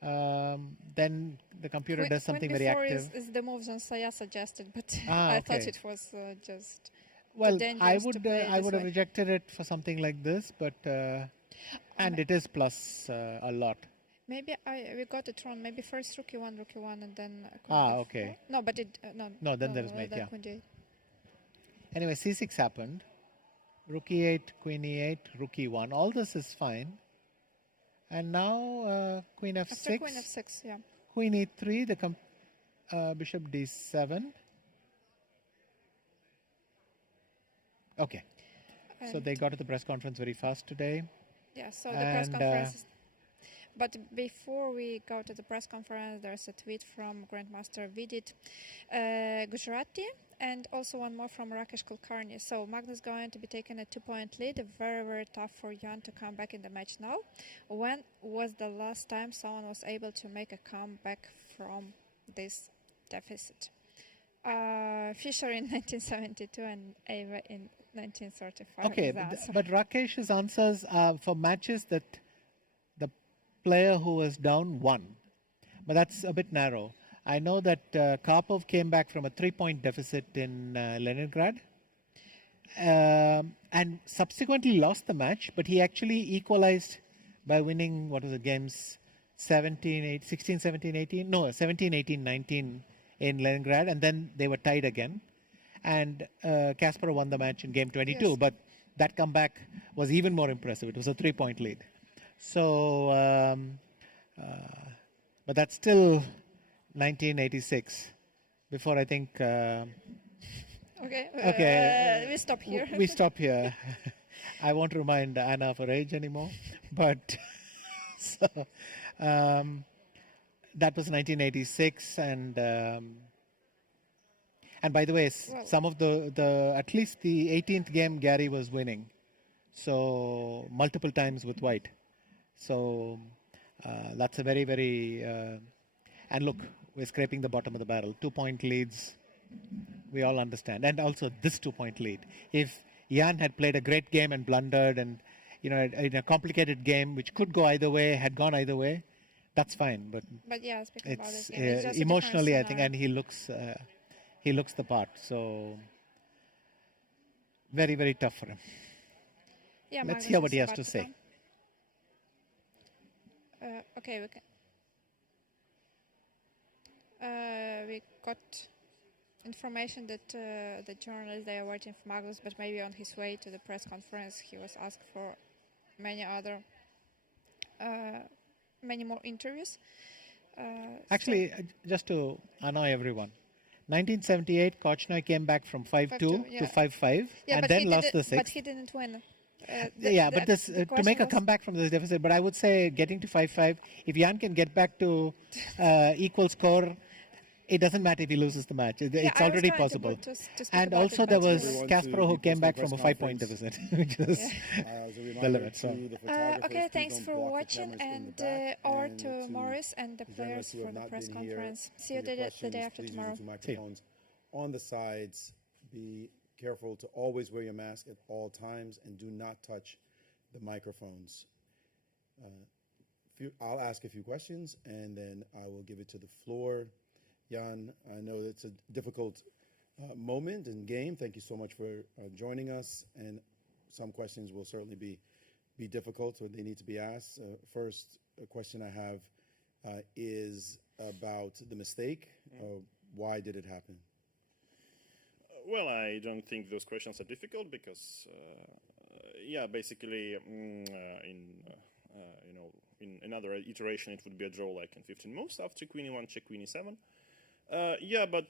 Then the computer does something very active. Is the moves on Saya suggested, but I thought it was just I would have rejected it for something like this, but and it is plus a lot. Maybe we got it wrong. Maybe first Rook E1, and then okay. No, but it no. Then there is mate. Yeah. Queen Anyway, C6 happened. Rook E8, Queen E8, Rook E1. All this is fine. And now Queen F6. After Queen F6, yeah. Queen E3, the Bishop D7. Okay. So they got to the press conference very fast today. Yeah, so the press conference. But before we go to the press conference, there's a tweet from Grandmaster Vidit Gujarati and also one more from Rakesh Kulkarni. So Magnus going to be taking a 2-point lead. Very, very tough for Jan to come back in the match now. When was the last time someone was able to make a comeback from this deficit? Fischer in 1972 and Ava in 1935. Okay, but Rakesh's answers are for matches that the player who was down won. But that's a bit narrow. I know that Karpov came back from a 3-point deficit in Leningrad and subsequently lost the match, but he actually equalized by winning, what was it, games 17, 18, 19 in Leningrad, and then they were tied again. And Kasparov won the match in game 22, but that comeback was even more impressive. It was a 3-point lead. So, but that's still 1986. Before I think. Okay. We stop here. We stop here. I won't remind Anna of her age anymore, but so that was 1986, and by the way, some of the at least the 18th game Gary was winning, so multiple times with white. So that's a very, very and look, we're scraping the bottom of the barrel. 2-point leads, we all understand, and also this 2-point lead. If Jan had played a great game and blundered, and in a complicated game which could go either way, had gone either way, that's fine. But yeah, speaking about it's, this game, it's just emotionally, I think, and he looks the part. So very, very tough for him. Yeah, let's hear what he has to say. Okay, we can. We got information that the journalists, they are waiting for Magnus, but maybe on his way to the press conference he was asked for many more interviews. Actually, just to annoy everyone, 1978, Korchnoi came back from 5-2 to 5-5 and then lost the 6th. But he didn't win. But this to make a comeback from this deficit. But I would say getting to 5-5, if Jan can get back to equal score, it doesn't matter if he loses the match. It's already possible. And also there was Kasparov who came back from a 5-point deficit, which is the limit. So. Okay, thanks for watching, and over to Morris and the players for the press conference. See you the day after tomorrow. On the sides, be careful to always wear your mask at all times and do not touch the microphones. I'll ask a few questions and then I will give it to the floor. Jan, I know it's a difficult moment and game. Thank you so much for joining us. And some questions will certainly be difficult, so they need to be asked. First, a question I have is about the mistake. why did it happen? Well, I don't think those questions are difficult because, basically, in another iteration it would be a draw like in 15 moves after queen e1, check queen e7. But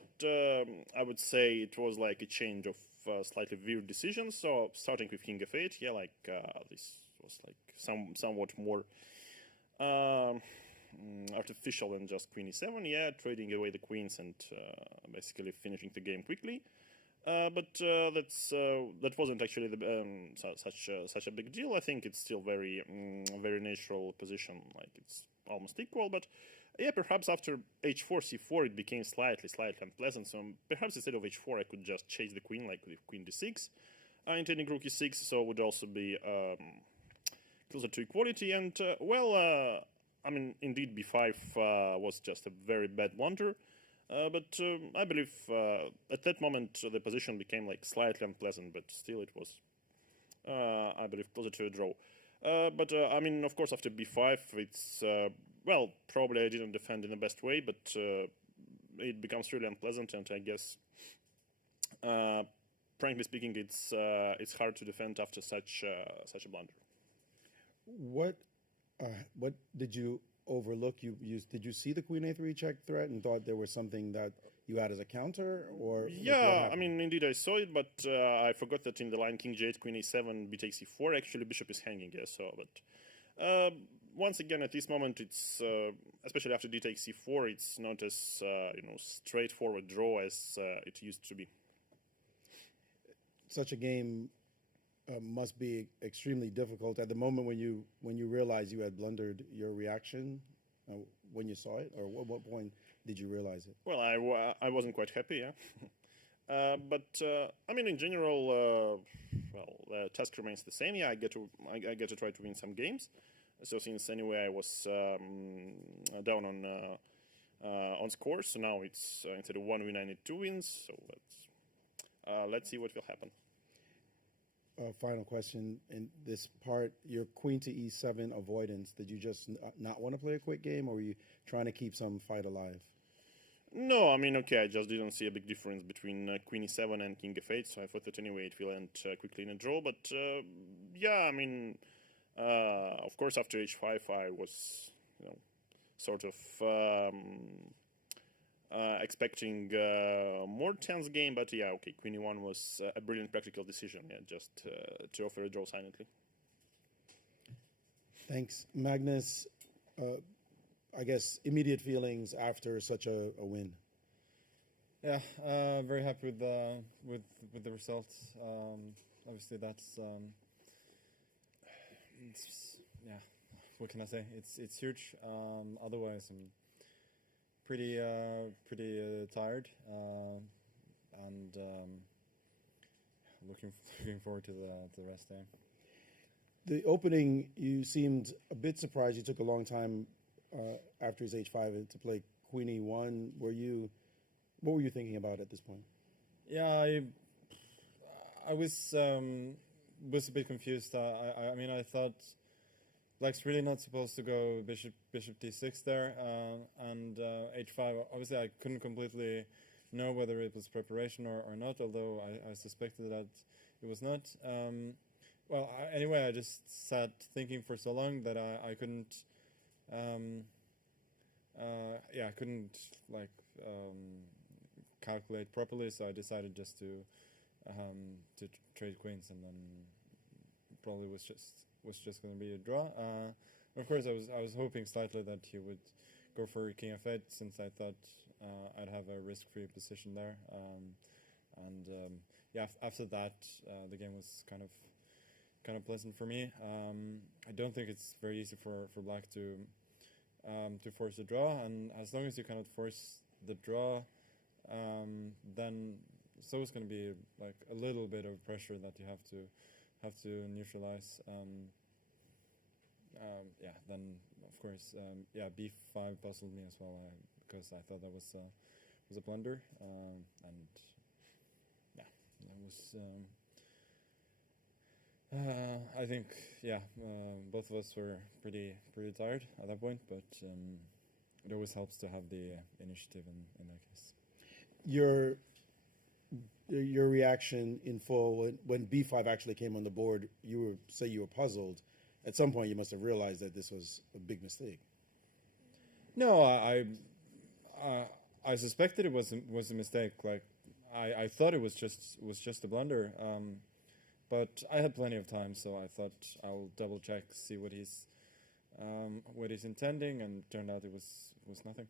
I would say it was like a change of slightly weird decisions. So starting with king f8, this was like somewhat more artificial than just queen e7. Trading away the queens and basically finishing the game quickly. But that wasn't actually such a big deal. I think it's still very natural position, like it's almost equal. But perhaps after h4, c4, it became slightly unpleasant. So perhaps instead of h4, I could just chase the queen, like with queen d6, intending rook e6. So it would also be closer to equality. And indeed, b5 was just a very bad blunder. But I believe at that moment the position became like slightly unpleasant, but still it was, I believe, closer to a draw. Of course, after b5, it's, probably I didn't defend in the best way, but it becomes really unpleasant, and I guess, frankly speaking, it's hard to defend after such a blunder. What did you overlook? Did you see the queen a3 check threat and thought there was something that you had as a counter, or indeed I saw it, but I forgot that in the line king g8, queen a7, b takes e4, actually bishop is hanging. But once again at this moment it's especially after d takes c4, it's not as straightforward draw as it used to be. Such a game must be extremely difficult. At the moment when you realized you had blundered, your reaction when you saw it, or what point did you realize it? Well, I wasn't quite happy, in general, the task remains the same. I get to try to win some games. So since anyway I was down on scores, so now it's instead of 1 win I need 2 wins. So let's see what will happen. Final question in this part: your queen to e7 avoidance. Did you just not want to play a quick game, or were you trying to keep some fight alive? No, I just didn't see a big difference between queen e7 and king f8, so I thought that anyway it will end quickly in a draw. But of course after h5 I was sort of expecting more tense game, but queen e1 was a brilliant practical decision, just to offer a draw silently. Thanks, Magnus. I guess immediate feelings after such a win. Yeah, very happy with the results. Obviously, that's what can I say? It's huge. Otherwise, I'm pretty tired, and looking forward to the rest day. The opening, you seemed a bit surprised. You took a long time after his h5 to play queen e1. What were you thinking about at this point? Yeah, I was a bit confused. I thought Black's really not supposed to go bishop d6 there, and h5. Obviously, I couldn't completely know whether it was preparation or not, although I suspected that it was not. Anyway, I just sat thinking for so long that I couldn't. I couldn't calculate properly, so I decided just to trade queens, and then probably was just going to be a draw. Of course, I was hoping slightly that he would go for king f8, since I thought I'd have a risk-free position there. After that, the game was kind of pleasant for me. I don't think it's very easy for Black to force a draw, and as long as you cannot force the draw, then so it's going to be like a little bit of pressure that you have to neutralize. Then of course, b5 puzzled me as well, because I thought that was a blunder, and it was. I think both of us were pretty tired at that point, but it always helps to have the initiative in that case. your reaction in full when B5 actually came on the board. You were puzzled. At some point, you must have realized that this was a big mistake. No, I suspected it was a mistake. Like I thought it was just a blunder. But I had plenty of time, so I thought I'll double check, see what he's intending, and turned out it was nothing.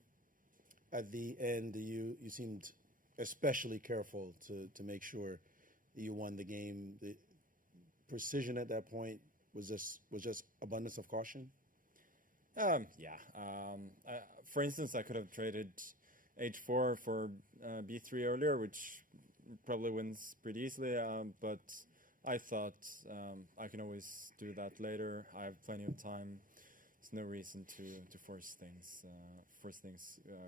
At the end, you seemed especially careful to make sure that you won the game. The precision at that point was just abundance of caution. For instance, I could have traded h4 for b3 earlier, which probably wins pretty easily. But I thought I can always do that later. I have plenty of time. There's no reason to force things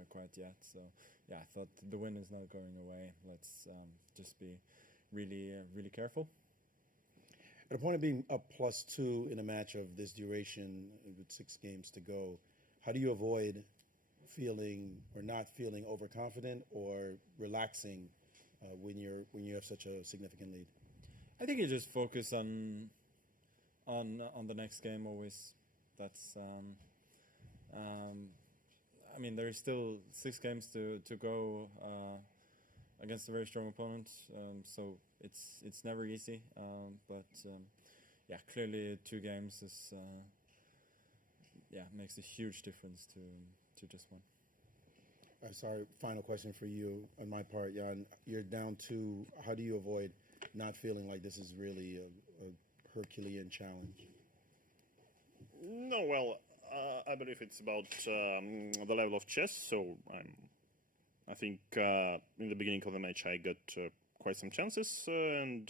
quite yet. So yeah, I thought the win is not going away. Let's just be really careful. At a point of being up +2 in a match of this duration with 6 games to go, how do you avoid feeling or not feeling overconfident or relaxing when you have such a significant lead? I think you just focus on the next game always. That's I mean, there's still 6 games to go against a very strong opponent, so it's never easy. But yeah, clearly 2 games is makes a huge difference to just one. Sorry, final question for you on my part, Jan. You're down 2. How do you avoid not feeling like this is really a Herculean challenge? No, well, I believe it's about the level of chess. So I think in the beginning of the match I got quite some chances, and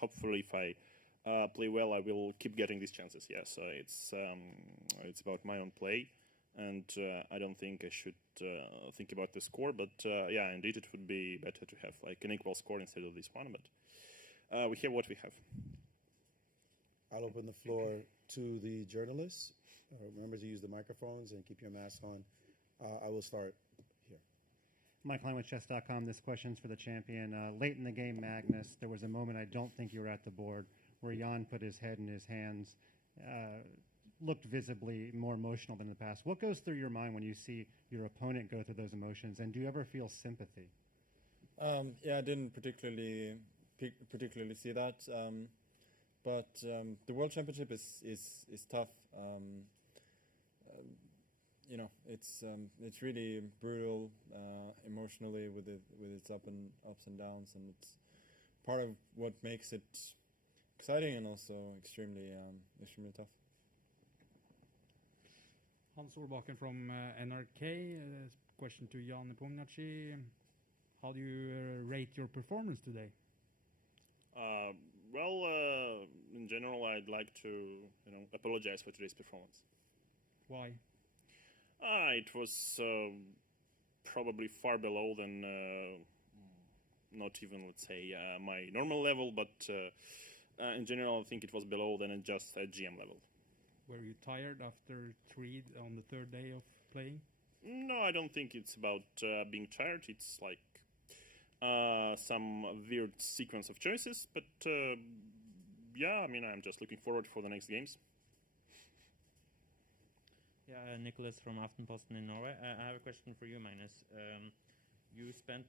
hopefully if I play well, I will keep getting these chances. Yeah, so it's about my own play, and I don't think I should think about the score. But yeah, indeed, it would be better to have like an equal score instead of this one. But we have what we have. I'll open the floor to the journalists. Remember to use the microphones and keep your masks on. I will start here. Mike Klein with chess.com. This question's for the champion. Late in the game, Magnus, there was a moment, I don't think you were at the board, where Jan put his head in his hands, looked visibly more emotional than in the past. What goes through your mind when you see your opponent go through those emotions, and do you ever feel sympathy? Yeah, I didn't particularly see that. But the World Championship is tough. You know, it's really brutal emotionally with its ups and downs, and it's part of what makes it exciting and also extremely tough. Hans Solbakken from NRK. Question to Carlsen-Nepomniachtchi. How do you rate your performance today? Well, in general, I'd like to, apologize for today's performance. Why? It was probably far below than, not even, let's say, my normal level, but in general, I think it was below than just at GM level. Were you tired after 3 on the 3rd day of playing? No, I don't think it's about being tired. It's like some weird sequence of choices, but yeah, I mean, I'm just looking forward for the next games. Yeah, Nicholas from Aftenposten in Norway. I have a question for you, Magnus. You spent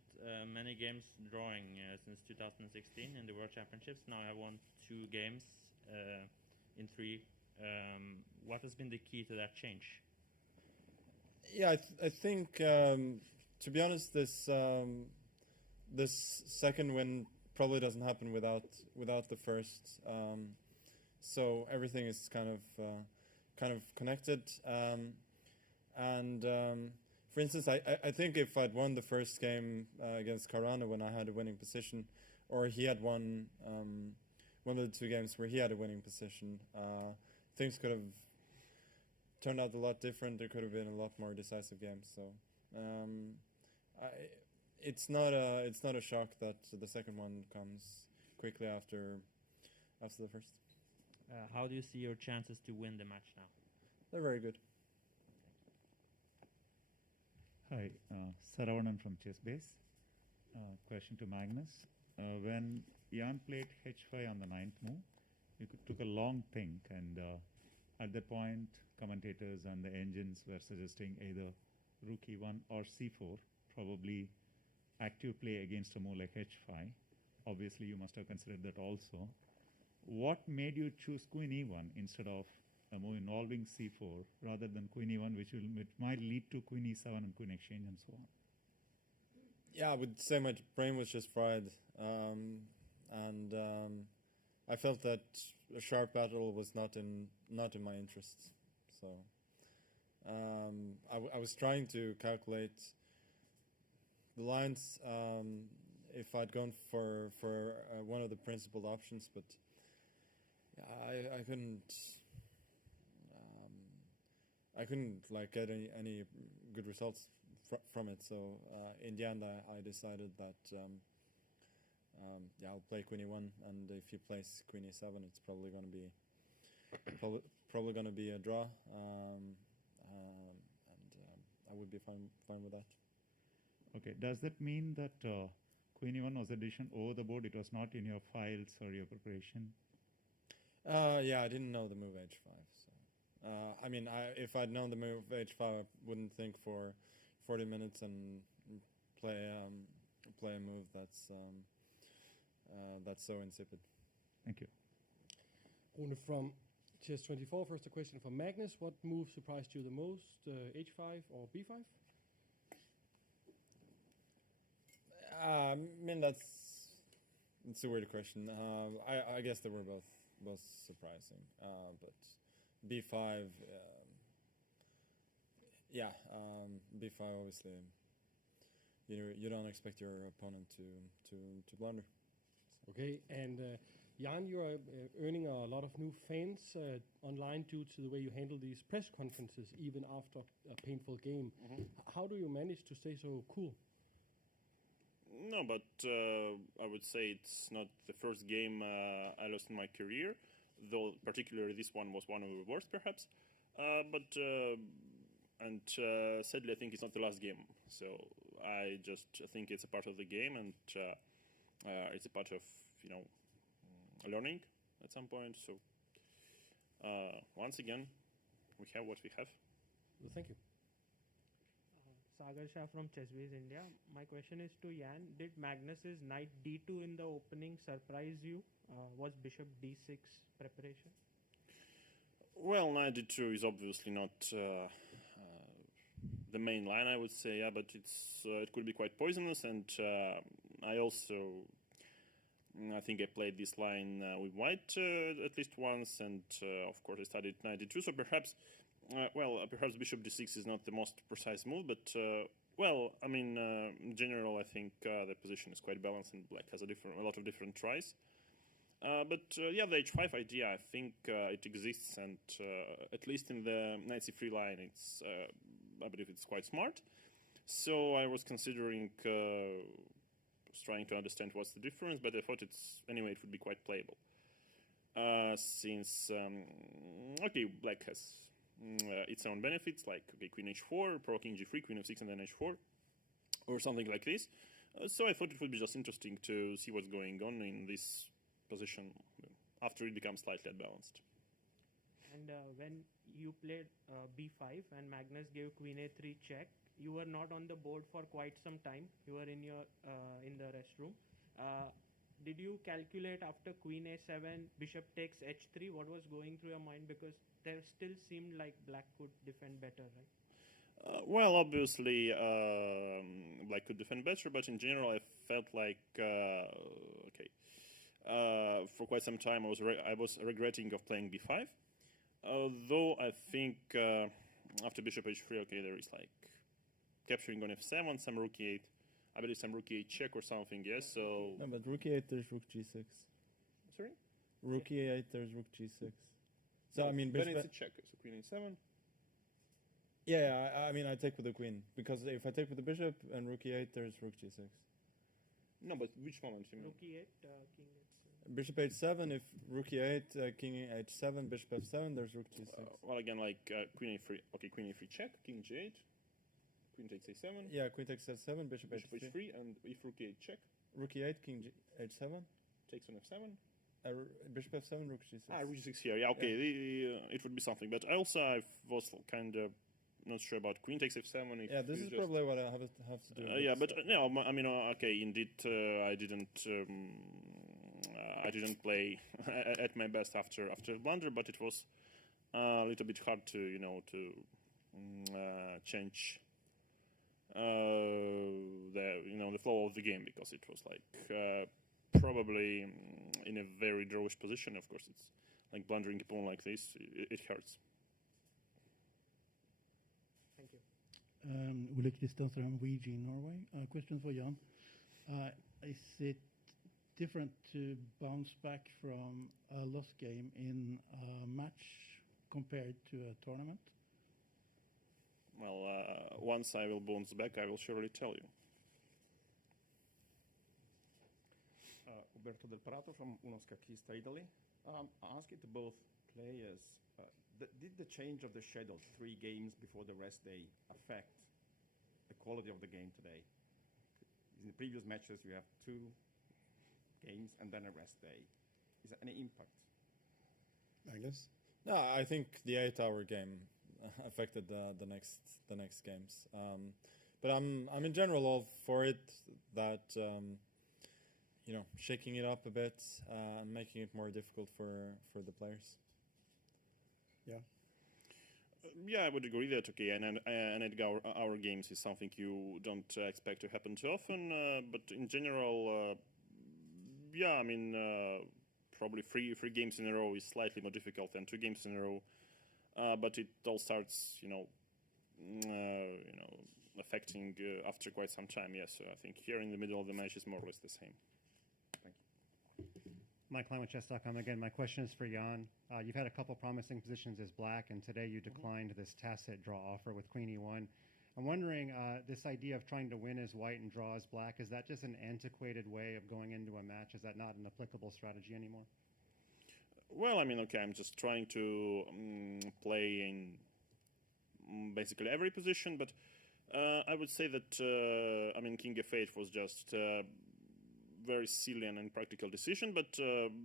many games drawing since 2016 in the World Championships. Now you have won 2 games in 3. What has been the key to that change? Yeah, I think, to be honest, this second win probably doesn't happen without the first. So everything is kind of connected. For instance, I think if I'd won the first game against Carano when I had a winning position, or he had won one of the 2 games where he had a winning position, things could have turned out a lot different. There could have been a lot more decisive games. So it's not a shock that the second one comes quickly after the first. How do you see your chances to win the match now? They're very good. Hi, Saravanan from ChessBase. question to Magnus. When Jan played h5 on the 9th move, you took a long think, and at that point, commentators and the engines were suggesting either rook e1 or c4, probably active play against a move like h5. Obviously, you must have considered that also. What made you choose queen e1 instead of a move involving c4 rather than queen e1, which might lead to queen e7 and queen exchange and so on? Yeah, I would say my brain was just fried, I felt that a sharp battle was not in my interests. So I was trying to calculate the lines if I'd gone for one of the principled options, but I couldn't like get any good results from it. So in the end, I decided that I'll play queen e1, and if he plays queen e7, it's probably going to be a draw, and I would be fine with that. Okay. Does that mean that queen e1 was a decision over the board? It was not in your files or your preparation? Yeah, I didn't know the move h5. So, I mean, if I'd known the move h5, I wouldn't think for 40 minutes and play a move that's so insipid. Thank you. Rune from Chess24. First, a question for Magnus. What move surprised you the most, h5 or b5? I mean, it's a weird question. I guess they were both surprising, but b5, b5 obviously. You don't expect your opponent to blunder. Okay, and Jan, you are earning a lot of new fans online due to the way you handle these press conferences, even after a painful game. How do you manage to stay so cool? No, but I would say it's not the first game I lost in my career, though particularly this one was one of the worst, perhaps. And sadly, I think it's not the last game. So I just think it's a part of the game, and it's a part of learning at some point. So once again, we have what we have. Well, thank you. Sagar Shah from Chessbiz India. My question is to Jan. Did Magnus's knight d2 in the opening surprise you? Was bishop d6 preparation? Well, knight d2 is obviously not the main line, I would say, but it could be quite poisonous, and I think I played this line with white at least once, and of course I studied knight d2, so perhaps bishop d6 is not the most precise move, but in general I think the position is quite balanced, and black has a lot of different tries. The h5 idea, I think it exists, and at least in the knight c3 line, I believe it's quite smart. So I was considering trying to understand what's the difference, but I thought it would be quite playable. Since black has its own benefits, like queen h4, pro king g3, queen f6, and then h4, or something like this. So I thought it would be just interesting to see what's going on in this position after it becomes slightly unbalanced. And when you played b5 and Magnus gave queen a3 check, you were not on the board for quite some time. You were in the restroom. Did you calculate after queen a7, bishop takes h3? What was going through your mind? Because there still seemed like black could defend better, right? Obviously, black could defend better, but in general, I felt like for quite some time I was regretting of playing b5. Though I think after bishop h3, there is like capturing on f7, some rook e8. I believe some rook e8 check or something. Yes. So no, but rook e8, there's rook g6. Sorry. Rook e8, there's rook g6. So no, I mean, then it's a check. So queen a7. Yeah, I take with the queen, because if I take with the bishop and rook e8, there's rook g6. No, but which moment you mean? Rook e8, king h7. Bishop h7, if rook e8, king h7, bishop f7, there's rook g6. Again, like queen a3. Okay, queen a3 check, king g8, queen takes a7. Yeah, queen takes a7, bishop h3, and if rook e8 check. Rook e8, king h7. Takes on f7. Bishop f7, rook g6. Rook g6 here. Yeah, okay. Yeah. It would be something, but I was kind of not sure about queen takes f7. Yeah, this is probably what I have to do. Yeah, but no, I mean, okay, indeed, I didn't play at my best after the blunder, but it was a little bit hard to change the flow of the game, because it was like probably in a very drawish position. Of course, it's like blundering a pawn like this, it hurts. Thank you. Ole Kristiansen, VG Norway. Question for Jan. Is it different to bounce back from a lost game in a match compared to a tournament? Well, once I will bounce back, I will surely tell you. Roberto Del Prato from Uno Scaccista, Italy. Ask it to both players. Did the change of the schedule 3 games before the rest day affect the quality of the game today? In the previous matches, you have 2 games and then a rest day. Is there any impact? Magnus? No, I think the 8-hour game affected the next games. But I'm in general all for it. That shaking it up a bit and making it more difficult for the players. Yeah. Yeah, I would agree that. Okay, and 8-hour games is something you don't expect to happen too often. But in general, yeah, I mean, probably three games in a row is slightly more difficult than 2 games in a row. But it all starts, affecting after quite some time. Yes, so I think here in the middle of the match is more or less the same. Thank you. Mike Klein with chess.com again. My question is for Jan. You've had a couple promising positions as black, and today you declined this tacit draw offer with queen e1. I'm wondering, this idea of trying to win as white and draw as black, is that just an antiquated way of going into a match? Is that not an applicable strategy anymore? Well, I mean, okay, I'm just trying to play in basically every position, but I would say that, I mean, king f8 was just a very silly and impractical decision, but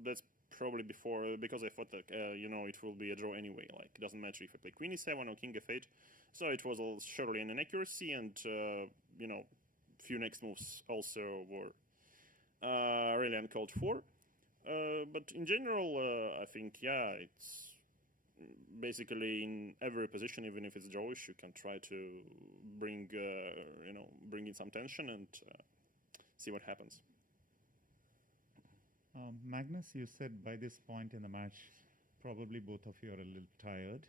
that's probably because I thought that, it will be a draw anyway. Like, it doesn't matter if I play queen e7 or king f8. So it was surely an inaccuracy, and, few next moves also were really uncalled for. But in general, I think, yeah, it's basically in every position, even if it's drawish, you can try to bring in some tension and see what happens. Magnus, you said by this point in the match, probably both of you are a little tired.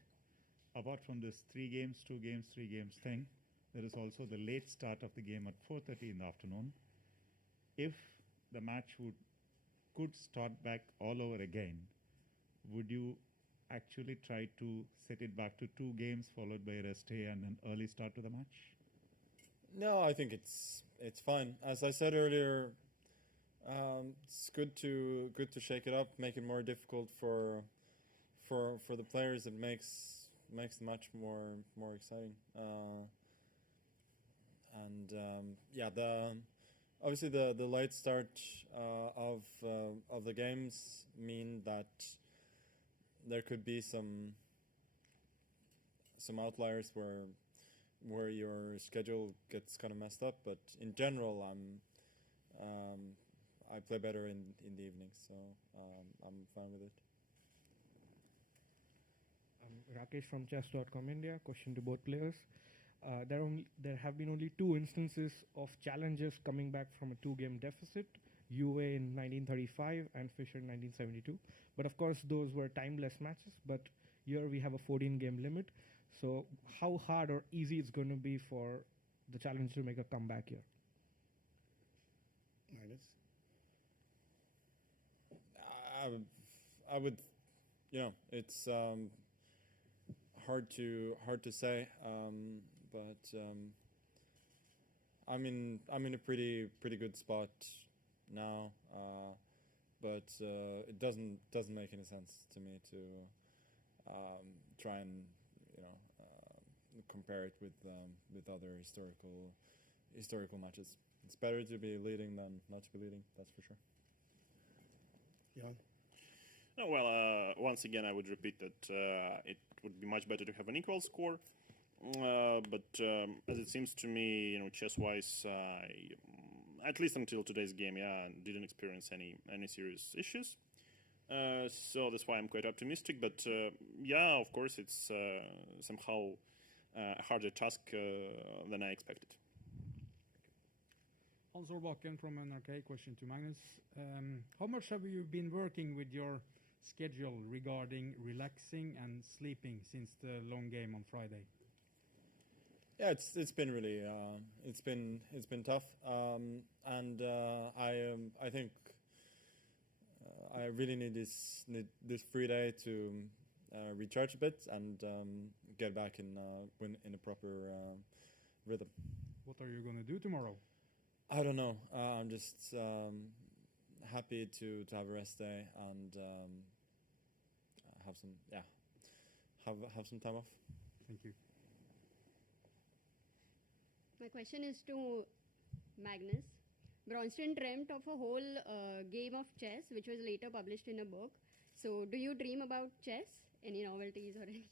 Apart from this 3 games, 2 games, 3 games thing, there is also the late start of the game at 4:30 in the afternoon. If the match could start back all over again, would you actually try to set it back to 2 games followed by a rest day and an early start to the match? No, I think it's fine. As I said earlier, it's good to shake it up, make it more difficult for the players. It makes the match more exciting. Obviously the late start of the games mean that there could be some outliers where your schedule gets kind of messed up, but in general I play better in the evening, so I'm fine with it. Rakesh from chess.com India. Question to both players. There have been only 2 instances of challengers coming back from a 2-game deficit, UA in 1935 and Fischer in 1972. But of course, those were timeless matches. But here we have a 14-game limit. So how hard or easy it's going to be for the challenger to make a comeback here? I would, it's hard to say, but I'm in a pretty good spot now, but it doesn't make any sense to me to try and compare it with other historical matches. It's better to be leading than not to be leading. That's for sure. Jan? No, well, once again, I would repeat that it would be much better to have an equal score. But as it seems to me, chess-wise, at least until today's game, didn't experience any serious issues. So that's why I'm quite optimistic. But of course, it's somehow a harder task than I expected. Hans Orbakken from NRK, question to Magnus. How much have you been working with your schedule regarding relaxing and sleeping since the long game on Friday? Yeah, it's been really it's been tough, and I think I really need this free day to recharge a bit and get back in a proper rhythm. What are you going to do tomorrow? I don't know. I'm just happy to have a rest day and have some time off. Thank you. My question is to Magnus. Bronston dreamt of a whole game of chess, which was later published in a book. So, do you dream about chess? Any novelties or anything?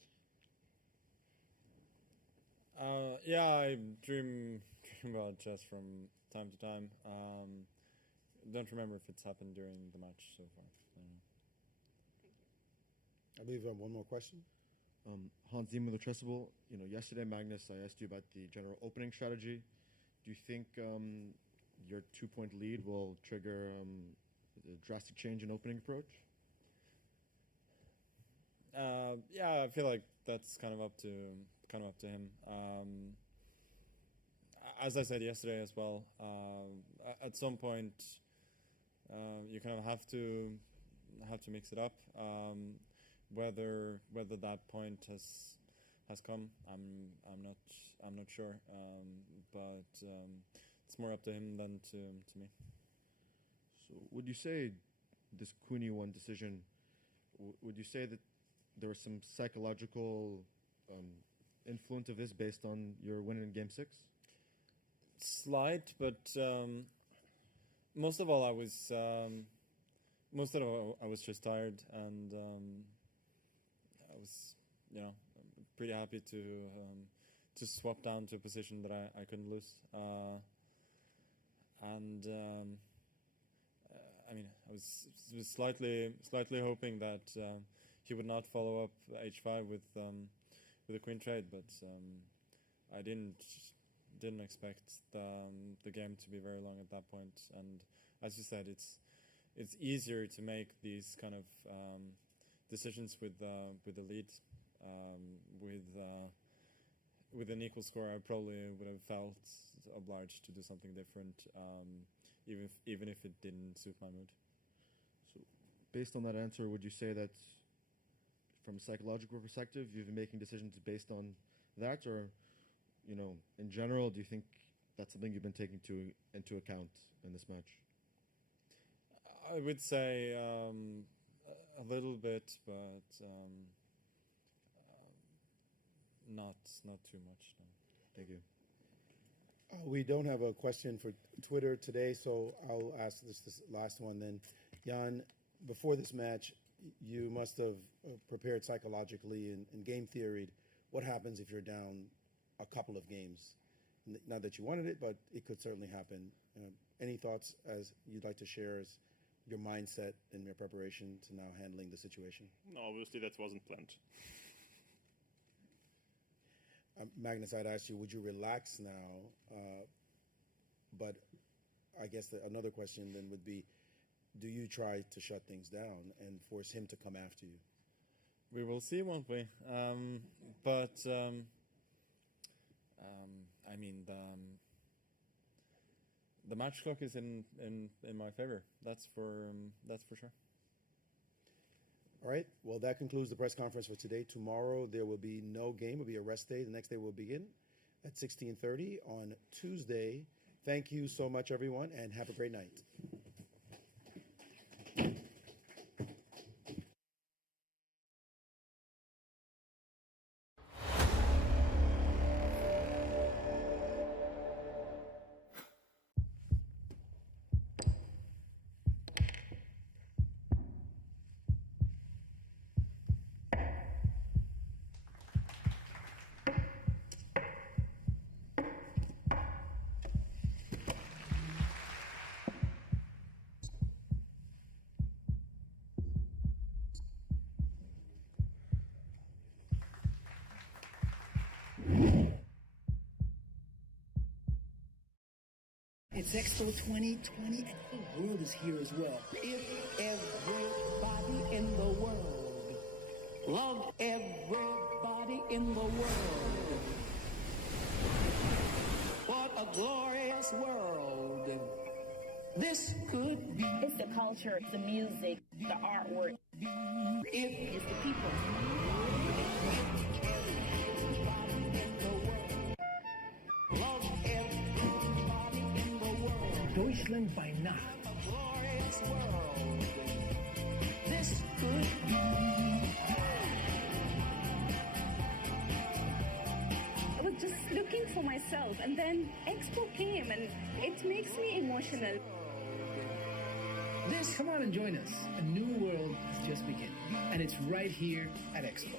I dream about chess from time to time. Don't remember if it's happened during the match so far. I believe we have one more question. Hans Zimmer, the Chessable. Yesterday, Magnus, I asked you about the general opening strategy. Do you think your 2-point lead will trigger a drastic change in opening approach? I feel like that's kind of up to him. As I said yesterday as well, at some point you kind of have to mix it up. Whether that point has come, I'm not sure. But it's more up to him than to me. So, would you say this Kuni 1 decision? Would you say that there was some psychological influence of this based on your win in Game 6? Slight, but most of all, I was just tired, and I was, pretty happy to swap down to a position that I couldn't lose. I was slightly hoping that he would not follow up h5 with a queen trade, but I didn't expect the game to be very long at that point. And as you said, it's easier to make these kind of decisions with the lead. With an equal score, I probably would have felt obliged to do something different, even if it didn't suit my mood. So, based on that answer, would you say that, from a psychological perspective, you've been making decisions based on that, or, in general, do you think that's something you've been taking into account in this match? I would say a little bit, but not too much. No. Thank you. We don't have a question for Twitter today, so I'll ask this last one then. Jan, before this match, you must have prepared psychologically and game theoried what happens if you're down a couple of games. Not that you wanted it, but it could certainly happen. Any thoughts as you'd like to share as your mindset and your preparation to now handling the situation? No, obviously that wasn't planned. Magnus, I'd ask you, would you relax now? But I guess another question then would be, do you try to shut things down and force him to come after you? We will see, won't we? The match clock is in my favor. That's for sure. All right. Well, that concludes the press conference for today. Tomorrow there will be no game. It will be a rest day. The next day will begin at 16:30 on Tuesday. Thank you so much, everyone, and have a great night. It's Expo 2020 and the whole world is here as well. If everybody in the world loved everybody in the world, what a glorious world this could be. It's the culture, the music, the artwork. It's the people. Love everybody in the world. Deutschland by Nacht. A glorious world this could be. I was just looking for myself, and then Expo came, and it makes me emotional. Come on and join us. A new world has just begun, and it's right here at Expo.